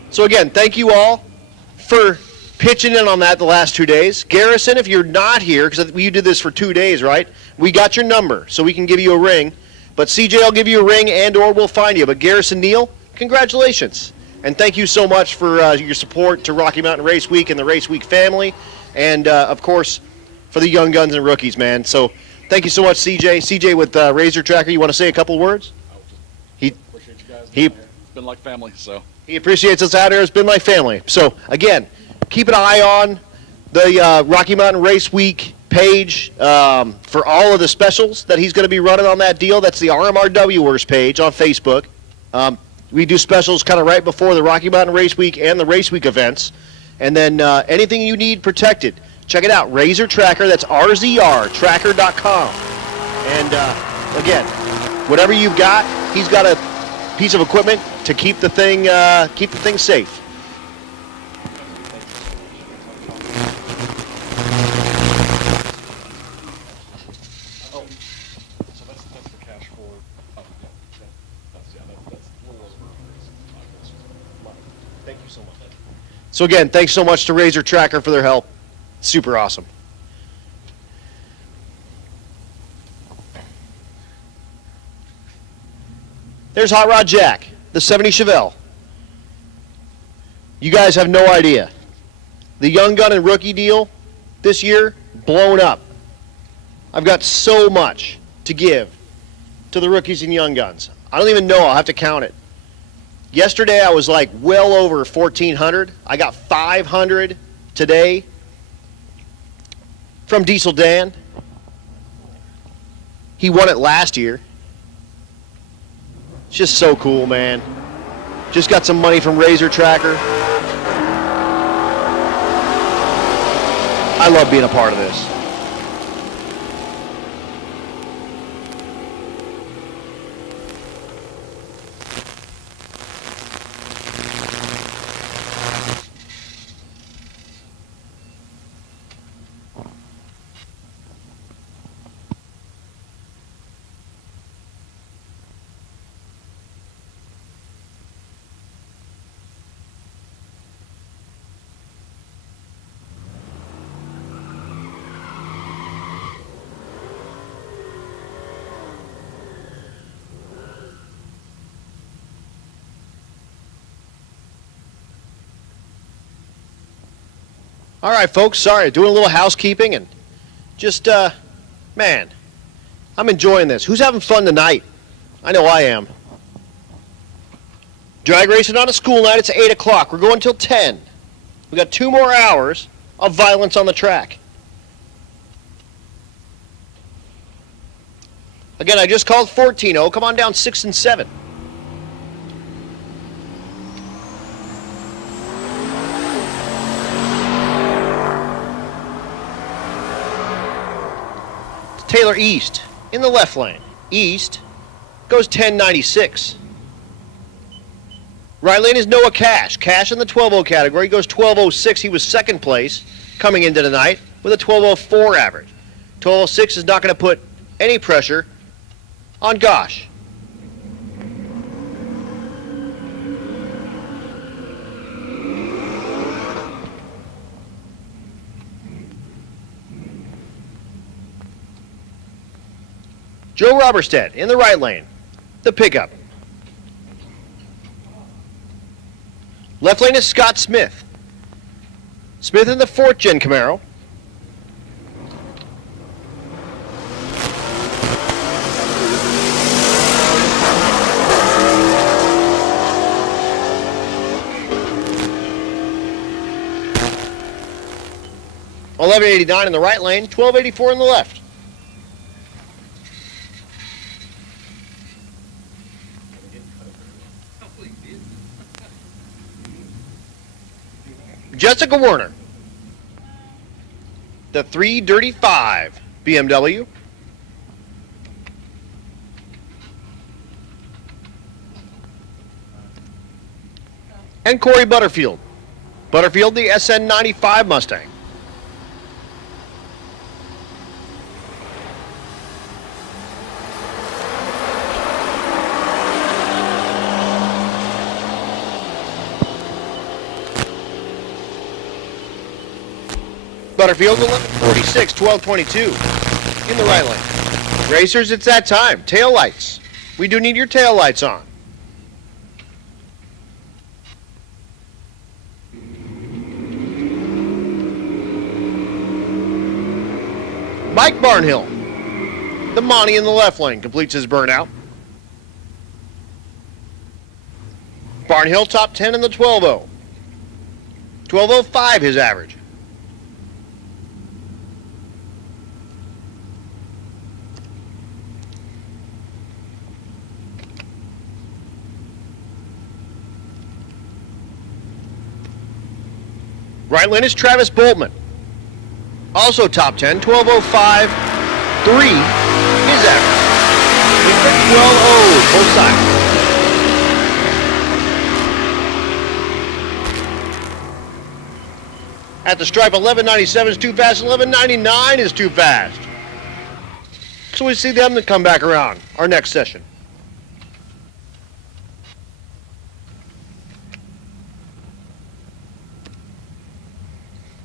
So again, thank you all for pitching in on that the last 2 days. Garrison, if you're not here, because we did this for 2 days, right? We got your number, so we can give you a ring. But CJ will give you a ring and or we'll find you. But Garrison Neal, congratulations. And thank you so much for your support to Rocky Mountain Race Week and the Race Week family. And, of course, for the young guns and rookies, man. So thank you so much, CJ. CJ with Razor Tracker, you want to say a couple words? Appreciate you guys. It's been like family, so. He appreciates us out there. It's been like family. So, again, keep an eye on the Rocky Mountain Race Week page for all of the specials that he's going to be running on that deal. That's the RMRWers page on Facebook. We do specials kind of right before the Rocky Mountain Race Week and the Race Week events. And then anything you need protected, check it out. Razor Tracker, that's RZRtracker.com. And, again, whatever you've got, he's got a piece of equipment to keep the thing safe. Oh, so that's the cash for. Oh, yeah, that's a little over. Thank you so much. So again, thanks so much to Razor Tracker for their help. Super awesome. There's Hot Rod Jack, the 70 Chevelle. You guys have no idea. The young gun and rookie deal this year, blown up. I've got so much to give to the rookies and young guns. I don't even know. I'll have to count it. Yesterday I was like well over 1,400. I got 500 today from Diesel Dan. He won it last year. It's just so cool, man. Just got some money from Razor Tracker. I love being a part of this. All right, folks, sorry, doing a little housekeeping and just, man, I'm enjoying this. Who's having fun tonight? I know I am. Drag racing on a school night, it's 8 o'clock. We're going till 10. We got 2 more hours of violence on the track. Again, I just called 14-0. Come on down 6 and 7. Taylor East in the left lane. East goes 10.96. Right lane is Noah Cash. Cash in the 12.0 category goes 12.06. He was second place coming into tonight with a 12.04 average. 12.06 is not going to put any pressure on Gosh. Joe Roberstead in the right lane, the pickup. Left lane is Scott Smith. Smith in the 4th gen Camaro. $11.89 in the right lane, $12.84 in the left. Jessica Werner, the 335 BMW. And Corey Butterfield. Butterfield, the SN95 Mustang. Butterfield, 1146, 1222 in the right lane. Racers, it's that time. Tail lights. We do need your tail lights on. Mike Barnhill, the Monty in the left lane, completes his burnout. Barnhill, top 10 in the 12.0. 12.05 his average. Right lane is Travis Boltman. Also top 10, 12.05, 3 his average. 12.0, both sides. At the stripe, 11.97 is too fast, 11.99 is too fast. So we see them to come back around our next session.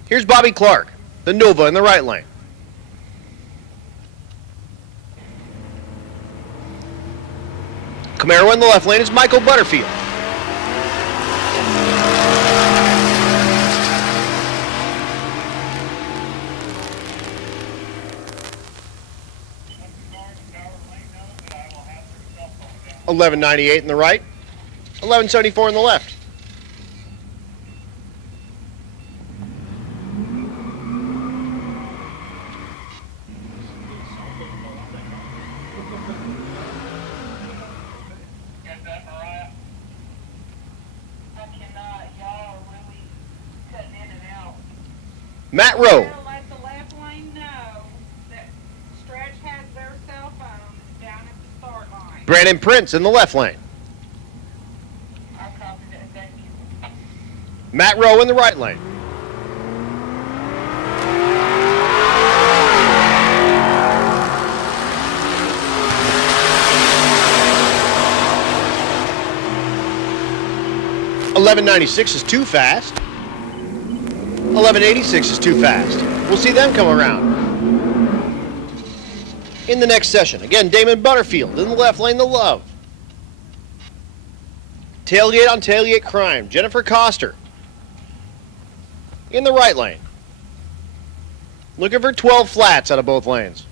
Here's Bobby Clark, the Nova in the right lane. Camaro in the left lane is Michael Butterfield. $11.98 in the right, $11.74 in the left. Matt Rowe. Let the left lane know that Stretch has their cell phone down at the start line. Brandon Prince in the left lane. I copied it, thank you. Matt Rowe in the right lane. $11.96 is too fast. $11.86 is too fast. We'll see them come around in the next session. Again, Damon Butterfield in the left lane, the Love. Tailgate on tailgate crime. Jennifer Coster in the right lane. Looking for 12 flats out of both lanes.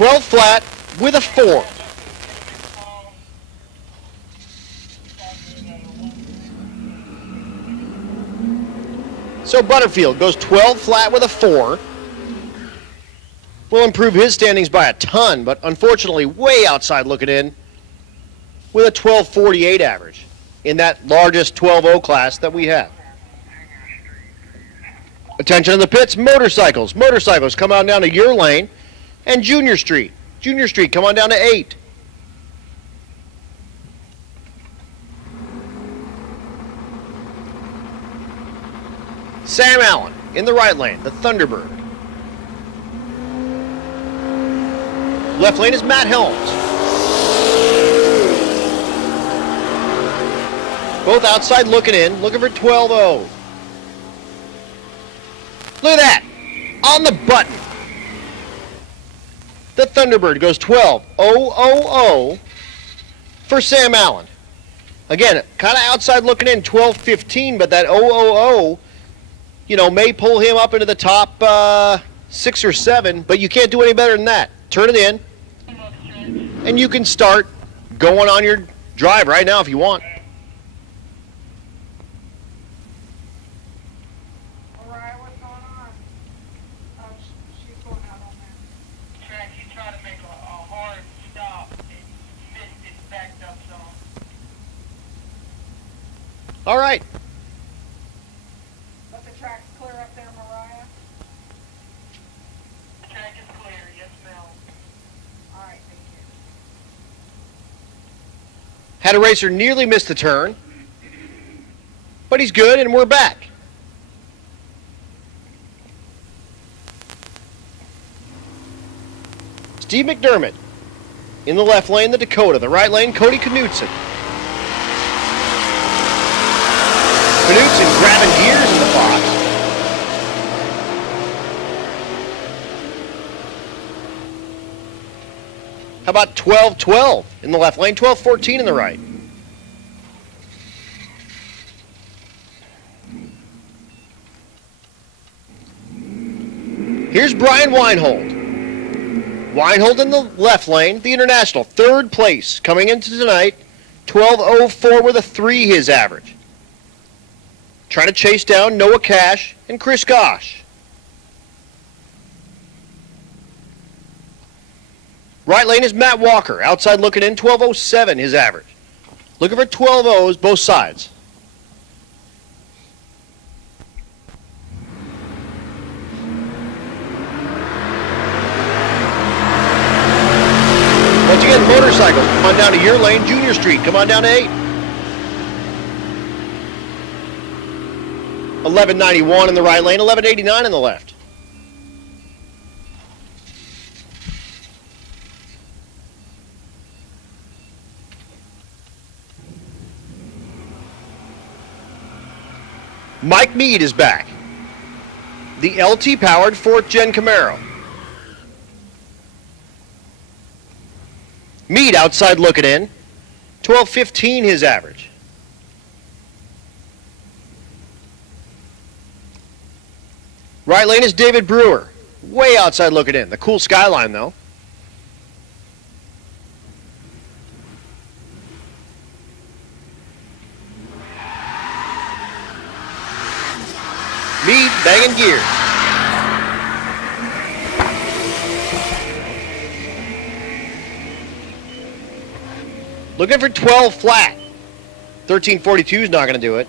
12 flat with a 4. So Butterfield goes 12 flat with a 4. Will improve his standings by a ton, but unfortunately way outside looking in with a 12.48 average in that largest 12.0 class that we have. Attention in the pits, motorcycles. Motorcycles come on down to your lane and Junior Street. Junior Street, come on down to 8. Sam Allen in the right lane, the Thunderbird. Left lane is Matt Helms. Both outside looking in, looking for 12.0. Look at that, on the button. The Thunderbird goes 12.000 for Sam Allen. Again, kind of outside looking in, 12.15, but that 000, you know, may pull him up into the top 6 or 7, but you can't do any better than that. Turn it in, and you can start going on your drive right now if you want. Mariah, what's going on? Oh, she's going out on that. Track, he tried to make a hard stop and missed it, backed up some. All right. Let the tracks clear up there, Mariah. Track is clear, yes ma'am. All right, thank you. Had a racer nearly miss the turn, but he's good, and we're back. Steve McDermott in the left lane, the Dakota. The right lane, Cody Knutson. Knutson grabbing gears in the box. How about 12-12 in the left lane, 12-14 in the right? Here's Brian Weinhold. Weinhold in the left lane, the International, 3rd place coming into tonight, 12.04 with a 3 his average. Trying to chase down Noah Cash and Chris Gosh. Right lane is Matt Walker, outside looking in, 12.07 his average. Looking for 12.0s both sides. Once again, motorcycles, come on down to your lane, Junior Street, come on down to 8. 11.91 in the right lane, 11.89 in the left. Mike Mead is back. The LT-powered 4th Gen Camaro. Mead outside looking in, 12.15 his average. Right lane is David Brewer, way outside looking in. The cool Skyline, though. Mead banging gears. Looking for 12 flat. 13.42 is not going to do it.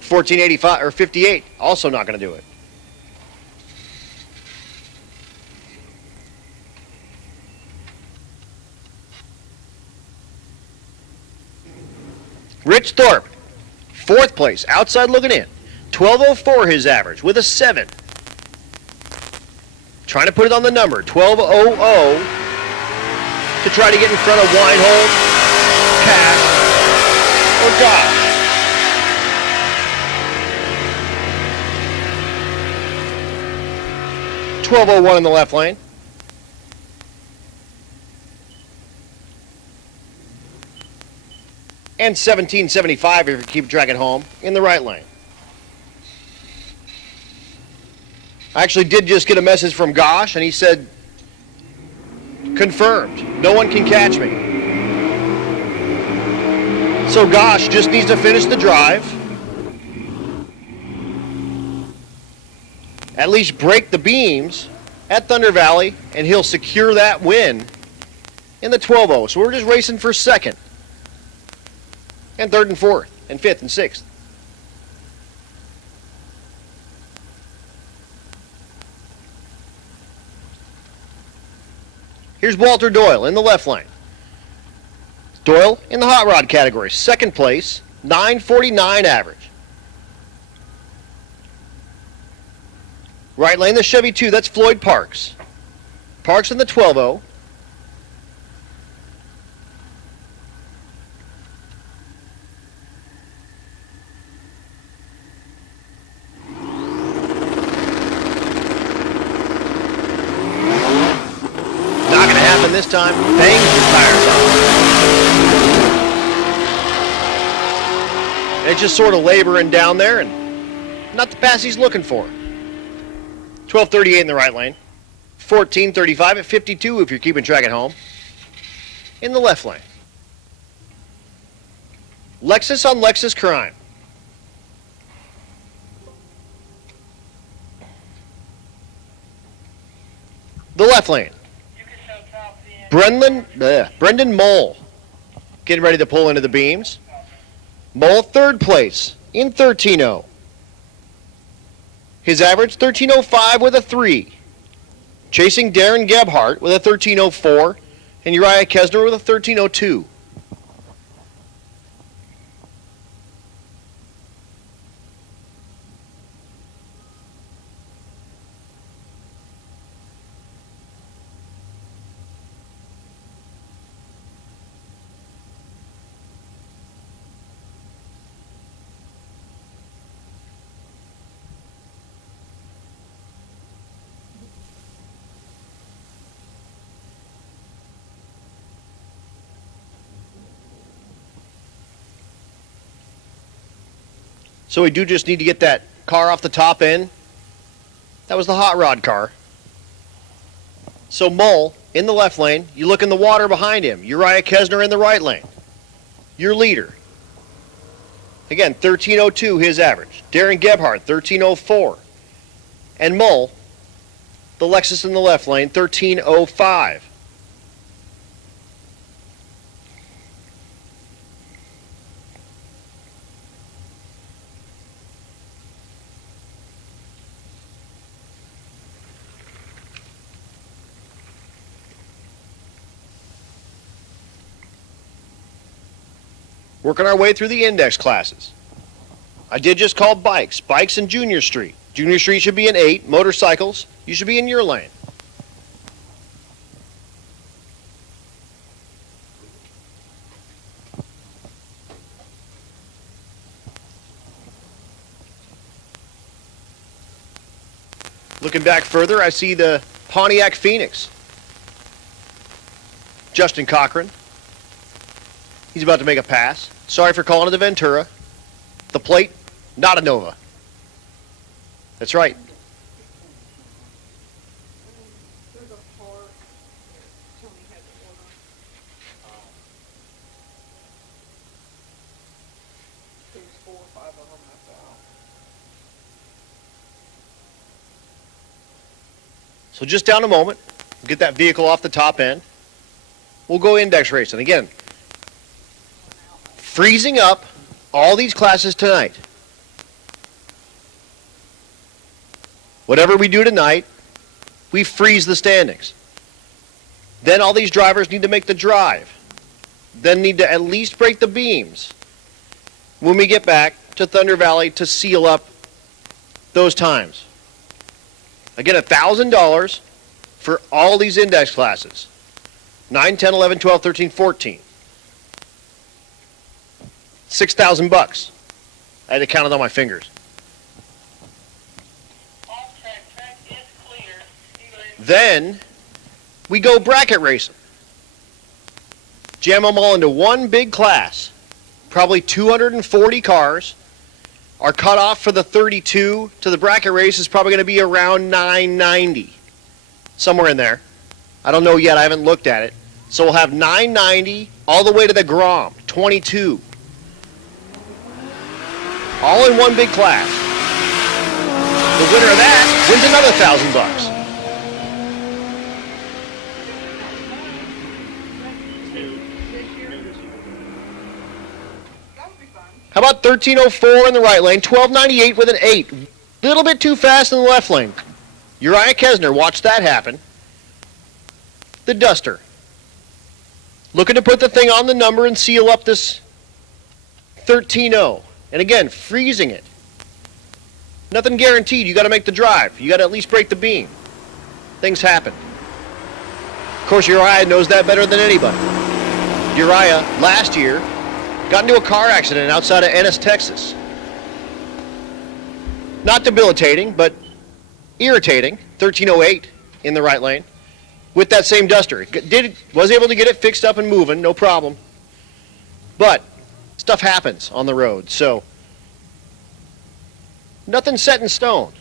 14.85 or 58 also not going to do it. Rich Thorpe, 4th place, outside looking in. 12.04 his average with a 7. Trying to put it on the number, 12.00 to try to get in front of Weinhold, Cash, or Gosh. .1201 in the left lane. And 17.75 if you keep track at home in the right lane. I actually did just get a message from Gosh, and he said Confirmed. No one can catch me. So Gosh just needs to finish the drive. At least break the beams at Thunder Valley, and he'll secure that win in the 12-0. So we're just racing for second and third and fourth and fifth and sixth. Here's Walter Doyle in the left lane. Doyle in the hot rod category, second place, 949 average. Right lane, the Chevy 2, that's Floyd Parks. Parks in the 12-0. Not going to happen this time. Bangs his tires off. It's just sort of laboring down there, and not the pass he's looking for. 12:38 in the right lane. 14:35 at 52 if you're keeping track at home. In the left lane. Lexus on Lexus crime. The left lane. Brendan Mole getting ready to pull into the beams. Mole third place in 13-0. His average 13:05 with a 3. Chasing Darren Gebhardt with a 13:04 and Uriah Kesner with a 13:02. So we do just need to get that car off the top end. That was the hot rod car. So Mull in the left lane. You look in the water behind him. Uriah Kesner in the right lane. Your leader. Again, 13:02 his average. Darren Gebhardt, 13:04. And Mull, the Lexus in the left lane, 13:05. Working our way through the index classes. I did just call bikes. Bikes in Junior Street. Junior Street should be in 8. Motorcycles, you should be in your lane. Looking back further, I see the Pontiac Phoenix. Justin Cochran. He's about to make a pass. Sorry for calling it the Ventura. The plate, not a Nova. That's right. There's a part Tony had to order. There's 4 or 5 of them left out. So just down a moment, we'll get that vehicle off the top end. We'll go index racing. Again, freezing up all these classes tonight. Whatever we do tonight, we freeze the standings. Then all these drivers need to make the drive. Then need to at least break the beams when we get back to Thunder Valley to seal up those times. Again, $1,000 for all these index classes. 9, 10, 11, 12, 13, 14. $6,000. I had to count it on my fingers. Track is clear. Then we go bracket racing. Jam them all into one big class. Probably 240 cars. Our cutoff for the 32 to the bracket race is probably going to be around 990. Somewhere in there. I don't know yet. I haven't looked at it. So we'll have 990 all the way to the Grom, 22. All in one big class. The winner of that wins another $1,000. How about 1304 in the right lane, 1298 with an 8. Little bit too fast in the left lane. Uriah Kesner, watch that happen. The Duster. Looking to put the thing on the number and seal up this 13-0. And again, freezing it. Nothing guaranteed. You got to make the drive. You got to at least break the beam. Things happen. Of course, Uriah knows that better than anybody. Uriah, last year, got into a car accident outside of Ennis, Texas. Not debilitating, but irritating. 1308 in the right lane with that same Duster. Was able to get it fixed up and moving, no problem. But stuff happens on the road, so nothing set in stone.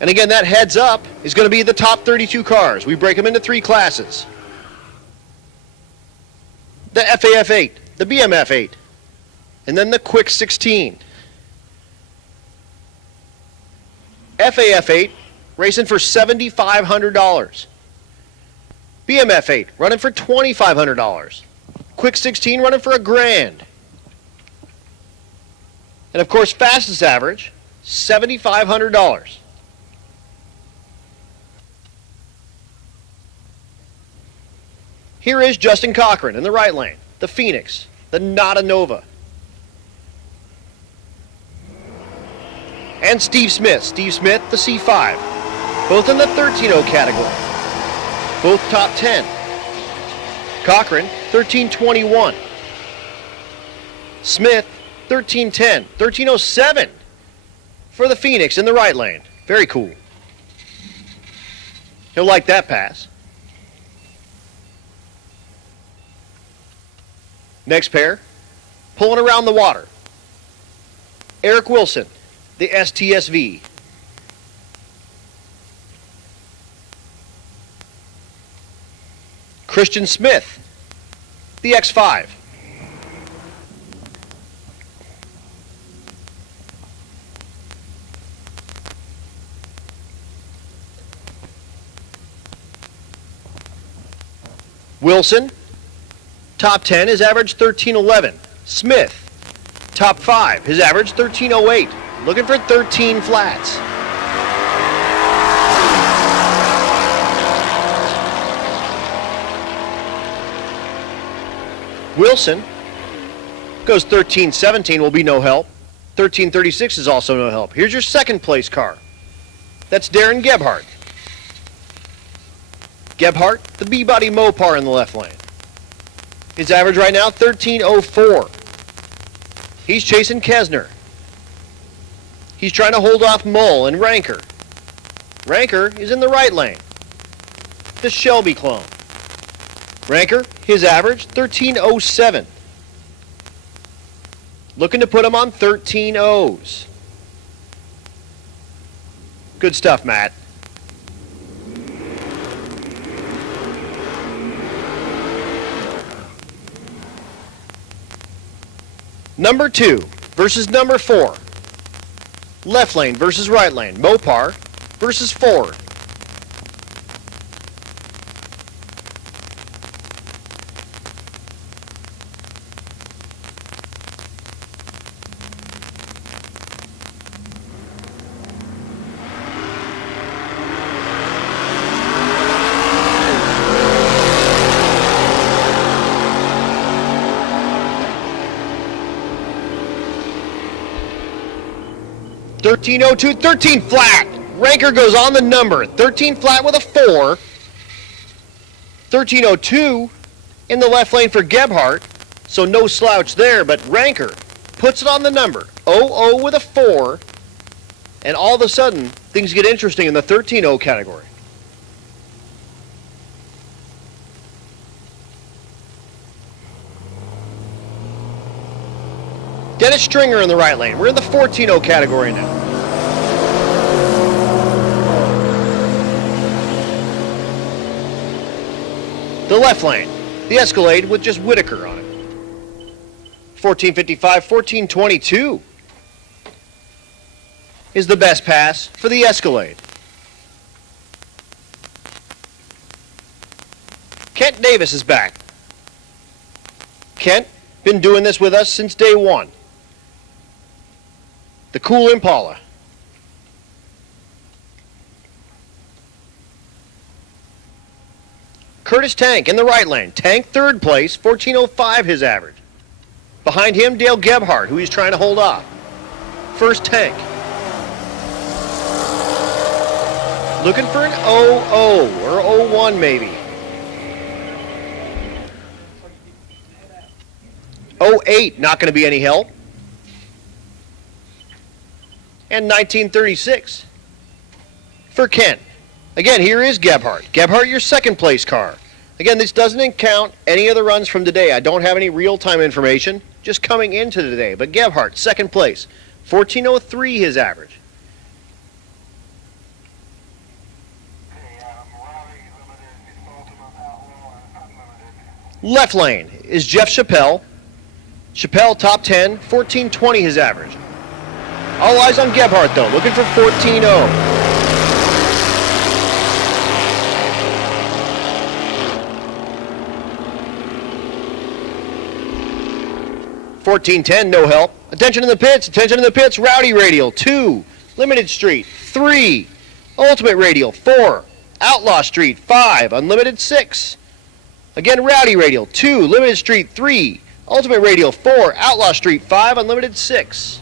And again, that heads up is going to be the top 32 cars. We break them into 3 classes. The FAF8, the BMF8, and then the Quick 16. FAF8 racing for $7,500. BMF8 running for $2,500. Quick 16 running for $1,000. And of course, fastest average, $7,500. Here is Justin Cochran in the right lane, the Phoenix, the Nada Nova. And Steve Smith, the C5, both in the 13-0 category, both top 10. Cochran, 1321. Smith, 1310, 1307 for the Phoenix in the right lane. Very cool. He'll like that pass. Next pair, pulling around the water. Eric Wilson, the STSV. Christian Smith, the X5. Wilson, top 10, his average 1311. Smith, top 5, his average 1308. Looking for 13 flats. Wilson goes 1317, will be no help. 1336 is also no help. Here's your second place car. That's Darren Gebhardt. Gebhardt, the B-Body Mopar in the left lane. His average right now, 1304. He's chasing Kesner. He's trying to hold off Mull and Ranker. Ranker is in the right lane. The Shelby clone. Ranker, his average, 1307. Looking to put him on 13-0s. Good stuff, Matt. Number 2 versus number 4. Left lane versus right lane. Mopar versus Ford. $13.02, 13 flat. Ranker goes on the number. 13 flat with a 4. $13.02 in the left lane for Gebhardt. So no slouch there, but Ranker puts it on the number. 0-0 with a 4. And all of a sudden, things get interesting in the 13-0 category. Dennis Stringer in the right lane. We're in the 14-0 category now. The left lane, the Escalade with just Whitaker on it. 1455, 1422 is the best pass for the Escalade. Kent Davis is back. Kent, been doing this with us since day one. The cool Impala. Curtis Tank in the right lane. Tank third place, 1405 his average. Behind him, Dale Gebhardt, who he's trying to hold off. First Tank. Looking for an 00 or 01 maybe. 08, not going to be any help. And 1936 for Kent. Again, here is Gebhardt. Gebhardt, your second place car. Again, this doesn't count any of the runs from today. I don't have any real-time information just coming into today. But Gebhardt, second place. 1403 his average. Left lane is Jeff Chappelle. Chappelle, top 10, 1420 his average. All eyes on Gebhardt, though, looking for 14-0. 1410, no help. Attention in the pits, Rowdy Radial, 2, Limited Street, 3, Ultimate Radial, 4, Outlaw Street, 5, Unlimited, 6. Again, Rowdy Radial, 2, Limited Street, 3, Ultimate Radial, 4, Outlaw Street, 5, Unlimited, 6.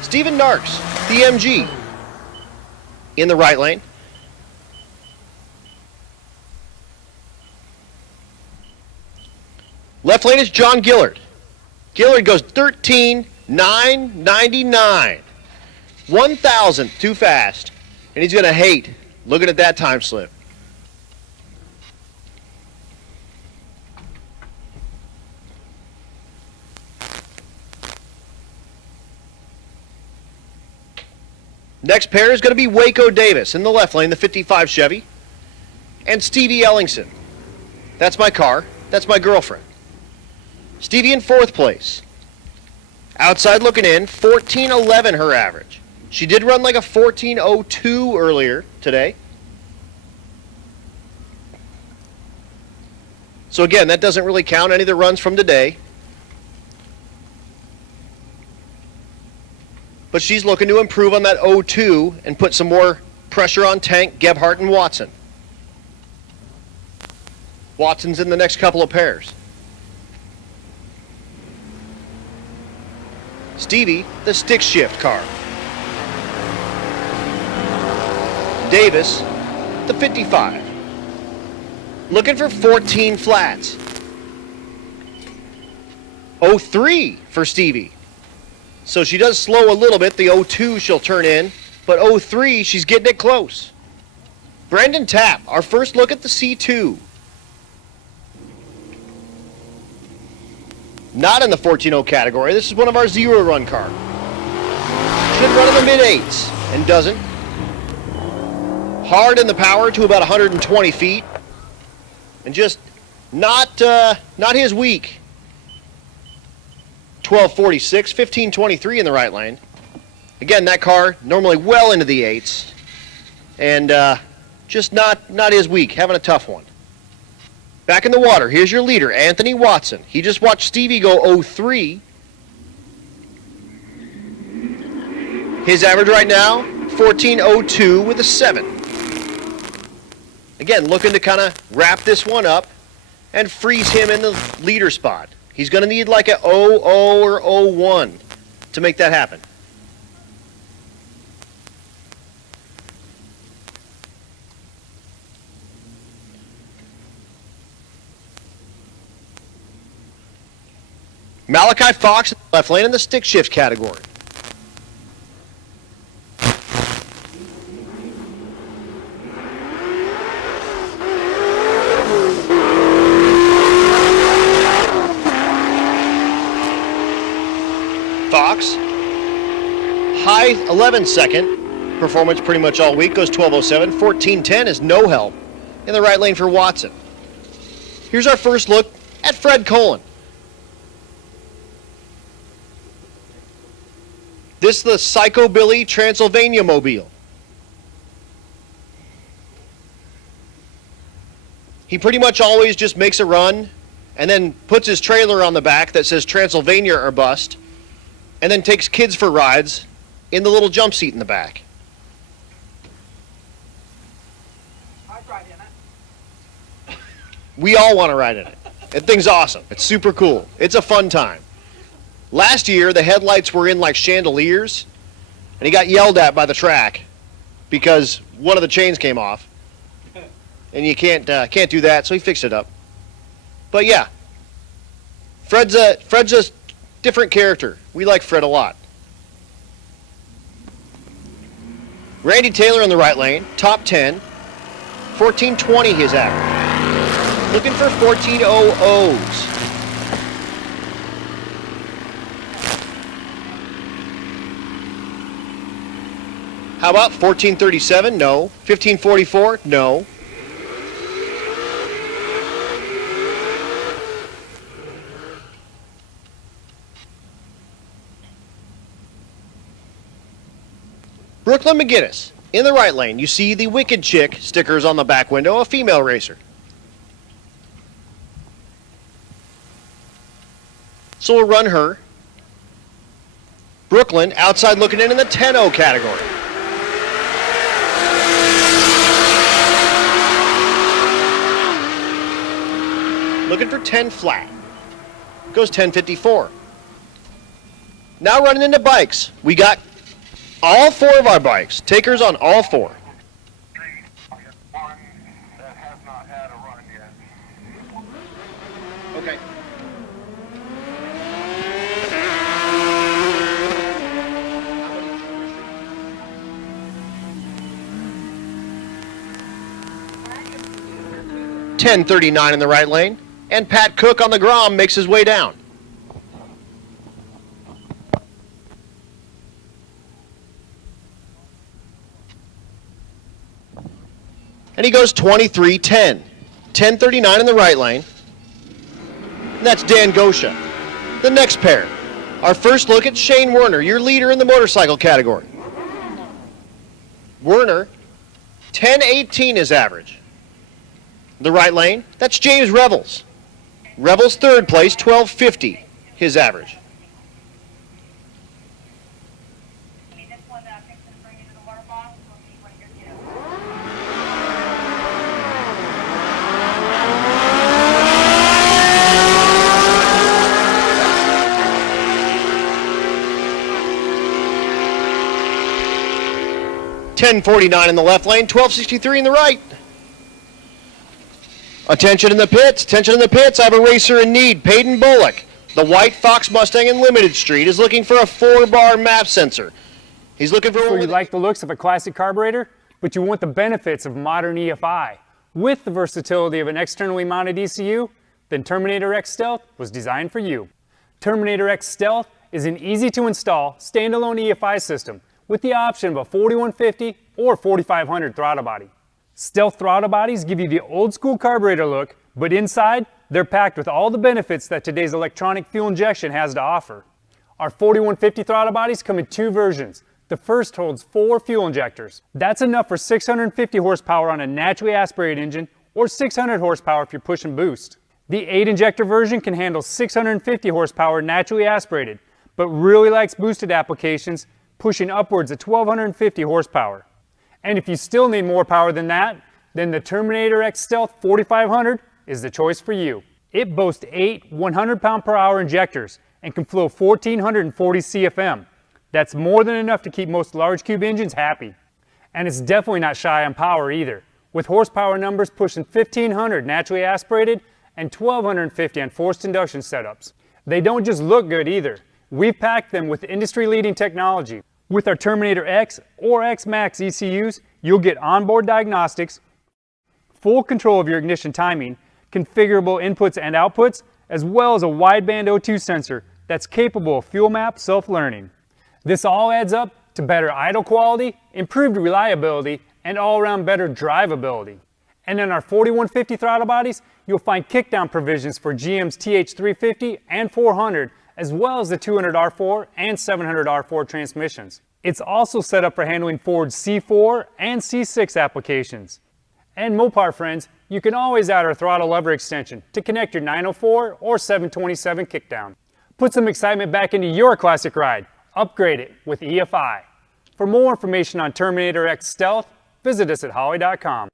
Stephen Narks, the MG, in the right lane. Left lane is John Gillard. Gillard goes 13,999. 1,000 too fast. And he's going to hate looking at that time slip. Next pair is going to be Waco Davis in the left lane, the 55 Chevy. And Stevie Ellingson. That's my car. That's my girlfriend. Stevie in fourth place. Outside looking in, 1411 her average. She did run like a 1402 earlier today. So again, that doesn't really count any of the runs from today. But she's looking to improve on that 02 and put some more pressure on Tank, Gebhardt, and Watson. Watson's in the next couple of pairs. Stevie, the stick shift car. Davis, the 55. Looking for 14 flats. 03 for Stevie. So she does slow a little bit. The 02 she'll turn in, but 03 she's getting it close. Brandon Tapp, our first look at the C2. Not in the 14-0 category. This is one of our zero-run cars. Should run in the mid-8s and doesn't. Hard in the power to about 120 feet. And just not his week. 1246, 1523 in the right lane. Again, that car normally well into the 8s. And just not his week. Having a tough one. Back in the water, here's your leader, Anthony Watson. He just watched Stevie go 03. His average right now, 1402 with a 7. Again, looking to kind of wrap this one up and freeze him in the leader spot. He's going to need like a 00 or 01 to make that happen. Malachi Fox in the left lane in the stick shift category. Fox, high 11 second performance pretty much all week, goes 12:07. 14:10 is no help. in the right lane for Watson. Here's our first look at Fred Colin. This is the Psychobilly Transylvania Mobile. He pretty much always just makes a run and then puts his trailer on the back that says Transylvania or bust, and then takes kids for rides in the little jump seat in the back. I'd ride in it. We all want to ride in it. That thing's awesome. It's super cool. It's a fun time. Last year, the headlights were in like chandeliers, and he got yelled at by the track because one of the chains came off. And you can't do that, so he fixed it up. But yeah, Fred's a different character. We like Fred a lot. Randy Taylor in the right lane, top 10, 1420 his average. Looking for 1400s. How about 1437? No. 1544? No. Brooklyn McGinnis, in the right lane, you see the Wicked Chick stickers on the back window, a female racer. So we'll run her. Brooklyn, outside looking in the 10-0 category. Looking for 10 flat. Goes 1054. Now running into bikes. We got all 4 of our bikes. Takers on all 4. One that has not had a run yet. Okay. .1039 in the right lane, and Pat Cook on the Grom makes his way down. And he goes 2310. 1039 in the right lane. And that's Dan Gosha. The next pair. Our first look at Shane Werner, your leader in the motorcycle category. Werner, 1018 is average. The right lane, that's James Revels. Revels third place, 1250 his average. This one that I'm fixing to bring into the water box, we'll see what you're doing. 1049 in the left lane, 1263 in the right. Attention in the pits, attention in the pits. I have a racer in need, Peyton Bullock. The white Fox Mustang in Limited Street is looking for a 4-bar map sensor. He's looking for So one you with like the looks of a classic carburetor, but you want the benefits of modern EFI. With the versatility of an externally mounted ECU, then Terminator X Stealth was designed for you. Terminator X Stealth is an easy-to-install, standalone EFI system with the option of a 4150 or 4500 throttle body. Stealth throttle bodies give you the old-school carburetor look, but inside, they're packed with all the benefits that today's electronic fuel injection has to offer. Our 4150 throttle bodies come in 2 versions. The first holds 4 fuel injectors. That's enough for 650 horsepower on a naturally aspirated engine, or 600 horsepower if you're pushing boost. The 8-injector version can handle 650 horsepower naturally aspirated, but really likes boosted applications, pushing upwards of 1250 horsepower. And if you still need more power than that, then the Terminator X Stealth 4500 is the choice for you. It boasts 8 100-pound-per-hour injectors and can flow 1440 CFM. That's more than enough to keep most large cube engines happy. And it's definitely not shy on power either, with horsepower numbers pushing 1500 naturally aspirated and 1250 on forced induction setups. They don't just look good either. We've packed them with industry-leading technology. With our Terminator X or X Max ECUs, you'll get onboard diagnostics, full control of your ignition timing, configurable inputs and outputs, as well as a wideband O2 sensor that's capable of fuel map self-learning. This all adds up to better idle quality, improved reliability, and all-around better drivability. And in our 4150 throttle bodies, you'll find kickdown provisions for GM's TH350 and 400, as well as the 200R4 and 700R4 transmissions. It's also set up for handling Ford's C4 and C6 applications. And Mopar friends, you can always add our throttle lever extension to connect your 904 or 727 kickdown. Put some excitement back into your classic ride. Upgrade it with EFI. For more information on Terminator X Stealth, visit us at Holley.com.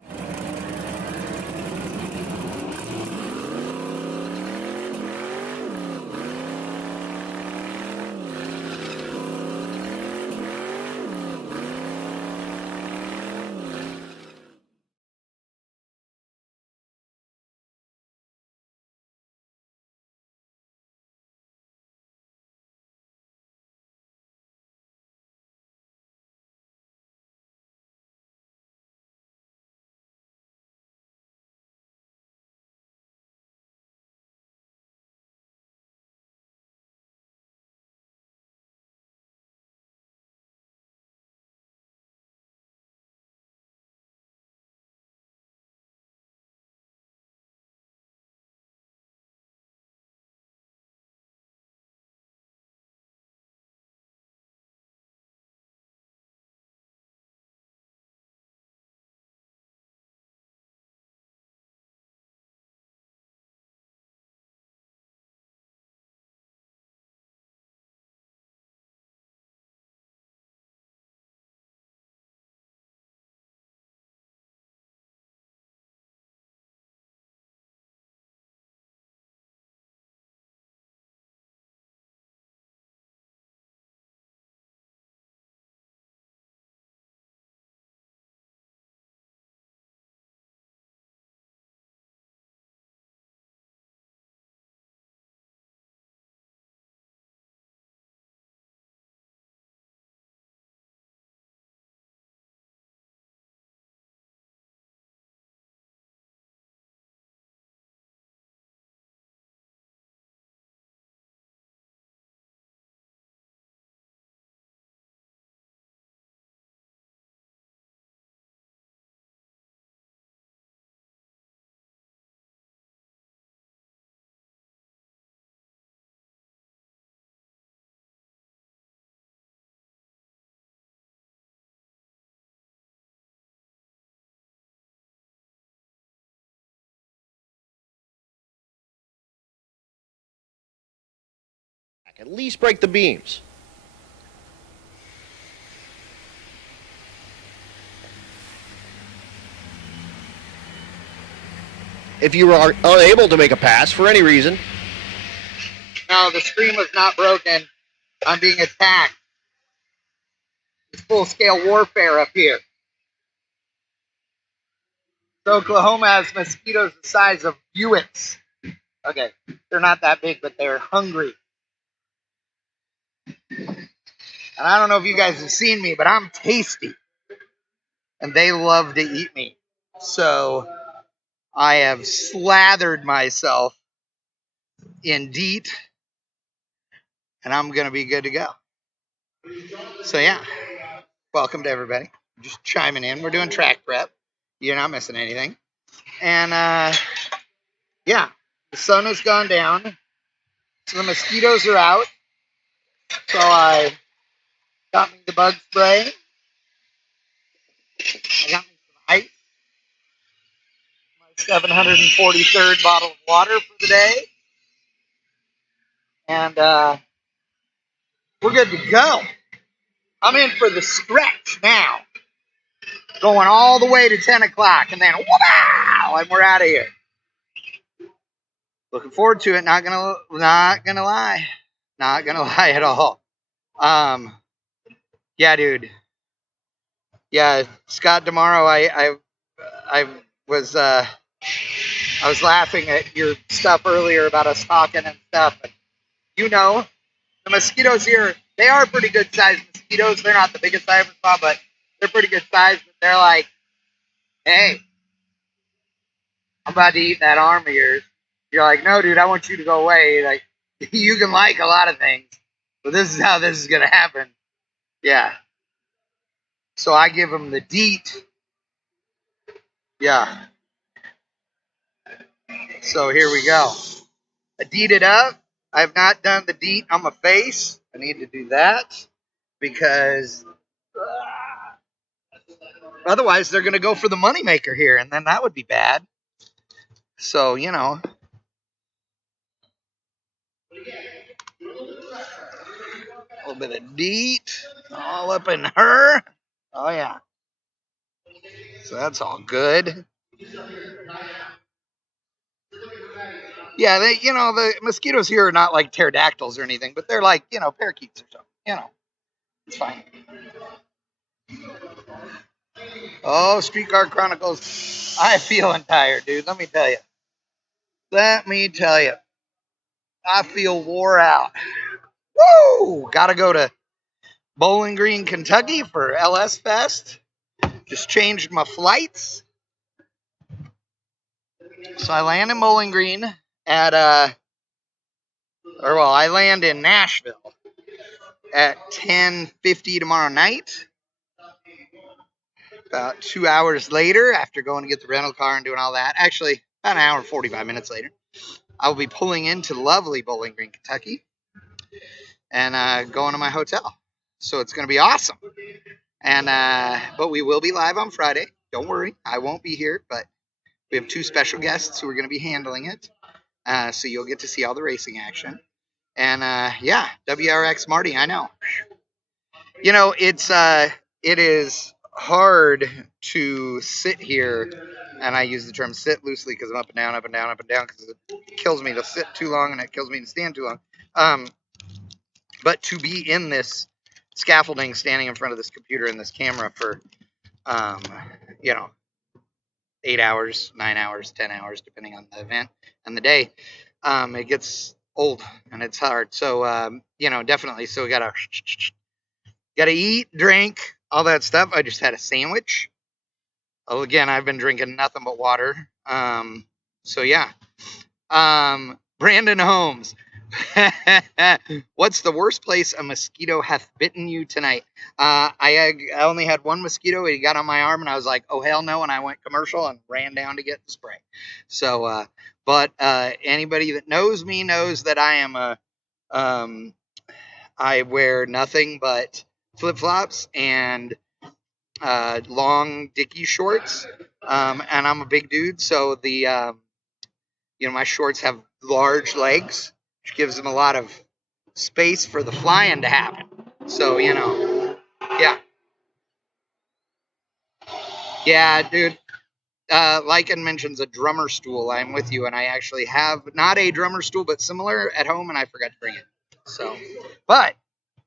At least break the beams. If you are unable to make a pass for any reason, No, the screen was not broken. I'm being attacked. It's full-scale warfare up here. So Oklahoma has mosquitoes the size of Buicks. Okay, they're not that big, but they're hungry. And I don't know if you guys have seen me, but I'm tasty. And they love to eat me. So I have slathered myself in DEET, and I'm going to be good to go. So yeah, welcome to everybody. Just chiming in. We're doing track prep. You're not missing anything. And yeah, the sun has gone down. So the mosquitoes are out. So I got me the bug spray. I got me some ice. My 743rd bottle of water for the day. And we're good to go. I'm in for the stretch now. Going all the way to 10 o'clock. And then, wow, and we're out of here. Looking forward to it. Not gonna lie. Not gonna lie at all. Yeah, dude. Yeah, Scott, tomorrow I was laughing at your stuff earlier about us talking and stuff. And you know, the mosquitoes here, they are pretty good sized mosquitoes. They're not the biggest I ever saw, but they're pretty good sized. But they're like, hey, I'm about to eat that arm of yours. You're like, no, dude, I want you to go away. Like, you can like a lot of things, but this is how this is gonna happen. Yeah. So I give them the DEET. Yeah. So here we go. I deeded up. I have not done the deet on my face. I need to do that because otherwise they're going to go for the moneymaker here, and then that would be bad. So, you know. A little bit of deet all up in her. Oh, yeah. So that's all good. Yeah, the mosquitoes here are not like pterodactyls or anything, but they're like, parakeets or something. It's fine. Oh, Streetcar Chronicles. I'm feeling tired, dude. Let me tell you. I feel wore out. Woo! Gotta go to Bowling Green, Kentucky for LS Fest. Just changed my flights. So I land in Bowling Green I land in Nashville at 10:50 tomorrow night. About 2 hours later, after going to get the rental car and doing all that, actually about an hour and 45 minutes later, I'll be pulling into lovely Bowling Green, Kentucky, and going to my hotel. So it's going to be awesome. And but we will be live on Friday. Don't worry, I won't be here, but we have 2 special guests who are going to be handling it. So you'll get to see all the racing action. And yeah, WRX Marty, I know. It is hard to sit here, and I use the term sit loosely because I'm up and down, because it kills me to sit too long and it kills me to stand too long. But to be in this scaffolding, standing in front of this computer and this camera for, 8 hours, 9 hours, 10 hours, depending on the event and the day, it gets old and it's hard. So, definitely. So we gotta eat, drink, all that stuff. I just had a sandwich. Oh, again, I've been drinking nothing but water. So yeah. Brandon Holmes. What's the worst place a mosquito hath bitten you tonight? I only had one mosquito. He got on my arm and I was like, oh hell no, and I went commercial and ran down to get the spray. So but anybody that knows me knows that I am I wear nothing but flip-flops and long Dickie shorts, and I'm a big dude, so the my shorts have large legs, which gives them a lot of space for the flying to happen. So, yeah. Yeah, dude. Lycan mentions a drummer stool. I'm with you, and I actually have not a drummer stool, but similar at home, and I forgot to bring it. So, but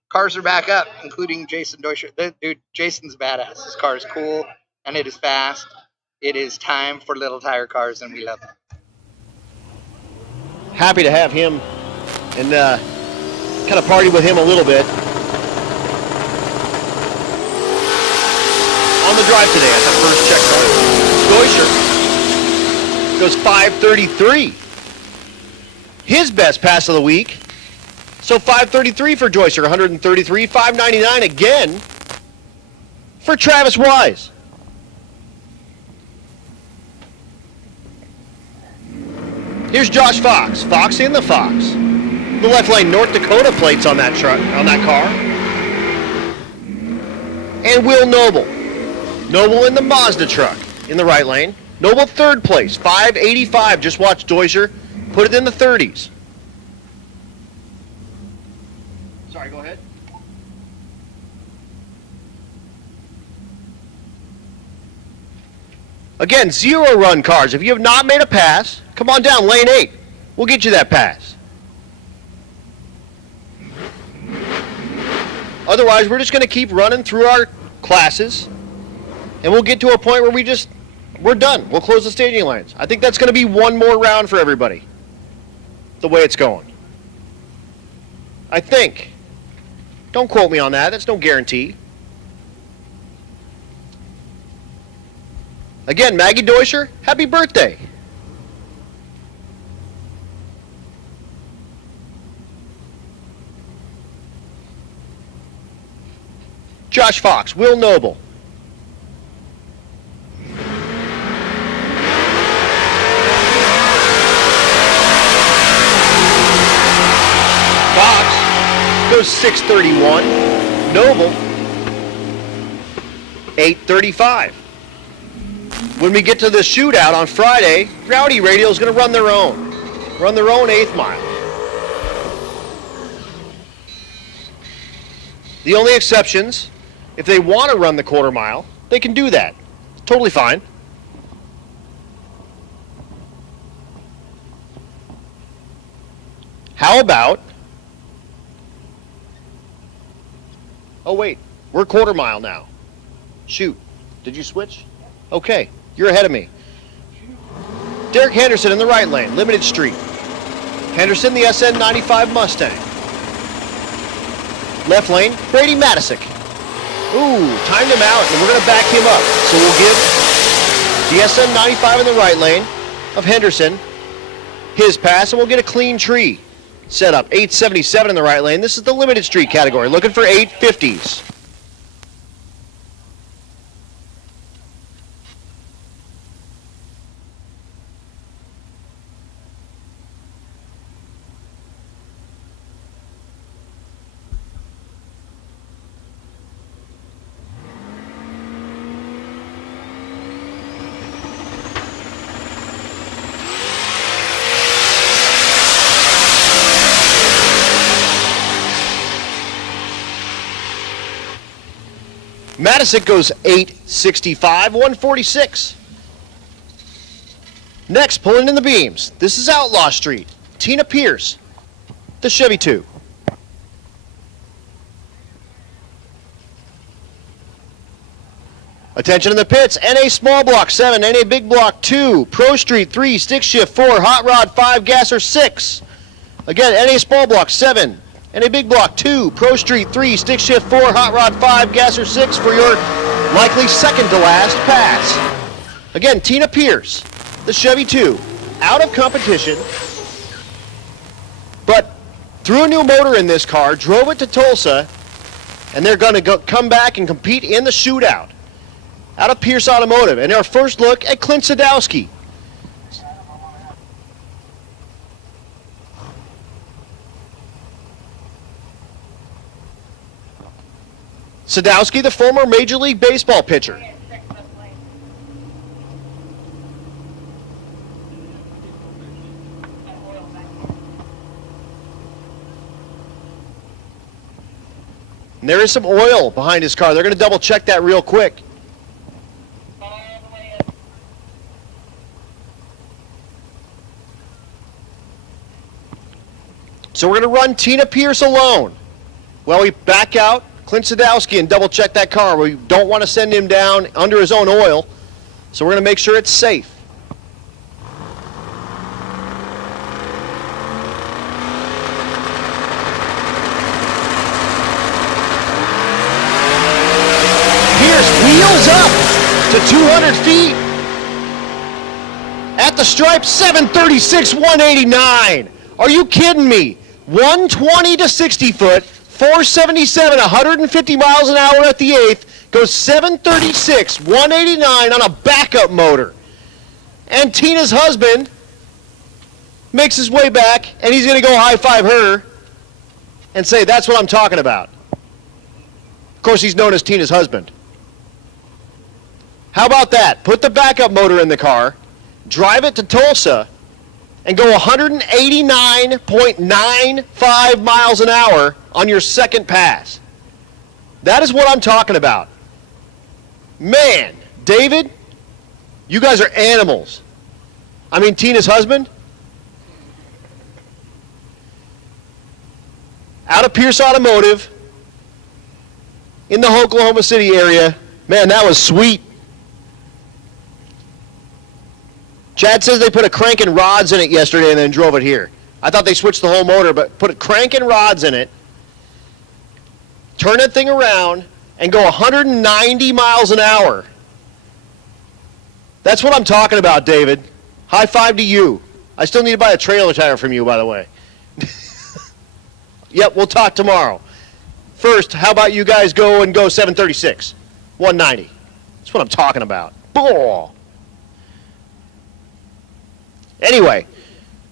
cars are back up, including Jason Deutscher. Dude, Jason's badass. His car is cool, and it is fast. It is time for little tire cars, and we love them. Happy to have him and kind of party with him a little bit. On the drive today at the first check car, Deutscher goes 5:33. His best pass of the week. So 5:33 for Deutscher, 133, 5:99 again for Travis Wise. Here's Josh Fox. Fox in the Fox. The left lane North Dakota plates on that truck, on that car. And Will Noble. Noble in the Mazda truck in the right lane. Noble third place, 585. Just watch Deutscher put it in the 30s. Sorry, go ahead. Again, 0 run cars. If you have not made a pass, come on down, lane 8. We'll get you that pass. Otherwise, we're just going to keep running through our classes, and we'll get to a point where we're done. We'll close the staging lanes. I think that's going to be one more round for everybody, the way it's going. I think. Don't quote me on that. That's no guarantee. Again, Maggie Deutscher, happy birthday. Josh Fox, Will Noble. goes 631. Noble, 835. When we get to the shootout on Friday, Rowdy Radio is going to run their own 8th mile. The only exceptions, if they want to run the quarter mile, they can do that. Totally fine. How about, oh wait, we're quarter mile now. Shoot, did you switch? Okay, you're ahead of me. Derek Henderson in the right lane, limited street. Henderson, the SN95 Mustang. Left lane, Brady Matisic. Ooh, timed him out, and we're going to back him up. So we'll give the SN95 in the right lane of Henderson his pass, and we'll get a clean tree set up. 877 in the right lane. This is the limited street category, looking for 850s. Matisic goes 865, 146. Next, pulling in the beams. This is Outlaw Street. Tina Pierce, the Chevy 2. Attention in the pits. NA Small Block 7, NA Big Block 2, Pro Street 3, Stick Shift 4, Hot Rod 5, Gasser 6. Again, NA Small Block 7, NA Big Block 2, Pro Street 3, Stick Shift 4, Hot Rod 5, Gasser 6 for your likely second to last pass. Again, Tina Pierce, the Chevy 2, out of competition, but threw a new motor in this car, drove it to Tulsa, and they're going to come back and compete in the shootout. Out of Pierce Automotive. And our first look at Clint Sadowski. Sadowski, the former Major League Baseball pitcher. And there is some oil behind his car. They're going to double check that real quick. So we're going to run Tina Pierce alone. Well, we back out Clint Sadowski and double check that car. We don't want to send him down under his own oil, so we're going to make sure it's safe. Pierce wheels up to 200 feet. At the stripe, 736, 189. Are you kidding me? 120 to 60 foot, 477, 150 miles an hour at the 8th, goes 736, 189 on a backup motor. And Tina's husband makes his way back, and he's going to go high-five her and say, that's what I'm talking about. Of course, he's known as Tina's husband. How about that? Put the backup motor in the car, drive it to Tulsa, and go 189.95 miles an hour on your second pass. That is what I'm talking about. Man, David, you guys are animals. I mean, Tina's husband. Out of Pierce Automotive in the Oklahoma City area. Man, that was sweet. Chad says they put a crank and rods in it yesterday and then drove it here. I thought they switched the whole motor, but put a crank and rods in it, turn that thing around, and go 190 miles an hour. That's what I'm talking about, David. High five to you. I still need to buy a trailer tire from you, by the way. Yep, we'll talk tomorrow. First, how about you guys go 736, 190. That's what I'm talking about. Boom. Anyway,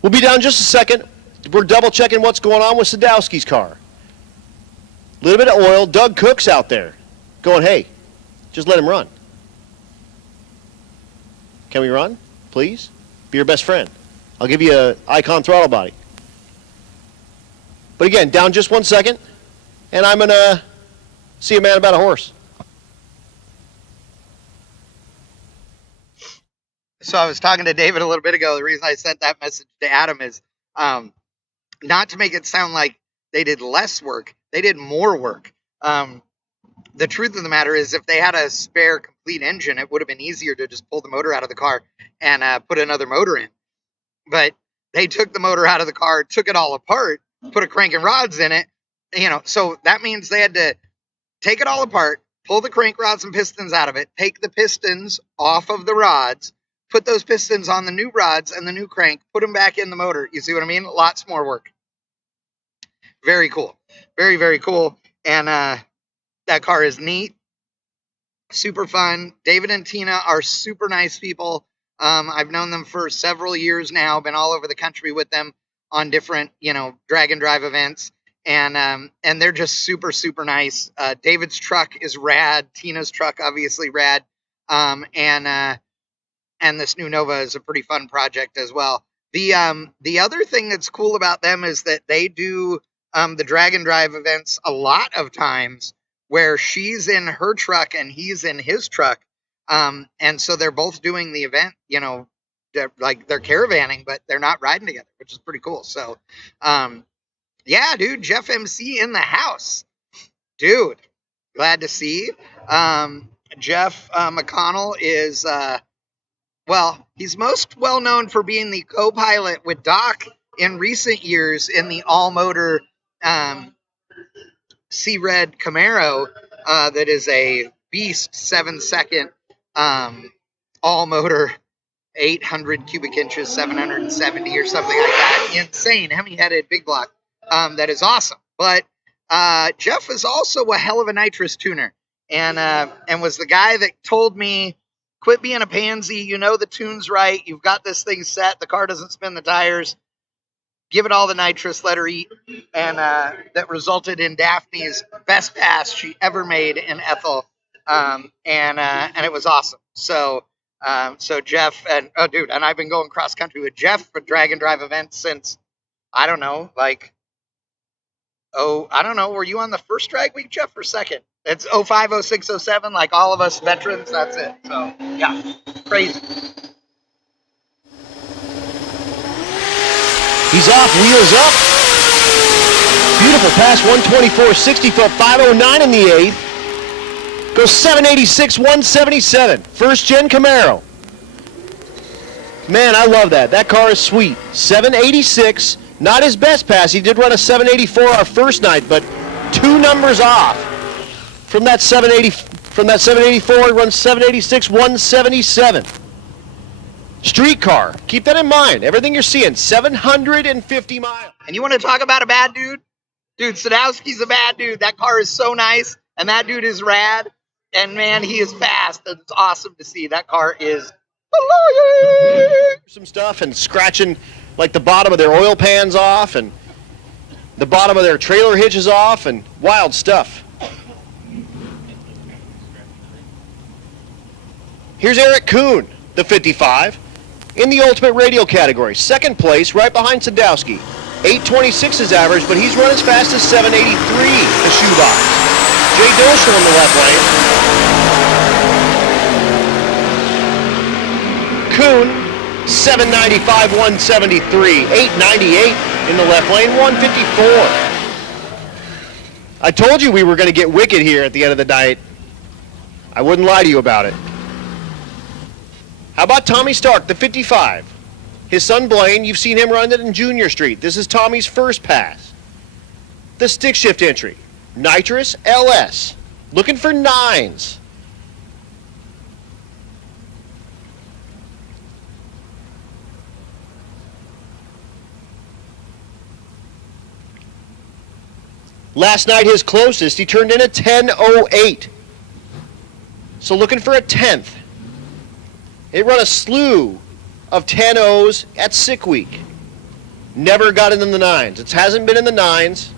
we'll be down just a second. We're double checking what's going on with Sadowski's car. A little bit of oil. Doug Cook's out there going, hey, just let him run. Can we run? Please? Be your best friend. I'll give you a Icon throttle body. But again, down just 1 second, and I'm going to see a man about a horse. So I was talking to David a little bit ago. The reason I sent that message to Adam is not to make it sound like they did less work. They did more work. The truth of the matter is if they had a spare complete engine, it would have been easier to just pull the motor out of the car and put another motor in. But they took the motor out of the car, took it all apart, put a crank and rods in it. You know, so that means they had to take it all apart, pull the crank rods and pistons out of it, take the pistons off of the rods, put those pistons on the new rods and the new crank, put them back in the motor. You see what I mean? Lots more work. Very cool. Very, very cool. And that car is neat. Super fun. David and Tina are super nice people. I've known them for several years now, been all over the country with them on different, drag and drive events. And they're just super, super nice. David's truck is rad. Tina's truck, obviously rad. And this new Nova is a pretty fun project as well. The other thing that's cool about them is that they do the drag and drive events a lot of times where she's in her truck and he's in his truck. And so they're both doing the event, they're caravanning, but they're not riding together, which is pretty cool. So, yeah, dude, Jeff MC in the house. Dude, glad to see. Jeff McConnell is, he's most well known for being the co-pilot with Doc in recent years in the all-motor Sea-Red Camaro that is a beast 7-second all-motor 800 cubic inches, 770 or something like that. Insane, hemi-headed big block. That is awesome. But Jeff is also a hell of a nitrous tuner and was the guy that told me, quit being a pansy. You know the tune's right. You've got this thing set. The car doesn't spin the tires. Give it all the nitrous, let her eat. And that resulted in Daphne's best pass she ever made in Ethel. And it was awesome. So Jeff and I've been going cross country with Jeff for drag and drive events since, I don't know, were you on the first drag week, Jeff, or second? It's 05, 06, 07, like all of us veterans, that's it. So, yeah, crazy. He's off, wheels up. Beautiful pass, 124, 60 foot, 509 in the 8th. Goes 786, 177. First gen Camaro. Man, I love that. That car is sweet. 786, not his best pass. He did run a 784 our first night, but 2 numbers off. From that 784, he runs 786, 177. Street car. Keep that in mind. Everything you're seeing, 750 miles. And you want to talk about a bad dude? Dude, Sadowski's a bad dude. That car is so nice, and that dude is rad. And, man, he is fast. And it's awesome to see. That car is some stuff and scratching, like, the bottom of their oil pans off and the bottom of their trailer hitches off and wild stuff. Here's Eric Kuhn, the 55, in the Ultimate Radial category. Second place, right behind Sadowski. 826 is average, but he's run as fast as 783, the shoebox. Jay Doschel in the left lane. Kuhn, 795, 173. 898 in the left lane, 154. I told you we were going to get wicked here at the end of the night. I wouldn't lie to you about it. How about Tommy Stark, the 55? His son Blaine, you've seen him run it in Junior Street. This is Tommy's first pass. The stick shift entry, nitrous LS, looking for 9s. Last night, his closest, he turned in a 10.08. So looking for a 10th. They run a slew of 10.0s at Sick Week. Never got it in the 9s. It hasn't been in the 9s.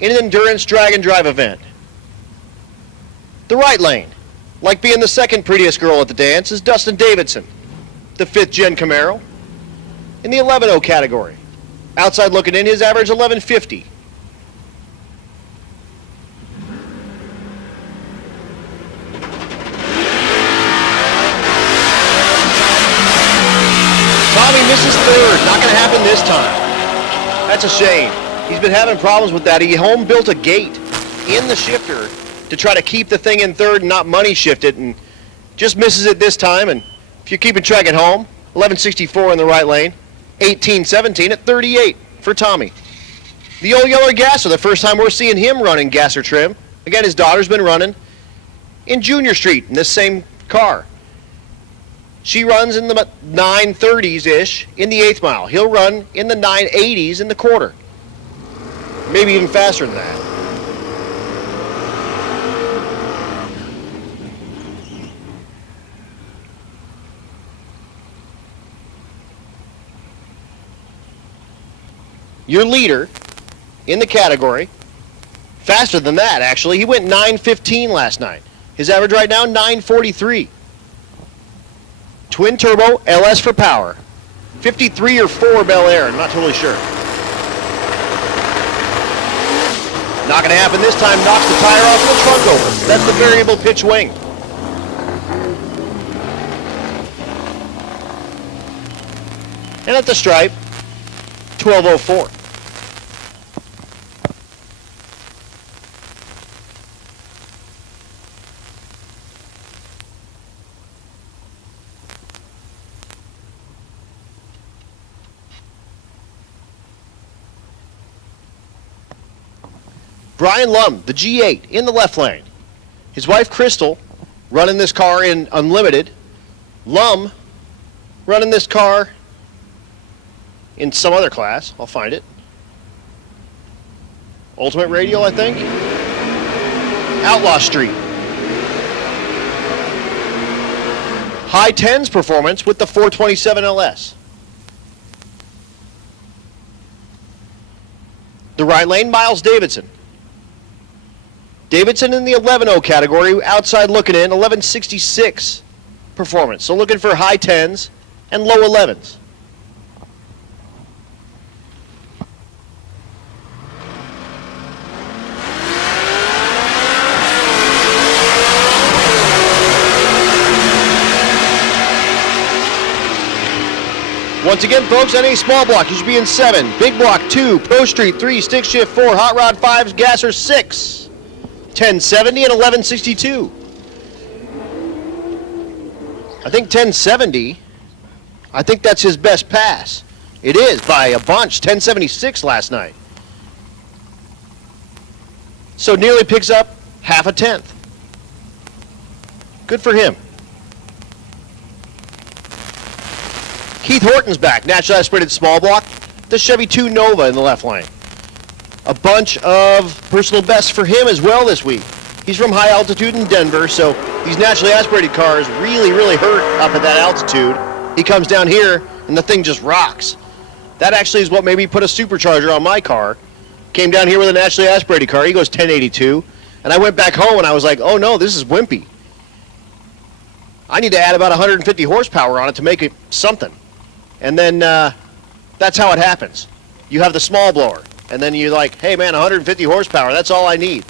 in an endurance drag and drive event. The right lane, like being the second prettiest girl at the dance, is Dustin Davidson, the 5th gen Camaro, in the 11.0 category. Outside looking in, his average 1150. Tommy misses third. Not going to happen this time. That's a shame. He's been having problems with that. He home built a gate in the shifter to try to keep the thing in third and not money shift it, and just misses it this time. And if you're keeping track at home, 1164 in the right lane, 1817 at 38 for Tommy. The old Yeller Gasser, the first time we're seeing him running Gasser trim. Again, his daughter's been running in Junior Street in this same car. She runs in the 930s-ish in the 8th mile. He'll run in the 980s in the quarter. Maybe even faster than that. Your leader in the category, faster than that actually, he went 9:15 last night. His average right now, 9:43. Twin turbo, LS for power. 53 or 4 Bel Air, I'm not totally sure. Not going to happen this time, knocks the tire off and the trunk opens. That's the variable pitch wing. And at the stripe, 1204. Brian Lum, the G8, in the left lane. His wife, Crystal, running this car in Unlimited. Lum running this car in some other class. I'll find it. Ultimate Radial, I think. Outlaw Street. High 10s performance with the 427 LS. The right lane, Miles Davidson. Davidson in the 11.0 category, outside looking in, 1166 performance. So looking for high 10s and low 11s. Once again, folks, on a small block, you should be in 7. Big block 2, Pro Street 3, Stick Shift 4, Hot Rod 5s, Gasser 6. 1070 and 1162. I think 1070, I think that's his best pass. It is by a bunch, 1076 last night. So nearly picks up half a tenth. Good for him. Keith Horton's back, naturally aspirated small block. The Chevy 2 Nova in the left lane. A bunch of personal bests for him as well this week. He's from high altitude in Denver, so these naturally aspirated cars really, really hurt up at that altitude. He comes down here, and the thing just rocks. That actually is what made me put a supercharger on my car. Came down here with a naturally aspirated car. He goes 1082, and I went back home, and I was like, oh no, this is wimpy. I need to add about 150 horsepower on it to make it something. And then that's how it happens. You have the small blower. And then you're like, hey man, 150 horsepower, that's all I need.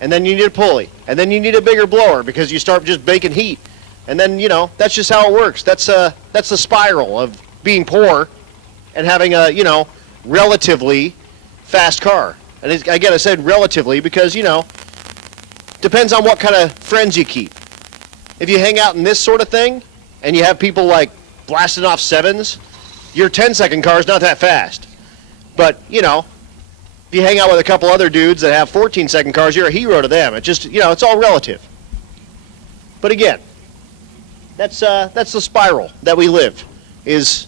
And then you need a pulley. And then you need a bigger blower because you start just baking heat. And then, you know, that's just how it works. That's the spiral of being poor and having a, you know, relatively fast car. And again, I said relatively because, you know, depends on what kind of friends you keep. If you hang out in this sort of thing and you have people like blasting off 7s, your 10-second car is not that fast. But, you know, if you hang out with a couple other dudes that have 14-second cars, you're a hero to them. It just, you know, it's all relative. But again, that's the spiral that we live, is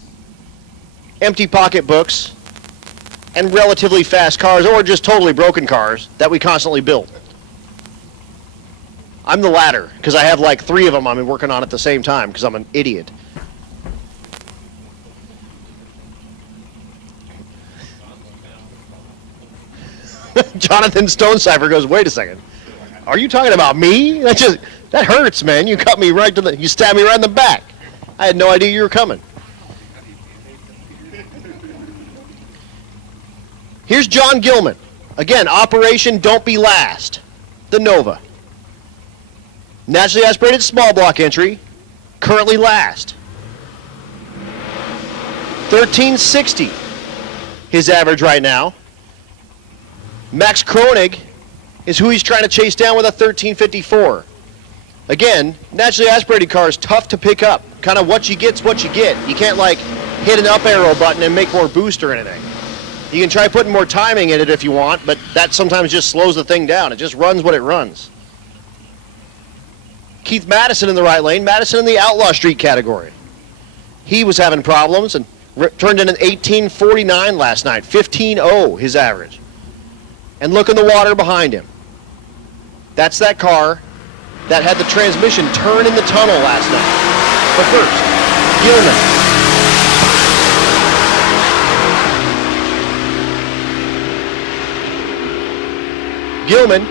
empty pocketbooks and relatively fast cars, or just totally broken cars that we constantly build. I'm the latter, because I have like 3 of them I'm working on at the same time, because I'm an idiot. Jonathan Stonecipher goes, wait a second. Are you talking about me? That hurts, man. You cut me right you stabbed me right in the back. I had no idea you were coming. Here's John Gilman. Again, Operation Don't Be Last. The Nova. Naturally aspirated small block entry. Currently last. 1360. His average right now. Max Kronig is who he's trying to chase down with a 1354. Again, naturally aspirated car is tough to pick up. Kind of what you get's what you get. You can't like hit an up arrow button and make more boost or anything. You can try putting more timing in it if you want, but that sometimes just slows the thing down. It just runs what it runs. Keith Madison in the right lane. Madison in the Outlaw Street category. He was having problems and turned in an 1849 last night. 15.0 his average. And look in the water behind him. That's that car that had the transmission turn in the tunnel last night. But first, Gilman. Gilman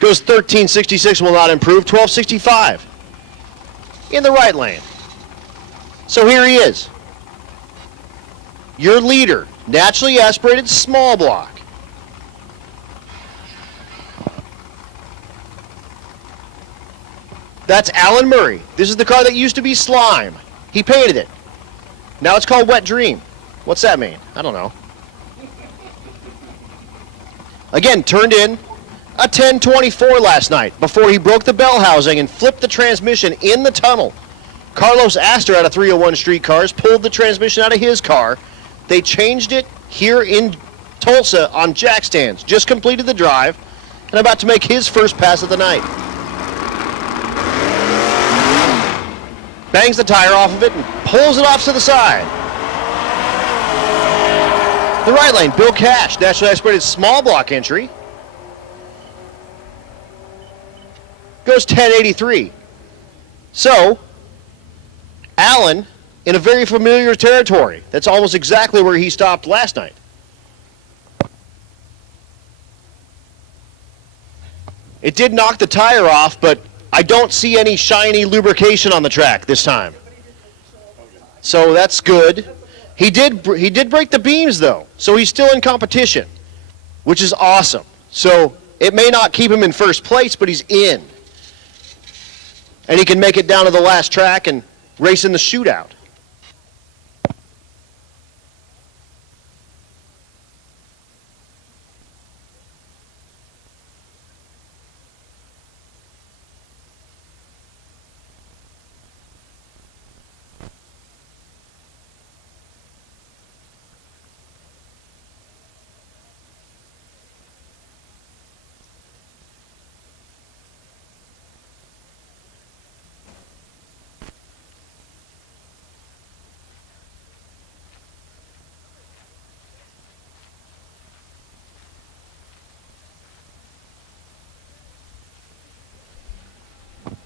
goes 1366, will not improve, 1265 in the right lane. So here he is. Your leader, naturally aspirated small block. That's Alan Murray. This is the car that used to be Slime. He painted it. Now it's called Wet Dream. What's that mean? I don't know. Again, turned in a 1024 last night before he broke the bell housing and flipped the transmission in the tunnel. Carlos Astor out of 301 Street Cars pulled the transmission out of his car. They changed it here in Tulsa on jack stands. Just completed the drive and about to make his first pass of the night. Bangs the tire off of it and pulls it off to the side. The right lane, Bill Cash, naturally aspirated small block entry. Goes 1083. So, Allen in a very familiar territory. That's almost exactly where he stopped last night. It did knock the tire off, but I don't see any shiny lubrication on the track this time. So that's good. He did break the beams though, so he's still in competition, which is awesome. So it may not keep him in first place, but he's in. And he can make it down to the last track and race in the shootout.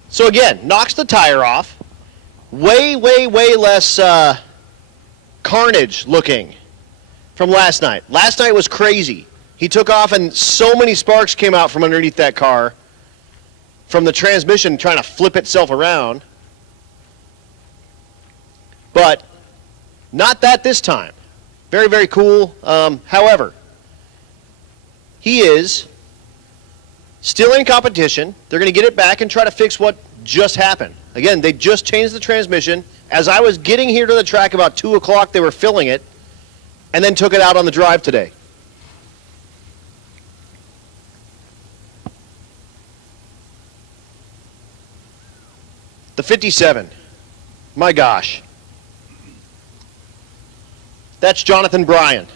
So again, knocks the tire off. Way less carnage looking from last night. Last night was crazy. He took off and so many sparks came out from underneath that car from the transmission trying to flip itself around. But not that this time. Very cool. However, he is still in competition. They're going to get it back and try to fix what just happened. Again, they just changed the transmission. As I was getting here to the track about 2 o'clock, they were filling it and then took it out on the drive today. The 57. My gosh. That's Jonathan Bryan.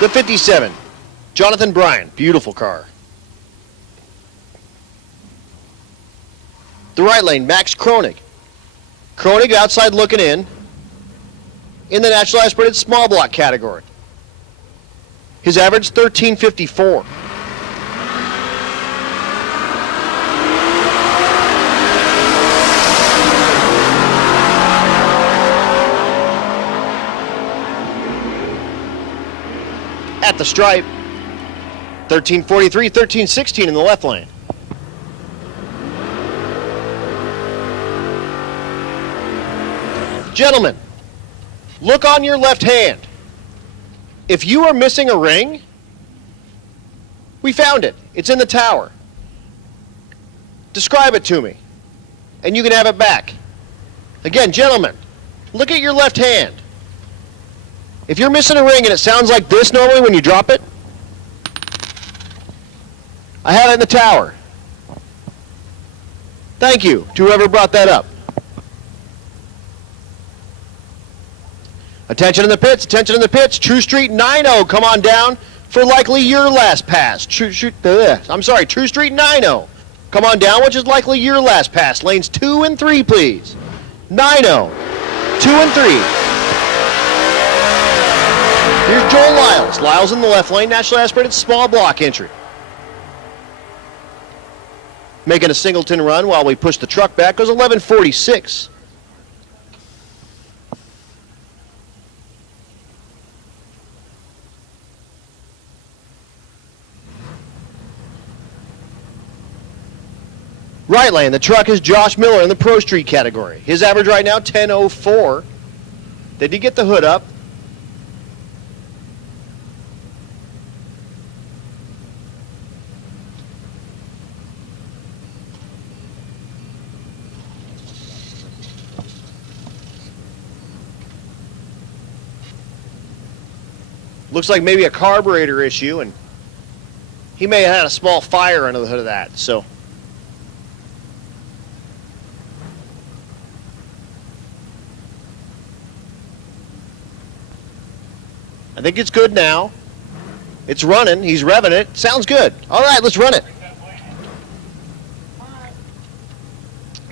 The 57, Jonathan Bryan, beautiful car. The right lane, Max Kronig. Kronig outside looking in the naturally aspirated small block category. His average 1354. at the stripe. 1343, 1316 in the left lane. Gentlemen, look on your left hand. If you are missing a ring, we found it. It's in the tower. Describe it to me, and you can have it back. Again, gentlemen, look at your left hand. If you're missing a ring and it sounds like this normally when you drop it, I have it in the tower. Thank you to whoever brought that up. Attention in the pits, attention in the pits. True Street 90, come on down for likely your last pass. True Street 90. Come on down, which is likely your last pass. Lanes 2 and 3, please. 90, 2 and 3. Here's Joel Lyles. Lyles in the left lane, naturally aspirated small block entry. Making a singleton run while we push the truck back, goes 11:46. Right lane, the truck is Josh Miller in the Pro Street category. His average right now, 10:04. They did get the hood up. Looks like maybe a carburetor issue, and he may have had a small fire under the hood of that, so. I think it's good now. It's running. He's revving it. Sounds good. All right, let's run it.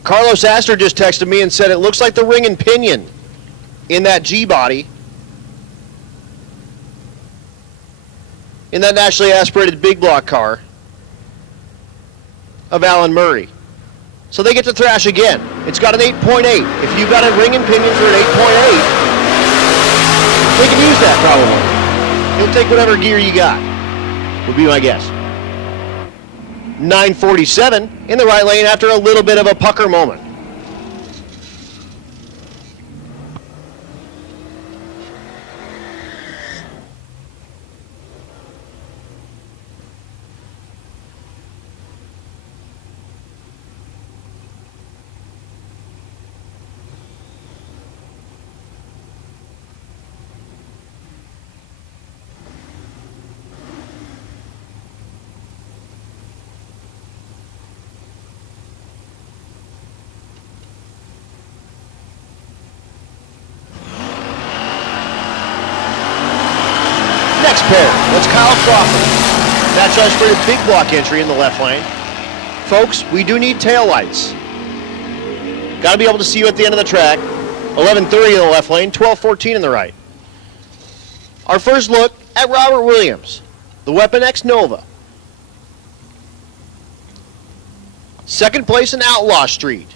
Carlos Astor just texted me and said it looks like the ring and pinion in that G-body, in that naturally aspirated big block car of Alan Murray. So they get to thrash again. It's got an 8.8. If you've got a ring and pinion for an 8.8, they can use that probably. He'll take whatever gear you got, would be my guess. 9:47 in the right lane after a little bit of a pucker moment. Next pair, that's Kyle Crawford. That's us for a big block entry in the left lane. Folks, we do need taillights. Got to be able to see you at the end of the track. 11:30 in the left lane, 12:14 in the right. Our first look at Robert Williams, the Weapon X Nova. Second place in Outlaw Street.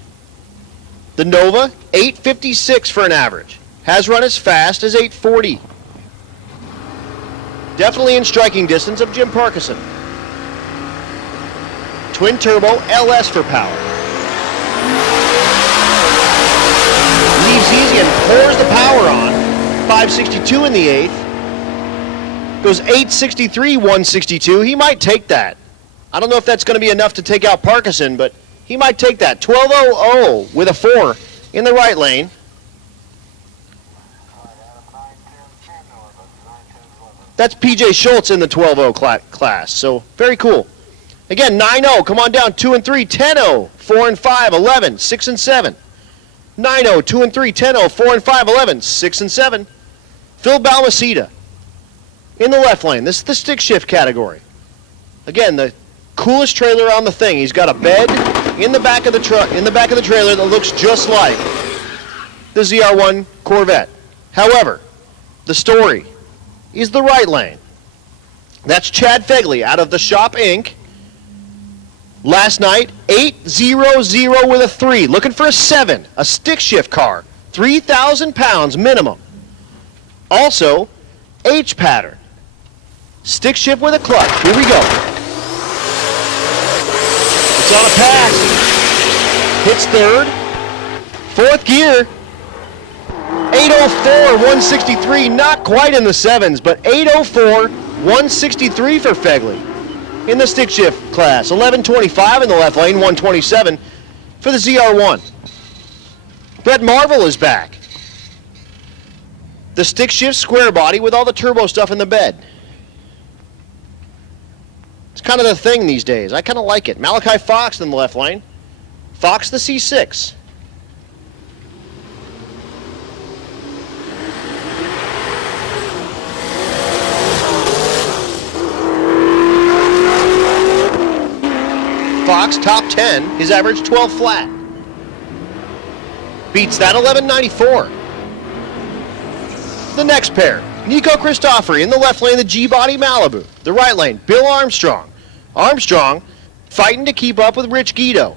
The Nova, 8:56 for an average. Has run as fast as 8:40. Definitely in striking distance of Jim Parkinson. Twin turbo LS for power. Leaves easy and pours the power on. 562 in the eighth. Goes 863, 162. He might take that. I don't know if that's going to be enough to take out Parkinson, but he might take that. 12:00 with a 4 in the right lane. That's PJ Schultz in the 12:00 class, so very cool. Again, 9:00, come on down, 2 and 3, 10:00, 4 and 5, 11, 6 and 7. 9:00, 2 and 3, 10:00, 4 and 5, 11, 6 and 7. Phil Balmaceda in the left lane. This is the stick shift category. Again, the coolest trailer on the thing. He's got a bed in the back of the truck, in the back of the trailer that looks just like the ZR1 Corvette. However, the story is the right lane. That's Chad Fegley out of the Shop Inc. Last night, 800 with a 3. Looking for a 7, a stick shift car. 3,000 pounds minimum. Also, H pattern. Stick shift with a clutch. Here we go. It's on a pass. Hits third. Fourth gear. 804, 163. Not quite in the sevens, but 804, 163 for Fegley in the stick shift class. 1125 in the left lane, 127 for the ZR1. Brett Marvel is back. The stick shift square body with all the turbo stuff in the bed. It's kind of the thing these days. I kind of like it. Malachi Fox in the left lane. Fox the C6. Fox top 10, his average 12 flat. Beats that 1194. The next pair, Nico Christofori in the left lane, the G-Body Malibu. The right lane, Bill Armstrong. Armstrong fighting to keep up with Rich Guido.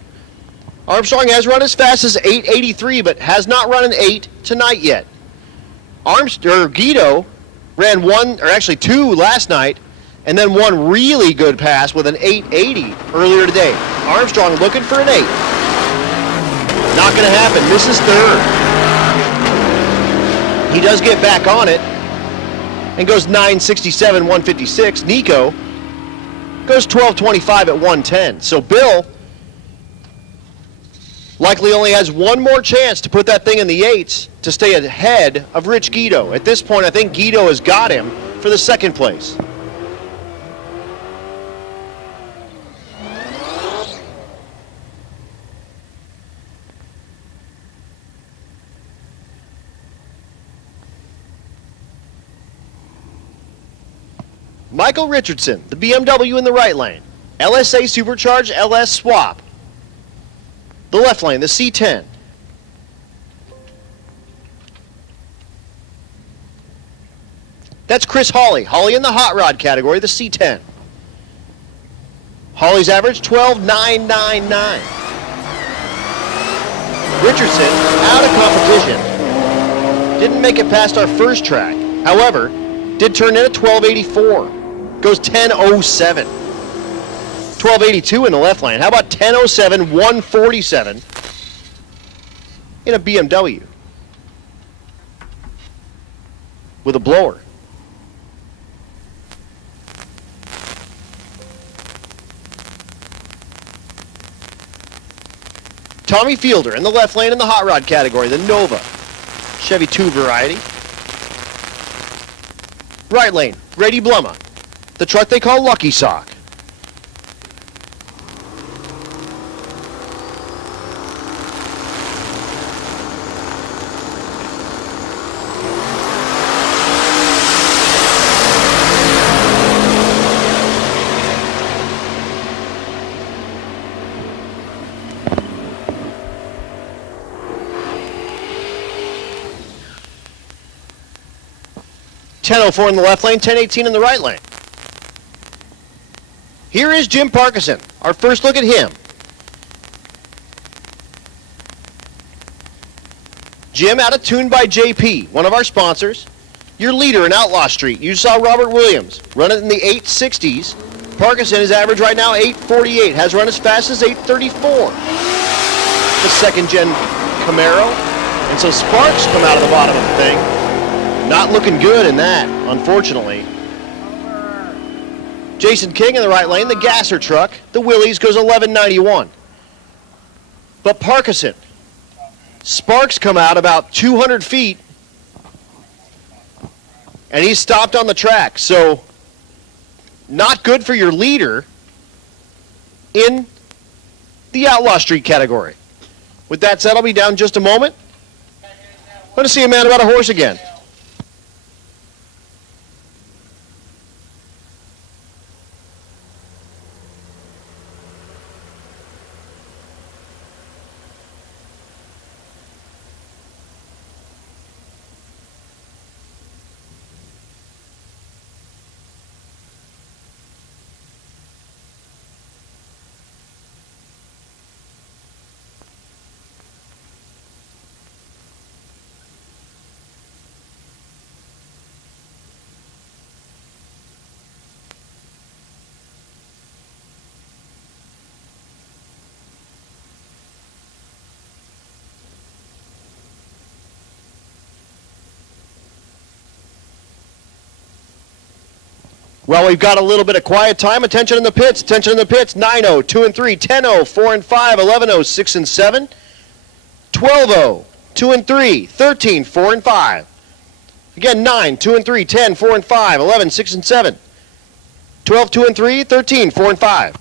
Armstrong has run as fast as 883, but has not run an 8 tonight yet. Guido ran two last night, and then one really good pass with an 880 earlier today. Armstrong looking for an 8. Not going to happen. Misses third. He does get back on it and goes 967, 156. Nico goes 1225 at 110. So Bill likely only has one more chance to put that thing in the 8s to stay ahead of Rich Guido. At this point, I think Guido has got him for the second place. Michael Richardson, the BMW in the right lane. LSA Supercharged LS Swap. The left lane, the C10. That's Chris Hawley. Hawley in the hot rod category, the C10. Hawley's average, 12,999. Richardson, out of competition. Didn't make it past our first track. However, did turn in at 1284. Goes 1007. 1282 in the left lane. How about 1007, 147 in a BMW with a blower. Tommy Fielder in the left lane in the hot rod category, the Nova Chevy 2 variety. Right lane, Grady Blumma, the truck they call Lucky Sock. .1004 in the left lane, 1018 in the right lane. Here is Jim Parkinson. Our first look at him. Jim out of tune by JP, one of our sponsors. Your leader in Outlaw Street. You saw Robert Williams run it in the 860s. Parkinson is average right now 848. Has run as fast as 834. The second gen Camaro. And so sparks come out of the bottom of the thing. Not looking good in that, unfortunately. Jason King in the right lane, the Gasser truck. The Willys goes 1191. But Parkinson, sparks come out about 200 feet, and he's stopped on the track. So, not good for your leader in the Outlaw Street category. With that said, I'll be down just a moment. Want to see a man about a horse again. Well, we've got a little bit of quiet time. Attention in the pits. Attention in the pits. 9-0, 2 and 3, 10-0, 4 and 5, 11-0, 6 and 7, 12-0, 2 and 3, 13, 4 and 5. Again, 9, 2 and 3, 10, 4 and 5, 11, 6 and 7, 12, 2 and 3, 13, 4 and 5.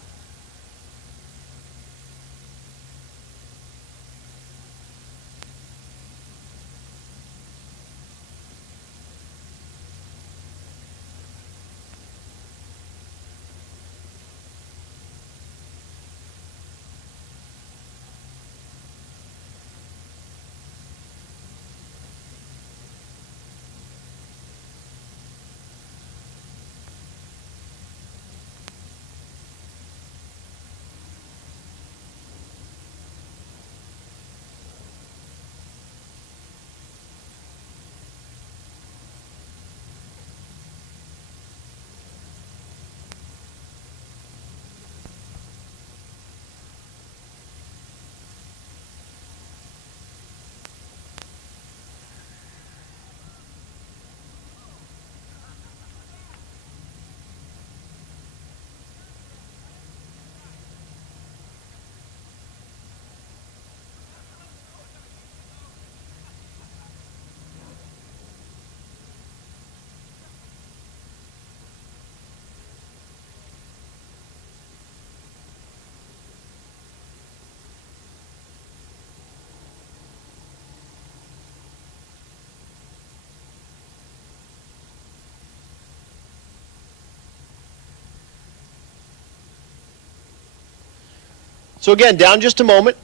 So again, down just a moment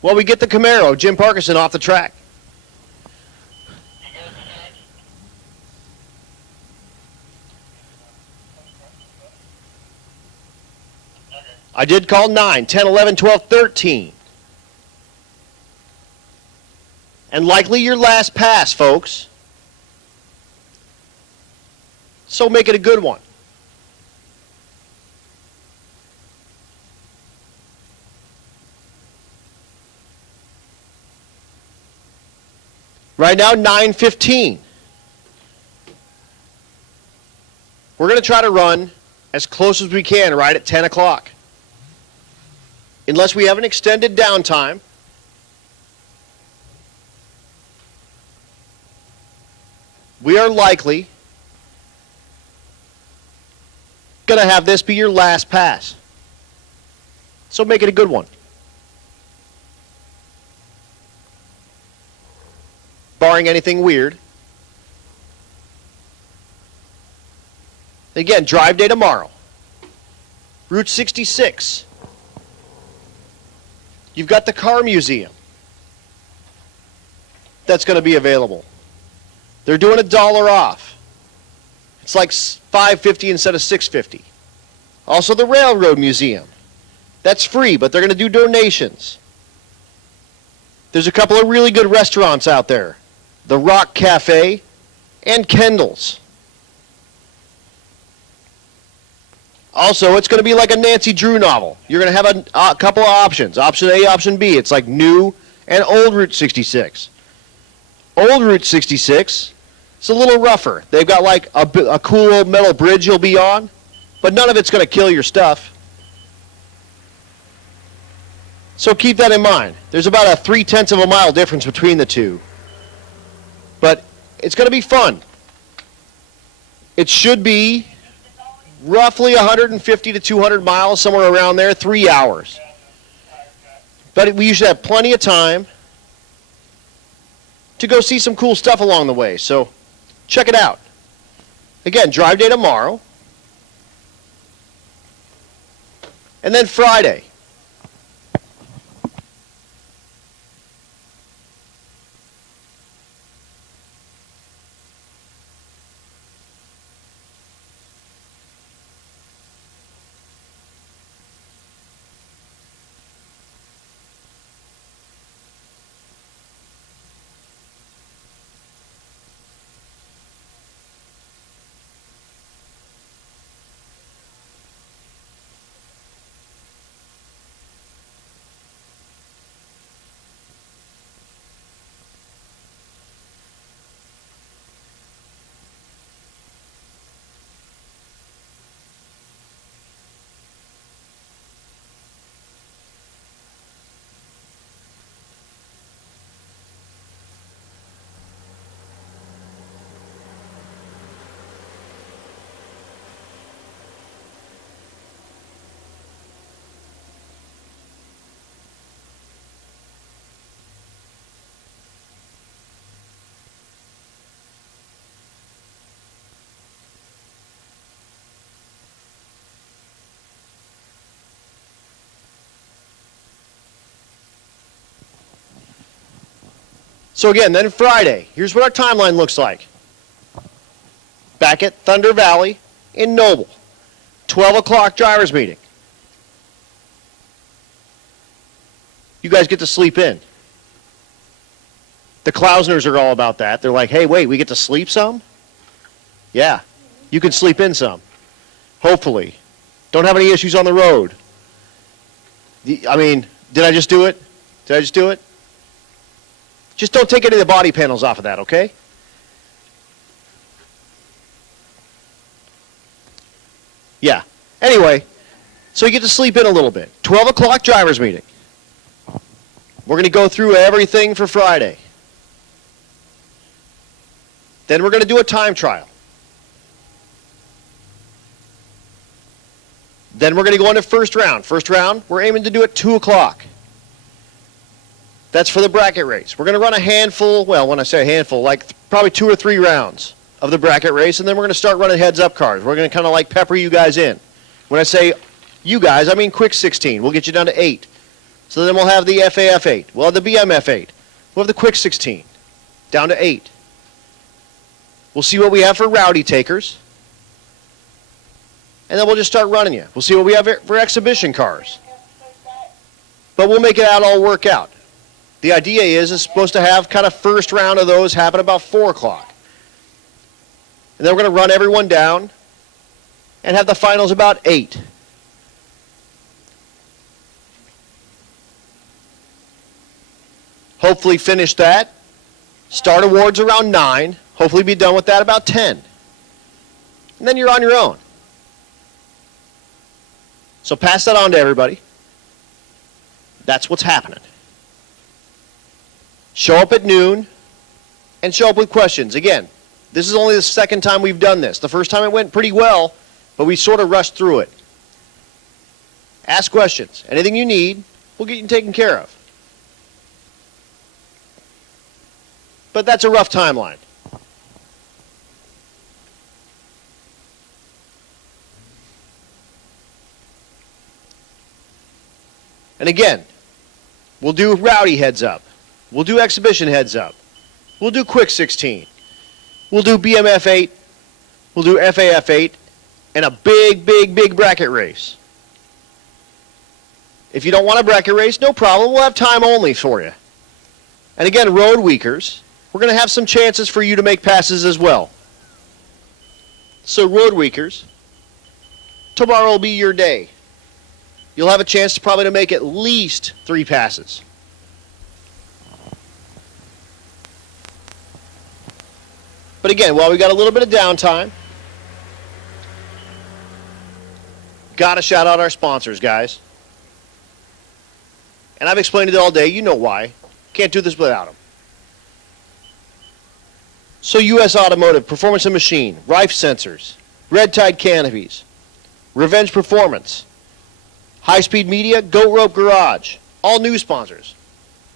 while we get the Camaro, Jim Parkinson, off the track. I did call 9, 10, 11, 12, 13. And likely your last pass, folks. So make it a good one. Right now, 9:15. We're going to try to run as close as we can right at 10 o'clock. Unless we have an extended downtime. We are likely going to have this be your last pass. So make it a good one. Barring anything weird. Again, drive day tomorrow. Route 66. You've got the car museum. That's going to be available. They're doing $1 off. It's like $5.50 instead of $6.50. Also the Railroad Museum. That's free, but they're going to do donations. There's a couple of really good restaurants out there. The Rock Cafe and Kendall's. Also, it's going to be like a Nancy Drew novel. You're going to have a couple of options. Option A, option B. It's like new and old Route 66. Old Route 66, it's a little rougher. They've got like a cool old metal bridge you'll be on, but none of it's going to kill your stuff. So keep that in mind. There's about a 0.3 of a mile difference between the two. But it's going to be fun. It should be roughly 150 to 200 miles, somewhere around there, 3 hours. But we usually have plenty of time to go see some cool stuff along the way. So check it out. Again, drive day tomorrow. And then Friday. So again, then Friday, here's what our timeline looks like. Back at Thunder Valley in Noble, 12 o'clock drivers meeting. You guys get to sleep in. The Klausners are all about that. They're like, hey, wait, we get to sleep some? Yeah, you can sleep in some. Hopefully. Don't have any issues on the road. I mean, did I just do it? Did I just do it? Just don't take any of the body panels off of that, okay? Yeah. Anyway, so you get to sleep in a little bit. 12 o'clock drivers meeting. We're going to go through everything for Friday. Then we're going to do a time trial. Then we're going to go into first round. First round, we're aiming to do it 2 o'clock. That's for the bracket race. We're going to run a handful, well, when I say a handful, like probably 2 or 3 rounds of the bracket race, and then we're going to start running heads-up cars. We're going to kind of like pepper you guys in. When I say you guys, I mean quick 16. We'll get you down to 8. So then we'll have the FAF 8. We'll have the BMF 8. We'll have the quick 16 down to 8. We'll see what we have for rowdy takers. And then we'll just start running you. We'll see what we have for exhibition cars. But we'll make it out all work out. The idea is it's supposed to have kind of first round of those happen about 4 o'clock. And then we're going to run everyone down and have the finals about 8. Hopefully finish that. Start awards around 9. Hopefully be done with that about 10. And then you're on your own. So pass that on to everybody. That's what's happening. Show up at noon and show up with questions. Again, this is only the second time we've done this. The first time it went pretty well, but we sort of rushed through it. Ask questions. Anything you need, we'll get you taken care of. But that's a rough timeline. And again, we'll do rowdy heads up. We'll do exhibition heads up. We'll do quick 16. We'll do BMF 8. We'll do FAF 8. And a big, big, big bracket race. If you don't want a bracket race, no problem. We'll have time only for you. And again, road weekers, we're going to have some chances for you to make passes as well. So road weekers, tomorrow will be your day. You'll have a chance to probably to make at least 3 passes. But again, while we got a little bit of downtime, got to shout out our sponsors, guys. And I've explained it all day. You know why. Can't do this without them. So U.S. Automotive, Performance and Machine, Rife Sensors, Red Tide Canopies, Revenge Performance, High Speed Media, Goat Rope Garage, all new sponsors.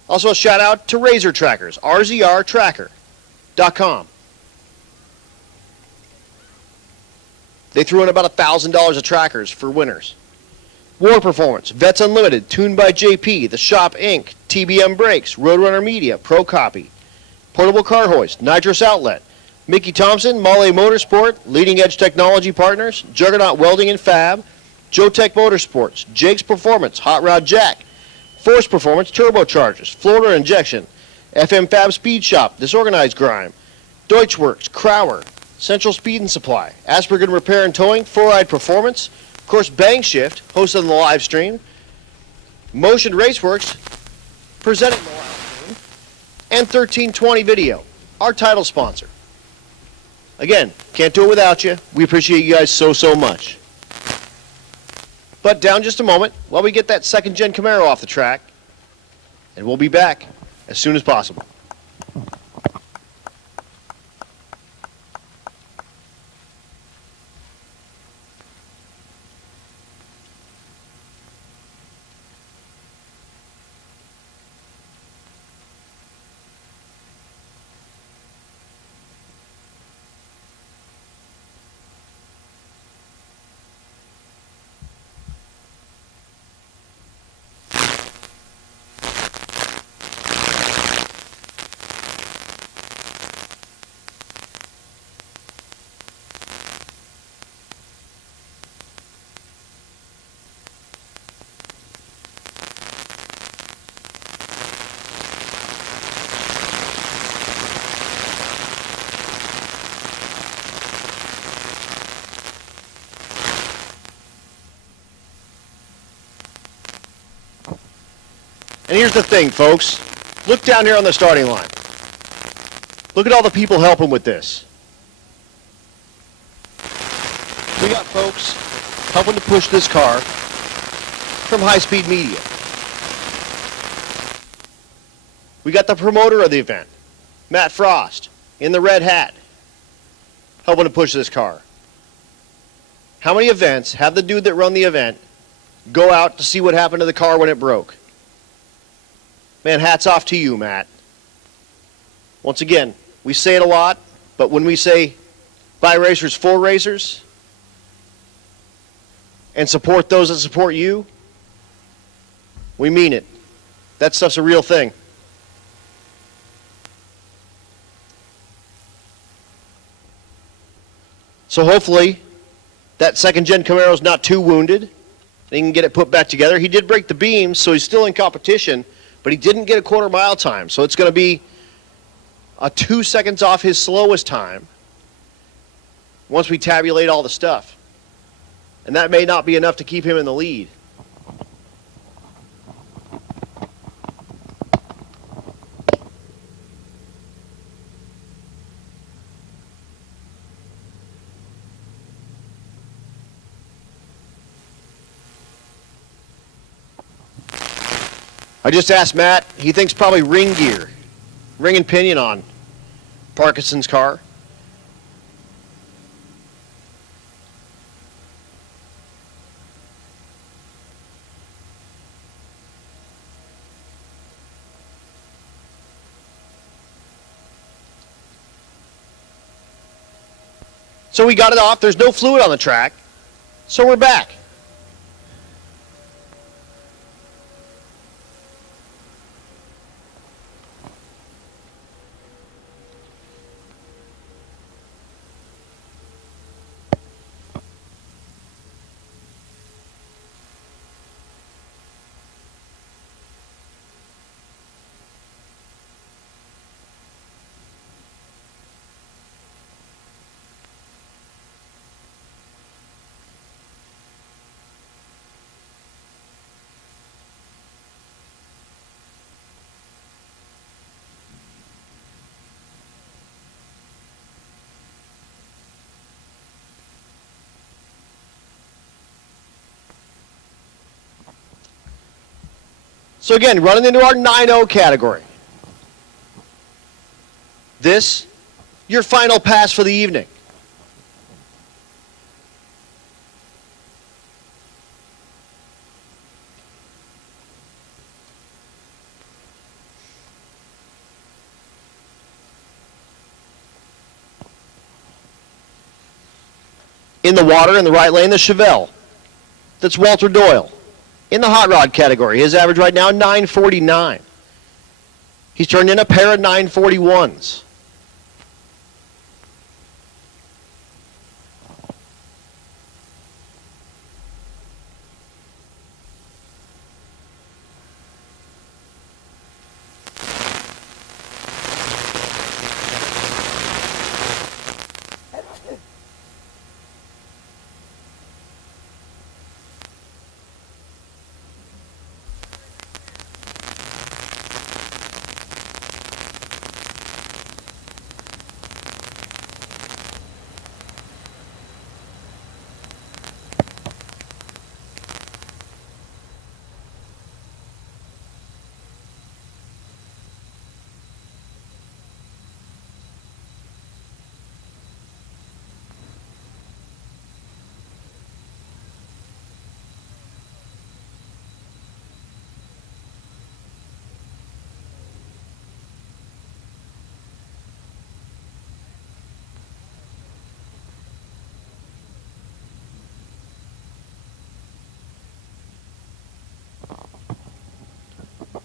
Also a shout out to Razor Trackers, rzrtracker.com. They threw in about $1,000 of trackers for winners. War Performance, Vets Unlimited, Tuned by JP, The Shop Inc., TBM Brakes, Roadrunner Media, Pro Copy, Portable Car Hoist, Nitrous Outlet, Mickey Thompson, Mahle Motorsport, Leading Edge Technology Partners, Juggernaut Welding and Fab, Jotech Motorsports, Jake's Performance, Hot Rod Jack, Force Performance, Turbochargers, Florida Injection, FM Fab Speed Shop, Disorganized Grime, Deutschworks, Crower, Central Speed and Supply, Aspergen Repair and Towing, Four-Eyed Performance, of course, Bang Shift, hosted on the live stream, Motion Raceworks, presenting the live stream, and 1320 Video, our title sponsor. Again, can't do it without you. We appreciate you guys so, so much. But down just a moment while we get that second-gen Camaro off the track, and we'll be back as soon as possible. And here's the thing, folks. Look down here on the starting line. Look at all the people helping with this. We got folks helping to push this car from High Speed Media. We got the promoter of the event, Matt Frost, in the red hat, helping to push this car. How many events have the dude that run the event go out to see what happened to the car when it broke? Man, hats off to you, Matt. Once again, we say it a lot, but when we say buy racers for racers and support those that support you, we mean it. That stuff's a real thing. So hopefully that second-gen Camaro's not too wounded and he can get it put back together. He did break the beams, so he's still in competition, but he didn't get a quarter mile time. So it's going to be 2 seconds off his slowest time once we tabulate all the stuff. And that may not be enough to keep him in the lead. I just asked Matt. He thinks probably ring gear. Ring and pinion on Parkinson's car. So we got it off. There's no fluid on the track. So we're back. So again, running into our 9-0 category. This, your final pass for the evening. In the water, in the right lane, the Chevelle. That's Walter Doyle. In the hot rod category, his average right now, 949. He's turned in a pair of 941s.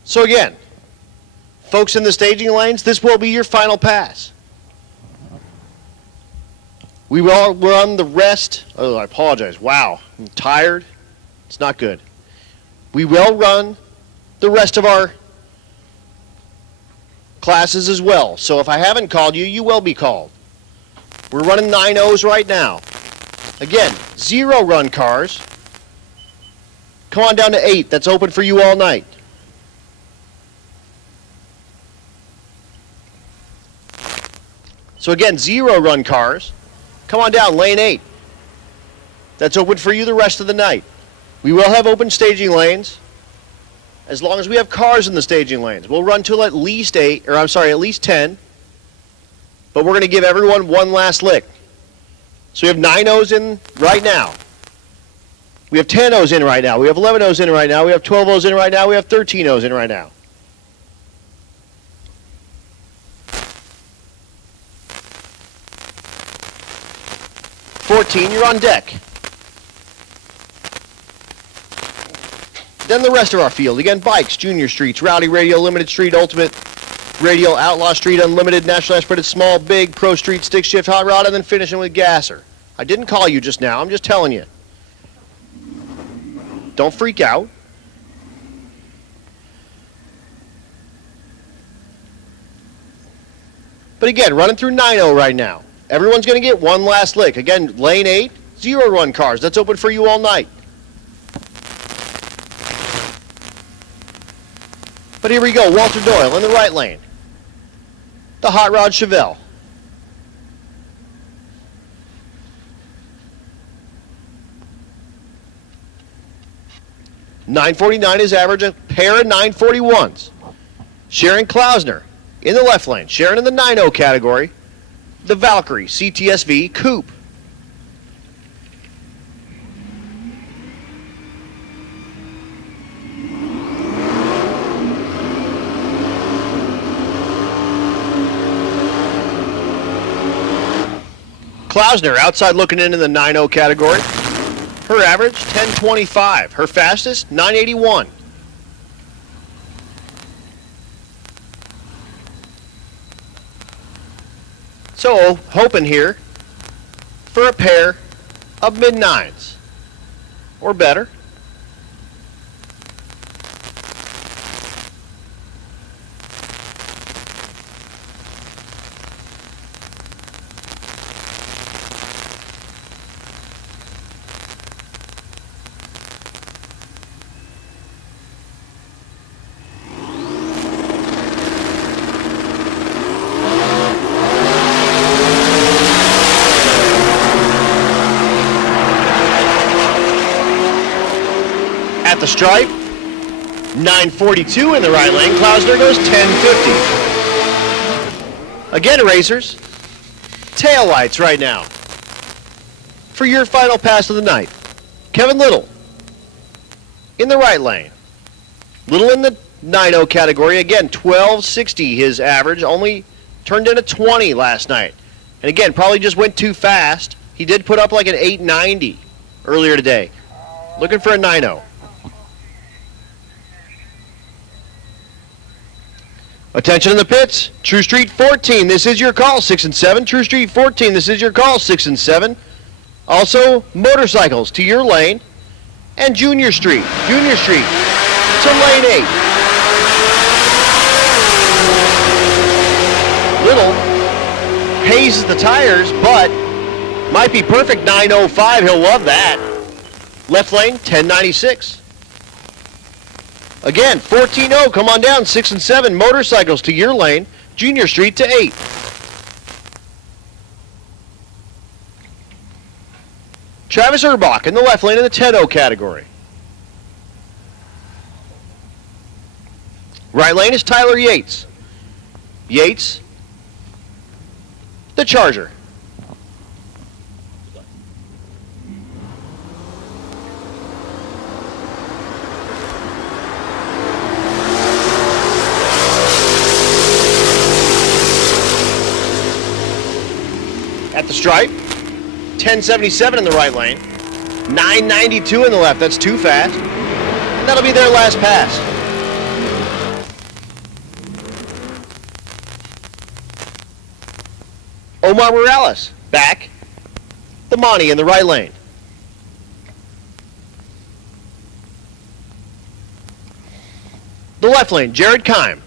So again, folks in the staging lanes, this will be your final pass. We will run the rest. Oh, I apologize. Wow, I'm tired. It's not good. We will run the rest of our classes as well. So if I haven't called you, you will be called. We're running 9-0s right now. Again, 0 run cars. Come on down to 8. That's open for you all night. So again, 0 run cars. Come on down, lane 8. That's open for you the rest of the night. We will have open staging lanes as long as we have cars in the staging lanes. We'll run till at least 8, or I'm sorry, at least 10. But we're going to give everyone one last lick. So we have 9-0s in right now. We have 10-0s in right now. We have 11-0s in right now. We have 12-0s in right now. We have 13-0s in right now. You're on deck. Then the rest of our field. Again, bikes, Junior Streets, Rowdy Radio, Limited Street, Ultimate Radio, Outlaw Street, Unlimited, National Aspirated, Small, Big, Pro Street, Stick Shift, Hot Rod, and then finishing with Gasser. I didn't call you just now. I'm just telling you. Don't freak out. But again, running through 9-0 right now. Everyone's going to get one last lick. Again, lane 8, 0 run cars. That's open for you all night. But here we go, Walter Doyle in the right lane. The Hot Rod Chevelle. .949 is average, a pair of 941s. Sharon Klausner in the left lane. Sharon in the 9-0 category. The Valkyrie CTSV Coupe. Klausner outside looking in the 9-0 category. Her average, 1025. Her fastest, 981. So, hoping here for a pair of mid-9s or better. At the stripe, 942 in the right lane. Klausner goes 1050. Again, racers, tail lights right now. For your final pass of the night, Kevin Little in the right lane. Little in the 9-0 category. Again, 1260 his average. Only turned in a 20 last night. And again, probably just went too fast. He did put up like an 890 earlier today. Looking for a 9-0. Attention in the pits. True Street 14, this is your call, 6 and 7. True Street 14, this is your call, 6 and 7. Also, motorcycles to your lane. And Junior Street to lane 8. Little hazes the tires, but might be perfect 905. He'll love that. Left lane, 1096. Again, 14-0, come on down, 6 and 7, motorcycles to your lane, Junior Street to 8. Travis Urbach in the left lane in the 10-0 category. Right lane is Tyler Yates. Yates, the Charger. At the stripe, 1077 in the right lane, 992 in the left. That's too fast. And that'll be their last pass. Omar Morales back. The Monty in the right lane. The left lane, Jared Kime.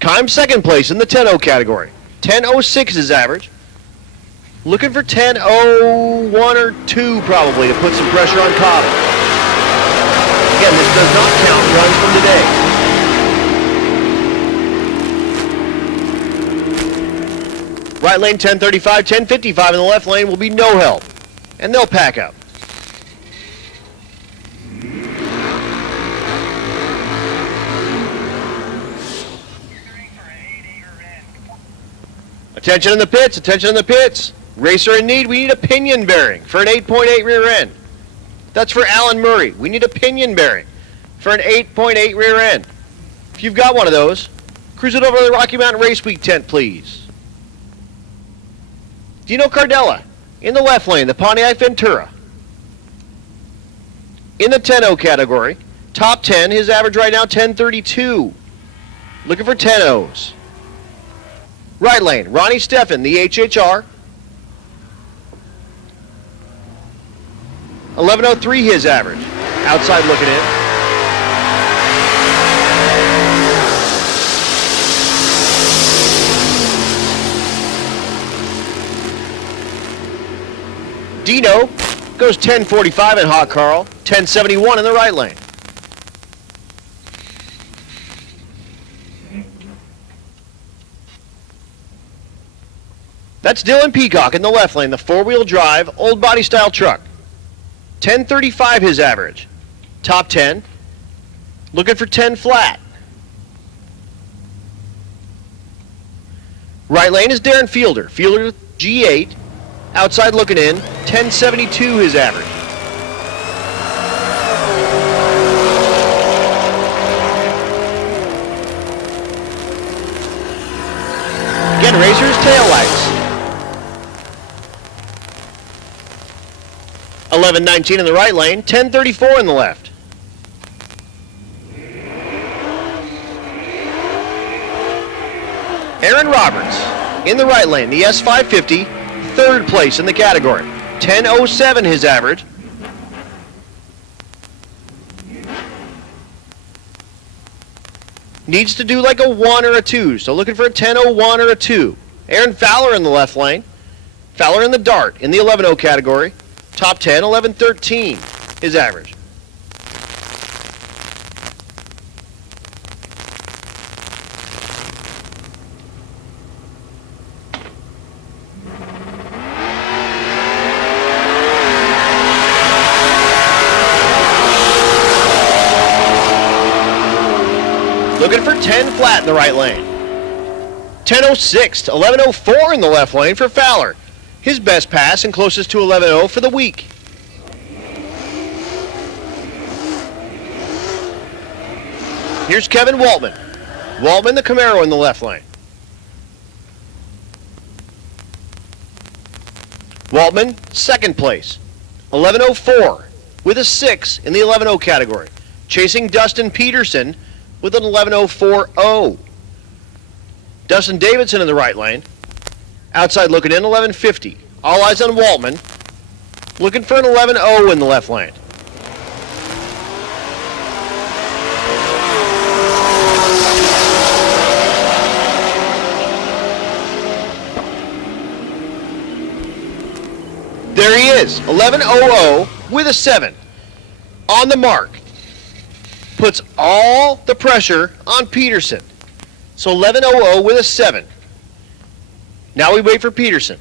Kime second place in the 10-0 category. 10.06 is his average. Looking for 10.01 or 2 probably to put some pressure on Cobb. Again, this does not count runs from today. Right lane 1035, 1055 in the left lane will be no help, and they'll pack up. Attention in the pits, attention in the pits. Racer in need, we need a pinion bearing for an 8.8 rear end. That's for Alan Murray. We need a pinion bearing for an 8.8 rear end. If you've got one of those, cruise it over to the Rocky Mountain Race Week tent, please. Dino Cardella in the left lane, the Pontiac Ventura. In the 10-0 category, top 10, his average right now 1032. Looking for 10-0s. Right lane, Ronnie Steffen, the HHR. 1103 his average. Outside looking in. Dino goes 1045 in Hot Carl, 1071 in the right lane. That's Dylan Peacock in the left lane, the four-wheel drive, old body style truck. 1035 his average. Top 10. Looking for 10 flat. Right lane is Darren Fielder. Fielder G8. Outside looking in, 1072 his average. Again, Racers taillights. 1119 in the right lane, 1034 in the left. Aaron Roberts in the right lane, the S550, third place in the category. 1007 his average. Needs to do like a 1 or a 2, so looking for a 1001 or a 2. Aaron Fowler in the left lane. Fowler in the Dart in the 11-0 category. Top 10, 1113 his average. Looking for 10 flat in the right lane. 1006 to 1104 in the left lane for Fowler. His best pass and closest to 11-0 for the week. Here's Kevin Waltman. Waltman, the Camaro in the left lane. Waltman, second place. 1104 with a 6 in the 11-0 category. Chasing Dustin Peterson with an 11.040. Dustin Davidson in the right lane. Outside looking in, 1150. All eyes on Waltman. Looking for an 11.0 in the left lane. There he is, 11.00 with a 7. On the mark. Puts all the pressure on Peterson. So 11.00 with a 7. Now we wait for Peterson.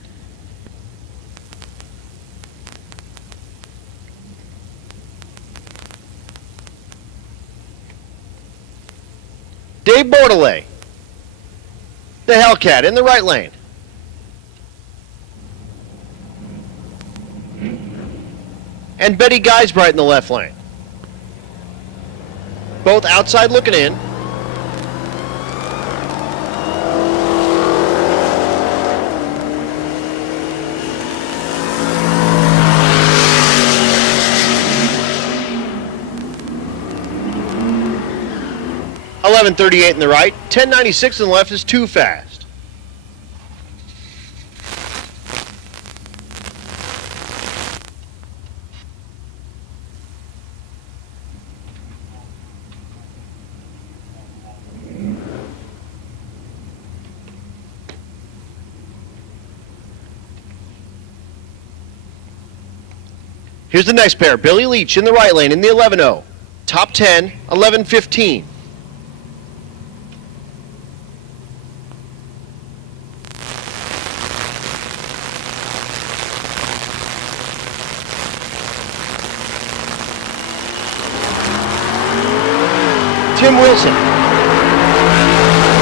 Dave Bordelais, the Hellcat in the right lane. And Betty Geisbright in the left lane. Both outside looking in. .1138 in the right, 1096 in the left is too fast. Here's the next pair. Billy Leach in the right lane in the 11-0. Top 10, 1115. Tim Wilson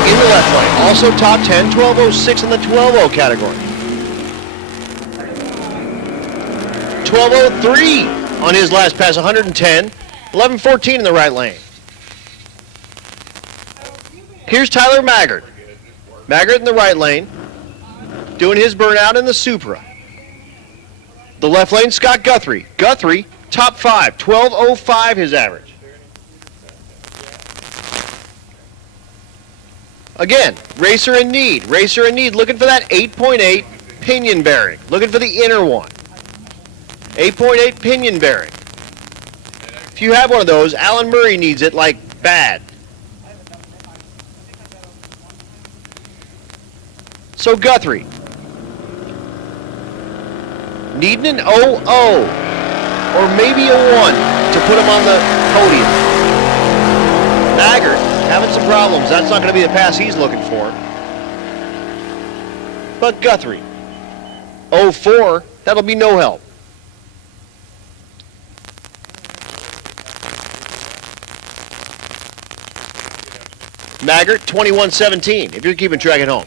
in the left lane. Also top 10, 12.06 in the 12.0 category. 12.03 on his last pass, 110. 11.14 in the right lane. Here's Tyler Maggart. Maggart in the right lane, doing his burnout in the Supra. The left lane, Scott Guthrie. Guthrie, top 5, 12.05 his average. Again, racer in need. Racer in need, looking for that 8.8 pinion bearing. Looking for the inner one. 8.8 pinion bearing. If you have one of those, Alan Murray needs it like bad. So Guthrie, needing an 0-0 or maybe a 1 to put him on the podium. Maggart having some problems. That's not going to be the pass he's looking for. But Guthrie, 0-4, that'll be no help. Maggart, 21.17, if you're keeping track at home.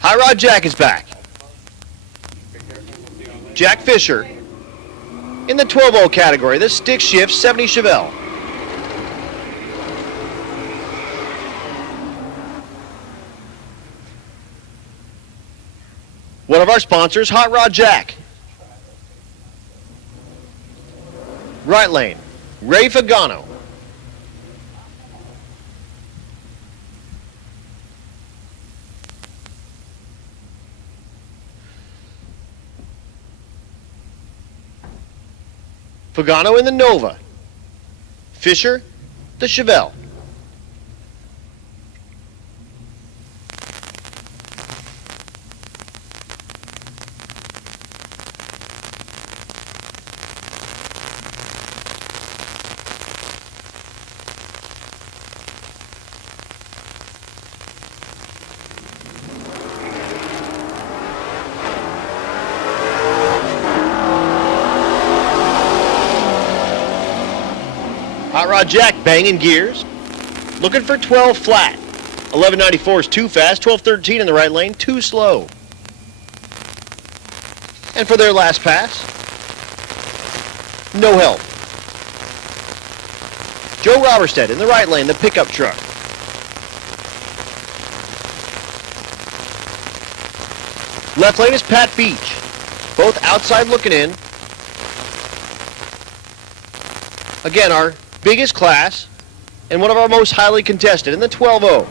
High Rod Jack is back. Jack Fisher in the 12.0 category. This stick shift, 70 Chevelle. One of our sponsors, Hot Rod Jack. Right lane, Ray Fagano. Fagano in the Nova. Fisher, the Chevelle. Hot Rod Jack banging gears. Looking for 12 flat. 11.94 is too fast. 12.13 in the right lane, too slow. And for their last pass, no help. Joe Roberstead in the right lane, the pickup truck. Left lane is Pat Beach. Both outside looking in. Again, our biggest class and one of our most highly contested in the 12.0.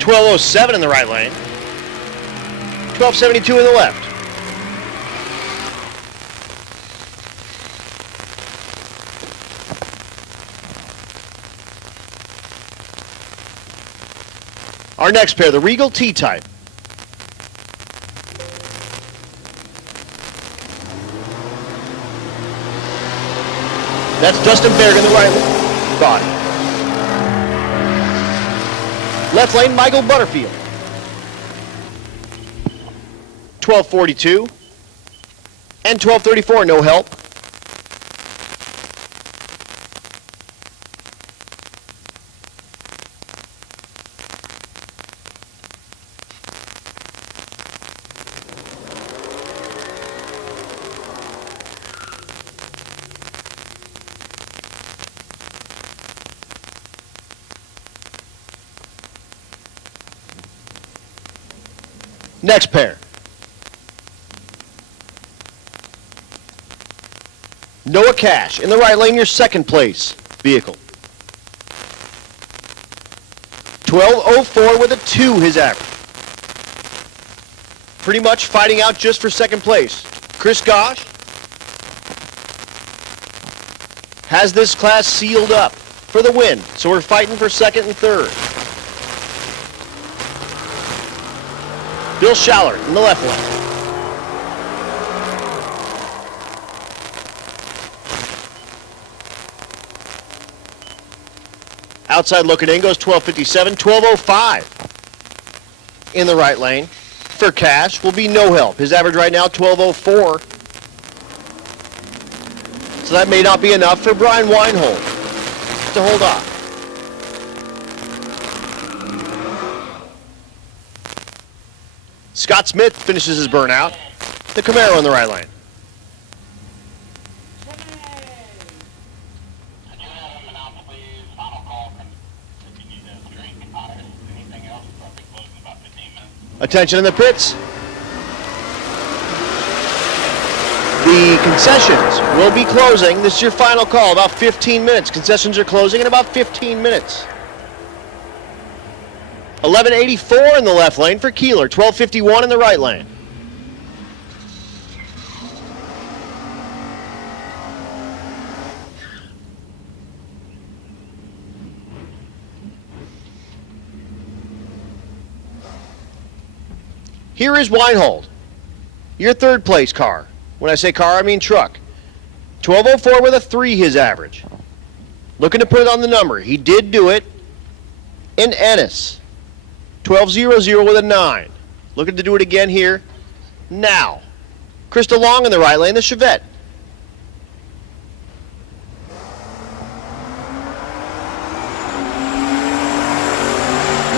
.12.07 in the right lane. 12.72 in the left. Our next pair, the Regal T-Type. That's Dustin Berg in the right body. Left lane, Michael Butterfield. 12.42 and 12.34, no help. Next pair. Noah Cash in the right lane, your second place vehicle. 12.04 with a 2 his average. Pretty much fighting out just for second place. Chris Gosh has this class sealed up for the win, so we're fighting for second and third. Bill Schaller in the left lane. Outside looking in goes 1257, 1205 in the right lane. For Cash will be no help. His average right now, 1204. So that may not be enough for Brian Weinhold to hold off. Scott Smith finishes his burnout. The Camaro in the right lane. Attention in the pits. The concessions will be closing. This is your final call, about 15 minutes. Concessions are closing in about 15 minutes. 1184 in the left lane for Keeler, 1251 in the right lane. Here is Weinhold, your third place car. When I say car, I mean truck. 1204 with a 3, his average. Looking to put it on the number. He did do it in Ennis. 1200 with a 9. Looking to do it again here now. Krista Long in the right lane, the Chevette.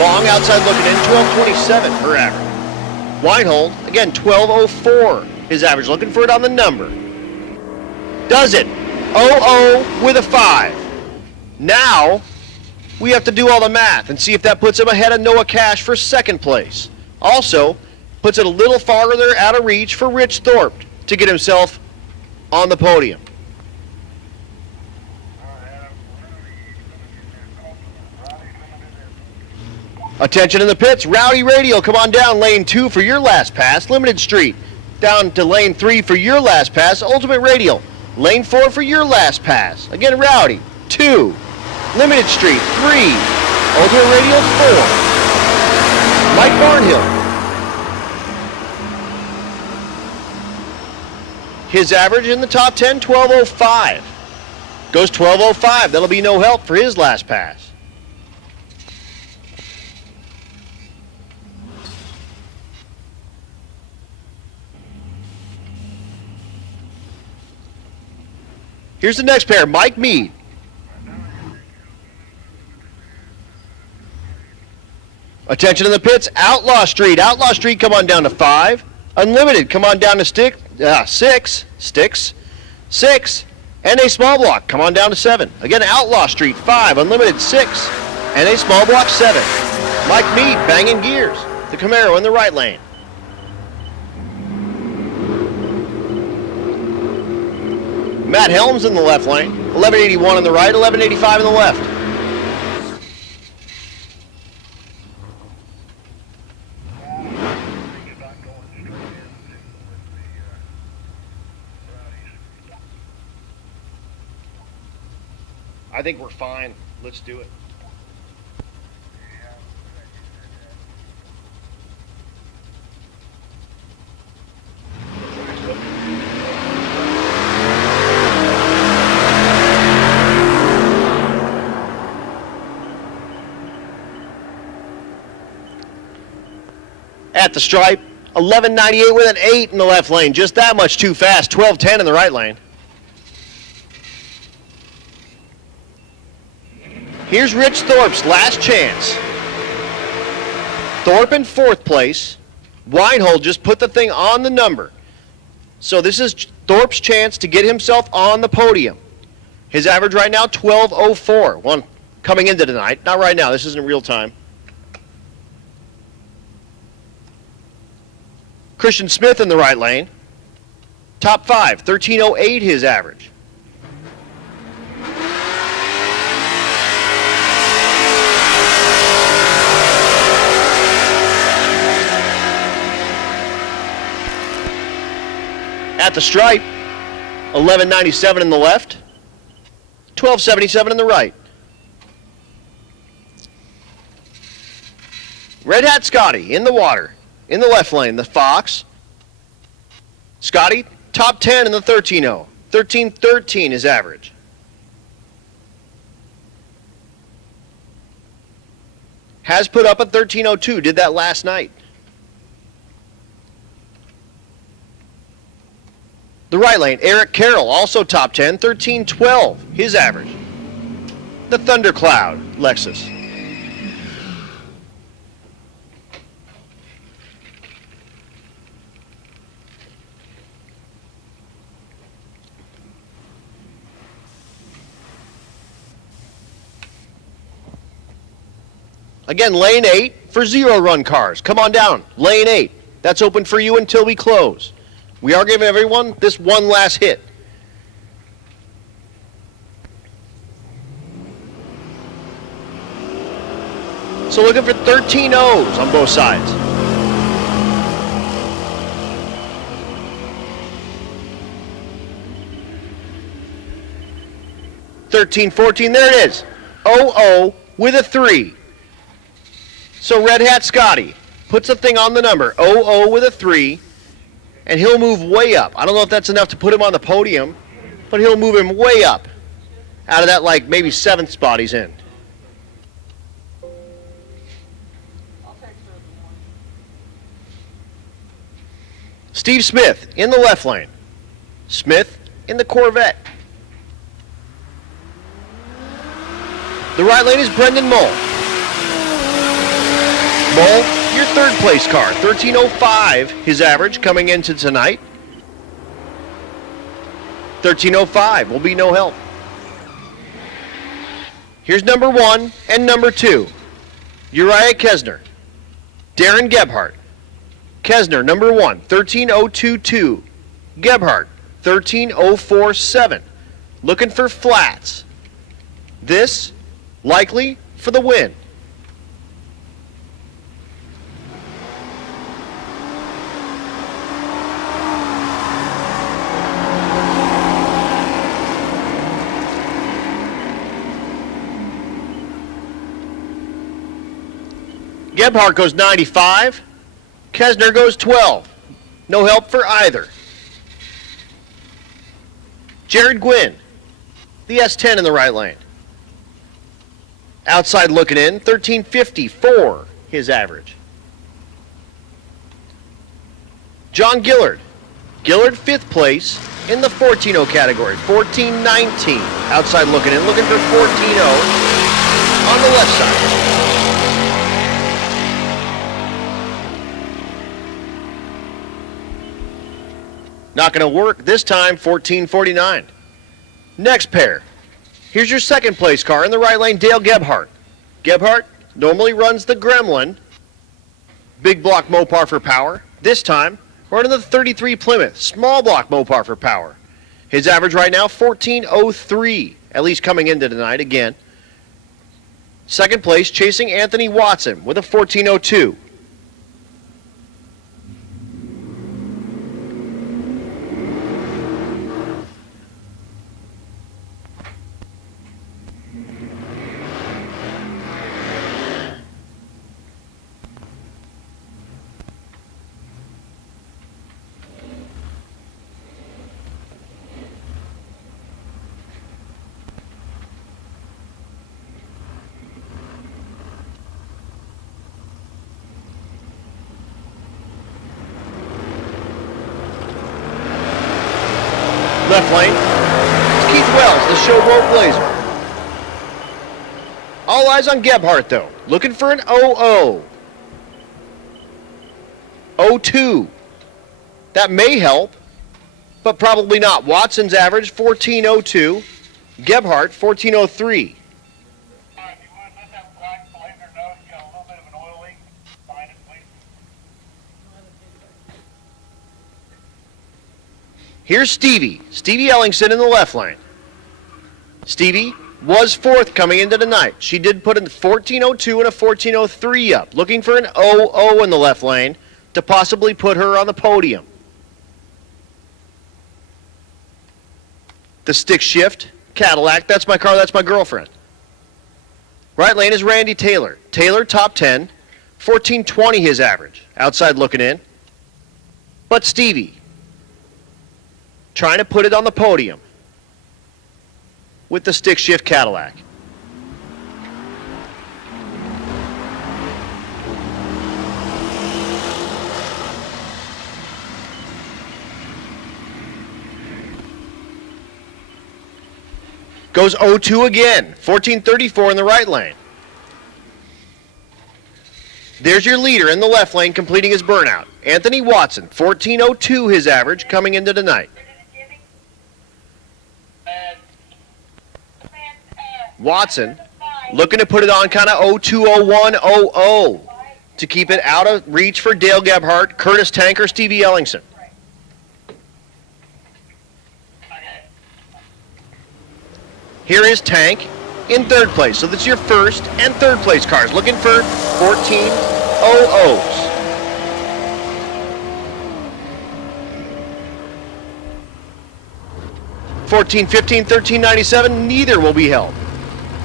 Long outside looking in, 1227 her average. Weinhold, again, 1204 his average. Looking for it on the number. Does it. 00 with a 5. Now, we have to do all the math and see if that puts him ahead of Noah Cash for second place. Also, puts it a little farther out of reach for Rich Thorpe to get himself on the podium. Attention in the pits. Rowdy Radio, come on down lane 2 for your last pass. Limited Street, down to lane 3 for your last pass. Ultimate Radio, lane 4 for your last pass. Again, Rowdy, 2. Limited Street, 3. Ultimate Radio, 4. Mike Barnhill. His average in the top 10, 1205. Goes 1205. That'll be no help for his last pass. Here's the next pair, Mike Mead. Attention in the pits, Outlaw Street. Outlaw Street, come on down to 5. Unlimited, come on down to 6. Sticks. 6. And a small block, come on down to 7. Again, Outlaw Street, 5. Unlimited, 6. And a small block, 7. Mike Mead, banging gears. The Camaro in the right lane. Matt Helms in the left lane, 1181 on the right, 1185 in the left. I think we're fine. Let's do it. At the stripe, 1198 with an 8 in the left lane. Just that much too fast. 1210 in the right lane. Here's Rich Thorpe's last chance. Thorpe in 4th place. Weinhold just put the thing on the number. So this is Thorpe's chance to get himself on the podium. His average right now, 1204. One coming into tonight. Not right now. This isn't real time. Christian Smith in the right lane. Top 5, 1308 his average. At the stripe, 1197 in the left, 1277 in the right. Red Hat Scotty in the water. In the left lane, the Fox. Scotty, top 10 in the 13-0. 1313 is average. Has put up a 13:02. Did that last night. The right lane, Eric Carroll, also top 10, 13:12, his average. The Thundercloud, Lexus. Again, lane 8 for 0-run cars. Come on down, lane 8. That's open for you until we close. We are giving everyone this one last hit. So looking for 13 O's on both sides. $13.14, there it is. 00 with a 3. So Red Hat Scotty puts a thing on the number, 00 with a 3, and he'll move way up. I don't know if that's enough to put him on the podium, but he'll move him way up out of that, like, maybe 7th spot he's in. Steve Smith in the left lane. Smith in the Corvette. The right lane is Brendan Mull. Mull, your third place car, 13:05, his average coming into tonight. 13:05 will be no help. Here's number 1 and number 2. Uriah Kesner. Darren Gebhardt. Kesner, number 1, 13:022. Gebhardt, 13:047. Looking for flats. This, likely for the win. Gebhardt goes 95. Kesner goes 12. No help for either. Jared Gwynn, the S10 in the right lane. Outside looking in, 13:54, his average. John Gillard. Gillard 5th place in the 14-0 category, 14:19. Outside looking in, looking for 14-0 on the left side. Not going to work this time, 14:49. Next pair. Here's your second place car in the right lane, Dale Gebhardt. Gebhardt normally runs the Gremlin. Big block Mopar for power. This time, running the 33 Plymouth. Small block Mopar for power. His average right now, 14:03. At least coming into tonight again. Second place, chasing Anthony Watson with a 14:02. Left lane, it's Keith Wells, the Showboat Blazer. All eyes on Gebhardt, though. Looking for an 00. 02. That may help, but probably not. Watson's average, 14:02. Gebhardt, 14:03. If you would, let that black blazer know you got a little bit of an oil leak. Find it, please. Here's Stevie Ellingson in the left lane. Stevie was 4th coming into tonight. She did put a 14:02 and a 14:03 up, looking for an 00 in the left lane to possibly put her on the podium. The stick shift, Cadillac, that's my car, that's my girlfriend. Right lane is Randy Taylor. Taylor, top 10, 14:20 his average. Outside looking in. But Stevie, trying to put it on the podium with the stick shift Cadillac. Goes 0-2 again. 1434 in the right lane. There's your leader in the left lane completing his burnout. Anthony Watson, 1402 his average coming into tonight. Watson looking to put it on kind of 020100 to keep it out of reach for Dale Gebhardt, Curtis Tank, or Stevie Ellingson. Here is Tank in third place. So that's your first and third place cars looking for 1400s. $14, $15, $13.97, neither will be held.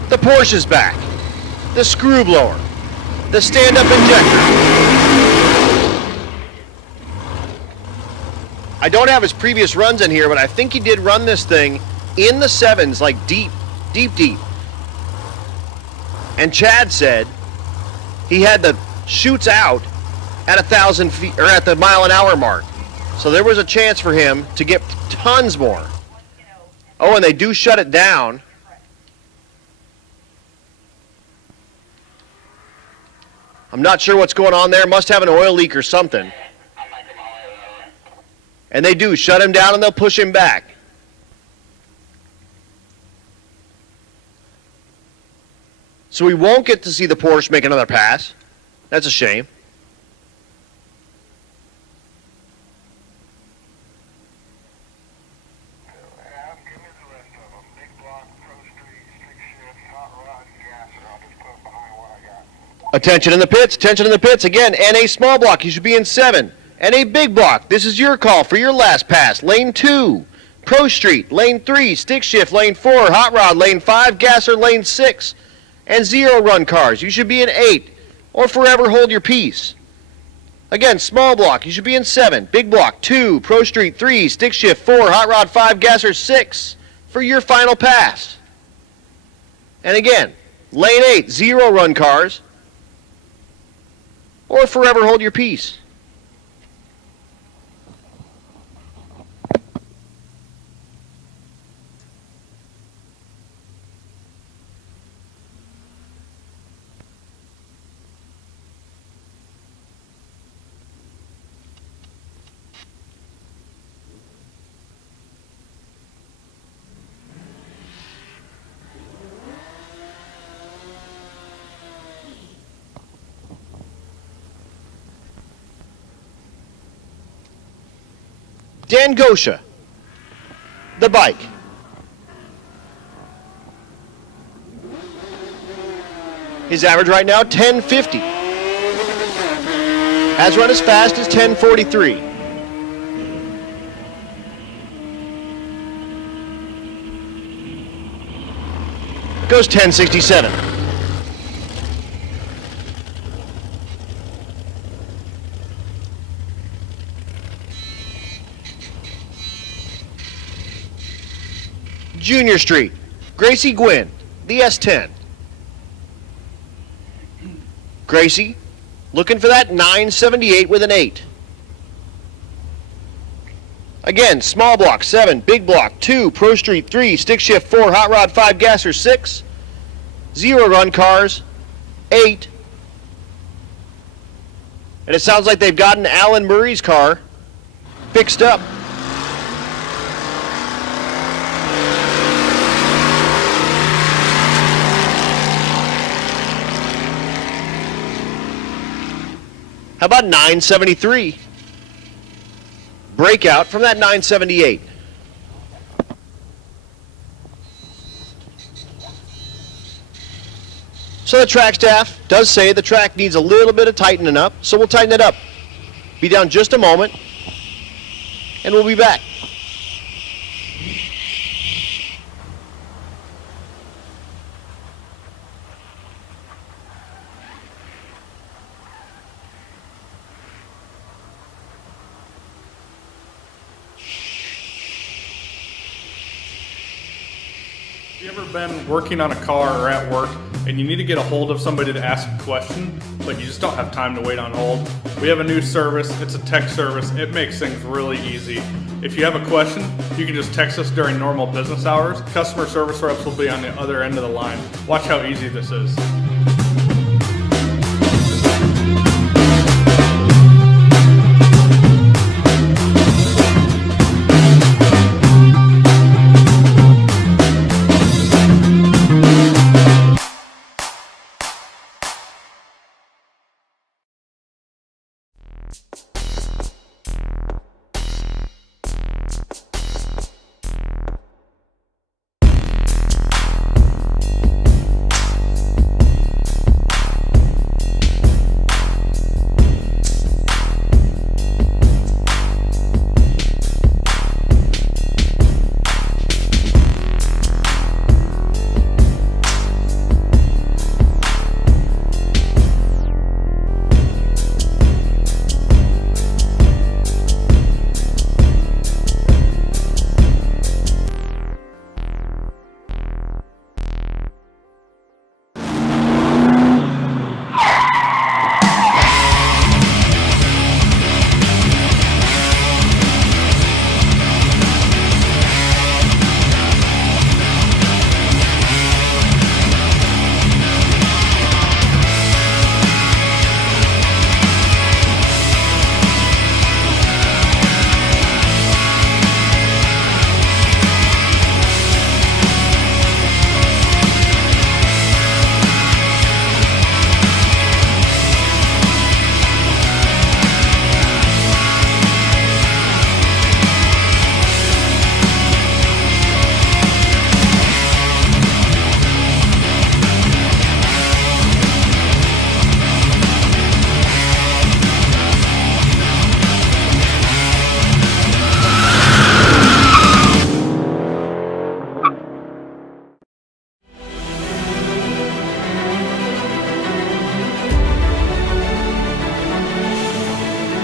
The Porsche's back. The screw blower. The stand-up injector. I don't have his previous runs in here, but I think he did run this thing in the sevens, like deep. And Chad said he had the chutes out at 1,000 feet, or at the mile-an-hour mark. So there was a chance for him to get tons more. Oh, and they do shut it down. I'm not sure what's going on there. Must have an oil leak or something. And they do shut him down and they'll push him back. So we won't get to see the Porsche make another pass. That's a shame. Attention in the pits, attention in the pits. Again, NA small block, you should be in 7. NA big block, this is your call for your last pass. Lane 2, Pro Street. Lane 3, stick shift. Lane 4, hot rod. Lane 5, gasser. Lane 6, and 0 run cars. You should be in 8, or forever hold your peace. Again, small block, you should be in 7. Big block, 2, Pro Street. 3, stick shift. 4, hot rod. 5, gasser. 6, for your final pass. And again, lane 8, 0 run cars, or forever hold your peace. Dan Gosha, the bike. His average right now, 1050. Has run as fast as 1043. Goes 1067. Junior Street, Gracie Gwynn, the S10. Gracie, looking for that 978 with an 8. Again, small block, 7, big block, 2, Pro Street, 3, stick shift, 4, hot rod, 5, gasser, 6, 0 run cars, 8. And it sounds like they've gotten Alan Murray's car fixed up. How about 973? Breakout from that 978. So the track staff does say the track needs a little bit of tightening up, so we'll tighten it up. Be down just a moment, and we'll be back. Have you ever been working on a car or at work and you need to get a hold of somebody to ask a question, but you just don't have time to wait on hold, we have a new service. It's a text service. It makes things really easy. If you have a question, you can just text us during normal business hours. Customer service reps will be on the other end of the line. Watch how easy this is.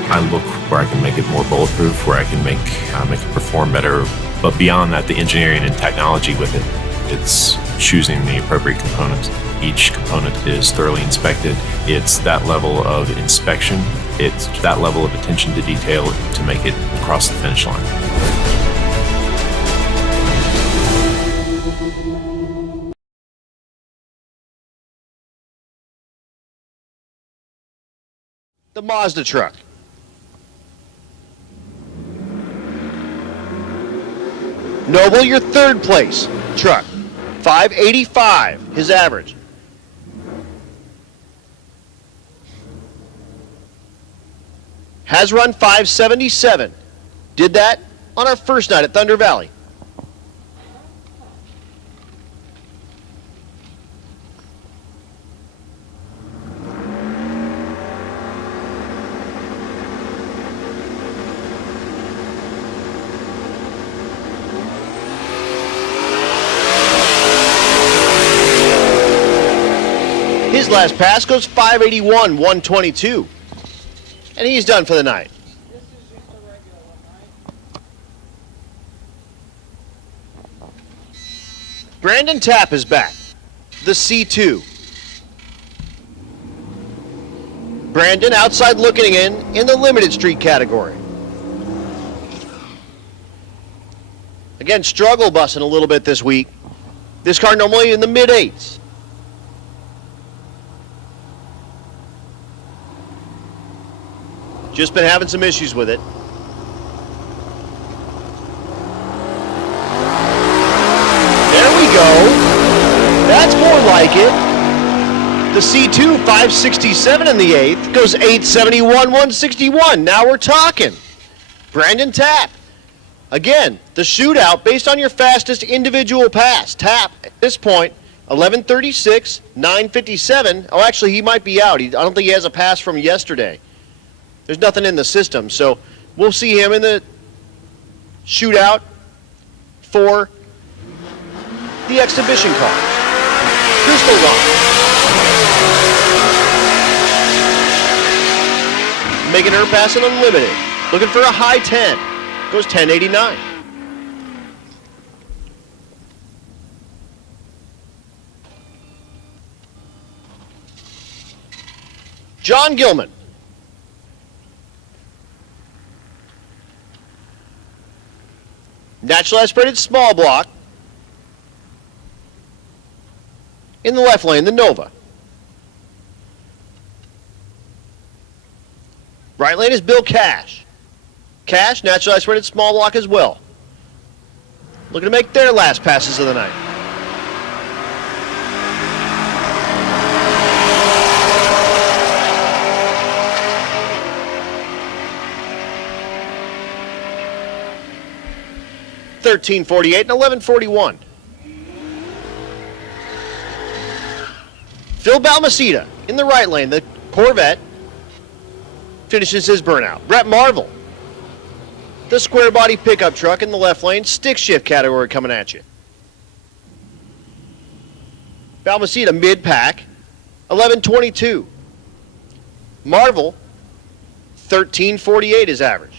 I look where I can make it more bulletproof, where I can make it perform better. But beyond that, the engineering and technology with it, it's choosing the appropriate components. Each component is thoroughly inspected. It's that level of inspection. It's that level of attention to detail to make it across the finish line. The Mazda truck. Noble, your third place truck. 585, his average. Has run 577. Did that on our first night at Thunder Valley. His last pass goes 581, 122. And he's done for the night. This is just a regular one, right? Brandon Tapp is back. The C2. Brandon outside looking in the limited street category. Again, struggle bussing a little bit this week. This car normally in the mid-8s. Just been having some issues with it. There we go. That's more like it. The C2, 567 in the 8th, goes 871, 161. Now we're talking. Brandon Tapp. Again, the shootout based on your fastest individual pass. Tapp, at this point, 1136, 957. Oh, actually, he might be out. I don't think he has a pass from yesterday. There's nothing in the system, so we'll see him in the shootout for the exhibition car. Crystal Run. Making her pass an unlimited. Looking for a high 10. Goes 1089. John Gilman. Natural aspirated small block. In the left lane, the Nova. Right lane is Bill Cash. Cash, natural aspirated small block as well. Looking to make their last passes of the night. $13.48 and $11.41. Phil Balmaceda in the right lane, the Corvette, finishes his burnout. Brett Marvel, the square body pickup truck in the left lane, stick shift category coming at you. Balmaceda mid-pack, 11.22. Marvel, 13.48 is average.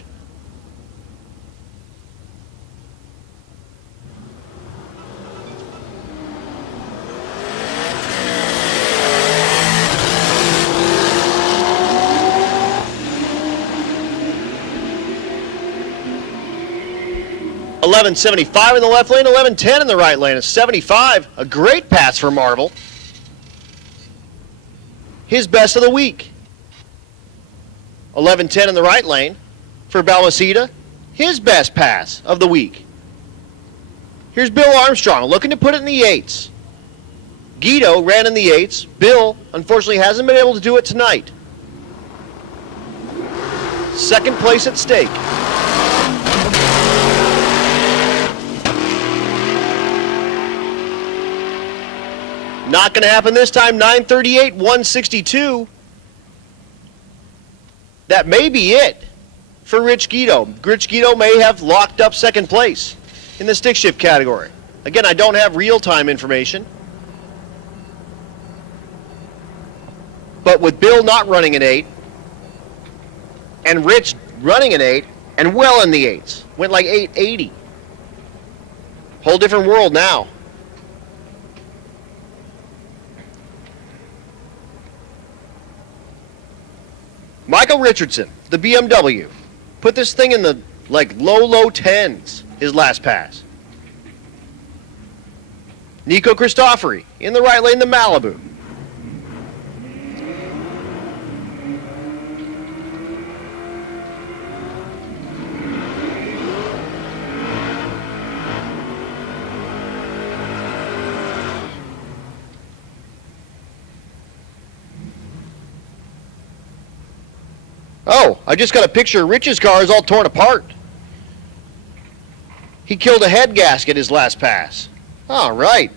$11.75 in the left lane, $11.10 in the right lane. A 75, a great pass for Marvel. His best of the week. $11.10 in the right lane for Balmaceda. His best pass of the week. Here's Bill Armstrong looking to put it in the 8s. Guido ran in the 8s. Bill, unfortunately, hasn't been able to do it tonight. Second place at stake. Not going to happen this time. 938, 162. That may be it for Rich Guido. Rich Guido may have locked up second place in the stick shift category. Again, I don't have real-time information. But with Bill not running an 8, and Rich running an 8, and well in the 8s, went like 880. Whole different world now. Michael Richardson, the BMW, put this thing in the low 10s, his last pass. Nico Christofori in the right lane, the Malibu. Oh, I just got a picture of Rich's car is all torn apart. He killed a head gasket his last pass. All right.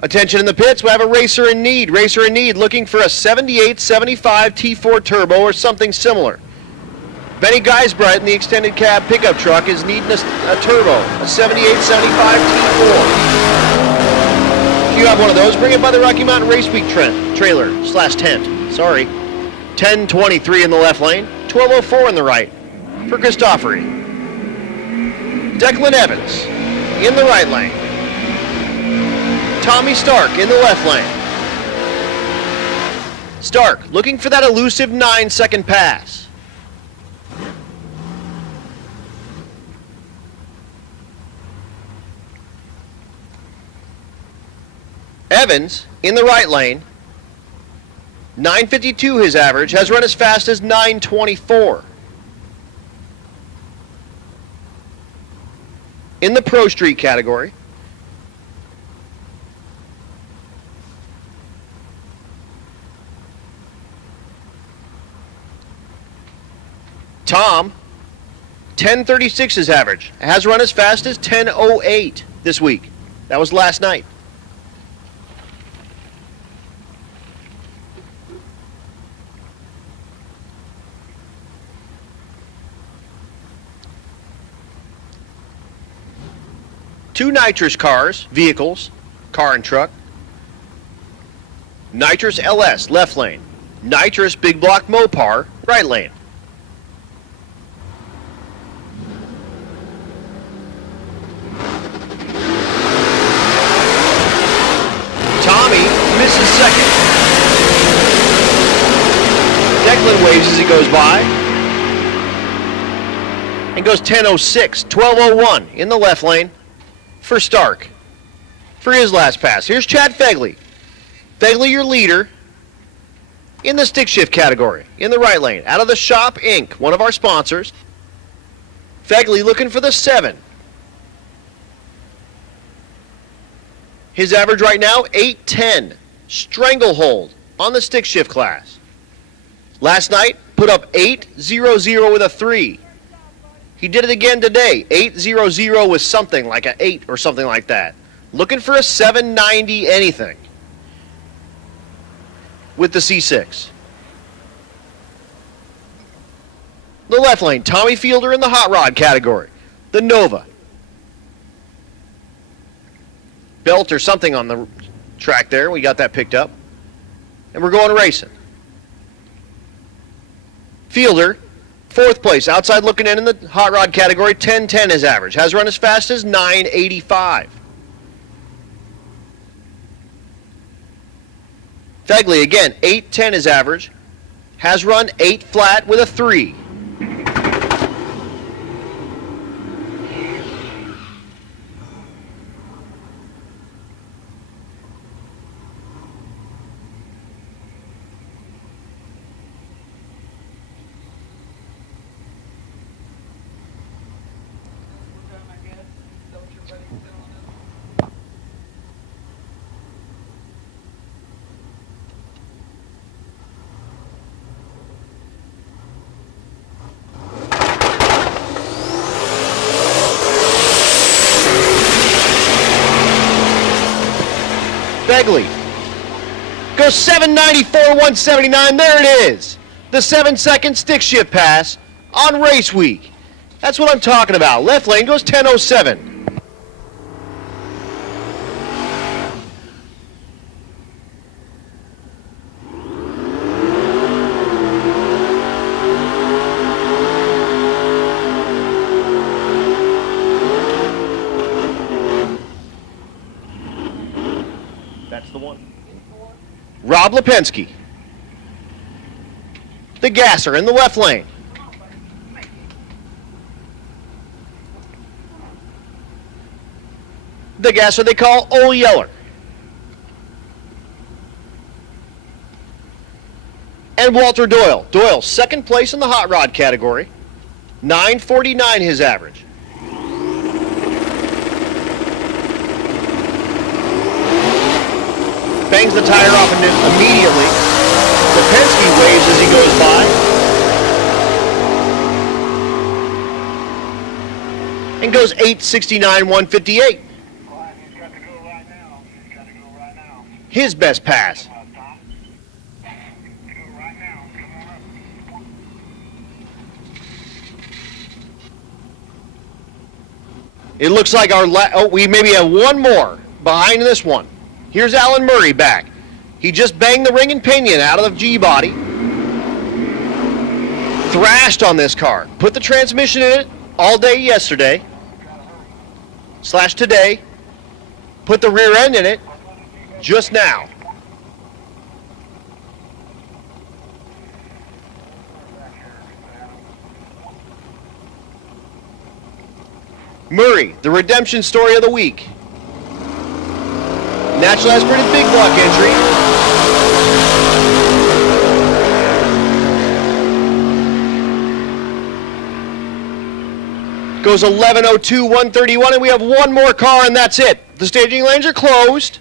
Attention in the pits, we have a racer in need. Racer in need looking for a 78-75 T4 turbo or something similar. Benny Geisbreit in the extended cab pickup truck is needing a turbo, a 78-75 T4. If you have one of those, bring it by the Rocky Mountain Race Week trailer/tent. Sorry. 10.23 in the left lane, 12.04 in the right for Christofori. Declan Evans in the right lane. Tommy Stark in the left lane. Stark looking for that elusive 9-second pass. Evans in the right lane. 9.52 his average, has run as fast as 9.24. In the Pro Street category, Tom, 10.36 his average, has run as fast as 10.08 this week. That was last night. Two nitrous cars, vehicles, car and truck. Nitrous LS, left lane. Nitrous big block Mopar, right lane. Tommy misses second. Declan waves as he goes by. And goes 10.06, 12.01 in the left lane for Stark for his last pass. Here's Chad Fegley. Fegley, your leader in the stick shift category in the right lane. Out of the Shop Inc., one of our sponsors. Fegley looking for the 7. His average right now, 8.10. Stranglehold on the stick shift class. Last night, put up 8.00 with a 3. He did it again today, 8.00 with something like an 8 or something like that. Looking for a 7.90 anything with the C6. The left lane, Tommy Fielder in the hot rod category. The Nova. Belt or something on the track there. We got that picked up. And we're going racing. Fielder, 4th place, outside looking in the hot rod category, 10.10 his average. Has run as fast as 9.85. Fegley, again, 8.10 his average. Has run 8 flat with a 3. Fegley goes 7.94, 179. There it is. The 7-second stick shift pass on race week. That's what I'm talking about. Left lane goes 10.07. That's the one. Rob Lipinski. The gasser in the left lane. The gasser they call Ole Yeller. And Walter Doyle. Doyle, 2nd place in the hot rod category. 9.49 his average. Bangs the tire off immediately. Lipinski waves as he goes by. And goes 8.69, 158. His best pass. It looks like we maybe have one more behind this one. Here's Alan Murray back. He just banged the ring and pinion out of the G-body. Thrashed on this car. Put the transmission in it all day yesterday. / today. Put the rear end in it just now. Murray, the redemption story of the week. Naturally has pretty big block entry. Goes 11.02, 131, and we have one more car, and that's it. The staging lanes are closed.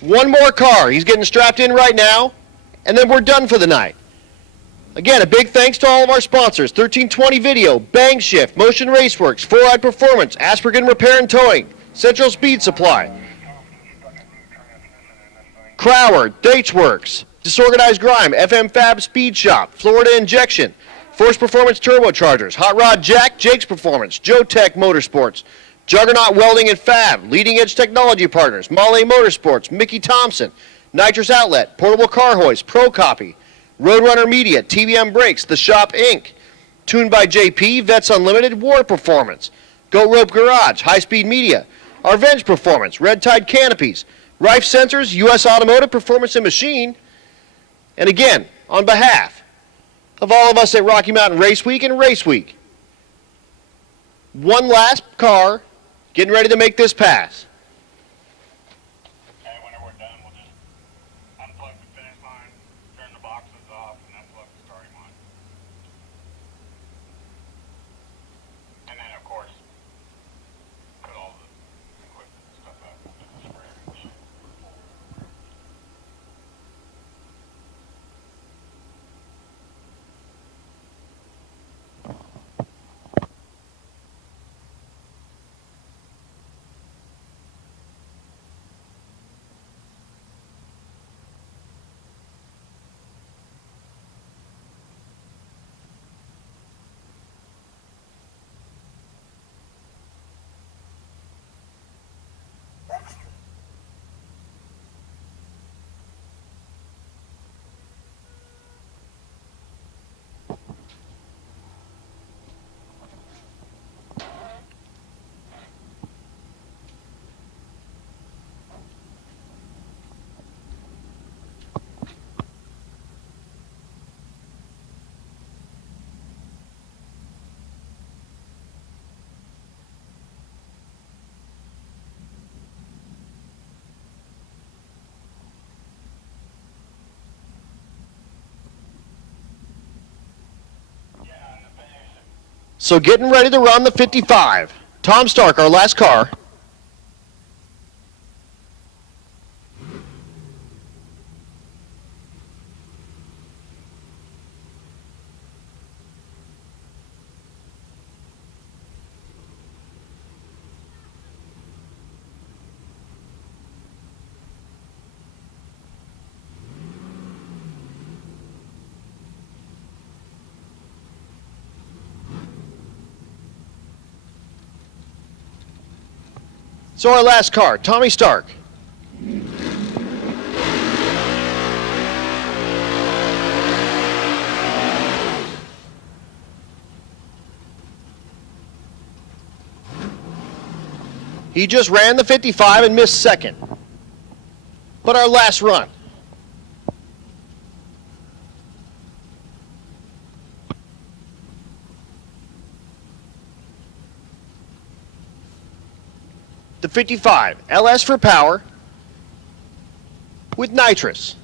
One more car. He's getting strapped in right now, and then we're done for the night. Again, a big thanks to all of our sponsors: 1320 Video, Bang Shift, Motion Raceworks, 4i Performance, Aspergen Repair and Towing, Central Speed Supply, Crower, Datesworks, Disorganized Grime, FM Fab Speed Shop, Florida Injection, Force Performance Turbochargers, Hot Rod Jack, Jake's Performance, Joe Tech Motorsports, Juggernaut Welding and Fab, Leading Edge Technology Partners, Mahle Motorsports, Mickey Thompson, Nitrous Outlet, Portable Car Hoist, Pro Copy, Roadrunner Media, TBM Brakes, The Shop Inc., Tuned by JP, Vets Unlimited, War Performance, Go Rope Garage, High Speed Media, Arvenge Performance, Red Tide Canopies, Rife Sensors, U.S. Automotive Performance and Machine. And again, on behalf of all of us at Rocky Mountain Race Week and Race Week. One last car getting ready to make this pass. Okay, whenever we're done, we'll just unplug the finish line, turn the boxes off, and unplug the starting line. And then, of course, put all the equipment and stuff up with the sprayer and shit. So getting ready to run the 55. Tom Stark, our last car. So our last car, Tommy Stark. He just ran the 55 and missed second. But our last run. The 55, LS for power with nitrous.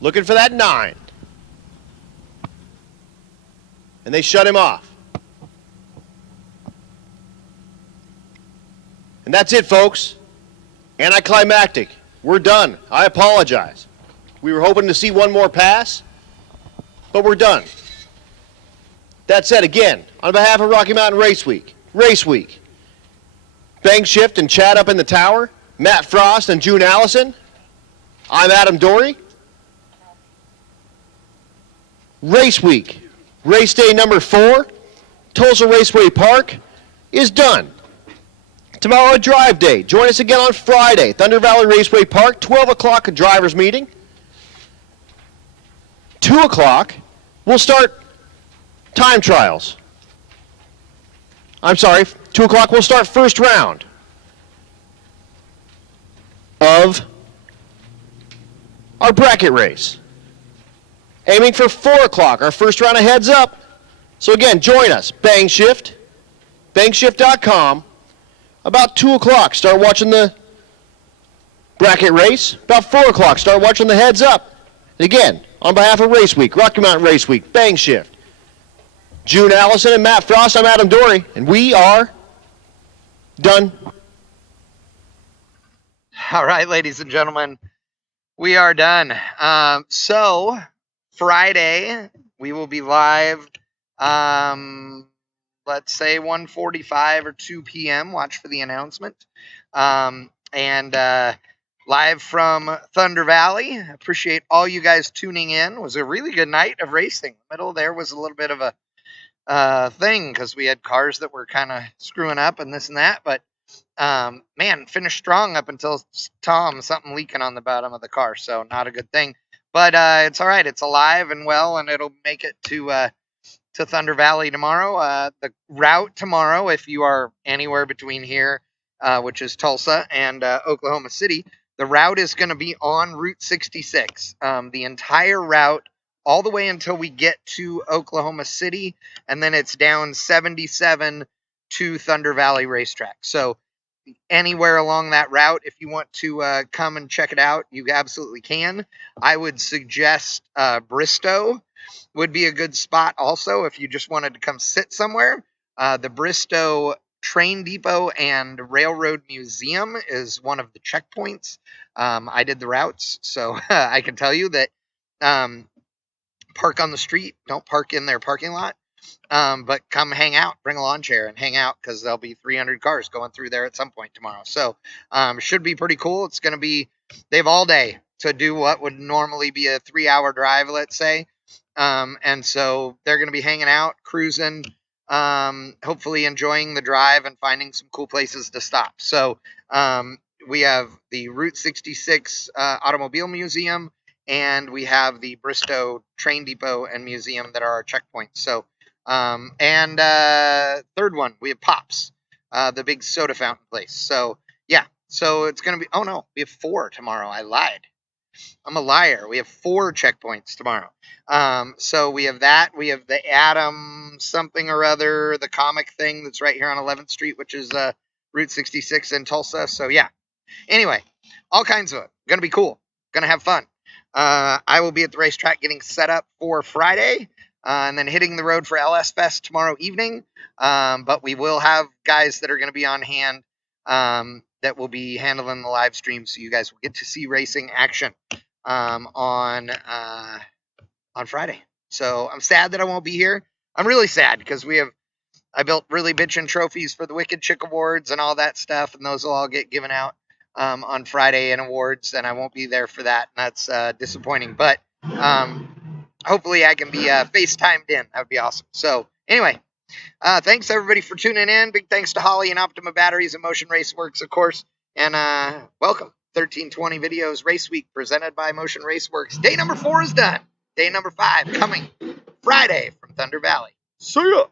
Looking for that 9. And they shut him off. And that's it, folks. Anticlimactic. We're done. I apologize. We were hoping to see one more pass, but we're done. That said, again, on behalf of Rocky Mountain Race Week, Bang Shift and Chad up in the tower, Matt Frost and June Allison, I'm Adam Dory. Race Week, race day number 4, Tulsa Raceway Park, is done. Tomorrow, drive day. Join us again on Friday, Thunder Valley Raceway Park, 12 o'clock, a driver's meeting. 2 o'clock, we'll start time trials. I'm sorry, 2 o'clock, we'll start first round of our bracket race. Aiming for 4 o'clock, our first round of heads up. So again, join us, Bang Shift, bangshift.com. About 2 o'clock, start watching the bracket race. About 4 o'clock, start watching the heads up. And again, on behalf of Race Week, Rocky Mountain Race Week, Bang Shift, June Allison and Matt Frost, I'm Adam Dory, and we are done. All right, ladies and gentlemen, we are done. So Friday, we will be live, let's say 1:45 or 2 p.m. Watch for the announcement. And live from Thunder Valley. Appreciate all you guys tuning in. It was a really good night of racing. The middle there was a little bit of a thing because we had cars that were kind of screwing up and this and that. But man, finished strong up until Tom, something leaking on the bottom of the car. So not a good thing, but it's all right. It's alive and well, and it'll make it to Thunder Valley tomorrow. The route tomorrow, if you are anywhere between here, which is Tulsa and Oklahoma City, the route is going to be on Route 66. The entire route, all the way until we get to Oklahoma City, and then it's down 77 to Thunder Valley Racetrack. So anywhere along that route, if you want to come and check it out, you absolutely can. I would suggest Bristow would be a good spot also if you just wanted to come sit somewhere. The Bristow Train Depot and Railroad Museum is one of the checkpoints. I did the routes, so I can tell you that park on the street, don't park in their parking lot, but come hang out, bring a lawn chair and hang out, because there'll be 300 cars going through there at some point tomorrow. So should be pretty cool. It's going to be, they have all day to do what would normally be a 3-hour drive, let's say. And so they're going to be hanging out, cruising, hopefully enjoying the drive and finding some cool places to stop. So we have the Route 66 Automobile Museum, and we have the Bristow Train Depot and Museum that are our checkpoints. So, third one, we have Pops, the big soda fountain place. So, yeah, so it's going to be, oh no, we have 4 tomorrow. I lied. I'm a liar. We have 4 checkpoints tomorrow. So we have that. We have the Adam something or other, the comic thing that's right here on 11th Street, which is Route 66 in Tulsa. So, yeah. Anyway, all kinds of it. Going to be cool. Going to have fun. I will be at the racetrack getting set up for Friday, and then hitting the road for LS Fest tomorrow evening. But we will have guys that are going to be on hand that will be handling the live stream, so you guys will get to see racing action on Friday. So I'm sad that I won't be here. I'm really sad because I built really bitchin' trophies for the Wicked Chick Awards and all that stuff, and those will all get given out on Friday in awards, and I won't be there for that, and that's disappointing. But hopefully I can be FaceTimed in. That would be awesome. So anyway, thanks everybody for tuning in. Big thanks to Holly and Optima Batteries and Motion Raceworks, of course, and welcome. 1320 Videos Race Week presented by Motion Raceworks. Day number 4 is done. Day number 5 coming Friday from Thunder Valley. See ya!